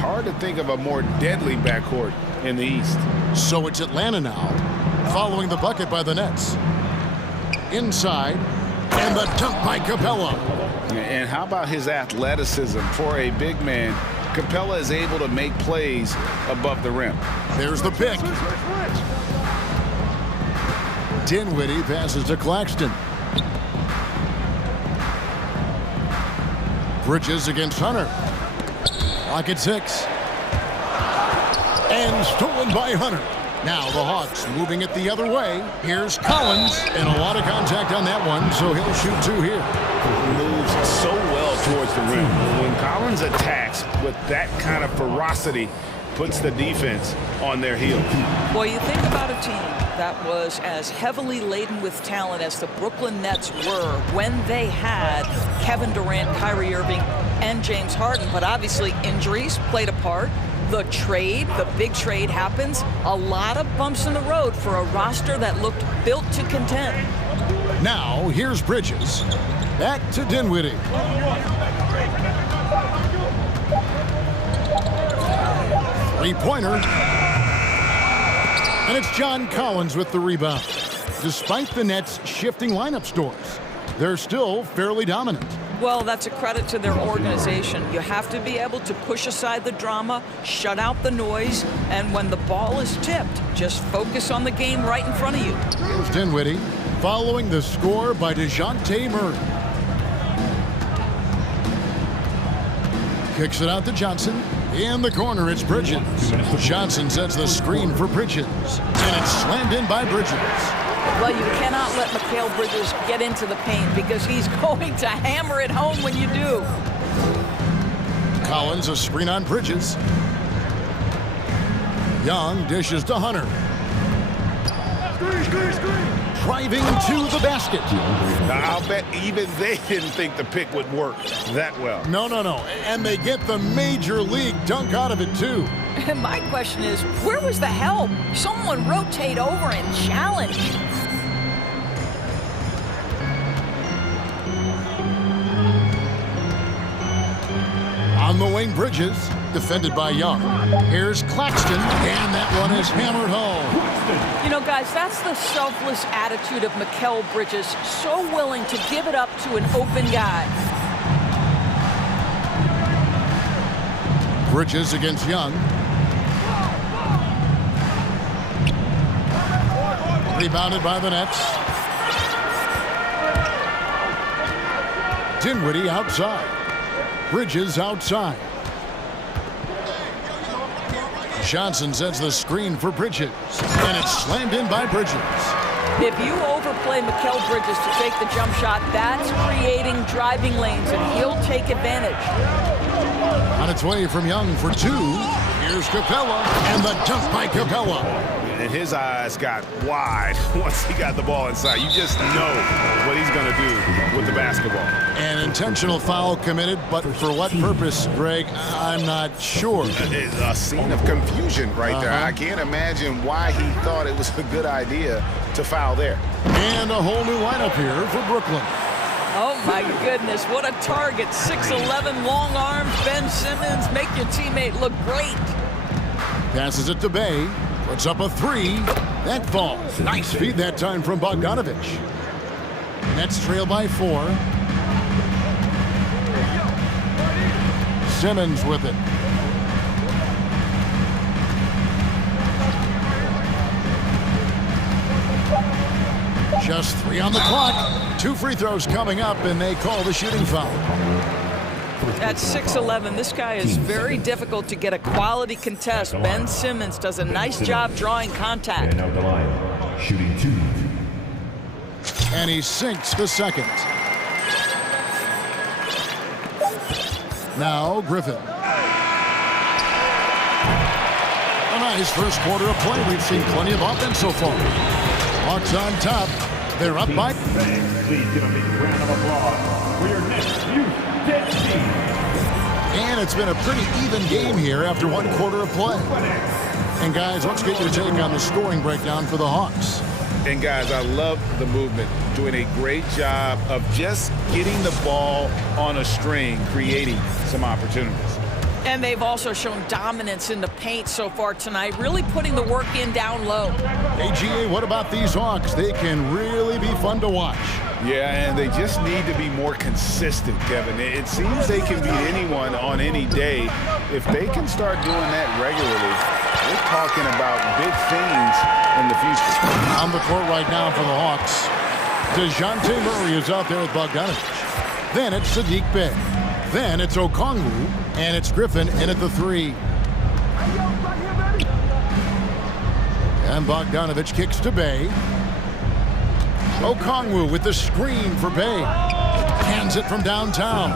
Hard to think of a more deadly backcourt in the East. So it's Atlanta now, following the bucket by the Nets. Inside, and the dunk by Capella. And how about his athleticism for a big man? Capella is able to make plays above the rim. There's the pick. Dinwiddie passes to Claxton. Bridges against Hunter. Clock at 6. And stolen by Hunter. Now the Hawks moving it the other way. Here's Collins, and a lot of contact on that one, so he'll shoot two here. Moves so well towards the rim. When Collins attacks with that kind of ferocity, puts the defense on their heels. Boy, you think about a team that was as heavily laden with talent as the Brooklyn Nets were when they had Kevin Durant, Kyrie Irving, and James Harden, but obviously injuries played a part. The trade, the big trade happens. A lot of bumps in the road for a roster that looked built to contend. Now, here's Bridges. Back to Dinwiddie. Three-pointer. And it's John Collins with the rebound. Despite the Nets shifting lineup scores, they're still fairly dominant. Well, that's a credit to their organization. You have to be able to push aside the drama, shut out the noise, and when the ball is tipped, just focus on the game right in front of you. Here's Dinwiddie, following the score by DeJounte Murray. Kicks it out to Johnson. In the corner, it's Bridges. Johnson sets the screen for Bridges. And it's slammed in by Bridges. Well, you cannot let Mikal Bridges get into the paint because he's going to hammer it home when you do. Collins, a screen on Bridges. Young dishes to Hunter. Driving to the basket. I'll bet even they didn't think the pick would work that well. No. And they get the major league dunk out of it, too. And my question is, where was the help? Someone rotate over and challenge. On the wing, Bridges, defended by Young. Here's Claxton, and that one is hammered home. You know, guys, that's the selfless attitude of Mikal Bridges, so willing to give it up to an open guy. Bridges against Young. Rebounded by the Nets. Dinwiddie outside. Bridges outside. Johnson sets the screen for Bridges, and it's slammed in by Bridges. If you overplay Mikal Bridges to take the jump shot, that's creating driving lanes, and he'll take advantage. On its way from Young for two. Here's Capella, and the dunk by Capella. and his eyes got wide once he got the ball inside. You just know what he's going to do with the basketball. An intentional foul committed, but for what purpose, Greg, I'm not sure. It's a scene of confusion right there. I can't imagine why he thought it was a good idea to foul there. And a whole new lineup here for Brooklyn. Oh, my goodness. What a target. 6'11", long arms. Ben Simmons, make your teammate look great. Passes it to Bay. Puts up a three. That falls. Nice feed that time from Bogdanovich. Nets trail by 4. Simmons with it. Just 3 on the clock. 2 free throws coming up, and they call the shooting foul. At 6'11", this guy is very difficult to get a quality contest. Ben Simmons does a nice job drawing contact. And out the line, shooting 2. And he sinks the second. Now Griffin. A nice first quarter of play. We've seen plenty of offense so far. Hawks on top. They're up by. Please give a big round of applause for your next youth team. And it's been a pretty even game here after 1 quarter of play. And guys, let's get your take on the scoring breakdown for the Hawks. And guys, I love the movement, doing a great job of just getting the ball on a string, creating some opportunities. And they've also shown dominance in the paint so far tonight, really putting the work in down low. AGA, what about these Hawks? They can really be fun to watch. Yeah, and they just need to be more consistent, Kevin. It seems they can beat anyone on any day. If they can start doing that regularly, we're talking about big things in the future. On the court right now for the Hawks, DeJounte Murray is out there with Bogdanovich. Then it's Saddiq Bey. Then it's Okongwu, and it's Griffin in at the 3. And Bogdanovich kicks to Bey. Okongwu with the screen for Bey. Hands it from downtown.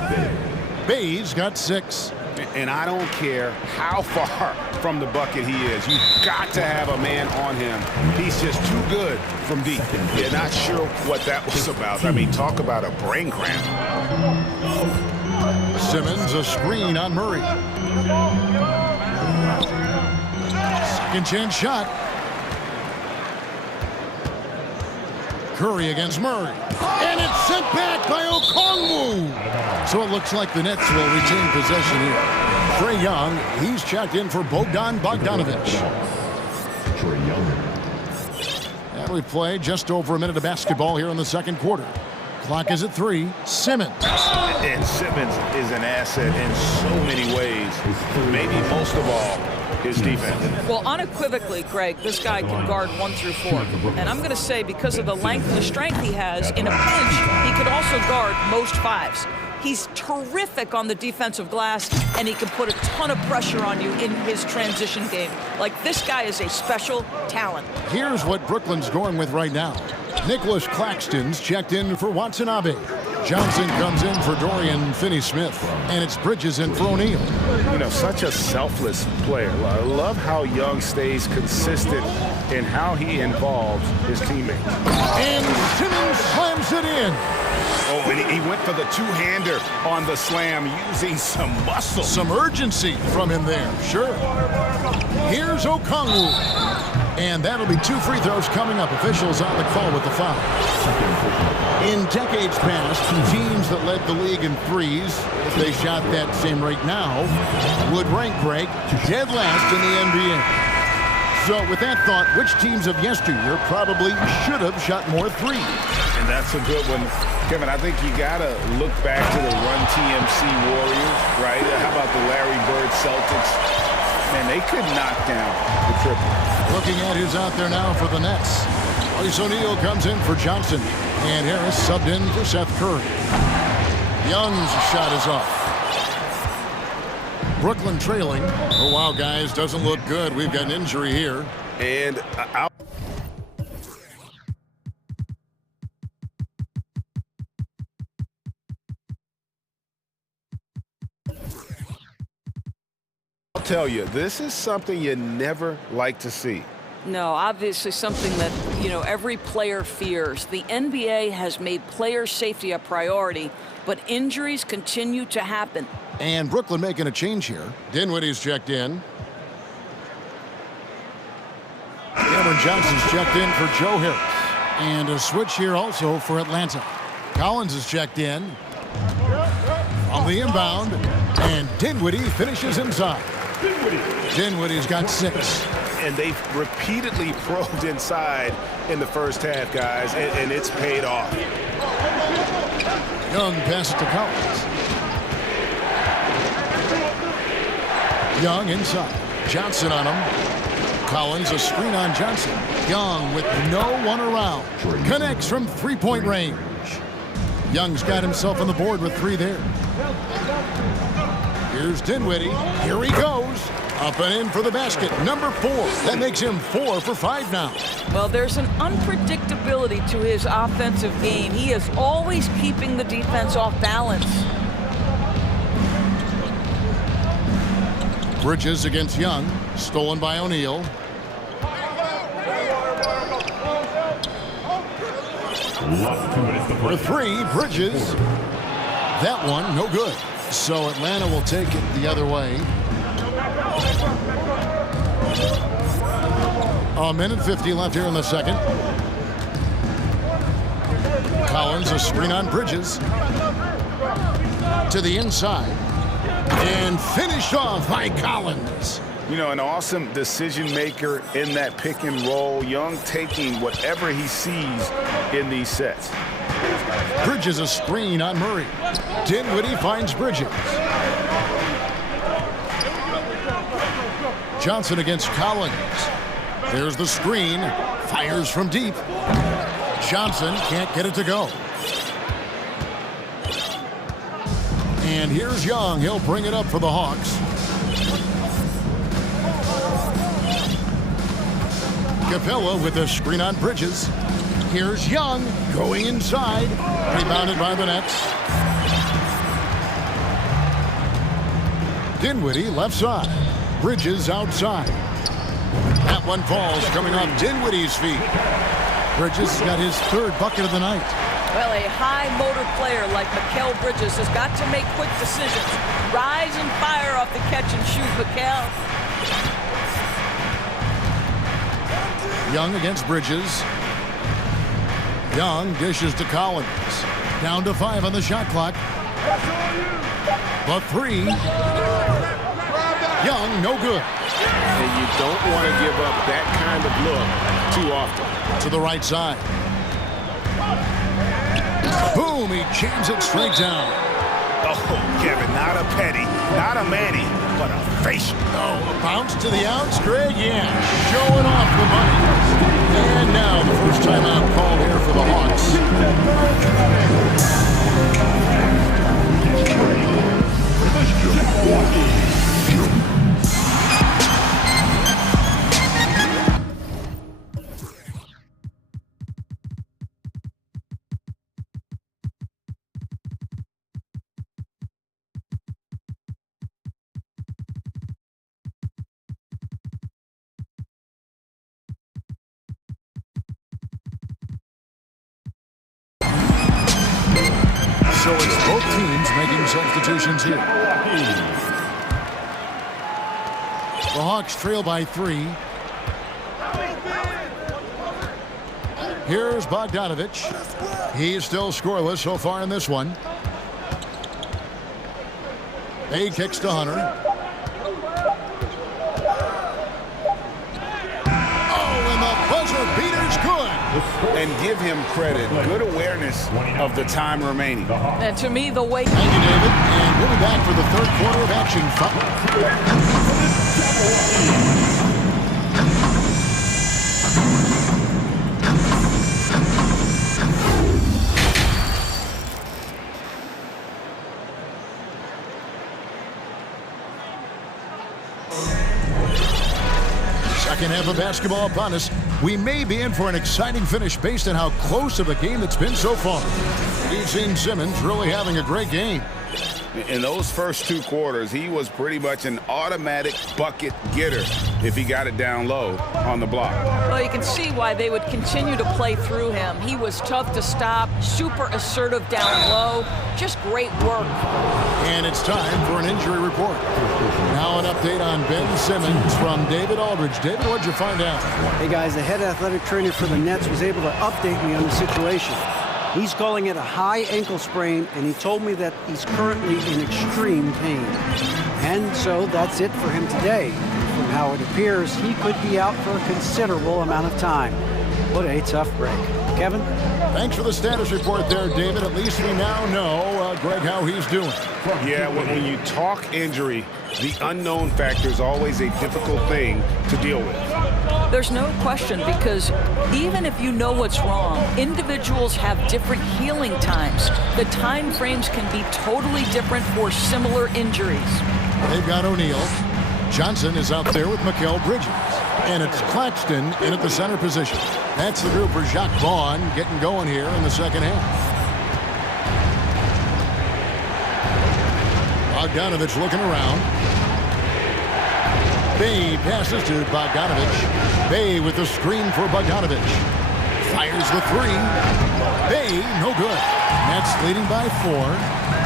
Bey's got 6. And I don't care how far from the bucket he is. You've got to have a man on him. He's just too good from deep. You're not sure what that was about. I mean, talk about a brain cramp. Simmons, a screen on Murray. Second chance shot. Curry against Murray. And it's sent back by Okongwu. So it looks like the Nets will retain possession here. Trae Young, he's checked in for Bogdanovich. Trae Young. And we've played just over a minute of basketball here in the second quarter. Clock is at 3. Simmons. And Simmons is an asset in so many ways. Maybe most of all, his defense. Well, unequivocally, Greg, this guy can guard 1 through 4. And I'm going to say because of the length and the strength he has, in a pinch, he could also guard most 5s. He's terrific on the defensive glass, and he can put a ton of pressure on you in his transition game. Like, this guy is a special talent. Here's what Brooklyn's going with right now. Nicholas Claxton's checked in for Watanabe. Johnson comes in for Dorian Finney-Smith. And it's Bridges in for O'Neal. You know, such a selfless player. I love how Young stays consistent in how he involves his teammates. And Simmons slams it in. Oh, and he went for the two-hander on the slam, using some muscle. Some urgency from him there, sure. Here's Okongwu. And that'll be 2 free throws coming up. Officials on the call with the foul. In decades past, teams that led the league in threes, if they shot that same rate now, would rank Greg dead last in the NBA. So with that thought, which teams of yesteryear probably should have shot more threes? And that's a good one. Kevin, I think you got to look back to the Run TMC Warriors, right? How about the Larry Bird Celtics? Man, they could knock down the triple. Looking at who's out there now for the Nets. Royce O'Neal comes in for Johnson. And Harris subbed in for Seth Curry. Young's shot is off. Brooklyn trailing. Oh, wow, guys, doesn't look good. We've got an injury here. And out. I'll tell you, this is something you never like to see. No, obviously something that, every player fears. The NBA has made player safety a priority, but injuries continue to happen. And Brooklyn making a change here. Dinwiddie's checked in. Cameron Johnson's checked in for Joe Harris. And a switch here also for Atlanta. Collins is checked in on the inbound, and Dinwiddie finishes inside. Dinwiddie's got 6. And they've repeatedly probed inside in the first half, guys, and it's paid off. Young passes to Collins. Young inside. Johnson on him. Collins, a screen on Johnson. Young with no one around. Connects from three-point range. Young's got himself on the board with 3 there. Here's Dinwiddie. Here he goes. Up and in for the basket. Number 4. That makes him 4 for 5 now. Well, there's an unpredictability to his offensive game. He is always keeping the defense off balance. Bridges against Young. Stolen by O'Neal. For 3, Bridges. That one, no good. So Atlanta will take it the other way. A minute 50 left here in the second. Collins, a screen on Bridges. To the inside. And finished off by Collins. An awesome decision maker in that pick and roll. Young taking whatever he sees in these sets. Bridges a screen on Murray. Dinwiddie finds Bridges. Johnson against Collins. There's the screen. Fires from deep. Johnson can't get it to go. And here's Young. He'll bring it up for the Hawks. Capella with a screen on Bridges. Here's Young going inside. Rebounded by the Nets. Dinwiddie left side. Bridges outside. That one falls coming off Dinwiddie's feet. Bridges got his 3rd bucket of the night. Well, a high-motor player like Mikal Bridges has got to make quick decisions. Rise and fire off the catch and shoot, Mikal. Young against Bridges. Young dishes to Collins. Down to 5 on the shot clock. The 3. Young, no good. And you don't want to give up that kind of look too often. To the right side. Boom, he jams it straight down. Oh, Kevin, not a petty, not a Manny, but a facial. Oh, a bounce to the outs, Greg, yeah, showing off the money. And now the first timeout called here for the Hawks. So it's both teams making substitutions here. The Hawks trail by 3. Here's Bogdanovich. He's still scoreless so far in this one. He kicks to Hunter. Buzzer beater's good. And give him credit. Good awareness of the time remaining. And to me, the way... Thank you, David. And we'll be back for the 3rd quarter of action. Second half of basketball upon us. We may be in for an exciting finish based on how close of a game it's been so far. We've seen Simmons really having a great game. In those first 2 quarters, he was pretty much an automatic bucket getter if he got it down low on the block. Well, you can see why they would continue to play through him. He was tough to stop, super assertive down low, just great work. And it's time for an injury report. Now an update on Ben Simmons from David Aldridge. David, what'd you find out? Hey, guys, the head athletic trainer for the Nets was able to update me on the situation. He's calling it a high ankle sprain, and he told me that he's currently in extreme pain. And so that's it for him today. From how it appears, he could be out for a considerable amount of time. What a tough break. Kevin? Thanks for the status report there, David. At least we now know, Greg, how he's doing. Yeah, when you talk injury, the unknown factor is always a difficult thing to deal with. There's no question, because even if you know what's wrong, individuals have different healing times. The time frames can be totally different for similar injuries. They've got O'Neal. Johnson is out there with Mikal Bridges. And it's Claxton in at the center position. That's the group for Jacques Vaughn getting going here in the second half. Bogdanovich looking around. Bay passes to Bogdanovich. Bay with the screen for Bogdanovich. Fires the 3. Bay, no good. Nets leading by 4.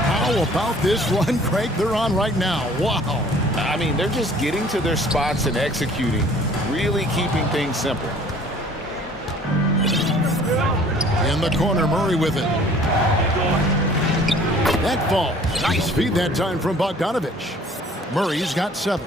How about this one, Craig? They're on right now. Wow. I mean, they're just getting to their spots and executing, really keeping things simple. In the corner, Murray with it. That falls. Nice feed that time from Bogdanovich. Murray's got 7.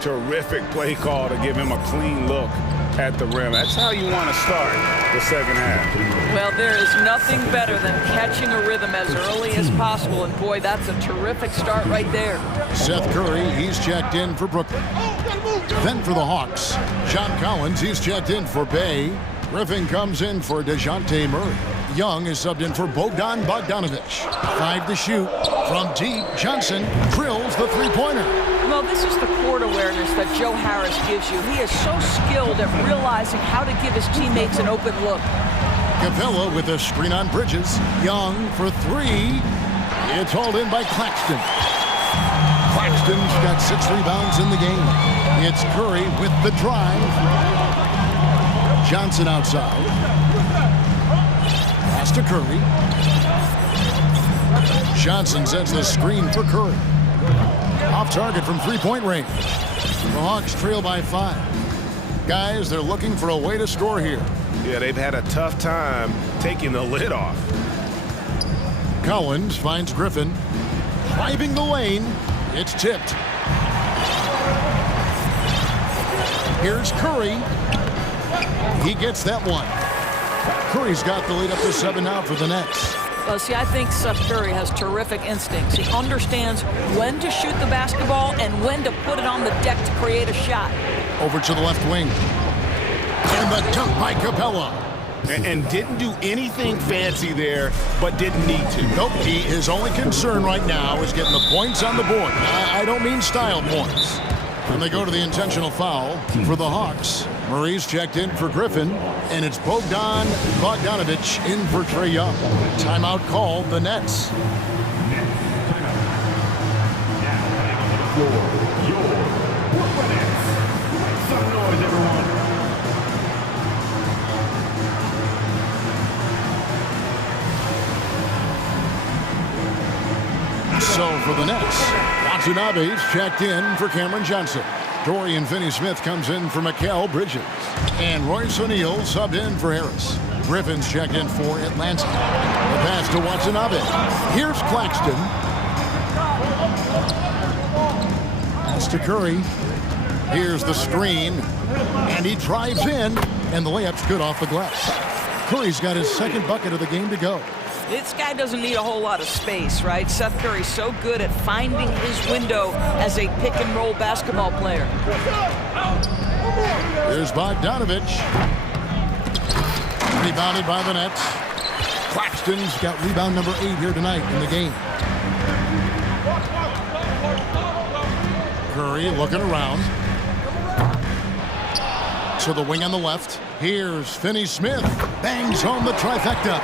Terrific play call to give him a clean look at the rim. That's how you want to start the second half. Well, there is nothing better than catching a rhythm as early as possible, and boy, that's a terrific start right there. Seth Curry, he's checked in for Brooklyn. Then for the Hawks, John Collins, he's checked in for Bay. Griffin comes in for DeJounte Murray. Young is subbed in for Bogdan Bogdanovich. 5 to shoot. From deep, Johnson drills the 3-pointer. Well, this is the court awareness that Joe Harris gives you. He is so skilled at realizing how to give his teammates an open look. Capella with a screen on Bridges. Young for 3. It's hauled in by Claxton. Claxton's got 6 rebounds in the game. It's Curry with the drive. Johnson outside. Pass to Curry. Johnson sets the screen for Curry. Off target from 3-point range. The Hawks trail by 5. Guys, they're looking for a way to score here. Yeah, they've had a tough time taking the lid off. Collins finds Griffin. Driving the lane. It's tipped. Here's Curry. He gets that one. Curry's got the lead up to 7 now for the Nets. Well, see, I think Seth Curry has terrific instincts. He understands when to shoot the basketball and when to put it on the deck to create a shot. Over to the left wing. And the dunk by Capella. And didn't do anything fancy there, but didn't need to. Nope, his only concern right now is getting the points on the board. I don't mean style points. And they go to the intentional foul for the Hawks. Murray's checked in for Griffin, and it's Bogdan Bogdanovich in for Trae Young. Timeout called the Nets. So for the Nets, Watanabe's checked in for Cameron Johnson. Dorian Finney-Smith comes in for Mikal Bridges. And Royce O'Neal subbed in for Harris. Griffin's checked in for Atlantic. The pass to Watanabe. Here's Claxton. Pass to Curry. Here's the screen. And he drives in. And the layup's good off the glass. Curry's got his second bucket of the game to go. This guy doesn't need a whole lot of space, right? Seth Curry's so good at finding his window as a pick-and-roll basketball player. There's Bogdanovich. Rebounded by the Nets. Claxton's got rebound number 8 here tonight in the game. Curry looking around. To the wing on the left. Here's Finney-Smith. Bangs home the trifecta.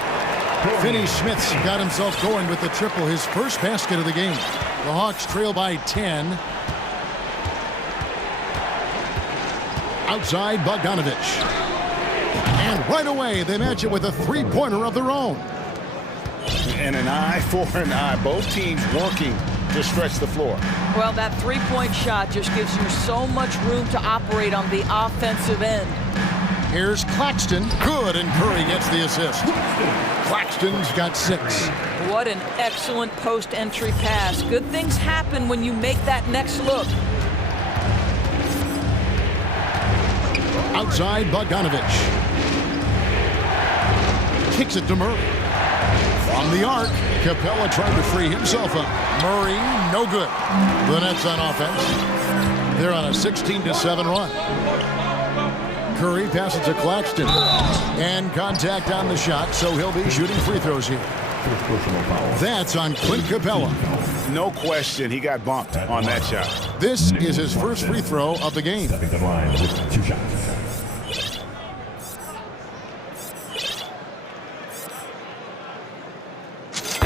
Finney Smith's got himself going with the triple, his first basket of the game. The Hawks trail by 10. Outside, Bogdanovich. And right away, they match it with a three-pointer of their own. And an eye for an eye. Both teams working to stretch the floor. Well, that three-point shot just gives you so much room to operate on the offensive end. Here's Claxton. Good, and Curry gets the assist. Claxton's got 6. What an excellent post-entry pass. Good things happen when you make that next look. Outside, Bogdanovich. Kicks it to Murray. From the arc, Capella trying to free himself up. Murray, no good. The Nets on offense. They're on a 16-7 run. Curry passes to Claxton. And contact on the shot, so he'll be shooting free throws here. That's on Clint Capella. No question, he got bumped on that shot. This is his first free throw of the game.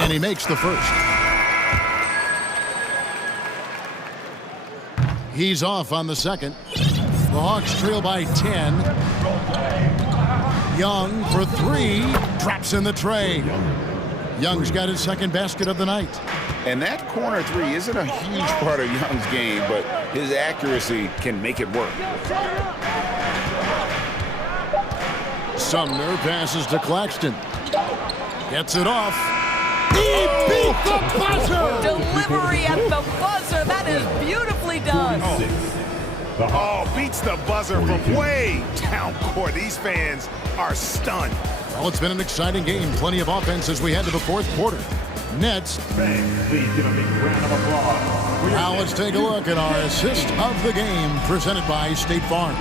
And he makes the first. He's off on the second. The Hawks trail by 10. Young for 3. Drops in the tray. Young's got his second basket of the night. And that corner 3 isn't a huge part of Young's game, but his accuracy can make it work. Sumner passes to Claxton. Gets it off. He beat the buzzer! Delivery at the buzzer. That is beautifully done. Oh, beats the buzzer from way down court. These fans are stunned. Well, it's been an exciting game. Plenty of offense as we head to the fourth quarter. Nets. Fans, please give a big round of applause. Now let's take a look at our assist of the game presented by State Farm.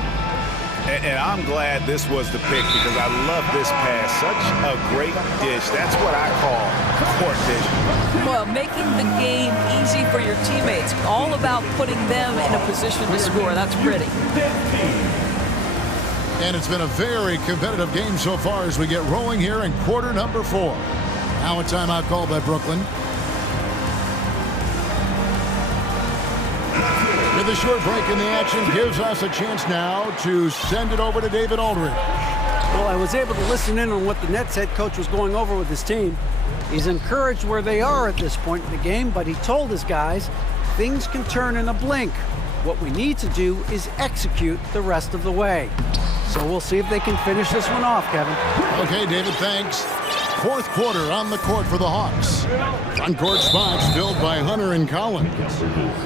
And I'm glad this was the pick because I love this pass. Such a great dish. That's what I call court vision. Well, making the game easy for your teammates. All about putting them in a position to score. That's pretty. And it's been a very competitive game so far as we get rolling here in quarter number 4. Now a timeout called by Brooklyn. With a short break in the action gives us a chance now to send it over to David Aldridge. Well, I was able to listen in on what the Nets head coach was going over with his team. He's encouraged where they are at this point in the game, but he told his guys things can turn in a blink. What we need to do is execute the rest of the way. So we'll see if they can finish this one off, Kevin. Okay, David, thanks. Fourth quarter on the court for the Hawks. Front court spots filled by Hunter and Collins.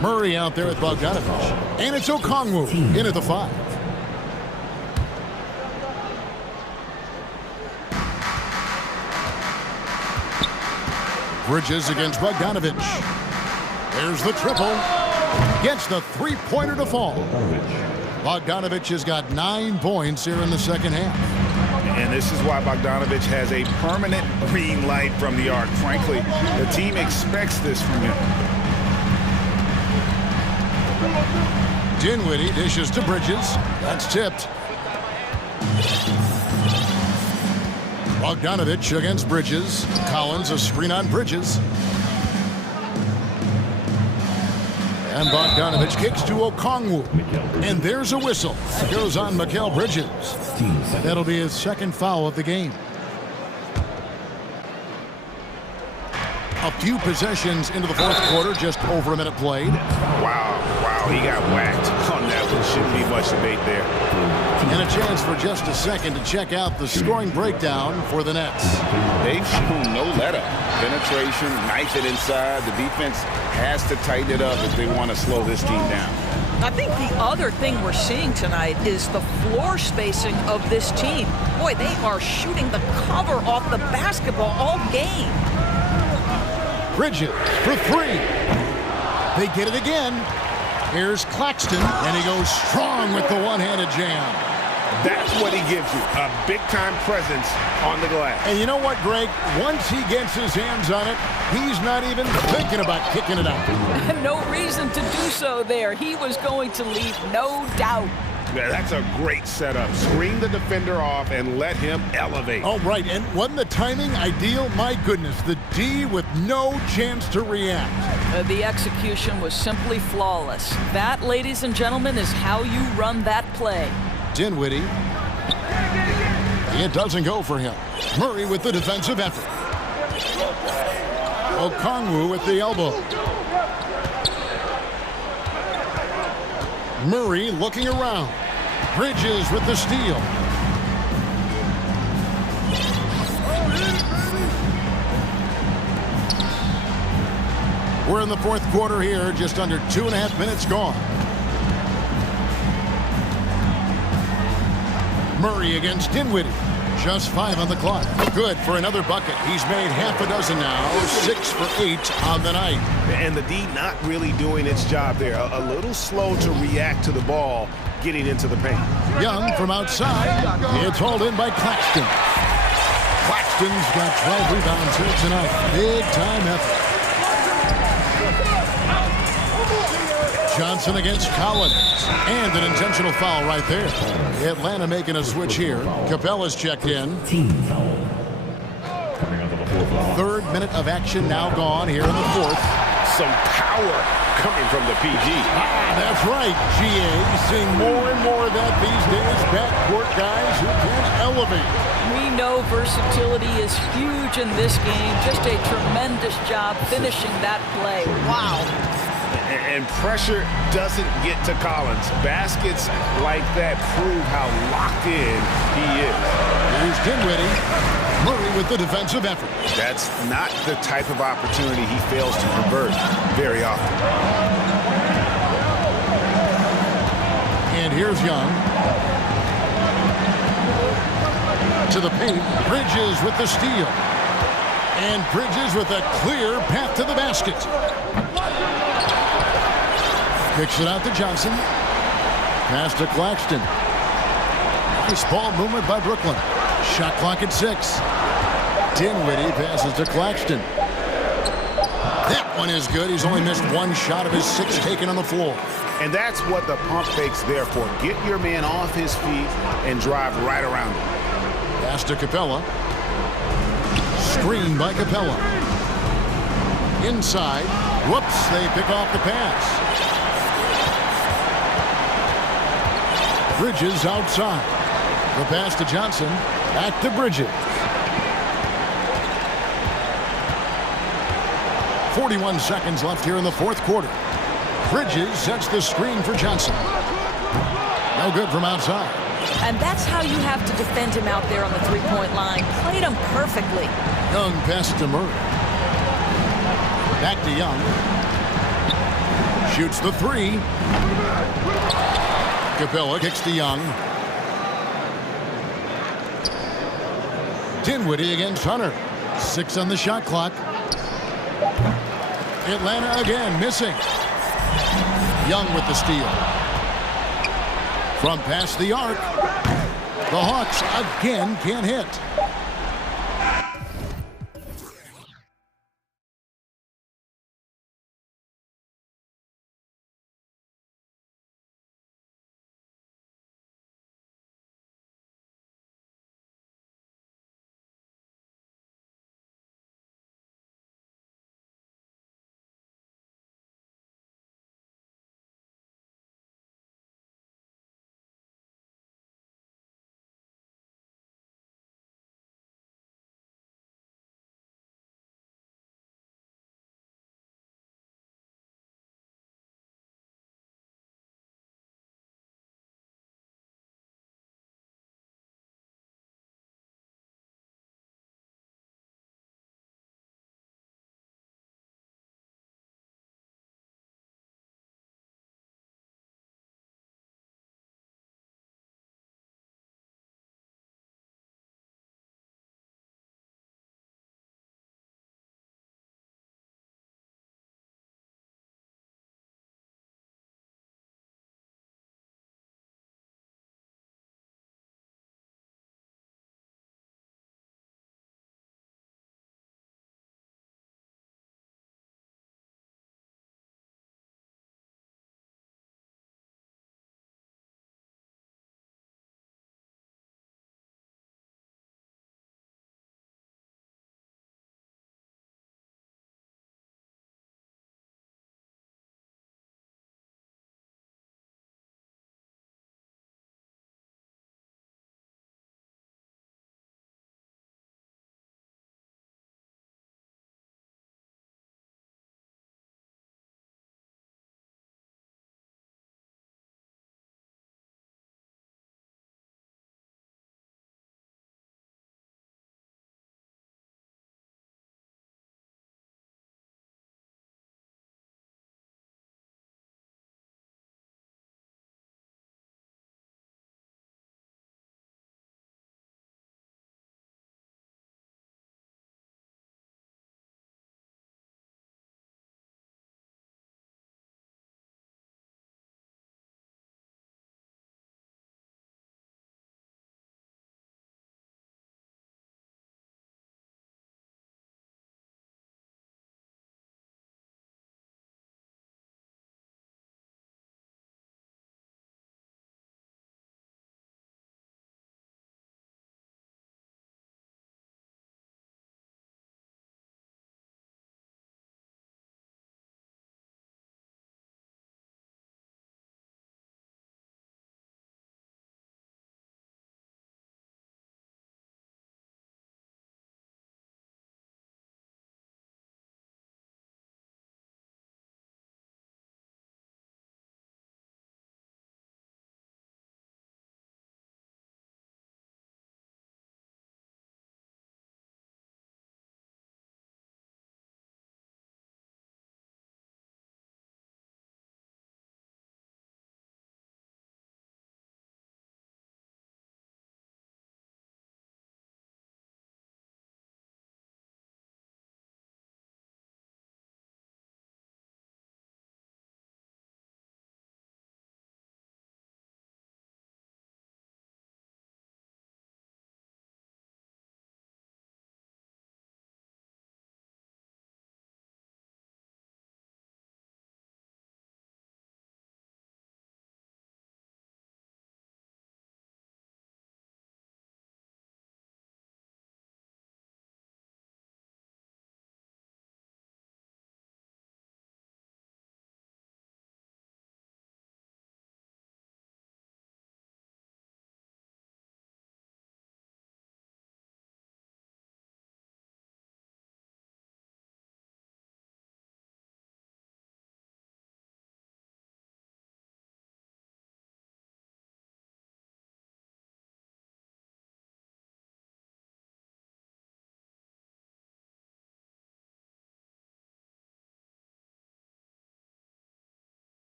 Murray out there with Bogdanovich. And it's Okongwu in at the 5. Bridges against Bogdanovich. There's the triple. Gets the three-pointer to fall. Bogdanovich has got 9 points here in the second half. And this is why Bogdanovich has a permanent green light from the arc. Frankly, the team expects this from him. Dinwiddie dishes to Bridges. That's tipped. Bogdanovich against Bridges. Collins a screen on Bridges. And Bogdanovich kicks to Okongwu. And there's a whistle. It goes on Mikal Bridges. That'll be his second foul of the game. A few possessions into the fourth quarter, just over a minute played. Wow, he got whacked on that one. Shouldn't be much debate there. And a chance for just a second to check out the scoring breakdown for the Nets. They've shown no let-up. Penetration, knife it inside. The defense has to tighten it up if they want to slow this team down. I think the other thing we're seeing tonight is the floor spacing of this team. Boy, they are shooting the cover off the basketball all game. Bridges for 3. They get it again. Here's Claxton, and he goes strong with the one-handed jam. That's what he gives you, a big-time presence on the glass. And you know what, Greg? Once he gets his hands on it, he's not even thinking about kicking it out. No reason to do so there. He was going to leave, no doubt. Yeah, that's a great setup. Screen the defender off and let him elevate. Oh, right. And wasn't the timing ideal? My goodness, the D with no chance to react. The execution was simply flawless. That, ladies and gentlemen, is how you run that play. Dinwiddie. It doesn't go for him. Murray with the defensive effort. Okongwu with the elbow. Murray looking around. Bridges with the steal. We're in the fourth quarter here, just under 2.5 minutes gone. Murray against Dinwiddie. Just 5 on the clock. Good for another bucket. He's made half a dozen now. 6 for 8 on the night. And the D not really doing its job there. A little slow to react to the ball getting into the paint. Young from outside. It's hauled in by Claxton. Claxton's got 12 rebounds here tonight. Big time effort. Johnson against Collins. And an intentional foul right there. Atlanta making a switch here. Capella's checked in. Third minute of action now gone here in the fourth. Some power coming from the PG. That's right, GA. Seeing more and more of that these days. Backcourt guys who can elevate. We know versatility is huge in this game. Just a tremendous job finishing that play. Wow. And pressure doesn't get to Collins. Baskets like that prove how locked in he is. Here's Dinwiddie. Murray with the defensive effort. That's not the type of opportunity he fails to convert very often. And here's Young. To the paint. Bridges with the steal. And Bridges with a clear path to the basket. Kicks it out to Johnson. Pass to Claxton. Nice ball movement by Brooklyn. Shot clock at 6. Dinwiddie passes to Claxton. That one is good. He's only missed one shot of his 6 taken on the floor. And that's what the pump fake's there for. Get your man off his feet and drive right around him. Pass to Capella. Screen by Capella. Inside. Whoops, they pick off the pass. Bridges outside. The pass to Johnson. Back to Bridges. 41 seconds left here in the fourth quarter. Bridges sets the screen for Johnson. No good from outside. And that's how you have to defend him out there on the three-point line. Played him perfectly. Young pass to Murray. Back to Young. Shoots the 3. Capella kicks to Young. Dinwiddie against Hunter. 6 on the shot clock. Atlanta again missing. Young with the steal. From past the arc. The Hawks again can't hit.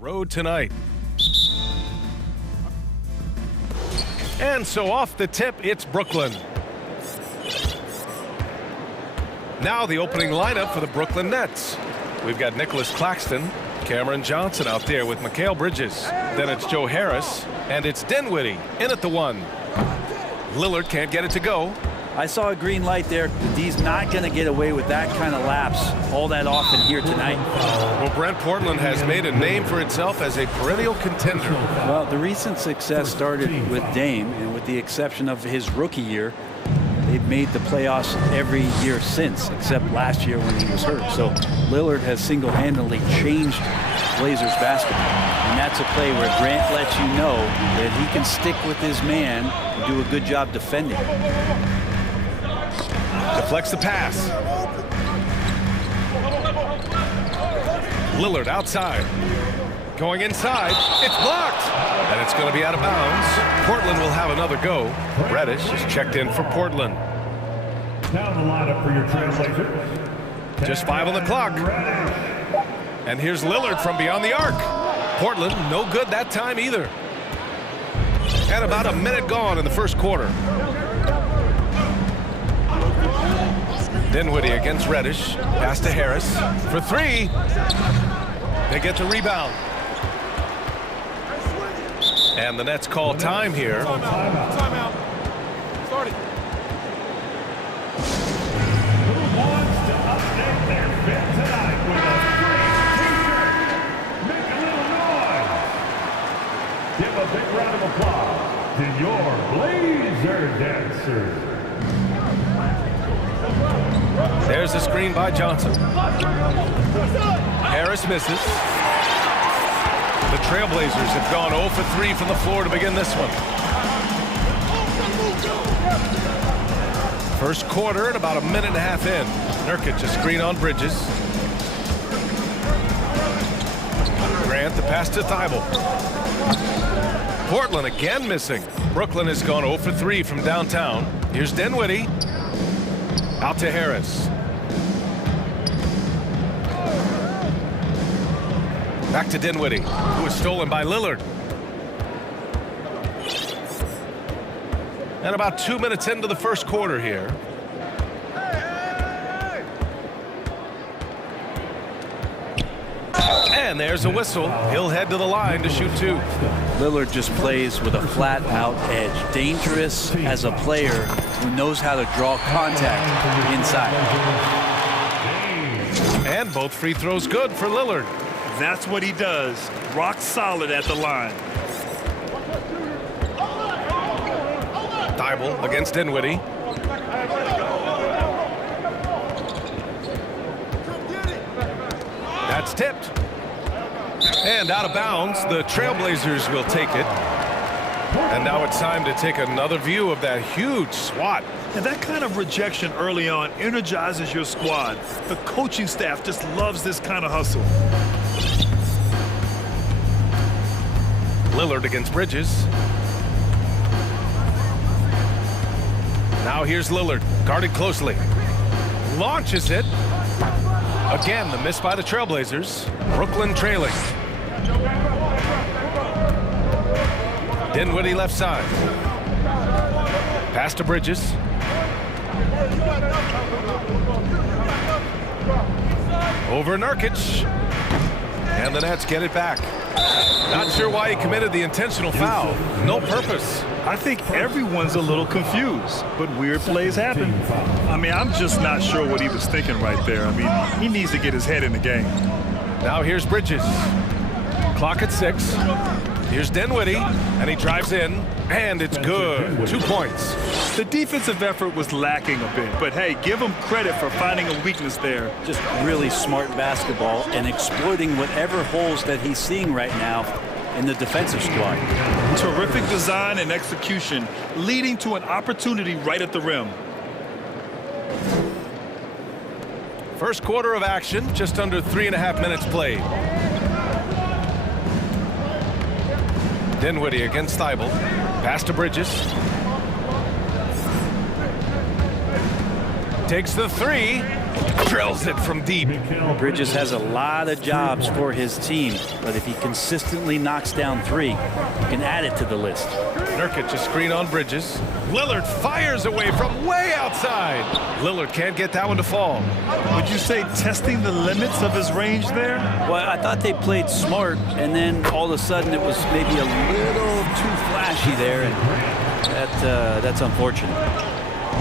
Road tonight. And so off the tip, it's Brooklyn. Now the opening lineup for the Brooklyn Nets. We've got Nicholas Claxton, Cameron Johnson out there with Mikal Bridges. Then it's Joe Harris, and it's Dinwiddie in at the 1. Lillard can't get it to go. I saw a green light there. D's not going to get away with that kind of lapse all that often here tonight. Well, Brent, Portland has made a name for itself as a perennial contender. Well, the recent success started with Dame, and with the exception of his rookie year, they've made the playoffs every year since, except last year when he was hurt. So Lillard has single-handedly changed Blazers basketball. And that's a play where Grant lets you know that he can stick with his man and do a good job defending. Deflects the pass. Lillard outside. Going inside. It's blocked. And it's going to be out of bounds. Portland will have another go. Reddish is checked in for Portland. Now the lineup for your translator. Just 5 on the clock. And here's Lillard from beyond the arc. Portland, no good that time either. And about a minute gone in the first quarter. Dinwiddie against Reddish. Pass to Harris for 3. They get the rebound. And the Nets call time here. Timeout. Started. Who wants to update their fit tonight with a free t-shirt? Make a little noise. Give a big round of applause to your Blazer dancers. There's the screen by Johnson. Harris misses. The Trailblazers have gone 0 for 3 from the floor to begin this one. First quarter and about a minute and a half in. Nurkic a screen on Bridges. Grant the pass to Thibault. Portland again missing. Brooklyn has gone 0 for 3 from downtown. Here's Dinwiddie. Out to Harris. Back to Dinwiddie, who was stolen by Lillard. And about 2 minutes into the first quarter here. And there's a whistle. He'll head to the line to shoot 2. Lillard just plays with a flat-out edge. Dangerous as a player who knows how to draw contact inside. And both free throws good for Lillard. That's what he does. Rock solid at the line. Thibault against Dinwiddie. That's tipped. And out of bounds, the Trailblazers will take it. And now it's time to take another view of that huge swat. And that kind of rejection early on energizes your squad. The coaching staff just loves this kind of hustle. Lillard against Bridges. Now here's Lillard, guarded closely. Launches it. Again, the miss by the Trailblazers. Brooklyn trailing. Dinwiddie left side. Pass to Bridges. Over Nurkic. And the Nets get it back. Not sure why he committed the intentional foul. No purpose. I think everyone's a little confused, but weird plays happen. I mean, I'm just not sure what he was thinking right there. I mean, he needs to get his head in the game. Now here's Bridges. Clock at 6. Here's Dinwiddie, and he drives in, and it's good. 2 points. The defensive effort was lacking a bit, but hey, give him credit for finding a weakness there. Just really smart basketball and exploiting whatever holes that he's seeing right now in the defensive squad. Terrific design and execution, leading to an opportunity right at the rim. First quarter of action, just under 3.5 minutes played. Dinwiddie against Thibault. Pass to Bridges. Takes the 3. Drills it from deep. Bridges has a lot of jobs for his team, but if he consistently knocks down three, you can add it to the list. Nurkic a screen on Bridges. Lillard fires away from way outside. Lillard can't get that one to fall. Would you say testing the limits of his range there? Well, I thought they played smart, and then all of a sudden it was maybe a little too flashy there, and that's unfortunate.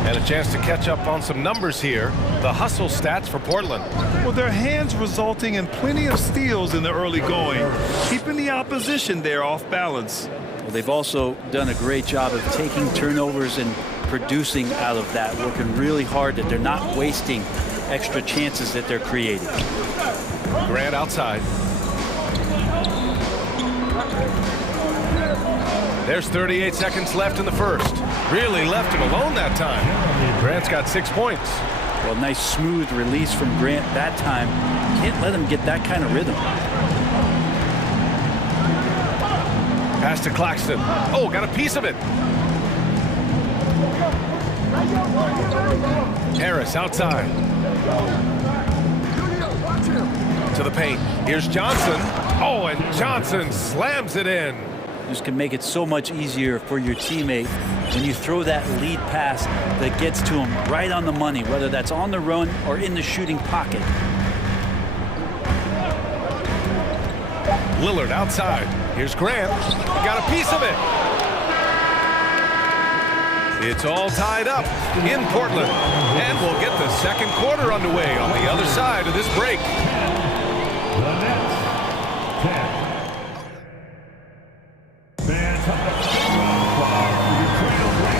And a chance to catch up on some numbers here. The hustle stats for Portland. Well, their hands resulting in plenty of steals in the early going, keeping the opposition there off balance. Well, they've also done a great job of taking turnovers and producing out of that, working really hard that they're not wasting extra chances that they're creating. Grant outside. There's 38 seconds left in the first. Really left him alone that time. Grant's got 6 points. Well, nice smooth release from Grant that time. Can't let him get that kind of rhythm. Pass to Claxton. Oh, got a piece of it. Harris outside. To the paint. Here's Johnson. Oh, and Johnson slams it in. Just can make it so much easier for your teammate when you throw that lead pass that gets to him right on the money, whether that's on the run or in the shooting pocket. Lillard outside. Here's Grant. He got a piece of it. It's all tied up in Portland. And we'll get the second quarter underway on the other side of this break.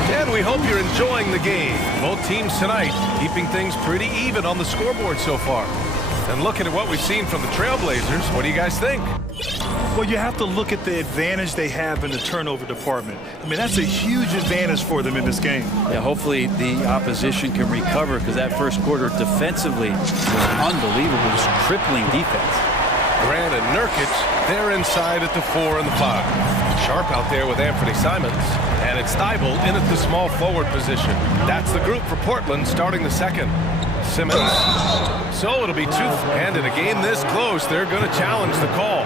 And we hope you're enjoying the game. Both teams tonight keeping things pretty even on the scoreboard so far. And looking at what we've seen from the Trailblazers, what do you guys think? Well, you have to look at the advantage they have in the turnover department. I mean, that's a huge advantage for them in this game. Yeah, hopefully the opposition can recover, because that first quarter defensively was unbelievable. Just crippling defense. Grant and Nurkic, they're inside at the 4 and the 5. Sharp out there with Anthony Simons. And it's Thibault in at the small forward position. That's the group for Portland starting the second. Simmons. So it'll be two. And in a game this close, they're going to challenge the call.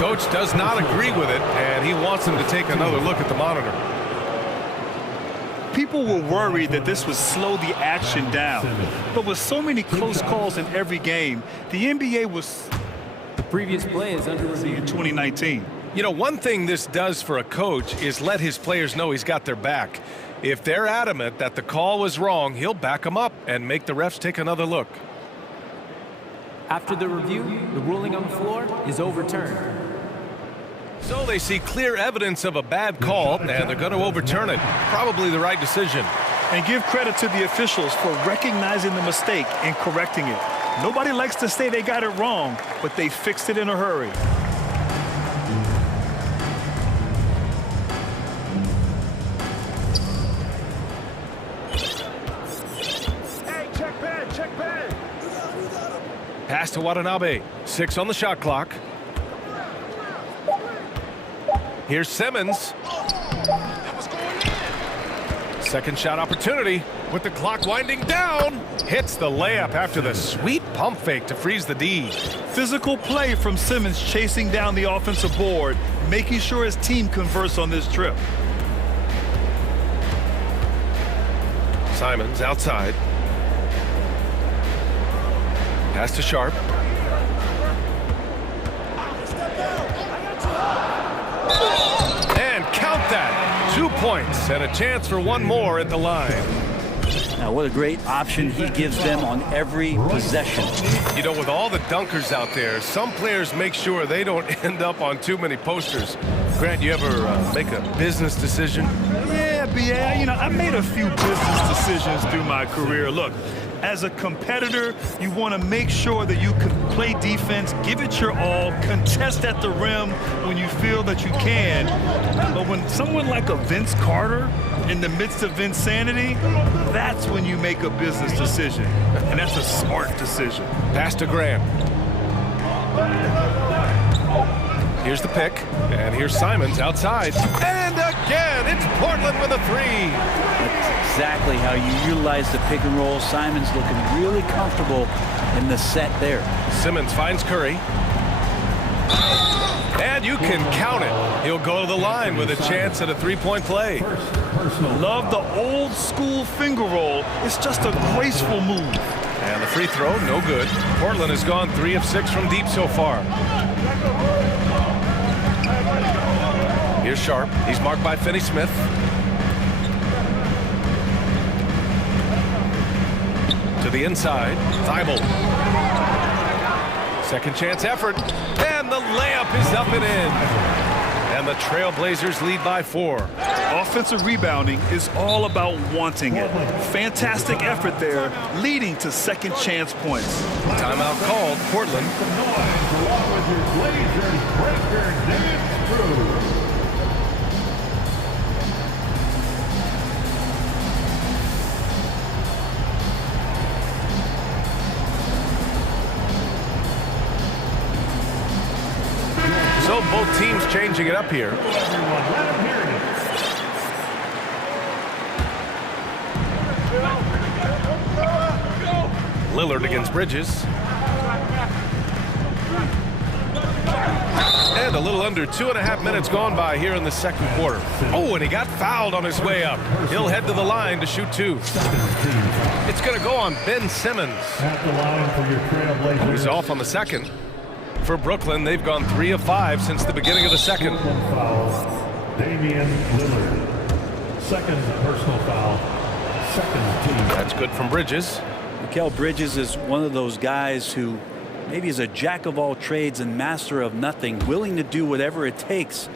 Coach does not agree with it, and he wants them to take another look at the monitor. People were worried that this would slow the action down. But with so many close calls in every game, the NBA was... The previous play is under review. In 2019. You know, one thing this does for a coach is let his players know he's got their back. If they're adamant that the call was wrong, he'll back them up and make the refs take another look. After the review, the ruling on the floor is overturned. So they see clear evidence of a bad call, and they're going to overturn it. Probably the right decision. And give credit to the officials for recognizing the mistake and correcting it. Nobody likes to say they got it wrong, but they fixed it in a hurry. Pass to Watanabe. 6 on the shot clock. Here's Simmons. Second shot opportunity with the clock winding down. Hits the layup after the sweet pump fake to freeze the D. Physical play from Simmons chasing down the offensive board, making sure his team converts on this trip. Simons outside. Pass to Sharp. And count that. 2 points and a chance for one more at the line. Now, what a great option he gives them on every possession. You know, with all the dunkers out there, some players make sure they don't end up on too many posters. Grant, you ever make a business decision? Yeah, B.A., you know, I made a few business decisions through my career. Look, as a competitor, you want to make sure that you can play defense, give it your all, contest at the rim when you feel that you can. But when someone like a Vince Carter in the midst of insanity, that's when you make a business decision. And that's a smart decision. Pass to Graham. Here's the pick, and here's Simons outside. And again, it's Portland with a 3. exactly how you utilize the pick and roll. Simon's looking really comfortable in the set there. Simmons finds Curry. And you can count it. He'll go to the line with a chance at a three-point play. Love the old school finger roll. It's just a graceful move. And the free throw, no good. Portland has gone 3 of 6 from deep so far. Here's Sharp. He's marked by Finney-Smith. To the inside. Thibault. Second chance effort. And the layup is up and in. And the Trailblazers lead by 4. Offensive rebounding is all about wanting it. Fantastic effort there, leading to second chance points. Timeout called. Portland. Along with your Blazers, Breaker dance through. So both teams changing it up here. Lillard against Bridges. And a little under 2.5 minutes gone by here in the second quarter. Oh, and he got fouled on his way up. He'll head to the line to shoot 2. It's going to go on Ben Simmons. At the line for your Trailblazers. He's off on the second. For Brooklyn, they've gone 3 of 5 since the beginning of the second. Foul, Damian Lillard. Second personal foul. Second team. That's good from Bridges. Mikal Bridges is one of those guys who maybe is a jack of all trades and master of nothing, willing to do whatever it takes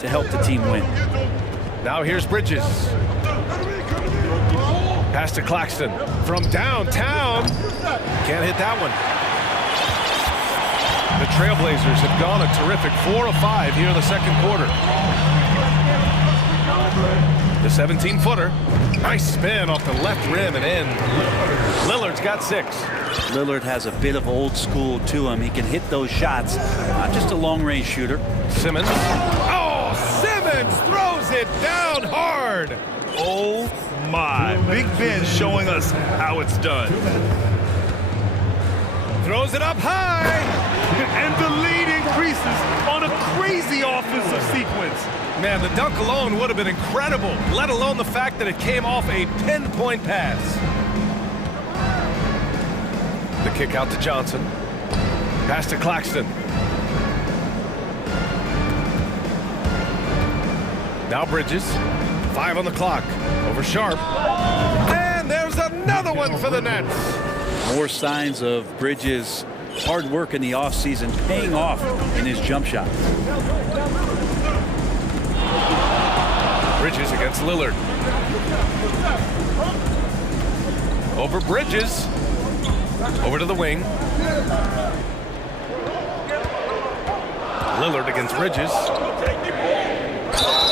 to help the team win. Now here's Bridges. Pass to Claxton from downtown. Can't hit that one. The Trailblazers have gone a terrific 4 of 5 here in the second quarter. The 17-footer. Nice spin off the left rim and in. Lillard's got 6. Lillard has a bit of old school to him. He can hit those shots, not just a long-range shooter. Simmons. Oh, Simmons throws it down hard. Oh my. Big Ben showing us how it's done. Throws it up high. And the lead increases on a crazy offensive sequence. Man, the dunk alone would have been incredible, let alone the fact that it came off a pinpoint pass. The kick out to Johnson. Pass to Claxton. Now Bridges. 5 on the clock. Over Sharp. And there's another one for the Nets. More signs of Bridges' hard work in the offseason paying off in his jump shot. Bridges against Lillard. Over Bridges. Over to the wing. Lillard against Bridges.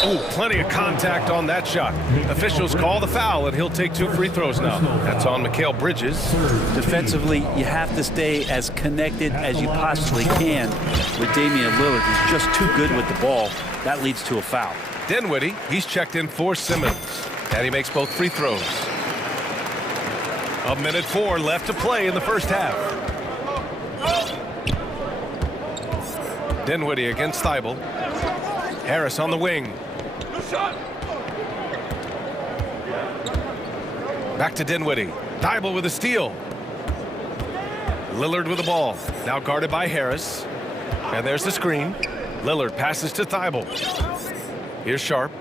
Oh, plenty of contact on that shot. Officials call the foul, and he'll take 2 free throws now. That's on Mikal Bridges. Defensively, you have to stay as connected as you possibly can with Damian Lillard. He's just too good with the ball. That leads to a foul. Dinwiddie, he's checked in for Simmons, and he makes both free throws. 1:04 left to play in the first half. Dinwiddie against Thibault. Harris on the wing. Back to Dinwiddie. Thibault with a steal. Lillard with the ball. Now guarded by Harris. And there's the screen. Lillard passes to Thibault. Here's Sharp.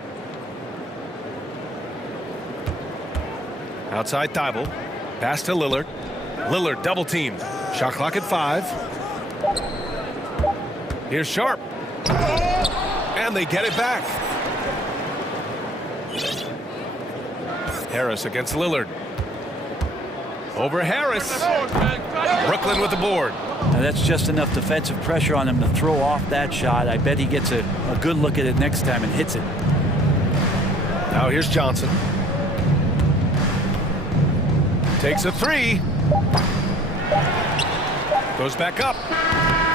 Outside Thibault. Pass to Lillard. Lillard double team. Shot clock at 5. Here's Sharp. And they get it back. Harris against Lillard. Over Harris. Brooklyn with the board. Now that's just enough defensive pressure on him to throw off that shot. I bet he gets a good look at it next time and hits it. Now here's Johnson. Takes a 3. Goes back up.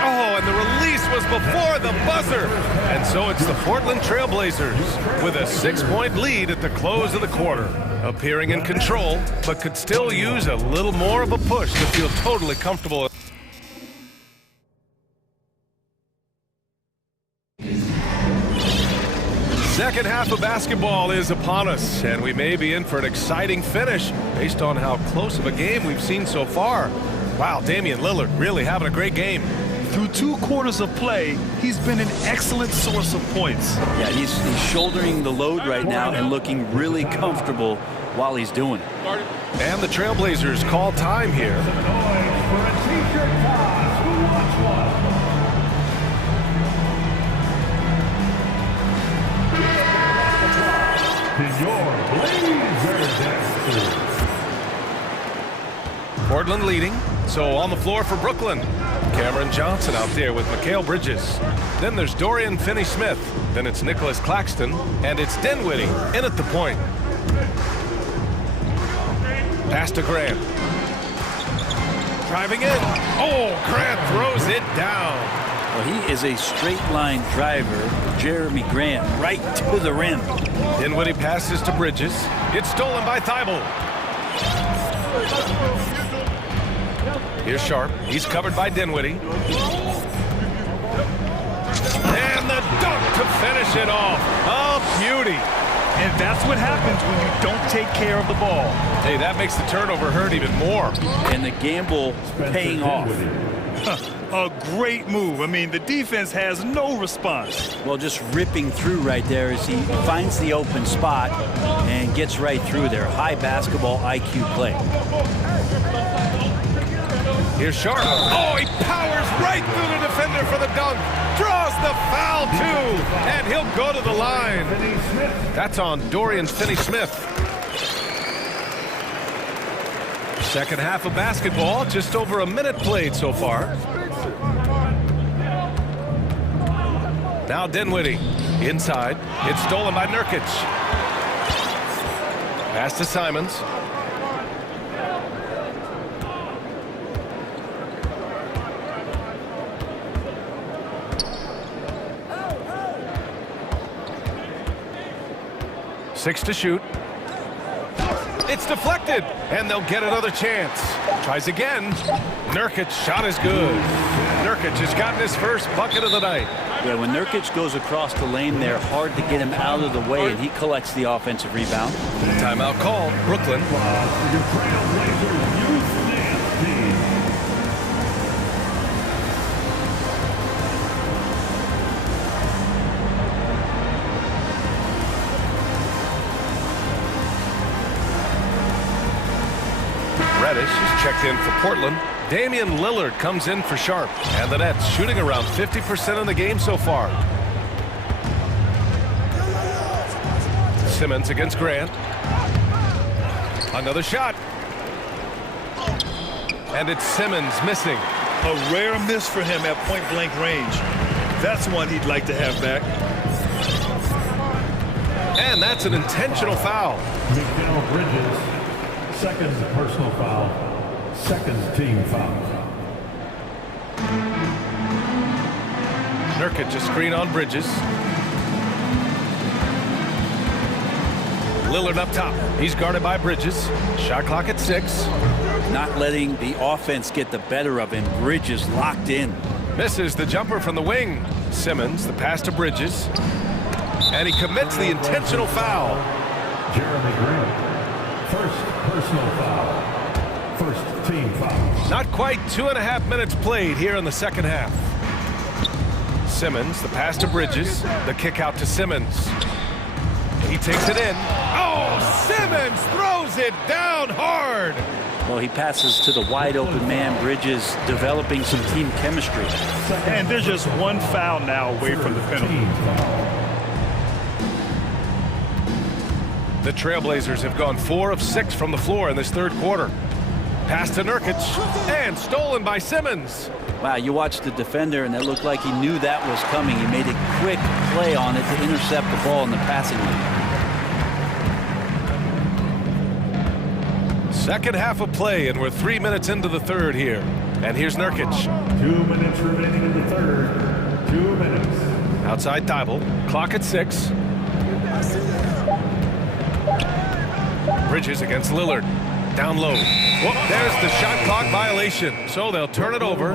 Oh, and the release was before the buzzer. And so it's the Portland Trailblazers with a 6-point lead at the close of the quarter. Appearing in control, but could still use a little more of a push to feel totally comfortable. Second half of basketball is upon us, and we may be in for an exciting finish based on how close of a game we've seen so far. Wow, Damian Lillard really having a great game. Through 2 quarters of play, he's been an excellent source of points. Yeah, he's shouldering the load right now and looking really comfortable while he's doing it. And the Trailblazers call time here. Portland leading, so on the floor for Brooklyn. Cameron Johnson out there with Mikal Bridges. Then there's Dorian Finney-Smith. Then it's Nicholas Claxton, and it's Dinwiddie in at the point. Pass to Grant. Driving in. Oh, Grant throws it down. Well, he is a straight line driver. Jeremy Grant right to the rim. Dinwiddie passes to Bridges. It's stolen by Thibault. Here's Sharp. He's covered by Dinwiddie. And the dunk to finish it off. A beauty. And that's what happens when you don't take care of the ball. Hey, that makes the turnover hurt even more. And the gamble paying off. A great move. I mean, the defense has no response. Well, just ripping through right there as he finds the open spot and gets right through there. High basketball IQ play. Here's Sharp. Oh, he powers right through the defender for the dunk. Draws the foul, too. And he'll go to the line. That's on Dorian Finney-Smith. Second half of basketball, just over a minute played so far. Now Dinwiddie inside. It's stolen by Nurkic. Pass to Simons. Six to shoot. It's deflected, and they'll get another chance. Tries again. Nurkic shot is good. Nurkic has gotten his first bucket of the night. Yeah, when Nurkic goes across the lane there, hard to get him out of the way, and he collects the offensive rebound. Timeout called. Brooklyn. Reddish is checked in for Portland. Damian Lillard comes in for Sharp. And the Nets shooting around 50% in the game so far. Simmons against Grant. Another shot. And it's Simmons missing. A rare miss for him at point-blank range. That's one he'd like to have back. And that's an intentional foul. Mikal Bridges, second personal foul, second team foul. Nurkic a screen on Bridges. Lillard up top. He's guarded by Bridges. Shot clock at 6. Not letting the offense get the better of him. Bridges locked in. Misses the jumper from the wing. Simmons, the pass to Bridges. And he commits the intentional foul. Jeremy Grant, first personal foul, first team foul. Not quite 2.5 minutes played here in the second half. Simmons, the pass to Bridges. The kick out to Simmons. He takes it in. Oh, Simmons throws it down hard. Well, he passes to the wide open man. Bridges developing some team chemistry. And there's just one foul now away from the penalty. The Trailblazers have gone 4 of 6 from the floor in this third quarter. Pass to Nurkic and stolen by Simmons. Wow, you watched the defender and it looked like he knew that was coming. He made a quick play on it to intercept the ball in the passing lane. Second half of play, and we're 3 minutes into the third here. And here's Nurkic. 2 minutes remaining in the third. 2 minutes. Outside Thibault. Clock at 6. Bridges against Lillard. Down low. Whoop, there's the shot clock violation. So they'll turn it over.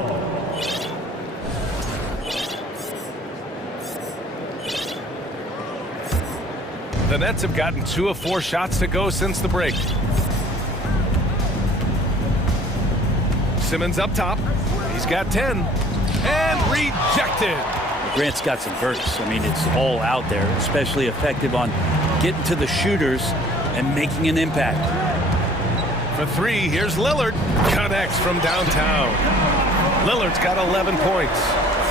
The Nets have gotten 2 of 4 shots to go since the break. Simmons up top. He's got 10. And rejected. Grant's got some bursts. I mean, it's all out there, especially effective on getting to the shooters and making an impact. For 3, here's Lillard. Connects from downtown. Lillard's got 11 points.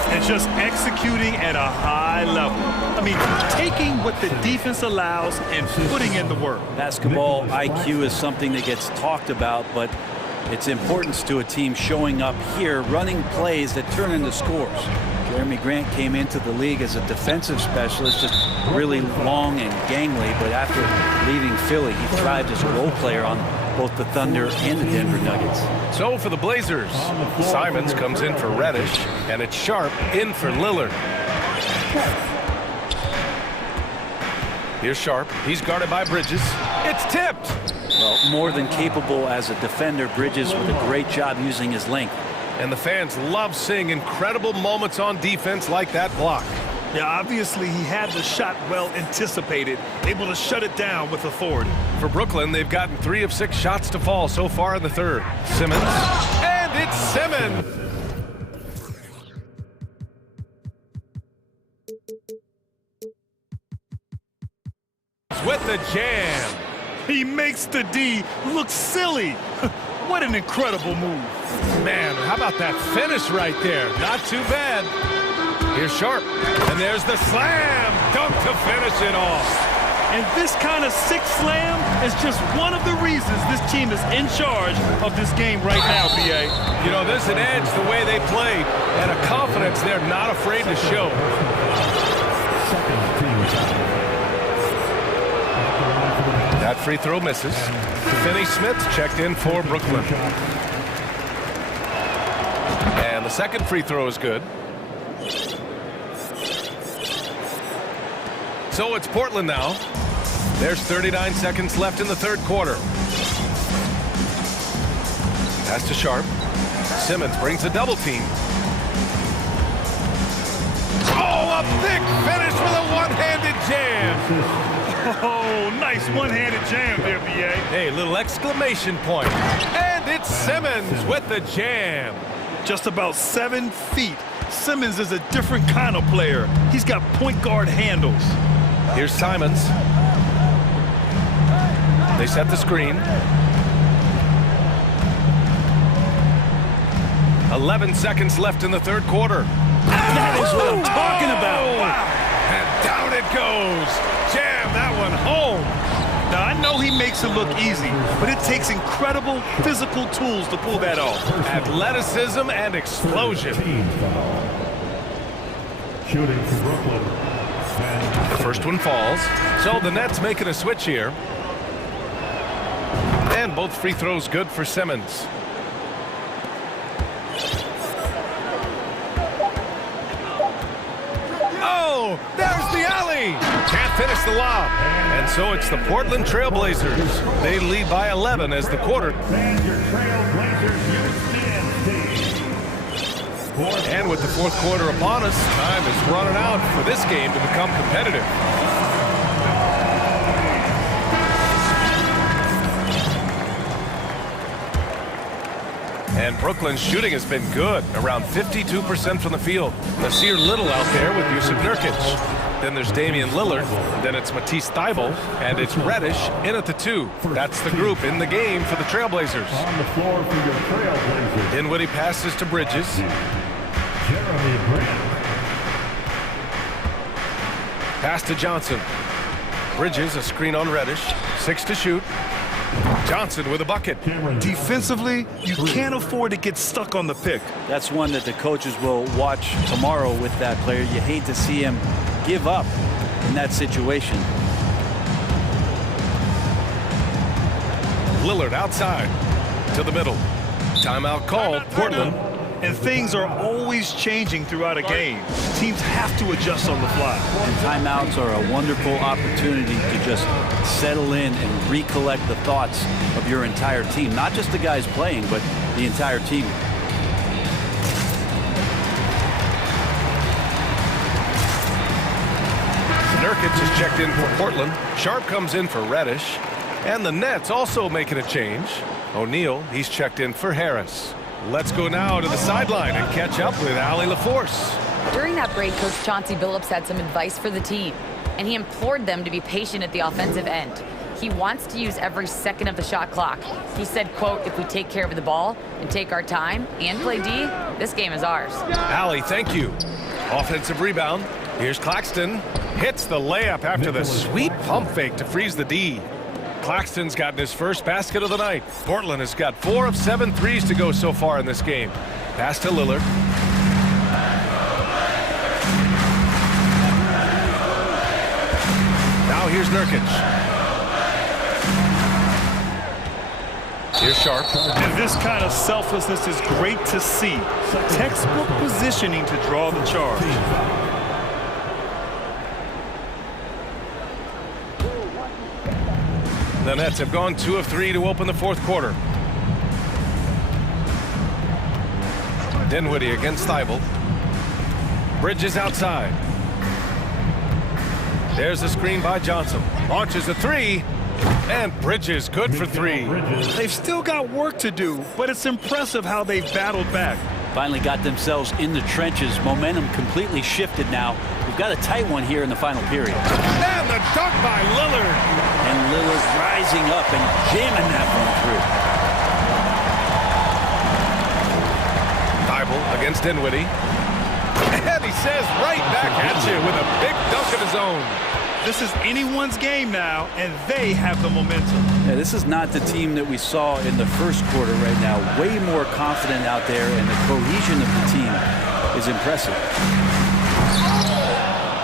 And just executing at a high level. I mean, taking what the defense allows and putting in the work. Basketball IQ is something that gets talked about, but its importance to a team showing up here, running plays that turn into scores. Jeremy Grant came into the league as a defensive specialist, just really long and gangly, but after leaving Philly, he thrived as a role player on both the Thunder and the Denver Nuggets. So for the Blazers, Simons comes in for Reddish, and it's Sharp in for Lillard. Here's Sharp. He's guarded by Bridges. It's tipped. Well, more than capable as a defender, Bridges with a great job using his length. And the fans love seeing incredible moments on defense like that block. Yeah, obviously he had the shot well anticipated, able to shut it down with authority. For Brooklyn, they've gotten 3 of 6 shots to fall so far in the third. Simmons, and it's Simmons! With the jam. He makes the D look silly. What an incredible move. Man, how about that finish right there? Not too bad. Here's Sharp, and there's the slam dunk to finish it off. And this kind of sick slam is just one of the reasons this team is in charge of this game right now, B.A. You know, there's an edge the way they play, and a confidence they're not afraid to show. That free throw misses. Finney Smith checked in for Brooklyn. And the second free throw is good. So it's Portland now. There's 39 seconds left in the third quarter. Pass to Sharp. Simmons brings a double team. Oh, a big finish with a one-handed jam. Oh, nice one-handed jam there, B.A. Hey, little exclamation point. And it's Simmons with the jam. Just about 7 feet. Simmons is a different kind of player. He's got point guard handles. Here's Simons. They set the screen. 11 seconds left in the third quarter. That is what I'm talking about. And down it goes. Jam that one home. Now, I know he makes it look easy, but it takes incredible physical tools to pull that off. Athleticism and explosion. Shooting for Brooklyn. The first one falls. So the Nets making a switch here. And both free throws good for Simmons. Oh, there's the alley. Can't finish the lob. And so it's the Portland Trail Blazers. They lead by 11 as the quarter. And with the fourth quarter upon us, time is running out for this game to become competitive. And Brooklyn's shooting has been good, around 52% from the field. Nasir Little out there with Yusuf Nurkic. Then there's Damian Lillard, then it's Matisse Thybulle, and it's Reddish in at the 2. That's the group in the game for the Trailblazers. On the floor for your Trailblazers. Dinwiddie passes to Bridges. Jeremy Grant. Pass to Johnson. Bridges, a screen on Reddish. 6 to shoot. Johnson with a bucket. Defensively, you can't afford to get stuck on the pick. That's one that the coaches will watch tomorrow with that player. You hate to see him give up in that situation. Lillard outside to the middle. Timeout called. Portland And things are always changing throughout a game. Teams have to adjust on the fly. And timeouts are a wonderful opportunity to just settle in and recollect the thoughts of your entire team. Not just the guys playing, but the entire team. Nurkic is checked in for Portland. Sharp comes in for Reddish. And the Nets also making a change. O'Neal, he's checked in for Harris. Let's go now to the sideline and catch up with Allie LaForce. During that break, Coach Chauncey Billups had some advice for the team, and he implored them to be patient at the offensive end. He wants to use every second of the shot clock. He said, quote, if we take care of the ball and take our time and play D, this game is ours. Allie, thank you. Offensive rebound. Here's Claxton. Hits the layup after the sweet pump fake to freeze the D. Claxton's gotten his first basket of the night. Portland has got 4 of 7 threes to go so far in this game. Pass to Lillard. Now here's Nurkic. Here's Sharp. And this kind of selflessness is great to see. Textbook positioning to draw the charge. The Nets have gone 2 of 3 to open the fourth quarter. Dinwiddie against Thibault. Bridges outside. There's a screen by Johnson. Launches a 3. And Bridges good for 3. They've still got work to do, but it's impressive how they've battled back. Finally got themselves in the trenches. Momentum completely shifted now. We've got a tight one here in the final period. And the dunk by Lillard. And Lillard rising up and jamming that one through. Thibault against Dinwiddie. And he says right back at you with a big dunk of his own. This is anyone's game now, and they have the momentum. Yeah, this is not the team that we saw in the first quarter right now. Way more confident out there, and the cohesion of the team is impressive.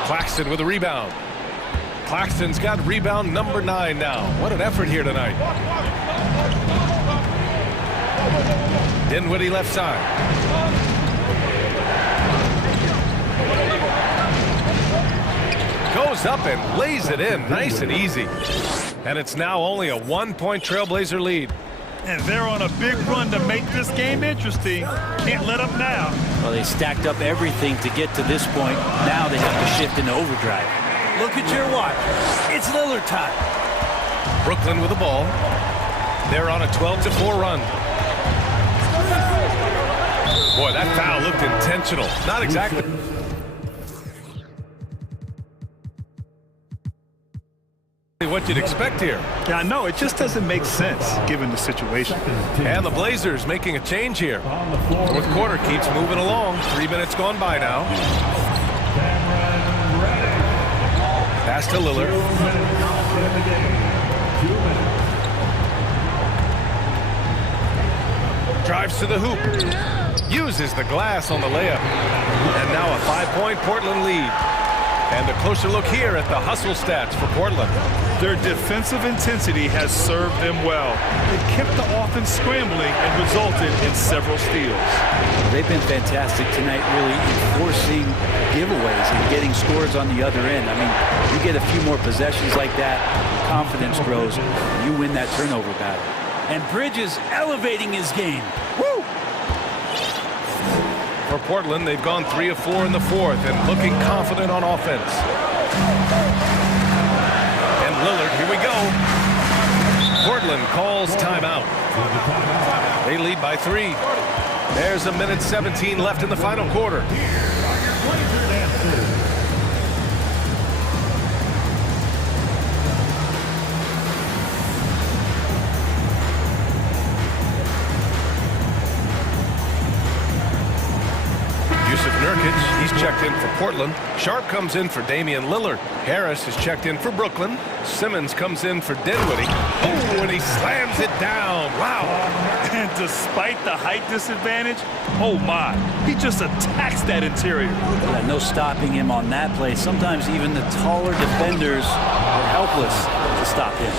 Claxton with a rebound. Claxton's got rebound number 9 now. What an effort here tonight. Dinwiddie left side. Goes up and lays it in nice and easy. And it's now only a 1-point Trailblazer lead. And they're on a big run to make this game interesting. Can't let up now. Well, they stacked up everything to get to this point. Now they have to shift into overdrive. Look at your watch. It's Lillard time. Brooklyn with the ball. They're on a 12-4 run. Boy, that foul looked intentional. Not exactly. What you'd expect here. Yeah, I know. It just doesn't make sense given the situation. And the Blazers making a change here. Fourth quarter keeps moving along. 3 minutes gone by now. Pass to Lillard. Drives to the hoop. Uses the glass on the layup. And now a 5-point Portland lead. And a closer look here at the hustle stats for Portland. Their defensive intensity has served them well. They kept the offense scrambling and resulted in several steals. They've been fantastic tonight, really enforcing giveaways and getting scores on the other end. I mean, you get a few more possessions like that, confidence grows, and you win that turnover battle. And Bridges elevating his game. Woo! For Portland, they've gone 3 of 4 in the fourth and looking confident on offense. And Lillard, here we go. Portland calls timeout. They lead by 3. There's a minute 17 left in the final quarter. Nurkic, he's checked in for Portland. Sharp comes in for Damian Lillard. Harris is checked in for Brooklyn. Simmons comes in for Dinwiddie. Oh, and he slams it down. Wow. And despite the height disadvantage, oh my, he just attacks that interior. Yeah, no stopping him on that play. Sometimes even the taller defenders are helpless to stop him.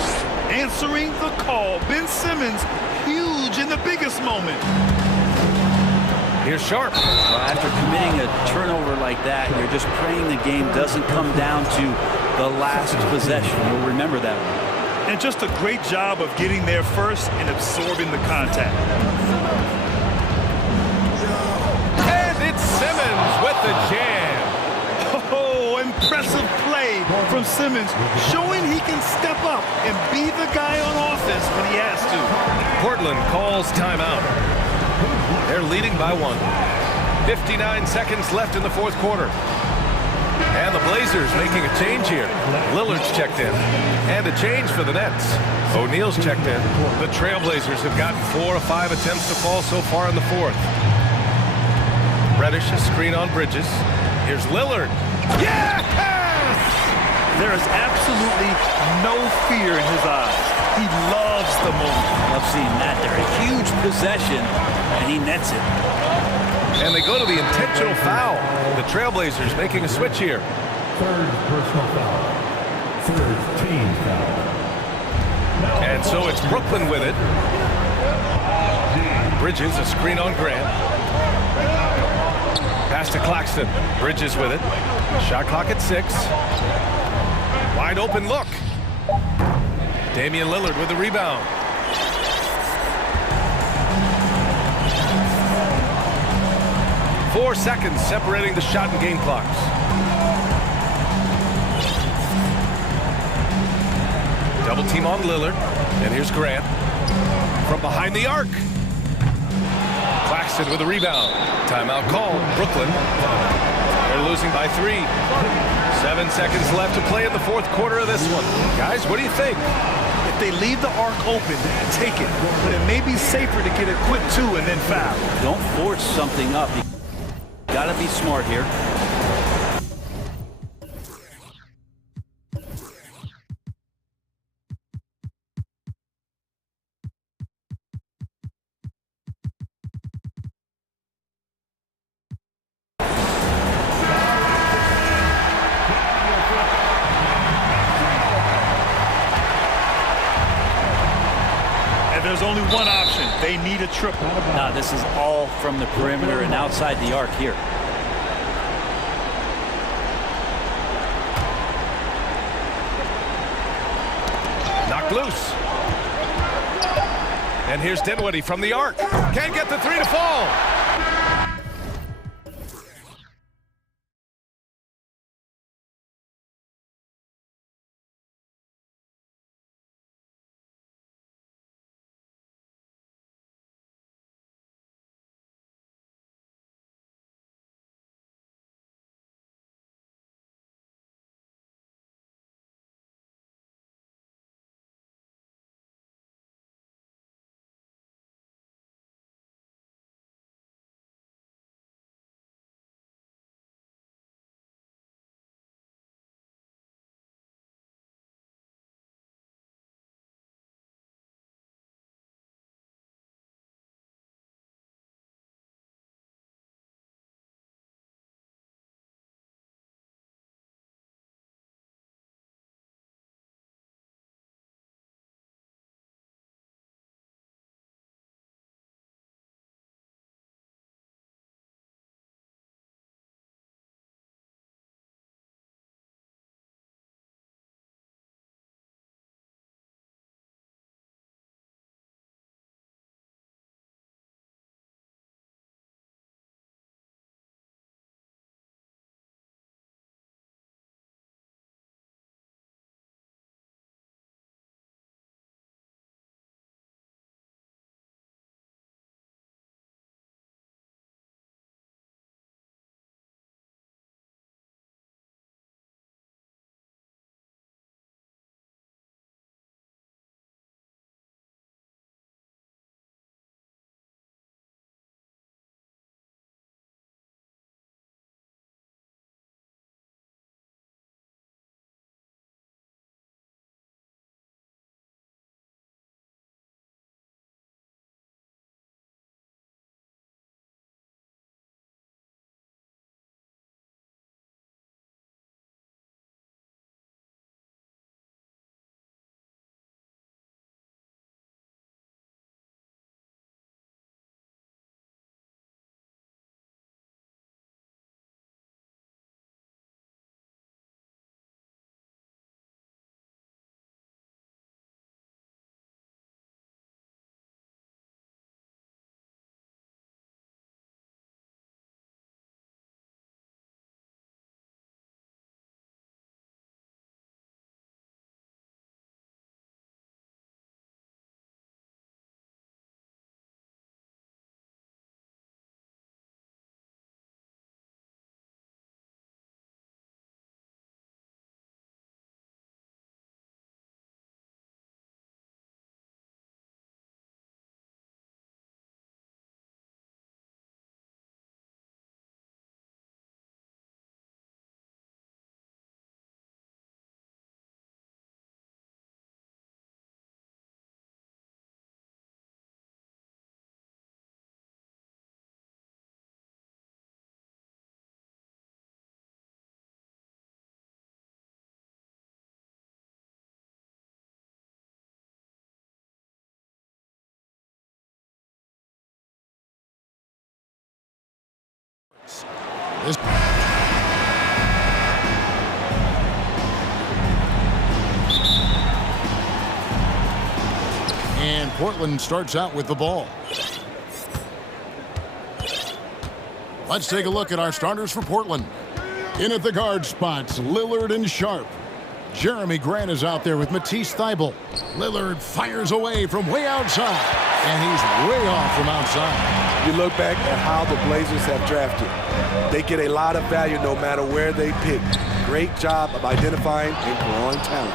Answering the call, Ben Simmons, huge in the biggest moment. Here's Sharp. Well, after committing a turnover like that, you're just praying the game doesn't come down to the last possession. You'll remember that one. And just a great job of getting there first and absorbing the contact. And it's Simmons with the jam. Oh, impressive play from Simmons, showing he can step up and be the guy on offense when he has to. Portland calls timeout. They're leading by 1. 59 seconds left in the fourth quarter. And the Blazers making a change here. Lillard's checked in. And a change for the Nets. O'Neal's checked in. The Trailblazers have gotten 4 of 5 attempts to fall so far in the fourth. Reddish, a screen on Bridges. Here's Lillard. Yes! There is absolutely no fear in his eyes. He loves the moment. Love seeing that there. A huge possession, and he nets it. And they go to the intentional foul. The Trailblazers making a switch here. Third personal foul. Third team foul. And so it's Brooklyn with it. Bridges, a screen on Grant. Pass to Claxton. Bridges with it. Shot clock at 6. Wide open look. Damian Lillard with the rebound. Four seconds separating the shot and game clocks. Double team on Lillard. And here's Grant. From behind the arc. Claxton with the rebound. Timeout call. Brooklyn. They're losing by 3. 7 seconds left to play in the fourth quarter of this one. Guys, what do you think? If they leave the arc open, take it. But it may be safer to get a quick 2 and then foul. Don't force something up. You gotta be smart here. There's only one option. They need a triple. Now this is all from the perimeter and outside the arc here. Knocked loose. And here's Dinwiddie from the arc. Can't get the 3 to fall. And Portland starts out with the ball. Let's take a look at our starters for Portland. In at the guard spots, Lillard and Sharp. Jeremy Grant is out there with Matisse Thybulle. Lillard fires away from way outside, and he's way off from outside. You look back at how the Blazers have drafted. They get a lot of value no matter where they pick. Great job of identifying and growing talent.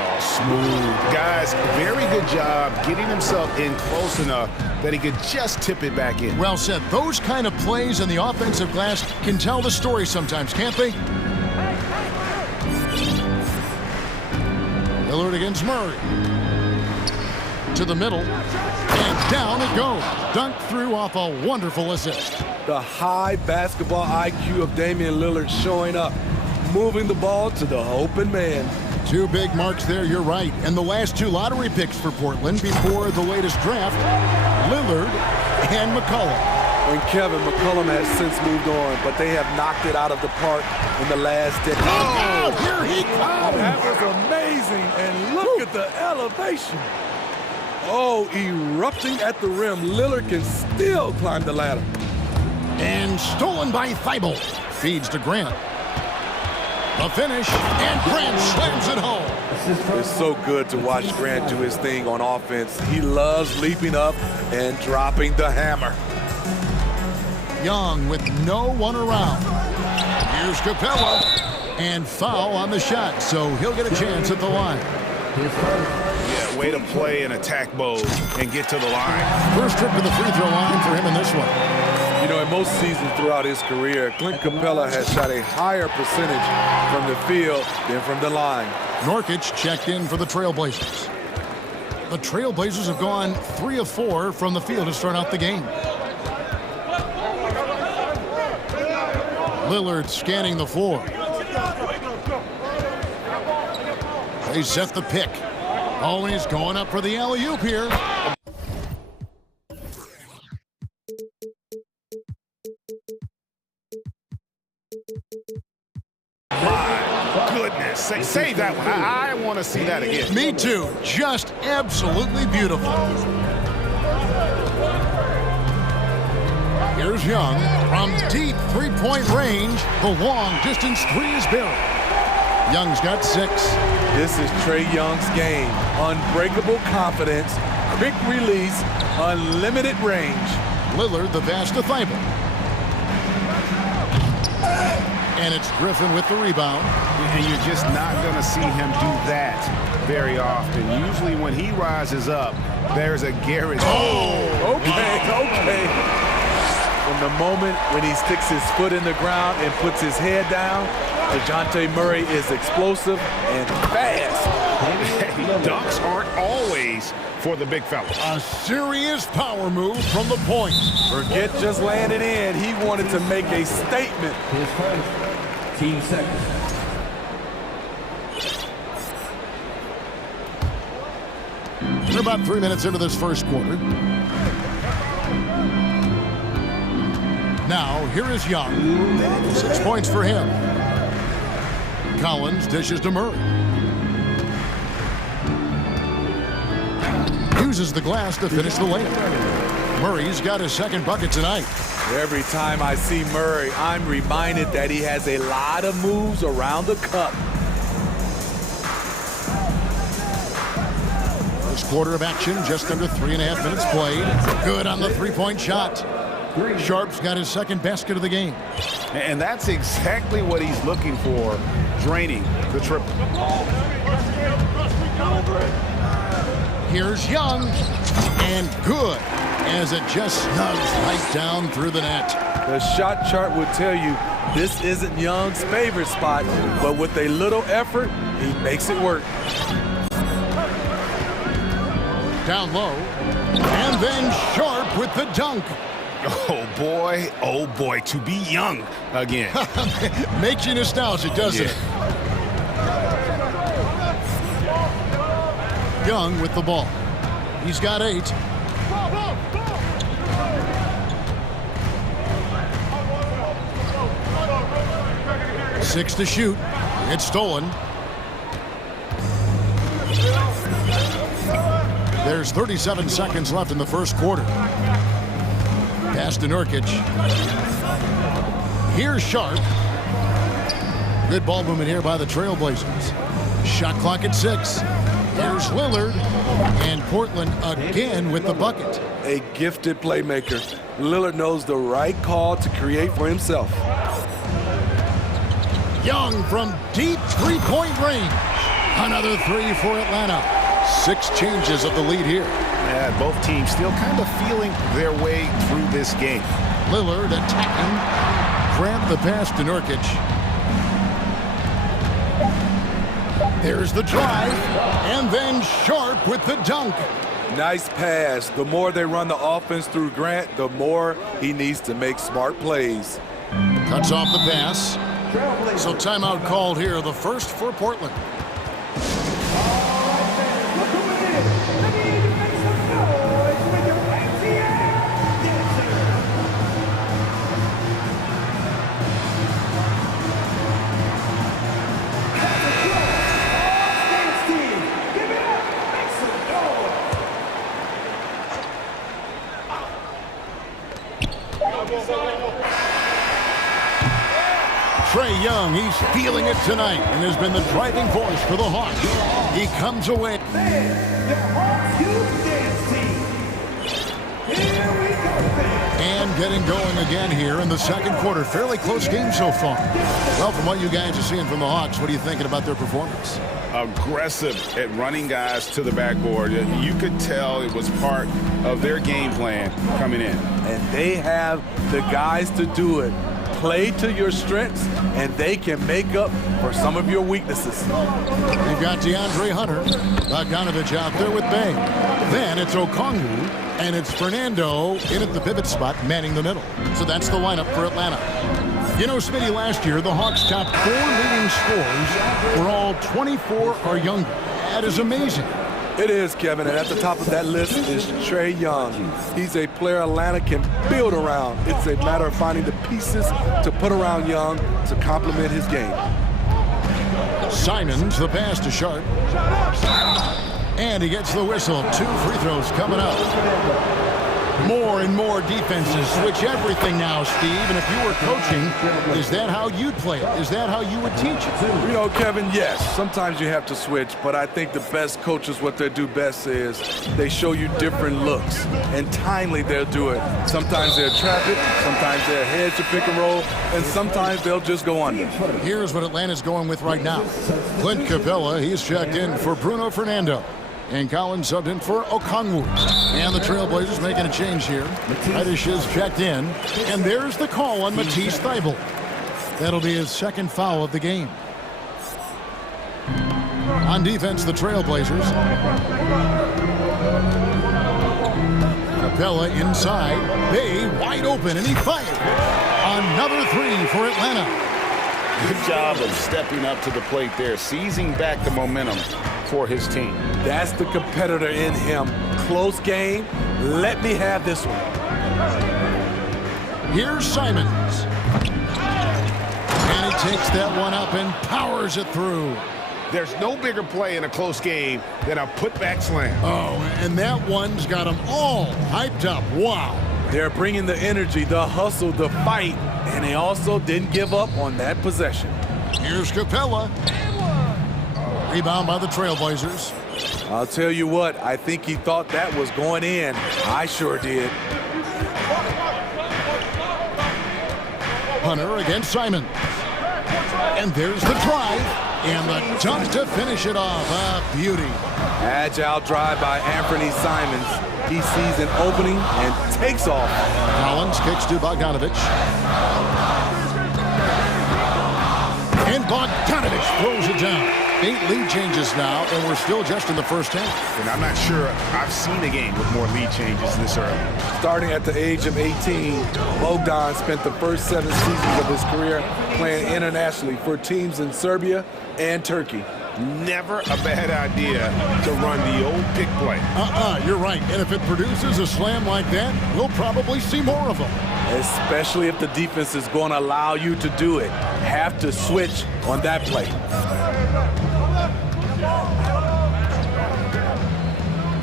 Oh, smooth. Guys, very good job getting himself in close enough that he could just tip it back in. Well said. Those kind of plays in the offensive glass can tell the story sometimes, can't they? Lillard against Murray. To the middle. And down it goes. Dunked through off a wonderful assist. The high basketball IQ of Damian Lillard showing up. Moving the ball to the open man. Two big marks there, you're right. And the last two lottery picks for Portland before the latest draft, Lillard and McCollum. And Kevin McCollum has since moved on, but they have knocked it out of the park in the last decade. Oh, here he comes! That was amazing, and look at the elevation. Oh, erupting at the rim. Lillard can still climb the ladder. And stolen by Thybulle. Feeds to Grant. The finish, and Grant slams it home. It's so good to watch Grant do his thing on offense. He loves leaping up and dropping the hammer. Young with no one around. Here's Capella, and foul on the shot, so he'll get a chance at the line. Yeah, way to play in attack mode and get to the line. First trip to the free throw line for him in this one. You know, in most seasons throughout his career, Clint Capella has shot a higher percentage from the field than from the line. Nurkic checked in for the Trailblazers. The Trailblazers have gone 3 of 4 from the field to start out the game. Lillard scanning the floor. They set the pick. Oh, and he's going up for the alley-oop here. My goodness. Save that one. I want to see that again. Me too. Just absolutely beautiful. Here's Young from deep three-point range. The long distance three is buried. Young's got 6. This is Trae Young's game. Unbreakable confidence, quick release, unlimited range. Lillard the pass to Thybulle. And it's Griffin with the rebound. And you're just not going to see him do that very often. Usually when he rises up, there's a guarantee. Oh, okay. From the moment when he sticks his foot in the ground and puts his head down, DeJounte Murray is explosive and fast. Dunks aren't always for the big fella. A serious power move from the point. Forget just landing in. He wanted to make a statement. His first team second. We're about 3 minutes into this first quarter. Now, here is Young. 6 points for him. Collins dishes to Murray. Uses the glass to finish the layup. Murray's got his second bucket tonight. Every time I see Murray, I'm reminded that he has a lot of moves around the cup. First quarter of action, just under 3.5 minutes played. Good on the three-point shot. Sharp's got his second basket of the game. And that's exactly what he's looking for, draining the triple. Here's Young, and good, as it just snugs right down through the net. The shot chart would tell you this isn't Young's favorite spot, but with a little effort, he makes it work. Down low, and then Sharp with the dunk. Oh boy, to be Young again. Makes you nostalgic, doesn't it? Young with the ball. He's got 8. 6 to shoot. It's stolen. There's 37 seconds left in the first quarter. Pass to Nurkic. Here's Sharp. Good ball movement here by the Trailblazers. Shot clock at 6. Here's Lillard. And Portland again with the bucket. A gifted playmaker. Lillard knows the right call to create for himself. Young from deep three-point range. Another three for Atlanta. 6 changes of the lead here. Yeah, both teams still kind of feeling their way through this game. Lillard attacking. Grant the pass to Nurkic. There's the drive. And then Sharp with the dunk. Nice pass. The more they run the offense through Grant, the more he needs to make smart plays. Cuts off the pass. So timeout called here, the first for Portland. Trae Young, he's feeling it tonight and has been the driving force for the Hawks. He comes away. And getting going again here in the second quarter. Fairly close game so far. Well, from what you guys are seeing from the Hawks, what are you thinking about their performance? Aggressive at running guys to the backboard. You could tell it was part of their game plan coming in. And they have the guys to do it. Play to your strengths, and they can make up for some of your weaknesses. You've got DeAndre Hunter, Bogdanovich out there with Bay. Then it's Okongwu, and it's Fernando in at the pivot spot, manning the middle. So that's the lineup for Atlanta. You know, Smitty, last year, the Hawks' top 4 leading scorers were all 24 or younger. That is amazing. It is, Kevin, and at the top of that list is Trae Young. He's a player Atlanta can build around. It's a matter of finding the pieces to put around Young to complement his game. Simons, the pass to Sharp. And he gets the whistle. 2 free throws coming up. More and more defenses switch everything now, Steve. And if you were coaching, is that how you'd play it? Is that how you would teach it? You know, Kevin, yes. Sometimes you have to switch, but I think the best coaches, what they do best is they show you different looks. And timely, they'll do it. Sometimes they'll trap it. Sometimes they'll hedge to pick and roll. And sometimes they'll just go under. Here's what Atlanta's going with right now. Clint Capella, he's checked in for Bruno Fernando. And Collins subbed in for Okongwu. And the Trailblazers making a change here. Reddish is checked in. And there's the call on Matisse Thybulle. That'll be his second foul of the game. On defense, the Trailblazers. Capella inside. Bay wide open, and he fired. Another 3 for Atlanta. Good job of stepping up to the plate there, seizing back the momentum for his team. That's the competitor in him. Close game. Let me have this one. Here's Simons. And he takes that one up and powers it through. There's no bigger play in a close game than a putback slam. Oh, and that one's got them all hyped up. Wow. They're bringing the energy, the hustle, the fight, and they also didn't give up on that possession. Here's Capella. Rebound by the Trailblazers. I'll tell you what, I think he thought that was going in. I sure did. Hunter against Simon. And there's the drive. And the dunk to finish it off. A beauty. Agile drive by Anthony Simons. He sees an opening and takes off. Collins kicks to Bogdanovich. And Bogdanovich throws it down. 8 lead changes now, and we're still just in the first half. And I'm not sure I've seen a game with more lead changes this early. Starting at the age of 18, Bogdan spent the first 7 seasons of his career playing internationally for teams in Serbia and Turkey. Never a bad idea to run the old pick play. You're right. And if it produces a slam like that, we'll probably see more of them. especially if the defense is going to allow you to do it. Have to switch on that play.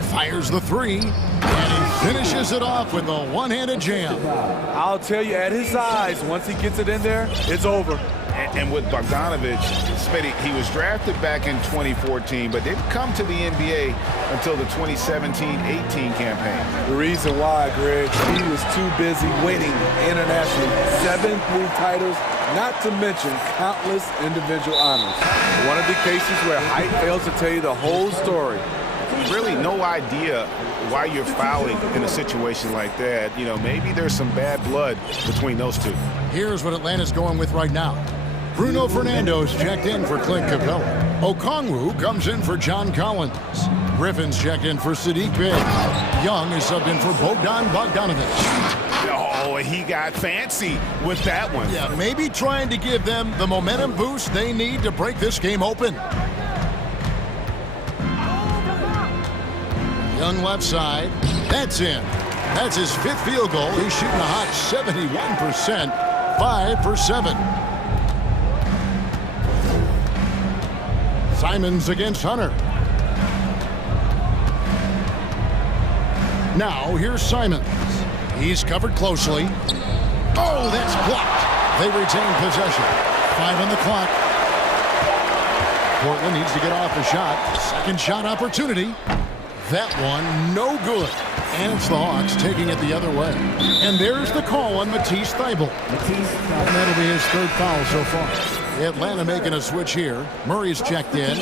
Fires the three, and he finishes it off with a one-handed jam. I'll tell you, at his size, once he gets it in there, it's over. And with Bogdanovich, Smitty, he was drafted back in 2014, but didn't come to the NBA until the 2017-18 campaign. The reason why, Greg, he was too busy winning internationally. 7 league titles, not to mention countless individual honors. One of the cases where height fails to tell you the whole story. Really no idea why you're fouling in a situation like that. You know, maybe there's some bad blood between those two. Here's what Atlanta's going with right now. Bruno Fernando's checked in for Clint Capella. Okongwu comes in for John Collins. Griffin's checked in for Sadiq Bey. Young is subbed in for Bogdan Bogdanovich. Oh, he got fancy with that one. Yeah, maybe trying to give them the momentum boost they need to break this game open. Young left side. That's in. That's his 5th field goal. He's shooting a hot 71%. 5 for 7. Simons against Hunter. Now here's Simons. He's covered closely. Oh, that's blocked. They retain possession. 5 on the clock. Portland needs to get off the shot. Second shot opportunity. That one, no good. And it's the Hawks taking it the other way. And there's the call on Matisse Thybulle. And that'll be his 3rd foul so far. Atlanta making a switch here. Murray's checked in.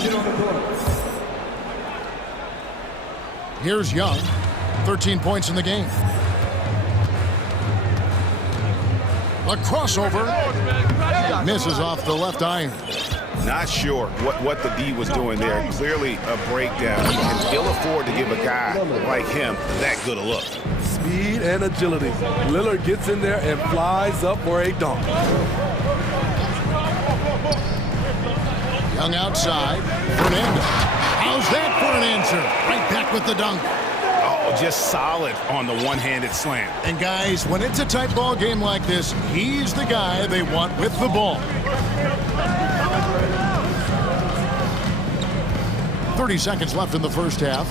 Here's Young. 13 points in the game. A crossover. Misses off the left iron. Not sure what the D was doing there. Clearly a breakdown. You can ill afford to give a guy like him that good a look. Speed and agility. Lillard gets in there and flies up for a dunk. Young outside. Fernando. How's that for an answer? Right back with the dunk. Oh, just solid on the one-handed slam. And guys, when it's a tight ball game like this, he's the guy they want with the ball. 30 seconds left in the first half.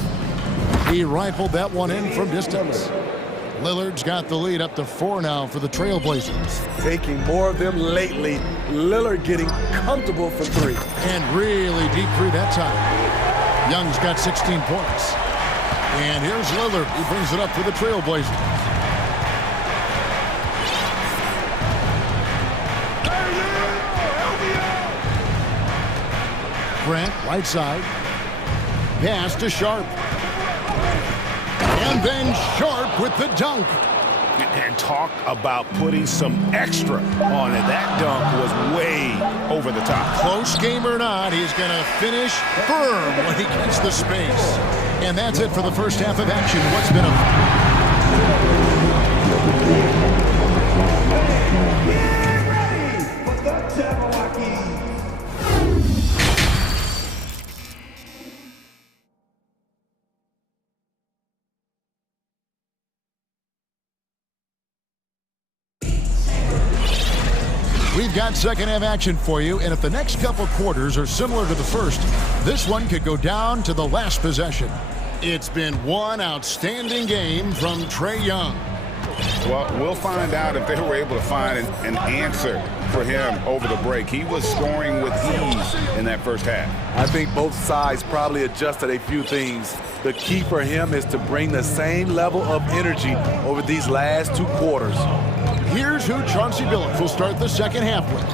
He rifled that one in from distance. Lillard's got the lead up to 4 now for the Trailblazers. Taking more of them lately. Lillard getting comfortable for 3. And really deep 3 that time. Young's got 16 points. And here's Lillard. He brings it up for the Trailblazers. Grant, right side. Pass to Sharp. And then Sharp with the dunk. And talk about putting some extra on it. That dunk was way over the top. Close game or not, he's going to finish firm when he gets the space. And that's it for the first half of action. What's been We've got second half action for you, and if the next couple quarters are similar to the first, this one could go down to the last possession. It's been one outstanding game from Trae Young. Well, we'll find out if they were able to find an answer for him over the break. He was scoring with ease in that first half. I think both sides probably adjusted a few things. The key for him is to bring the same level of energy over these last 2 quarters. Here's who Chauncey Billups will start the second half with.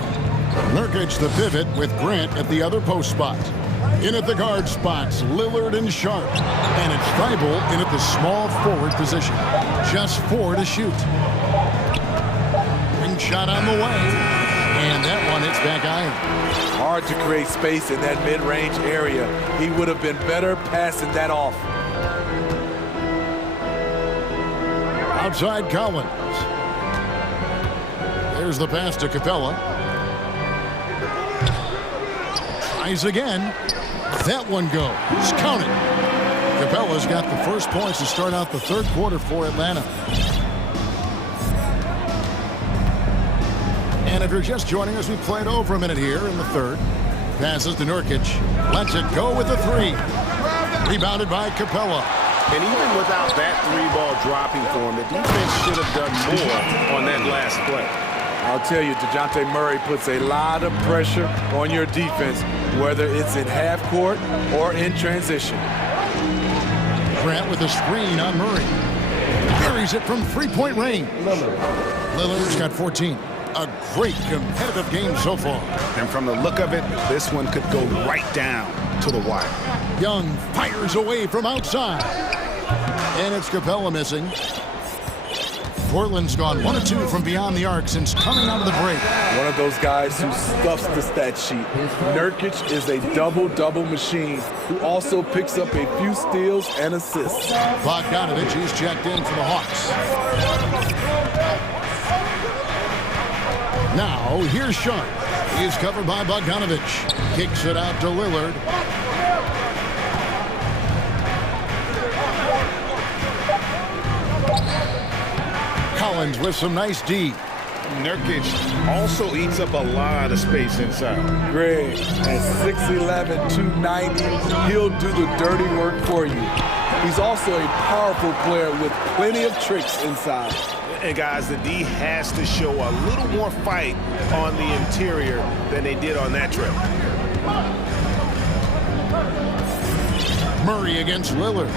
Nurkic the pivot with Grant at the other post spot. In at the guard spots, Lillard and Sharp. And it's Thybulle in at the small forward position. Just 4 to shoot. Ring shot on the way. And that one hits back iron. Hard to create space in that mid-range area. He would have been better passing that off. Outside Collins. There's the pass to Capella. Tries again. That one goes. Count it. Capella's got the first points to start out the third quarter for Atlanta. And if you're just joining us, we played over a minute here in the third. Passes to Nurkic. Lets it go with the three. Rebounded by Capella. And even without that three-ball dropping for him, the defense should have done more on that last play. I'll tell you, DeJounte Murray puts a lot of pressure on your defense, whether it's in half court or in transition. Grant with a screen on Murray. Buries it from three-point range. Lillard's got 14. A great competitive game so far. And from the look of it, this one could go right down to the wire. Young fires away from outside. And it's Capella missing. Portland's gone 1 of 2 from beyond the arc since coming out of the break. One of those guys who stuffs the stat sheet. Nurkic is a double-double machine who also picks up a few steals and assists. Bogdanovich, he's checked in for the Hawks. Now, here's Sharp. He's covered by Bogdanovich. Kicks it out to Lillard. Collins with some nice D. Nurkic also eats up a lot of space inside. Greg, at 6'11", 290, he'll do the dirty work for you. He's also a powerful player with plenty of tricks inside. And guys, the D has to show a little more fight on the interior than they did on that trip. Murray against Lillard.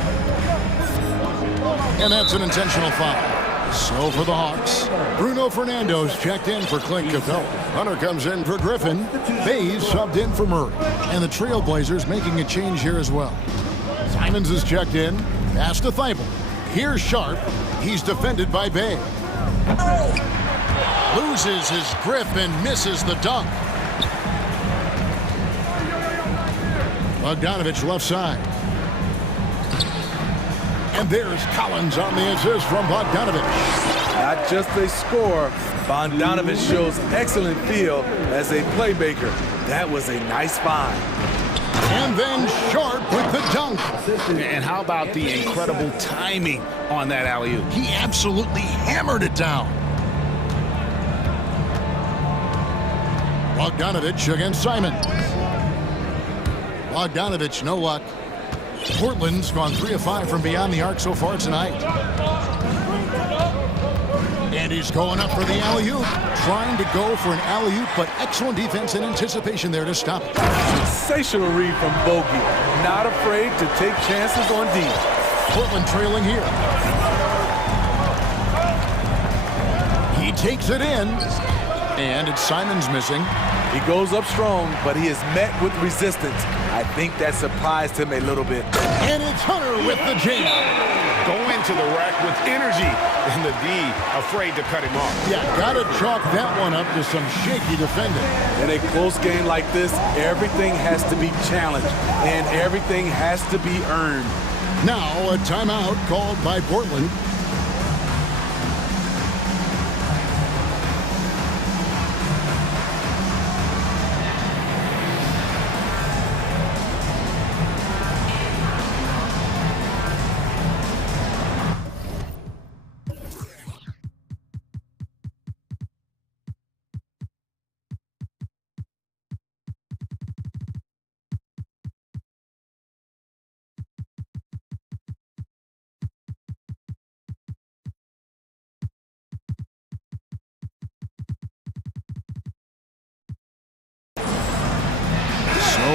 And that's an intentional foul. So for the Hawks, Bruno Fernando's checked in for Clint Capella. Hunter comes in for Griffin. Bays subbed in for Murray. And the Trailblazers making a change here as well. Simons is checked in. Pass to Thibault. Here's Sharp. He's defended by Bay. Loses his grip and misses the dunk. Bogdanovich left side. And there's Collins on the assist from Bogdanovich. Not just a scorer, Bogdanovich shows excellent feel as a playmaker. That was a nice find. And then Sharp with the dunk. And how about the incredible timing on that alley-oop? He absolutely hammered it down. Bogdanovich against Simons. Bogdanovich, no luck. Portland's gone 3 of 5 from beyond the arc so far tonight. And he's going up for the alley-oop. Trying to go for an alley-oop, but excellent defense and anticipation there to stop it. Sensational read from Bogey. Not afraid to take chances on D. Portland trailing here. He takes it in. And it's Simons missing. He goes up strong, but he is met with resistance. I think that surprised him a little bit. And it's Hunter with the jam. Going to the rack with energy. And the D afraid to cut him off. Yeah, gotta chalk that one up to some shaky defending. In a close game like this, everything has to be challenged, and everything has to be earned. Now a timeout called by Portland.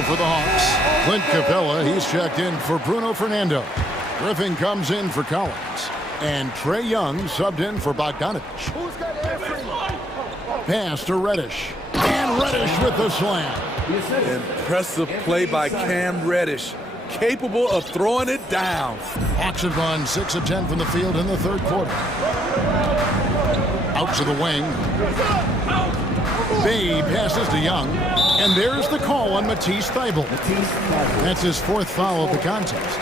For the Hawks, Clint Capella, he's checked in for Bruno Fernando. Griffin comes in for Collins. And Trae Young subbed in for Bogdanovich. Pass to Reddish. And Reddish with the slam. Impressive play by Cam Reddish. Capable of throwing it down. Hawks have gone 6 of 10 from the field in the third quarter. Out to the wing. Bay passes to Young. And there's the call on Matisse Thybulle. That's his 4th foul of the contest.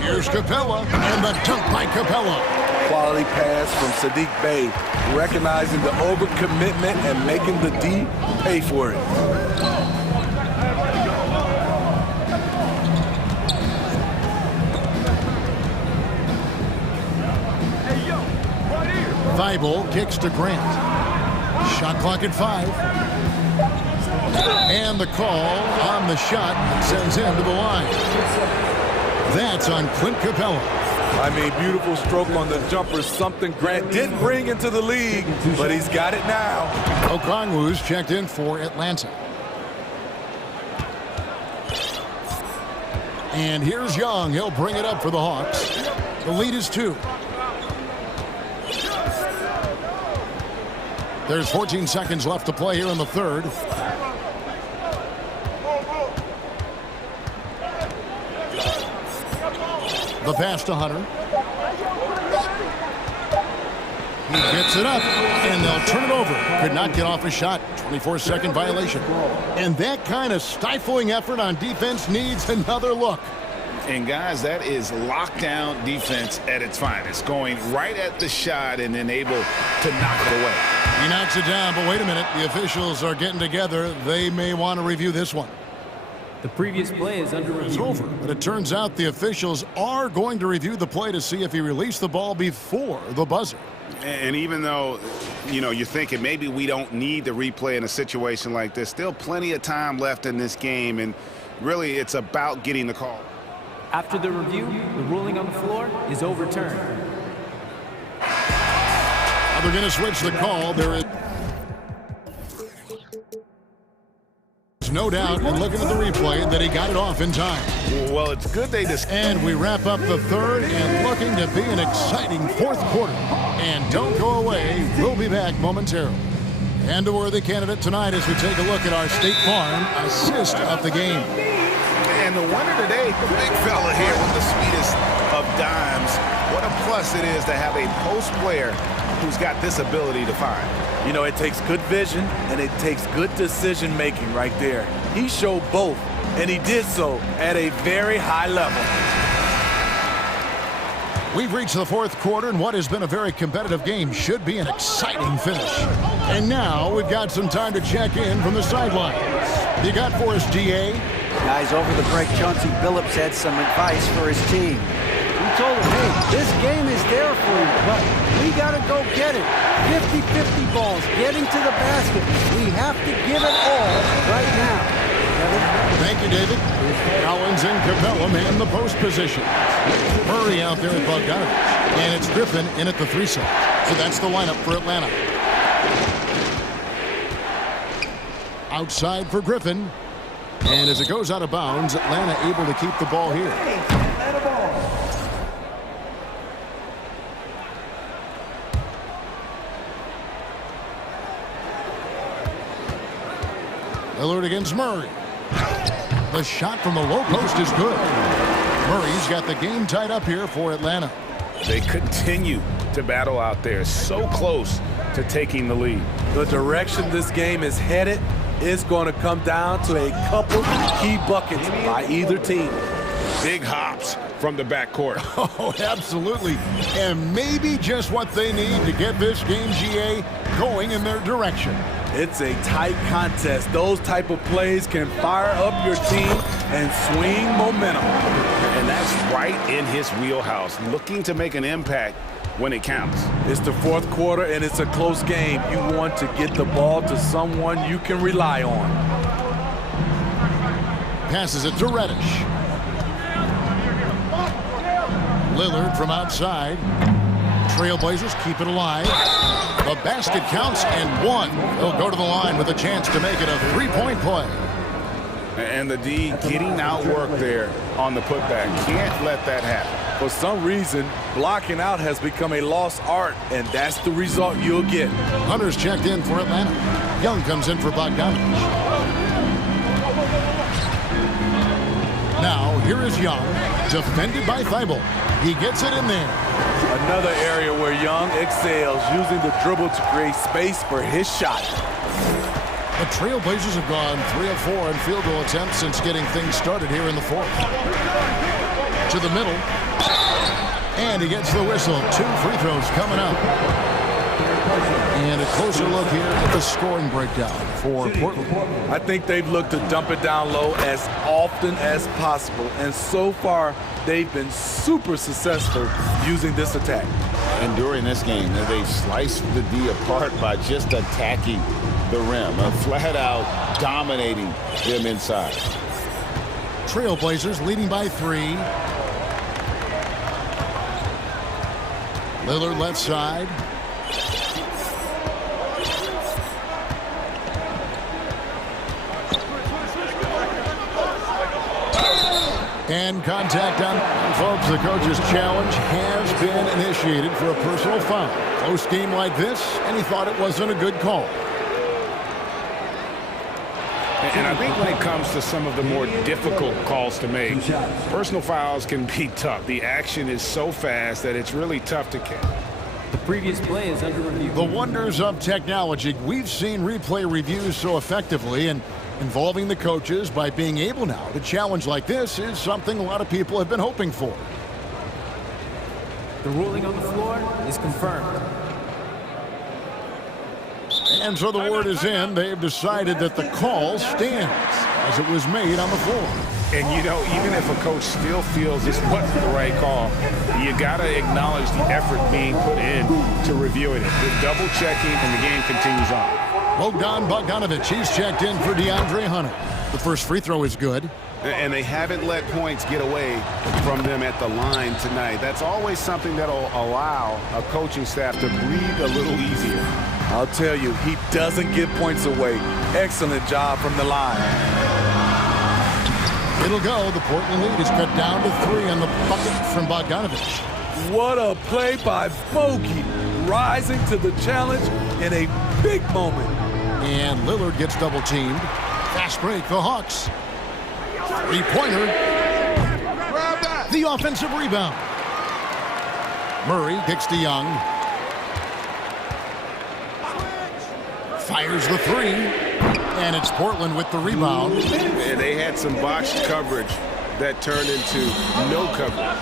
Here's Capella, and the dunk by Capella. Quality pass from Sadiq Bey, recognizing the overcommitment and making the D pay for it. Thibault kicks to Grant. Shot clock at 5. And the call on the shot sends him to the line. That's on Clint Capella. I mean, beautiful stroke on the jumper, something Grant didn't bring into the league, but he's got it now. Okongwu's checked in for Atlanta. And here's Young. He'll bring it up for the Hawks. The lead is 2. There's 14 seconds left to play here in the third. The pass to Hunter. He gets it up, and they'll turn it over. Could not get off a shot. 24-second violation. And that kind of stifling effort on defense needs another look. And guys, that is lockdown defense at its finest. Going right at the shot and then able to knock it away. He knocks it down, but wait a minute. The officials are getting together. They may want to review this one. The previous play is under review. It's over, but it turns out the officials are going to review the play to see if he released the ball before the buzzer. And even though, you know, you're thinking maybe we don't need the replay in a situation like this, still plenty of time left in this game, and really it's about getting the call. After the review, the ruling on the floor is overturned. Now they're going to switch the call. There is no doubt in looking at the replay that he got it off in time. Well, it's good they just... And we wrap up the third and looking to be an exciting fourth quarter. And don't go away. We'll be back momentarily. And a worthy candidate tonight as we take a look at our State Farm assist of the game. And the winner today, the big fella here with the sweetest of dimes. What a plus it is to have a post player who's got this ability to find. You know, it takes good vision and it takes good decision making right there. He showed both, and he did so at a very high level. We've reached the fourth quarter, and what has been a very competitive game should be an exciting finish. And now we've got some time to check in from the sidelines. You got for us, GA? Guys, over the break, Chauncey Billups had some advice for his team. He told them, hey, this game is there for you, but we got to go get it. 50-50 balls, getting to the basket. We have to give it all right now. Kevin? Thank you, David. Collins and Capella man the post position. Murray out there at Bogdanovich. And it's Griffin in at the 3 side. So that's the lineup for Atlanta. Outside for Griffin. And as it goes out of bounds, Atlanta able to keep the ball here. Lillard against Murray. The shot from the low post is good. Murray's got the game tied up here for Atlanta. They continue to battle out there, so close to taking the lead. The direction this game is headed is going to come down to a couple key buckets by either team. Big hops from the backcourt. Oh, absolutely. And maybe just what they need to get this game, GA, going in their direction. It's a tight contest. Those type of plays can fire up your team and swing momentum. And that's right in his wheelhouse, looking to make an impact when it counts. It's the fourth quarter, and it's a close game. You want to get the ball to someone you can rely on. Passes it to Reddish. Lillard from outside. Trailblazers keep it alive. The basket counts and one. He'll go to the line with a chance to make it a three-point play. And the D getting outworked there on the putback. Can't let that happen. For some reason, blocking out has become a lost art, and that's the result you'll get. Hunter's checked in for Atlanta. Young comes in for Bogdanovich. Now, here is Young, defended by Thibault. He gets it in there. Another area where Young excels, using the dribble to create space for his shot. The Trailblazers have gone 3 of 4 in field goal attempts since getting things started here in the fourth. To the middle. And he gets the whistle. 2 free throws coming up. And a closer look here at the scoring breakdown for Portland. I think they've looked to dump it down low as often as possible. And so far, they've been super successful using this attack. And during this game, they've sliced the D apart by just attacking the rim, flat out dominating them inside. Trailblazers leading by 3. Lillard left side. And contact on. Folks, the coach's challenge has been initiated for a personal foul. Close game like this, and he thought it wasn't a good call. And I think when it comes to some of the more difficult calls to make, personal fouls can be tough. The action is so fast that it's really tough to catch. The previous play is under review. The wonders of technology. We've seen replay reviews so effectively, and involving the coaches by being able now to challenge like this is something a lot of people have been hoping for. The ruling on the floor is confirmed. And so the word is in. They've decided that the call stands as it was made on the floor. And, you know, even if a coach still feels this wasn't the right call, you got to acknowledge the effort being put in to reviewing it. They're double-checking, and the game continues on. Bogdan Bogdanovic, he's checked in for DeAndre Hunter. The first free throw is good. And they haven't let points get away from them at the line tonight. That's always something that'll allow a coaching staff to breathe a little easier. I'll tell you, he doesn't give points away. Excellent job from the line. It'll go. The Portland lead is cut down to 3 on the bucket from Bogdanovic. What a play by Bogey, rising to the challenge in a big moment. And Lillard gets double-teamed. Fast break, the Hawks. Three-pointer. The offensive rebound. Murray kicks to Young. Fires the 3. And it's Portland with the rebound. And they had some botched coverage that turned into no coverage.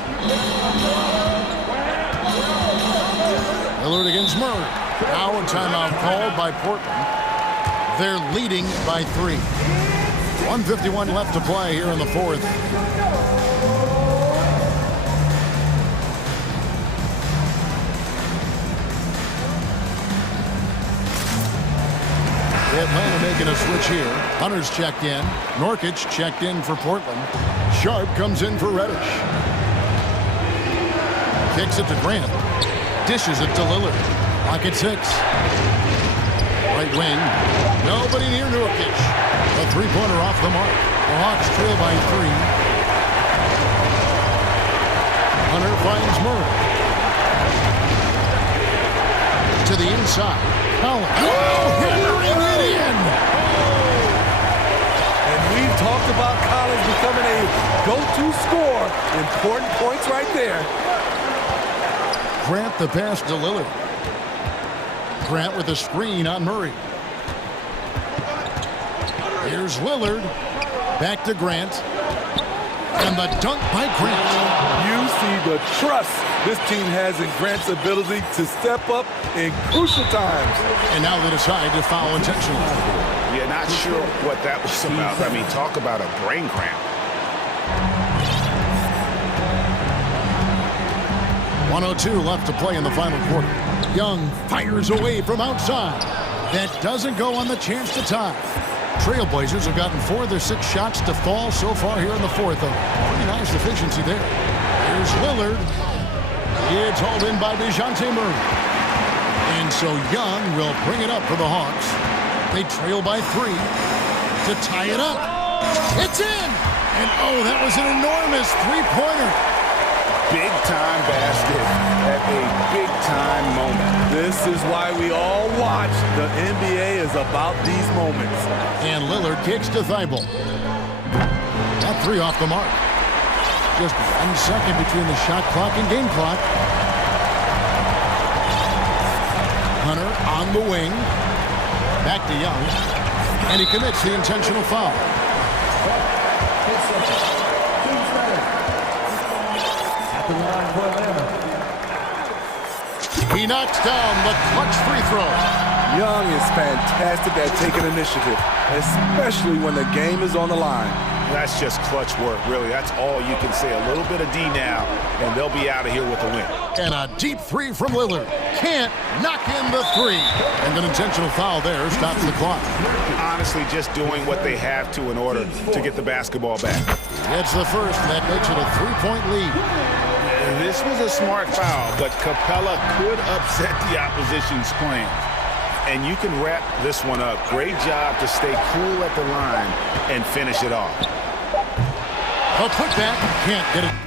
Lillard against Murray. Now a timeout called by Portland. They're leading by 3. 1:51 left to play here in the fourth. Atlanta making a switch here. Hunter's checked in. Nurkic checked in for Portland. Sharp comes in for Reddish. Kicks it to Grant. Dishes it to Lillard. Clock at 6. Right wing. Nobody near Nurkic. A three-pointer off the mark. The Hawks trail by 3. Hunter finds Murray. To the inside. Collins. Oh, hammering it in. And we've talked about Collins becoming a go-to scorer. Important points right there. Grant the pass to Lillard. Grant with a screen on Murray. Here's Lillard. Back to Grant. And the dunk by Grant. You see the trust this team has in Grant's ability to step up in crucial times. And now they decide to foul intentionally. Yeah, not sure what that was about. I mean, talk about a brain cramp. 1:02 left to play in the final quarter. Young fires away from outside. That doesn't go on the chance to tie. Trailblazers have gotten 4 of their 6 shots to fall so far here in the fourth. A pretty nice efficiency there. Here's Lillard. It's hauled in by DeJounte Murray. And so Young will bring it up for the Hawks. They trail by 3 to tie it up. It's in! And oh, that was an enormous three-pointer. Big-time basket at a big-time moment. This is why we all watch. The NBA is about these moments. And Lillard kicks to Thibault. That 3 off the mark. Just 1 second between the shot clock and game clock. Hunter on the wing. Back to Young. And he commits the intentional foul. He knocks down the clutch free throw. Young is fantastic at taking initiative, especially when the game is on the line. That's just clutch work, really. That's all you can say. A little bit of D now, and they'll be out of here with a win. And a deep three from Lillard. Can't knock in the three. And an intentional foul there stops the clock. Honestly, just doing what they have to in order to get the basketball back. It's the first, and that makes it a three-point lead. This was a smart foul, but Capella could upset the opposition's plans. And you can wrap this one up. Great job to stay cool at the line and finish it off. A putback, can't get it.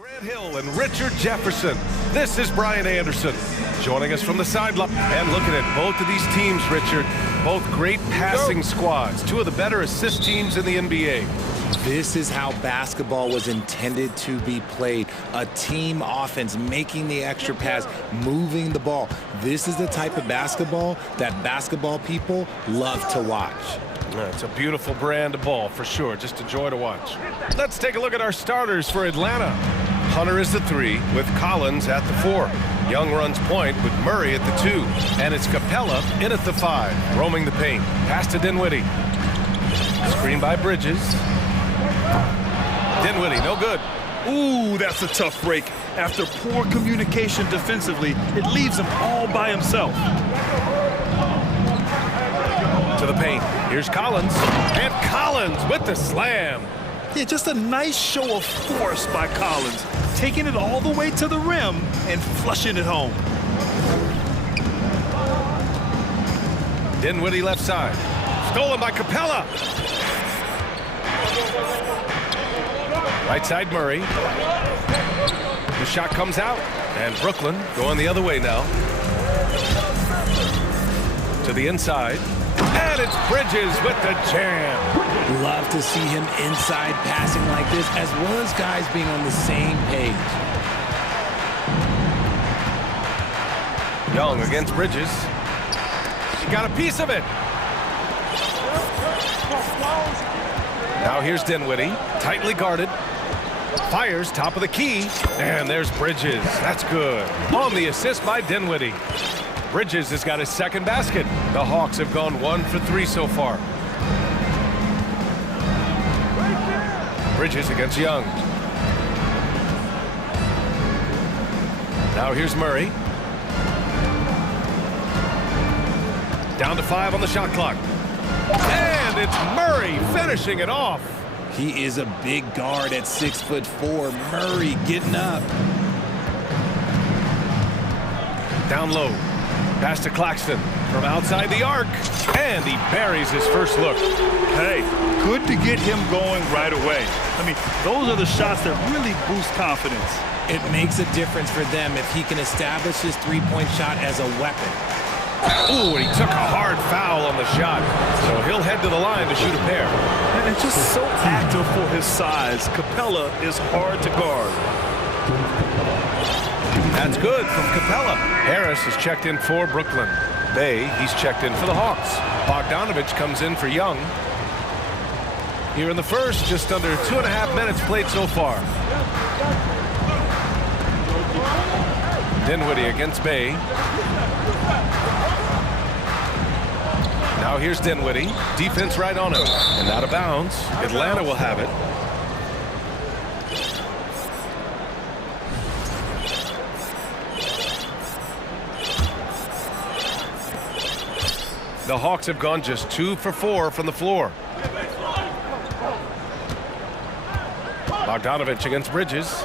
Grant Hill and Richard Jefferson. This is Brian Anderson joining us from the sideline. And looking at both of these teams, Richard, both great passing squads, two of the better assist teams in the NBA. This is how basketball was intended to be played. A team offense, making the extra pass, moving the ball. This is the type of basketball that basketball people love to watch. It's a beautiful brand of ball, for sure. Just a joy to watch. Let's take a look at our starters for Atlanta. Hunter is the 3 with Collins at the 4. Young runs point with Murray at the 2. And it's Capella in at the 5, roaming the paint. Pass to Dinwiddie. Screen by Bridges. Dinwiddie, no good. Ooh, that's a tough break. After poor communication defensively, it leaves him all by himself. To the paint. Here's Collins. And Collins with the slam. Yeah, just a nice show of force by Collins, taking it all the way to the rim and flushing it home. Dinwiddie left side. Stolen by Capella. Right side Murray. The shot comes out. And Brooklyn going the other way now. To the inside. And it's Bridges with the jam. Love to see him inside passing like this, as well as guys being on the same page. Young against Bridges. He got a piece of it. Now here's Dinwiddie, tightly guarded. Fires, top of the key. And there's Bridges. That's good. On the assist by Dinwiddie. Bridges has got his second basket. The Hawks have gone 1 for 3 so far. Bridges against Young. Now here's Murray. Down to 5 on the shot clock. And it's Murray finishing it off. He is a big guard at 6'4". Murray getting up. Down low. Pass to Claxton from outside the arc. And he buries his first look. Hey, good to get him going right away. I mean, those are the shots that really boost confidence. It makes a difference for them if he can establish his three-point shot as a weapon. Ooh, and he took a hard foul on the shot. So he'll head to the line to shoot a pair. And just so active for his size, Capella is hard to guard. That's good from Capella. Harris is checked in for Brooklyn. Bay, he's checked in for the Hawks. Bogdanovich comes in for Young. Here in the first, just under 2.5 minutes played so far. Dinwiddie against Bay. Now here's Dinwiddie. Defense right on him. And out of bounds. Atlanta will have it. The Hawks have gone just 2 for 4 from the floor. Bogdanovich against Bridges.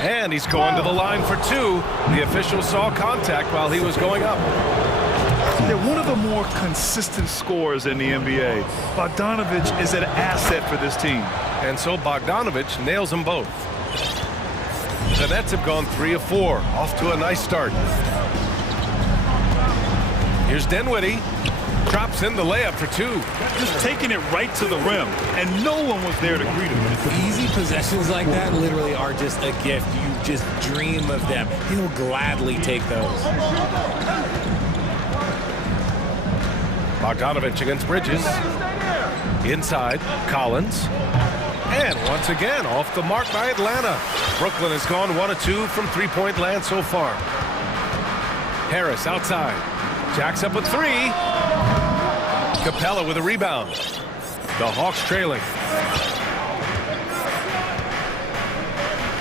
And he's going to the line for 2. The official saw contact while he was going up. They're one of the more consistent scorers in the NBA. Bogdanovich is an asset for this team. And so Bogdanovich nails them both. The Nets have gone 3 of 4. Off to a nice start. Here's Dinwiddie. Drops in the layup for 2. Just taking it right to the rim, and no one was there to greet him. Easy possessions like that literally are just a gift. You just dream of them. He'll gladly take those. Bogdanovich against Bridges. Inside, Collins. And once again, off the mark by Atlanta. Brooklyn has gone 1 of 2 from three-point land so far. Harris outside. Jacks up with 3. Capella with a rebound. The Hawks trailing.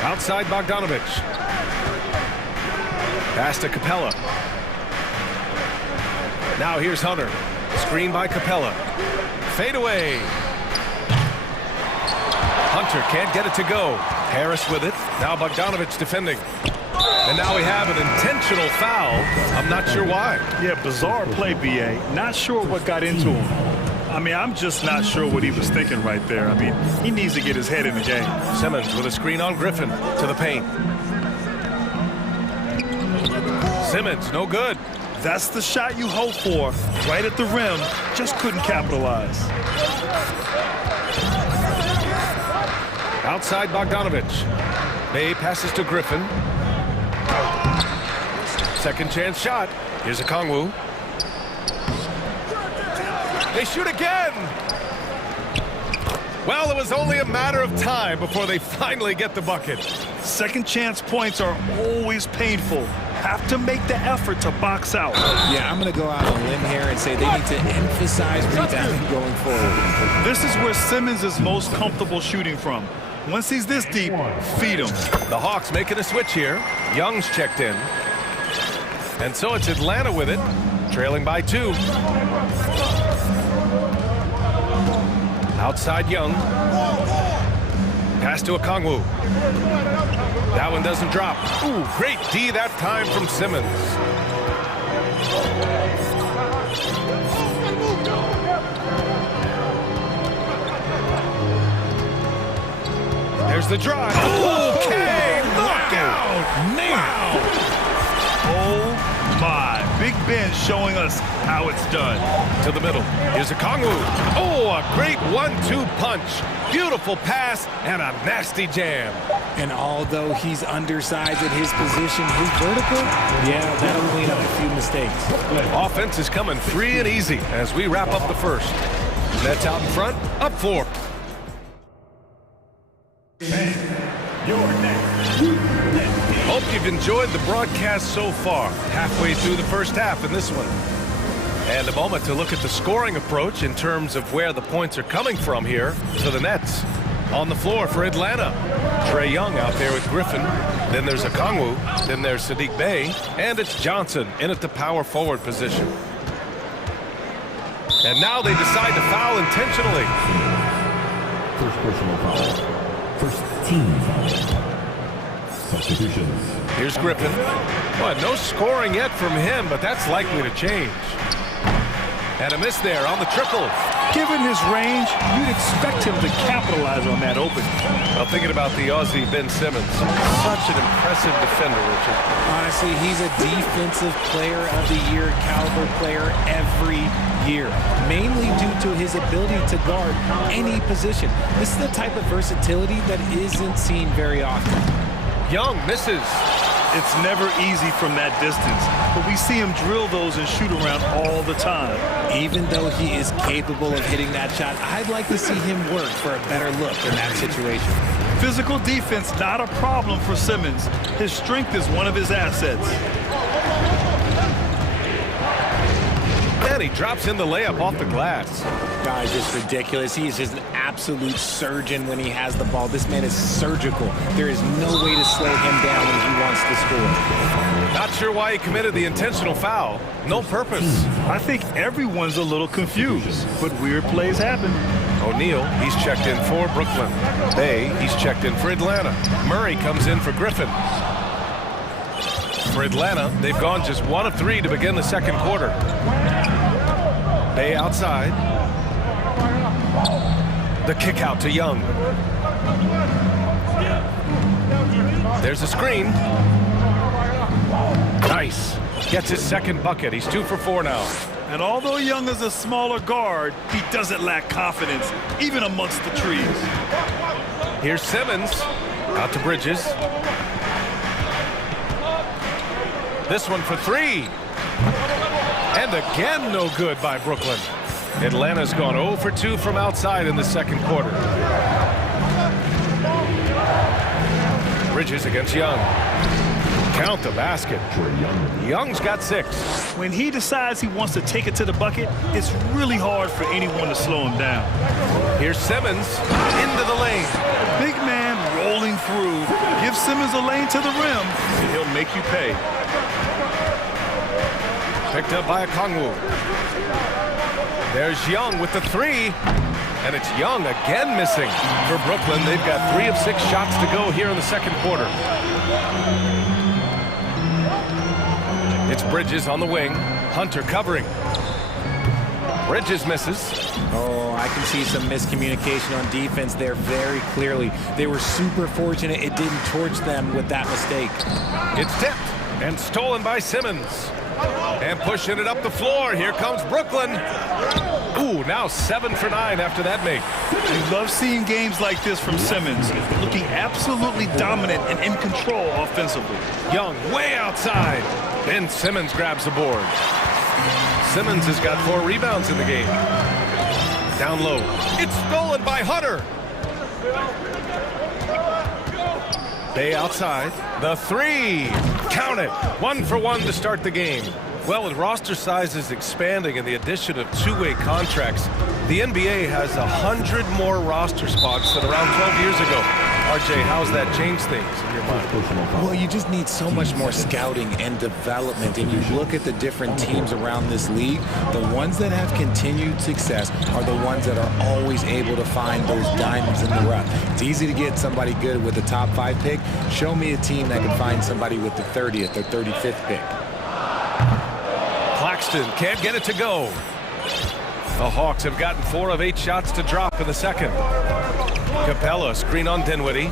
Outside Bogdanovich. Pass to Capella. Now here's Hunter. Screen by Capella. Fade away. Hunter can't get it to go. Harris with it. Now Bogdanovich defending. And now we have an intentional foul. I'm not sure why. Yeah, bizarre play, B.A. Not sure what got into him. I mean, I'm just not sure what he was thinking right there. I mean, he needs to get his head in the game. Simmons with a screen on Griffin to the paint. Simmons, no good. That's the shot you hope for. Right at the rim, just couldn't capitalize. Outside Bogdanovich. Bay passes to Griffin. Second chance shot. Here's Okongwu. They shoot again. Well, it was only a matter of time before they finally get the bucket. Second chance points are always painful. Have to make the effort to box out. Yeah, I'm going to go out on a limb here and say they need to emphasize rebounding going forward. This is where Simmons is most comfortable shooting from. Once he's this deep, feed him. The Hawks making a switch here. Young's checked in. And so it's Atlanta with it, trailing by 2. Outside Young. Pass to Okongwu. That one doesn't drop. Ooh, great D that time from Simmons. There's the drive. Okay, knockout. Wow. Oh my. Big Ben showing us how it's done. To the middle. Here's Okongwu. Oh, a great 1-2 punch. Beautiful pass and a nasty jam. And although he's undersized at his position, his vertical, yeah, that'll clean up a few mistakes. Offense is coming free and easy as we wrap up the first. Nets out in front, up 4. Hope you've enjoyed the broadcast so far. Halfway through the first half in this one. And a moment to look at the scoring approach in terms of where the points are coming from here for the Nets. On the floor for Atlanta, Trae Young out there with Griffin. Then there's Okongwu. Then there's Sadiq Bey. And it's Johnson in at the power forward position. And now they decide to foul intentionally. First personal foul. First team foul. Substitutions. Here's Griffin. Well, no scoring yet from him, but that's likely to change. And a miss there on the triple. Given his range, you'd expect him to capitalize on that opening. Well, thinking about the Aussie Ben Simmons, such an impressive defender, Richard. Honestly, he's a defensive player of the year caliber player every year, mainly due to his ability to guard any position. This is the type of versatility that isn't seen very often. Young misses. It's never easy from that distance, but we see him drill those and shoot around all the time. Even though he is capable of hitting that shot, I'd like to see him work for a better look in that situation. Physical defense, not a problem for Simmons. His strength is one of his assets. And he drops in the layup off the glass. Guy's just ridiculous. He is just an absolute surgeon when he has the ball. This man is surgical. There is no way to slow him down when he wants to score. Not sure why he committed the intentional foul. No purpose. I think everyone's a little confused, but weird plays happen. O'Neal, he's checked in for Brooklyn. Bey, he's checked in for Atlanta. Murray comes in for Griffin. For Atlanta, they've gone just 1 of 3 to begin the second quarter. Bey outside. The kick out to Young. There's a screen. Nice. Gets his second bucket. He's 2 for 4 now. And although Young is a smaller guard, he doesn't lack confidence, even amongst the trees. Here's Simmons. Out to Bridges. This one for 3. And again, no good by Brooklyn. Atlanta's gone 0 for 2 from outside in the second quarter. Bridges against Young. Count the basket. Young's got 6. When he decides he wants to take it to the bucket, it's really hard for anyone to slow him down. Here's Simmons into the lane. Big man rolling through. Give Simmons a lane to the rim, and he'll make you pay. Picked up by Okongwu. There's Young with the 3. And it's Young again missing. For Brooklyn, they've got 3 of 6 shots to go here in the second quarter. It's Bridges on the wing. Hunter covering. Bridges misses. Oh, I can see some miscommunication on defense there very clearly. They were super fortunate it didn't torch them with that mistake. It's tipped and stolen by Simmons. And pushing it up the floor. Here comes Brooklyn. Ooh, now 7 for 9 after that make. We love seeing games like this from Simmons, looking absolutely dominant and in control offensively. Young way outside. Ben Simmons grabs the board. Simmons has got 4 rebounds in the game. Down low. It's stolen by Hunter. Bay outside. The three. Count it. 1 for 1 to start the game. Well, with roster sizes expanding and the addition of two-way contracts, the NBA has 100 more roster spots than around 12 years ago. RJ, how's that changed things in your mind? Well, you just need so much more scouting and development. And you look at the different teams around this league, the ones that have continued success are the ones that are always able to find those diamonds in the rough. It's easy to get somebody good with the top 5 pick. Show me a team that can find somebody with the 30th or 35th pick. Claxton can't get it to go. The Hawks have gotten 4 of 8 shots to drop in the second. Capella, screen on Dinwiddie.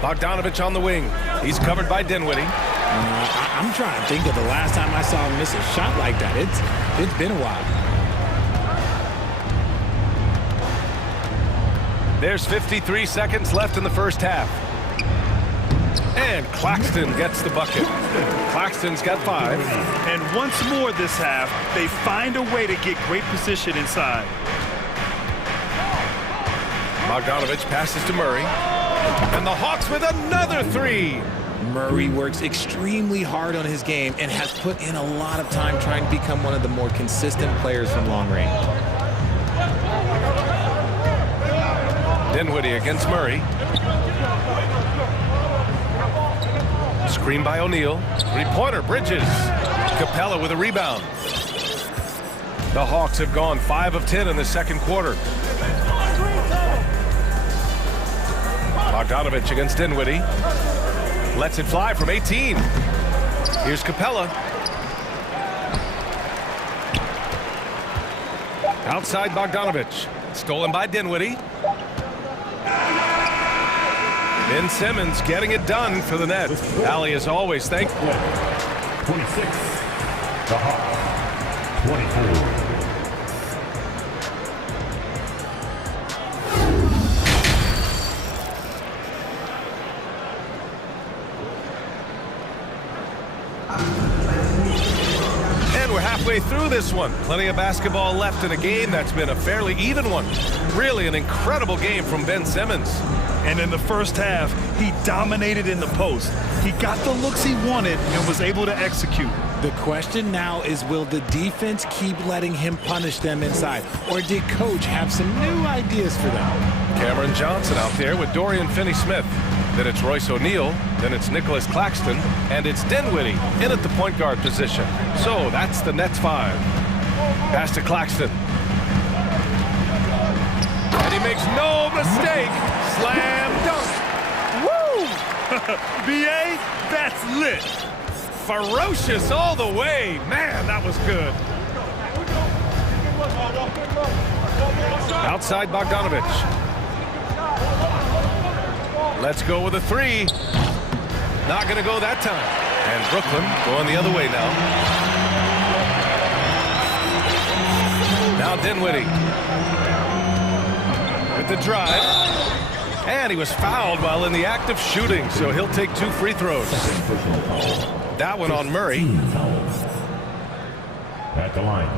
Bogdanovich on the wing. He's covered by Dinwiddie. I'm trying to think of the last time I saw him miss a shot like that. It's been a while. There's 53 seconds left in the first half. And Claxton gets the bucket. Claxton's got 5. And once more this half, they find a way to get great position inside. Bogdanovich passes to Murray. And the Hawks with another 3. Murray works extremely hard on his game and has put in a lot of time trying to become one of the more consistent players from long range. Dinwiddie against Murray. Screen by O'Neal. 3-pointer, Bridges. Capella with a rebound. The Hawks have gone 5 of 10 in the second quarter. Bogdanovich against Dinwiddie. Lets it fly from 18. Here's Capella. Outside Bogdanovich. Stolen by Dinwiddie. Ben Simmons getting it done for the net. Ali, as always, thank you. 26. The Hawks. 24. We're halfway through this one. Plenty of basketball left in a game that's been a fairly even one. Really an incredible game from Ben Simmons. And in the first half, he dominated in the post. He got the looks he wanted and was able to execute. The question now is, will the defense keep letting him punish them inside? Or did Coach have some new ideas for them? Cameron Johnson out there with Dorian Finney-Smith. Then it's Royce O'Neal, then it's Nicholas Claxton, and it's Dinwiddie in at the point guard position. So that's the Nets 5. Pass to Claxton. And he makes no mistake. Slam dunk. Woo! B.A., that's lit. Ferocious all the way. Man, that was good. Outside Bogdanovich. Let's go with a 3. Not going to go that time. And Brooklyn going the other way now. Now Dinwiddie with the drive. And he was fouled while in the act of shooting, so he'll take 2 free throws. That one on Murray. At the line.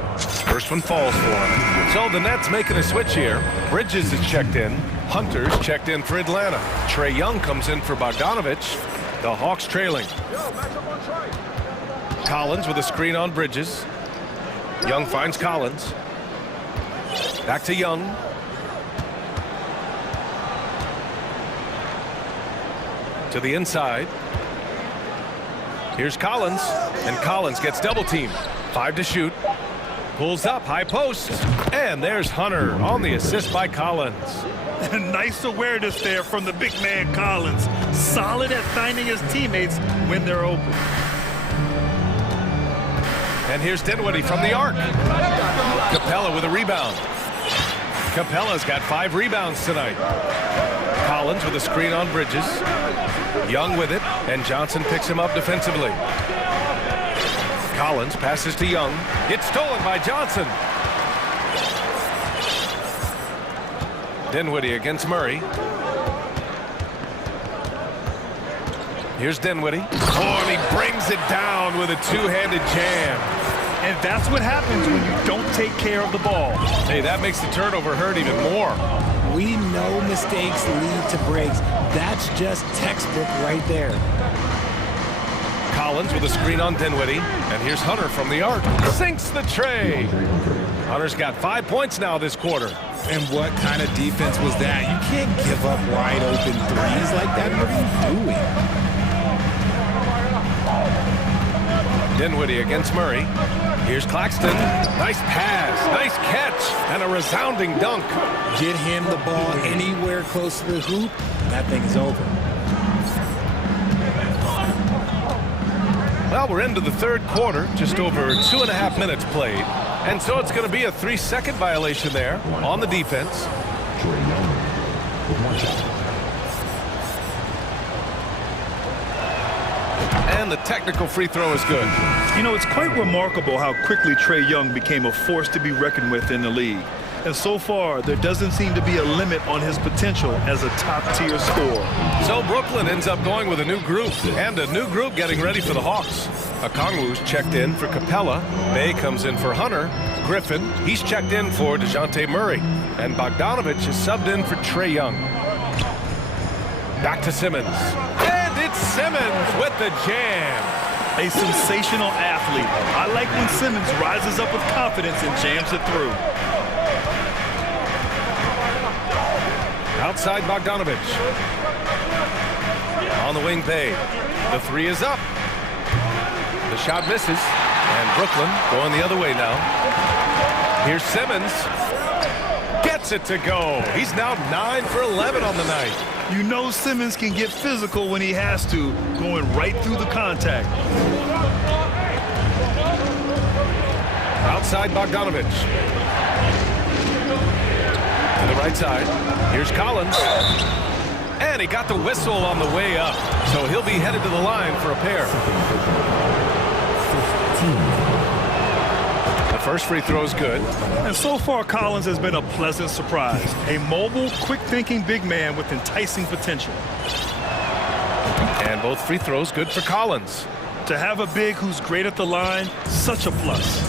First one falls for him. So the Nets making a switch here. Bridges is checked in. Hunter's checked in for Atlanta. Trae Young comes in for Bogdanovich. The Hawks trailing. Collins with a screen on Bridges. Young finds Collins. Back to Young. To the inside. Here's Collins. And Collins gets double teamed. 5 to shoot. Pulls up, high post. And there's Hunter on the assist by Collins. Nice awareness there from the big man Collins. Solid at finding his teammates when they're open. And here's Dinwiddie from the arc. Capella with a rebound. Capella's got 5 rebounds tonight. Collins with a screen on Bridges. Young with it, and Johnson picks him up defensively. Collins passes to Young. It's stolen by Johnson. Dinwiddie against Murray. Here's Dinwiddie. Oh, and he brings it down with a 2-handed jam. And that's what happens when you don't take care of the ball. Hey, that makes the turnover hurt even more. We know mistakes lead to breaks. That's just textbook right there. Collins with a screen on Dinwiddie. And here's Hunter from the arc. Sinks the tray. Hunter's got 5 points now this quarter. And what kind of defense was that? You can't give up wide open threes like that. What are you doing? Dinwiddie against Murray. Here's Claxton. Nice pass, nice catch, and a resounding dunk. Get him the ball anywhere close to the hoop, that thing is over. Well, we're into the third quarter, just over 2.5 minutes played. And so it's going to be a 3-second violation there on the defense. And the technical free throw is good. You know, it's quite remarkable how quickly Trae Young became a force to be reckoned with in the league. And so far, there doesn't seem to be a limit on his potential as a top-tier scorer. So Brooklyn ends up going with a new group, and a new group getting ready for the Hawks. Okongwu's checked in for Capella. Bay comes in for Hunter. Griffin, he's checked in for DeJounte Murray. And Bogdanovich is subbed in for Trae Young. Back to Simmons. And it's Simmons with the jam. A sensational athlete. I like when Simmons rises up with confidence and jams it through. Outside Bogdanovich. On the wing, Bay. The three is up. The shot misses. And Brooklyn going the other way now. Here's Simmons. Gets it to go. He's now 9 for 11 on the night. You know Simmons can get physical when he has to, going right through the contact. Outside Bogdanovich. To the right side. Here's Collins. And he got the whistle on the way up. So he'll be headed to the line for a pair. The first free throw is good. And so far, Collins has been a pleasant surprise. A mobile, quick-thinking big man with enticing potential. And both free throws good for Collins. To have a big who's great at the line, such a plus.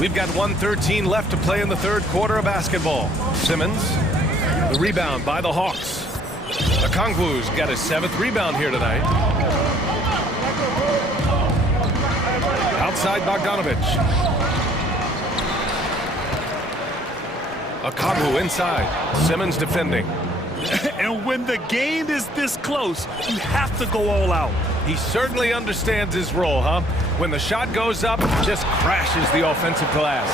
We've got 1:13 left to play in the third quarter of basketball. Simmons, the rebound by the Hawks. Okongwu's got his 7th rebound here tonight. Outside Bogdanovich. Okongwu inside. Simmons defending. And when the game is this close, you have to go all out. He certainly understands his role, huh? When the shot goes up, just crashes the offensive glass.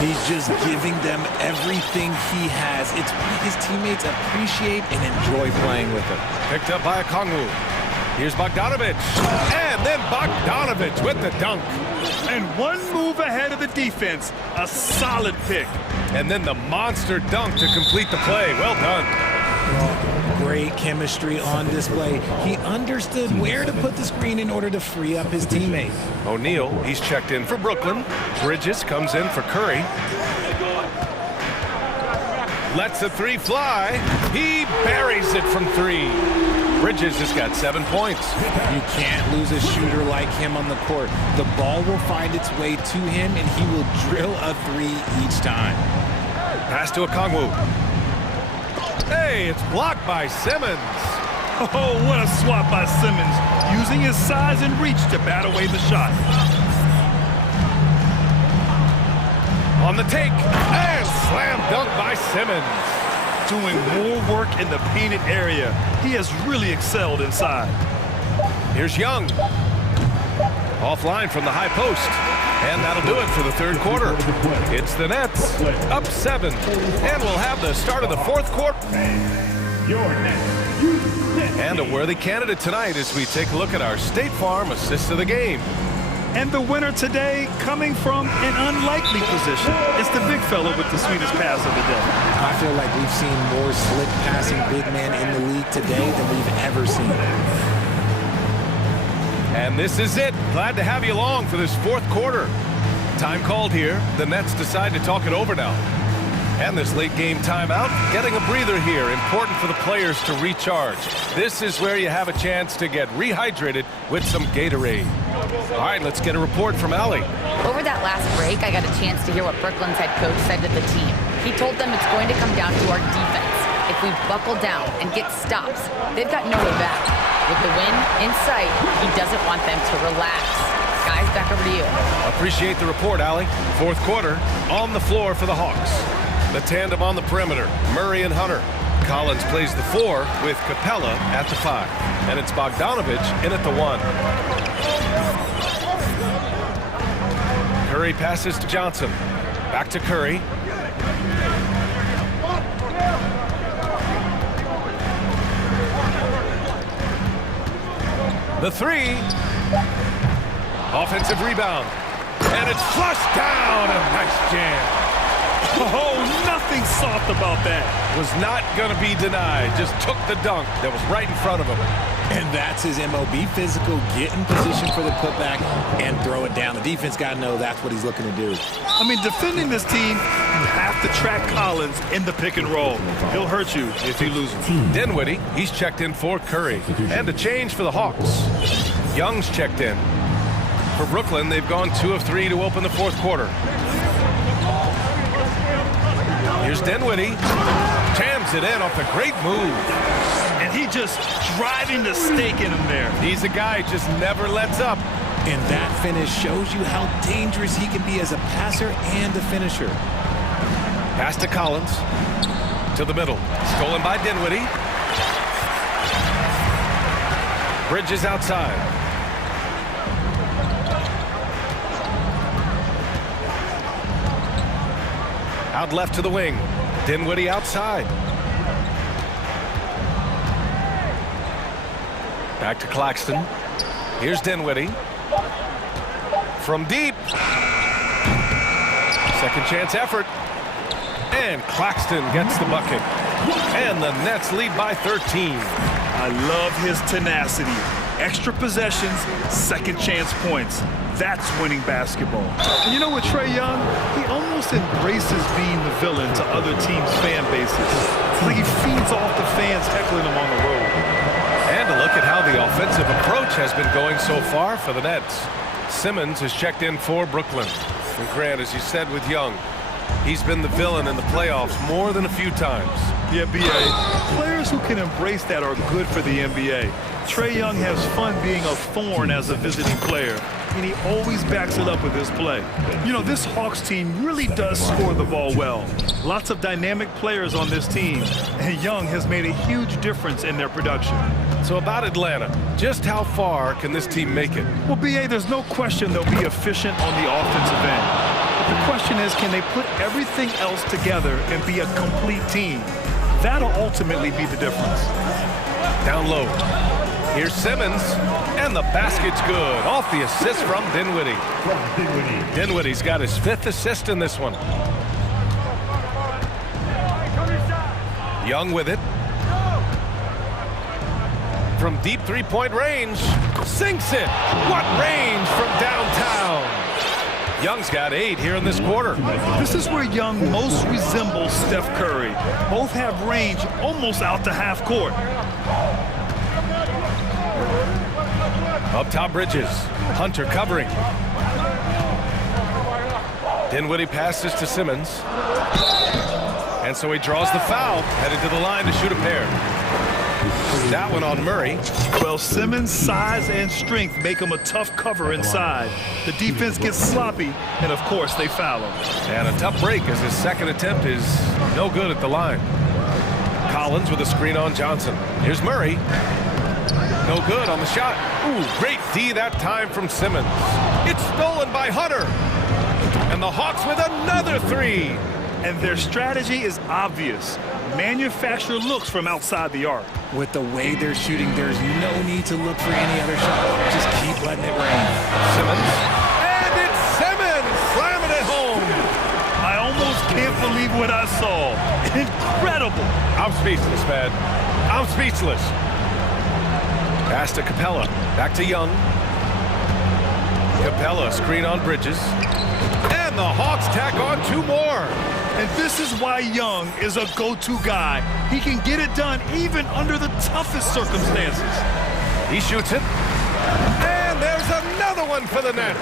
He's just giving them everything he has. It's what his teammates appreciate and enjoy playing with him. Picked up by Okongwu. Here's Bogdanovich. And then Bogdanovich with the dunk. And one move ahead of the defense. A solid pick. And then the monster dunk to complete the play. Well done. Great chemistry on display. He understood where to put the screen in order to free up his teammate. O'Neal, he's checked in for Brooklyn. Bridges comes in for Curry. Lets the three fly. He buries it from 3. Bridges has got 7 points. You can't lose a shooter like him on the court. The ball will find its way to him, and he will drill a 3 each time. Pass to Okongwu. Hey, it's blocked by Simmons. Oh, what a swat by Simmons, using his size and reach to bat away the shot. On the take, and slam dunk by Simmons. Doing more work in the painted area. He has really excelled inside. Here's Young. Offline from the high post. And that'll do it for the third quarter. It's the Nets, up 7. And we'll have the start of the fourth quarter. And a worthy candidate tonight as we take a look at our State Farm assist of the game. And the winner today coming from an unlikely position. It's the big fella with the sweetest pass of the day. I feel like we've seen more slick passing big men in the league today than we've ever seen. And this is it. Glad to have you along for this fourth quarter. Time called here. The Nets decide to talk it over now. And this late game timeout, getting a breather here, important for the players to recharge. This is where you have a chance to get rehydrated with some Gatorade. All right, let's get a report from Allie. Over that last break, I got a chance to hear what Brooklyn's head coach said to the team. He told them it's going to come down to our defense. If we buckle down and get stops, they've got no way back. With the win in sight, he doesn't want them to relax. Guys, back over to you. Appreciate the report, Allie. Fourth quarter, on the floor for the Hawks. The tandem on the perimeter, Murray and Hunter. Collins plays the 4 with Capella at the 5. And it's Bogdanovich in at the 1. Curry passes to Johnson. Back to Curry. The 3. Offensive rebound. And it's flushed down. A nice jam. Oh, nothing soft about that. Was not going to be denied. Just took the dunk that was right in front of him. And that's his MO. Be physical, get in position for the putback, and throw it down. The defense got to know that's what he's looking to do. I mean, defending this team, you have to track Collins in the pick and roll. He'll hurt you if you lose him. Dinwiddie, he's checked in for Curry. And a change for the Hawks. Young's checked in. For Brooklyn, they've gone 2 of 3 to open the fourth quarter. Here's Dinwiddie. Jams it in off a great move. And he just driving the stake in him there. He's a guy who just never lets up. And that finish shows you how dangerous he can be as a passer and a finisher. Pass to Collins. To the middle. Stolen by Dinwiddie. Bridges outside. Out left to the wing. Dinwiddie outside. Back to Claxton. Here's Dinwiddie. From deep. Second chance effort. And Claxton gets the bucket. And the Nets lead by 13. I love his tenacity. Extra possessions, second chance points. That's winning basketball. And you know what, Trae Young? He almost embraces being the villain to other teams' fan bases. It's like he feeds off the fans heckling him on the road. And a look at how the offensive approach has been going so far for the Nets. Simmons has checked in for Brooklyn. And Grant, as you said with Young, he's been the villain in the playoffs more than a few times. Yeah, B.A. Players who can embrace that are good for the NBA. Trae Young has fun being a thorn as a visiting player, and he always backs it up with his play. You know, this Hawks team really does score the ball well. Lots of dynamic players on this team, and Young has made a huge difference in their production. So about Atlanta, just how far can this team make it? Well, B.A., there's no question they'll be efficient on the offensive end. But the question is, can they put everything else together and be a complete team? That'll ultimately be the difference. Down low. Here's Simmons, and the basket's good. Off the assist from Dinwiddie. Dinwiddie's got his 5th assist in this one. Young with it. From deep three-point range, sinks it. What range from downtown. Young's got 8 here in this quarter. This is where Young most resembles Steph Curry. Both have range almost out to half court. Up top, Bridges. Hunter covering. Dinwiddie passes to Simmons. And so he draws the foul, headed to the line to shoot a pair. That one on Murray. Well, Simmons' size and strength make him a tough cover inside. The defense gets sloppy, and of course, they foul him. And a tough break as his second attempt is no good at the line. Collins with a screen on Johnson. Here's Murray. No good on the shot. Ooh, great D that time from Simmons. It's stolen by Hunter. And the Hawks with another 3. And their strategy is obvious. Manufacture looks from outside the arc. With the way they're shooting, there's no need to look for any other shot. Just keep letting it rain. Simmons. And it's Simmons slamming it home. I almost can't believe what I saw. Incredible. I'm speechless, man. I'm speechless. Pass to Capella. Back to Young. Capella screen on Bridges. And the Hawks tack on 2 more. And this is why Young is a go-to guy. He can get it done even under the toughest circumstances. He shoots it. And there's another one for the Nets.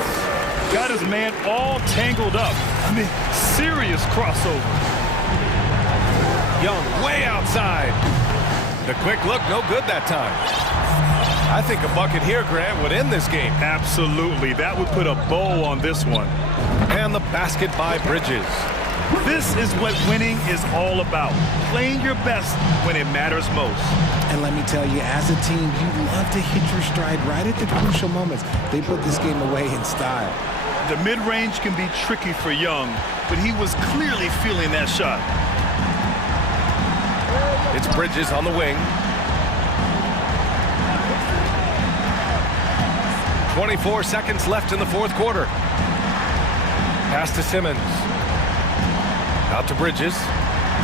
Got his man all tangled up. I mean, serious crossover. Young way outside. The quick look, no good that time. I think a bucket here, Grant, would end this game. Absolutely. That would put a bow on this one. And the basket by Bridges. This is what winning is all about. Playing your best when it matters most. And let me tell you, as a team, you love to hit your stride right at the crucial moments. They put this game away in style. The mid-range can be tricky for Young, but he was clearly feeling that shot. It's Bridges on the wing. 24 seconds left in the fourth quarter. Pass to Simmons. Out to Bridges.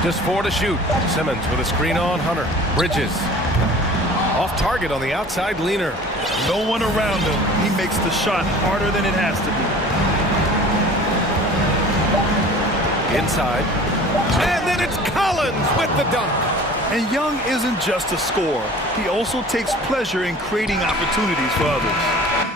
Just 4 to shoot. Simmons with a screen on Hunter. Bridges. Off target on the outside leaner. No one around him. He makes the shot harder than it has to be. Inside. And then it's Collins with the dunk. And Young isn't just a scorer. He also takes pleasure in creating opportunities for others.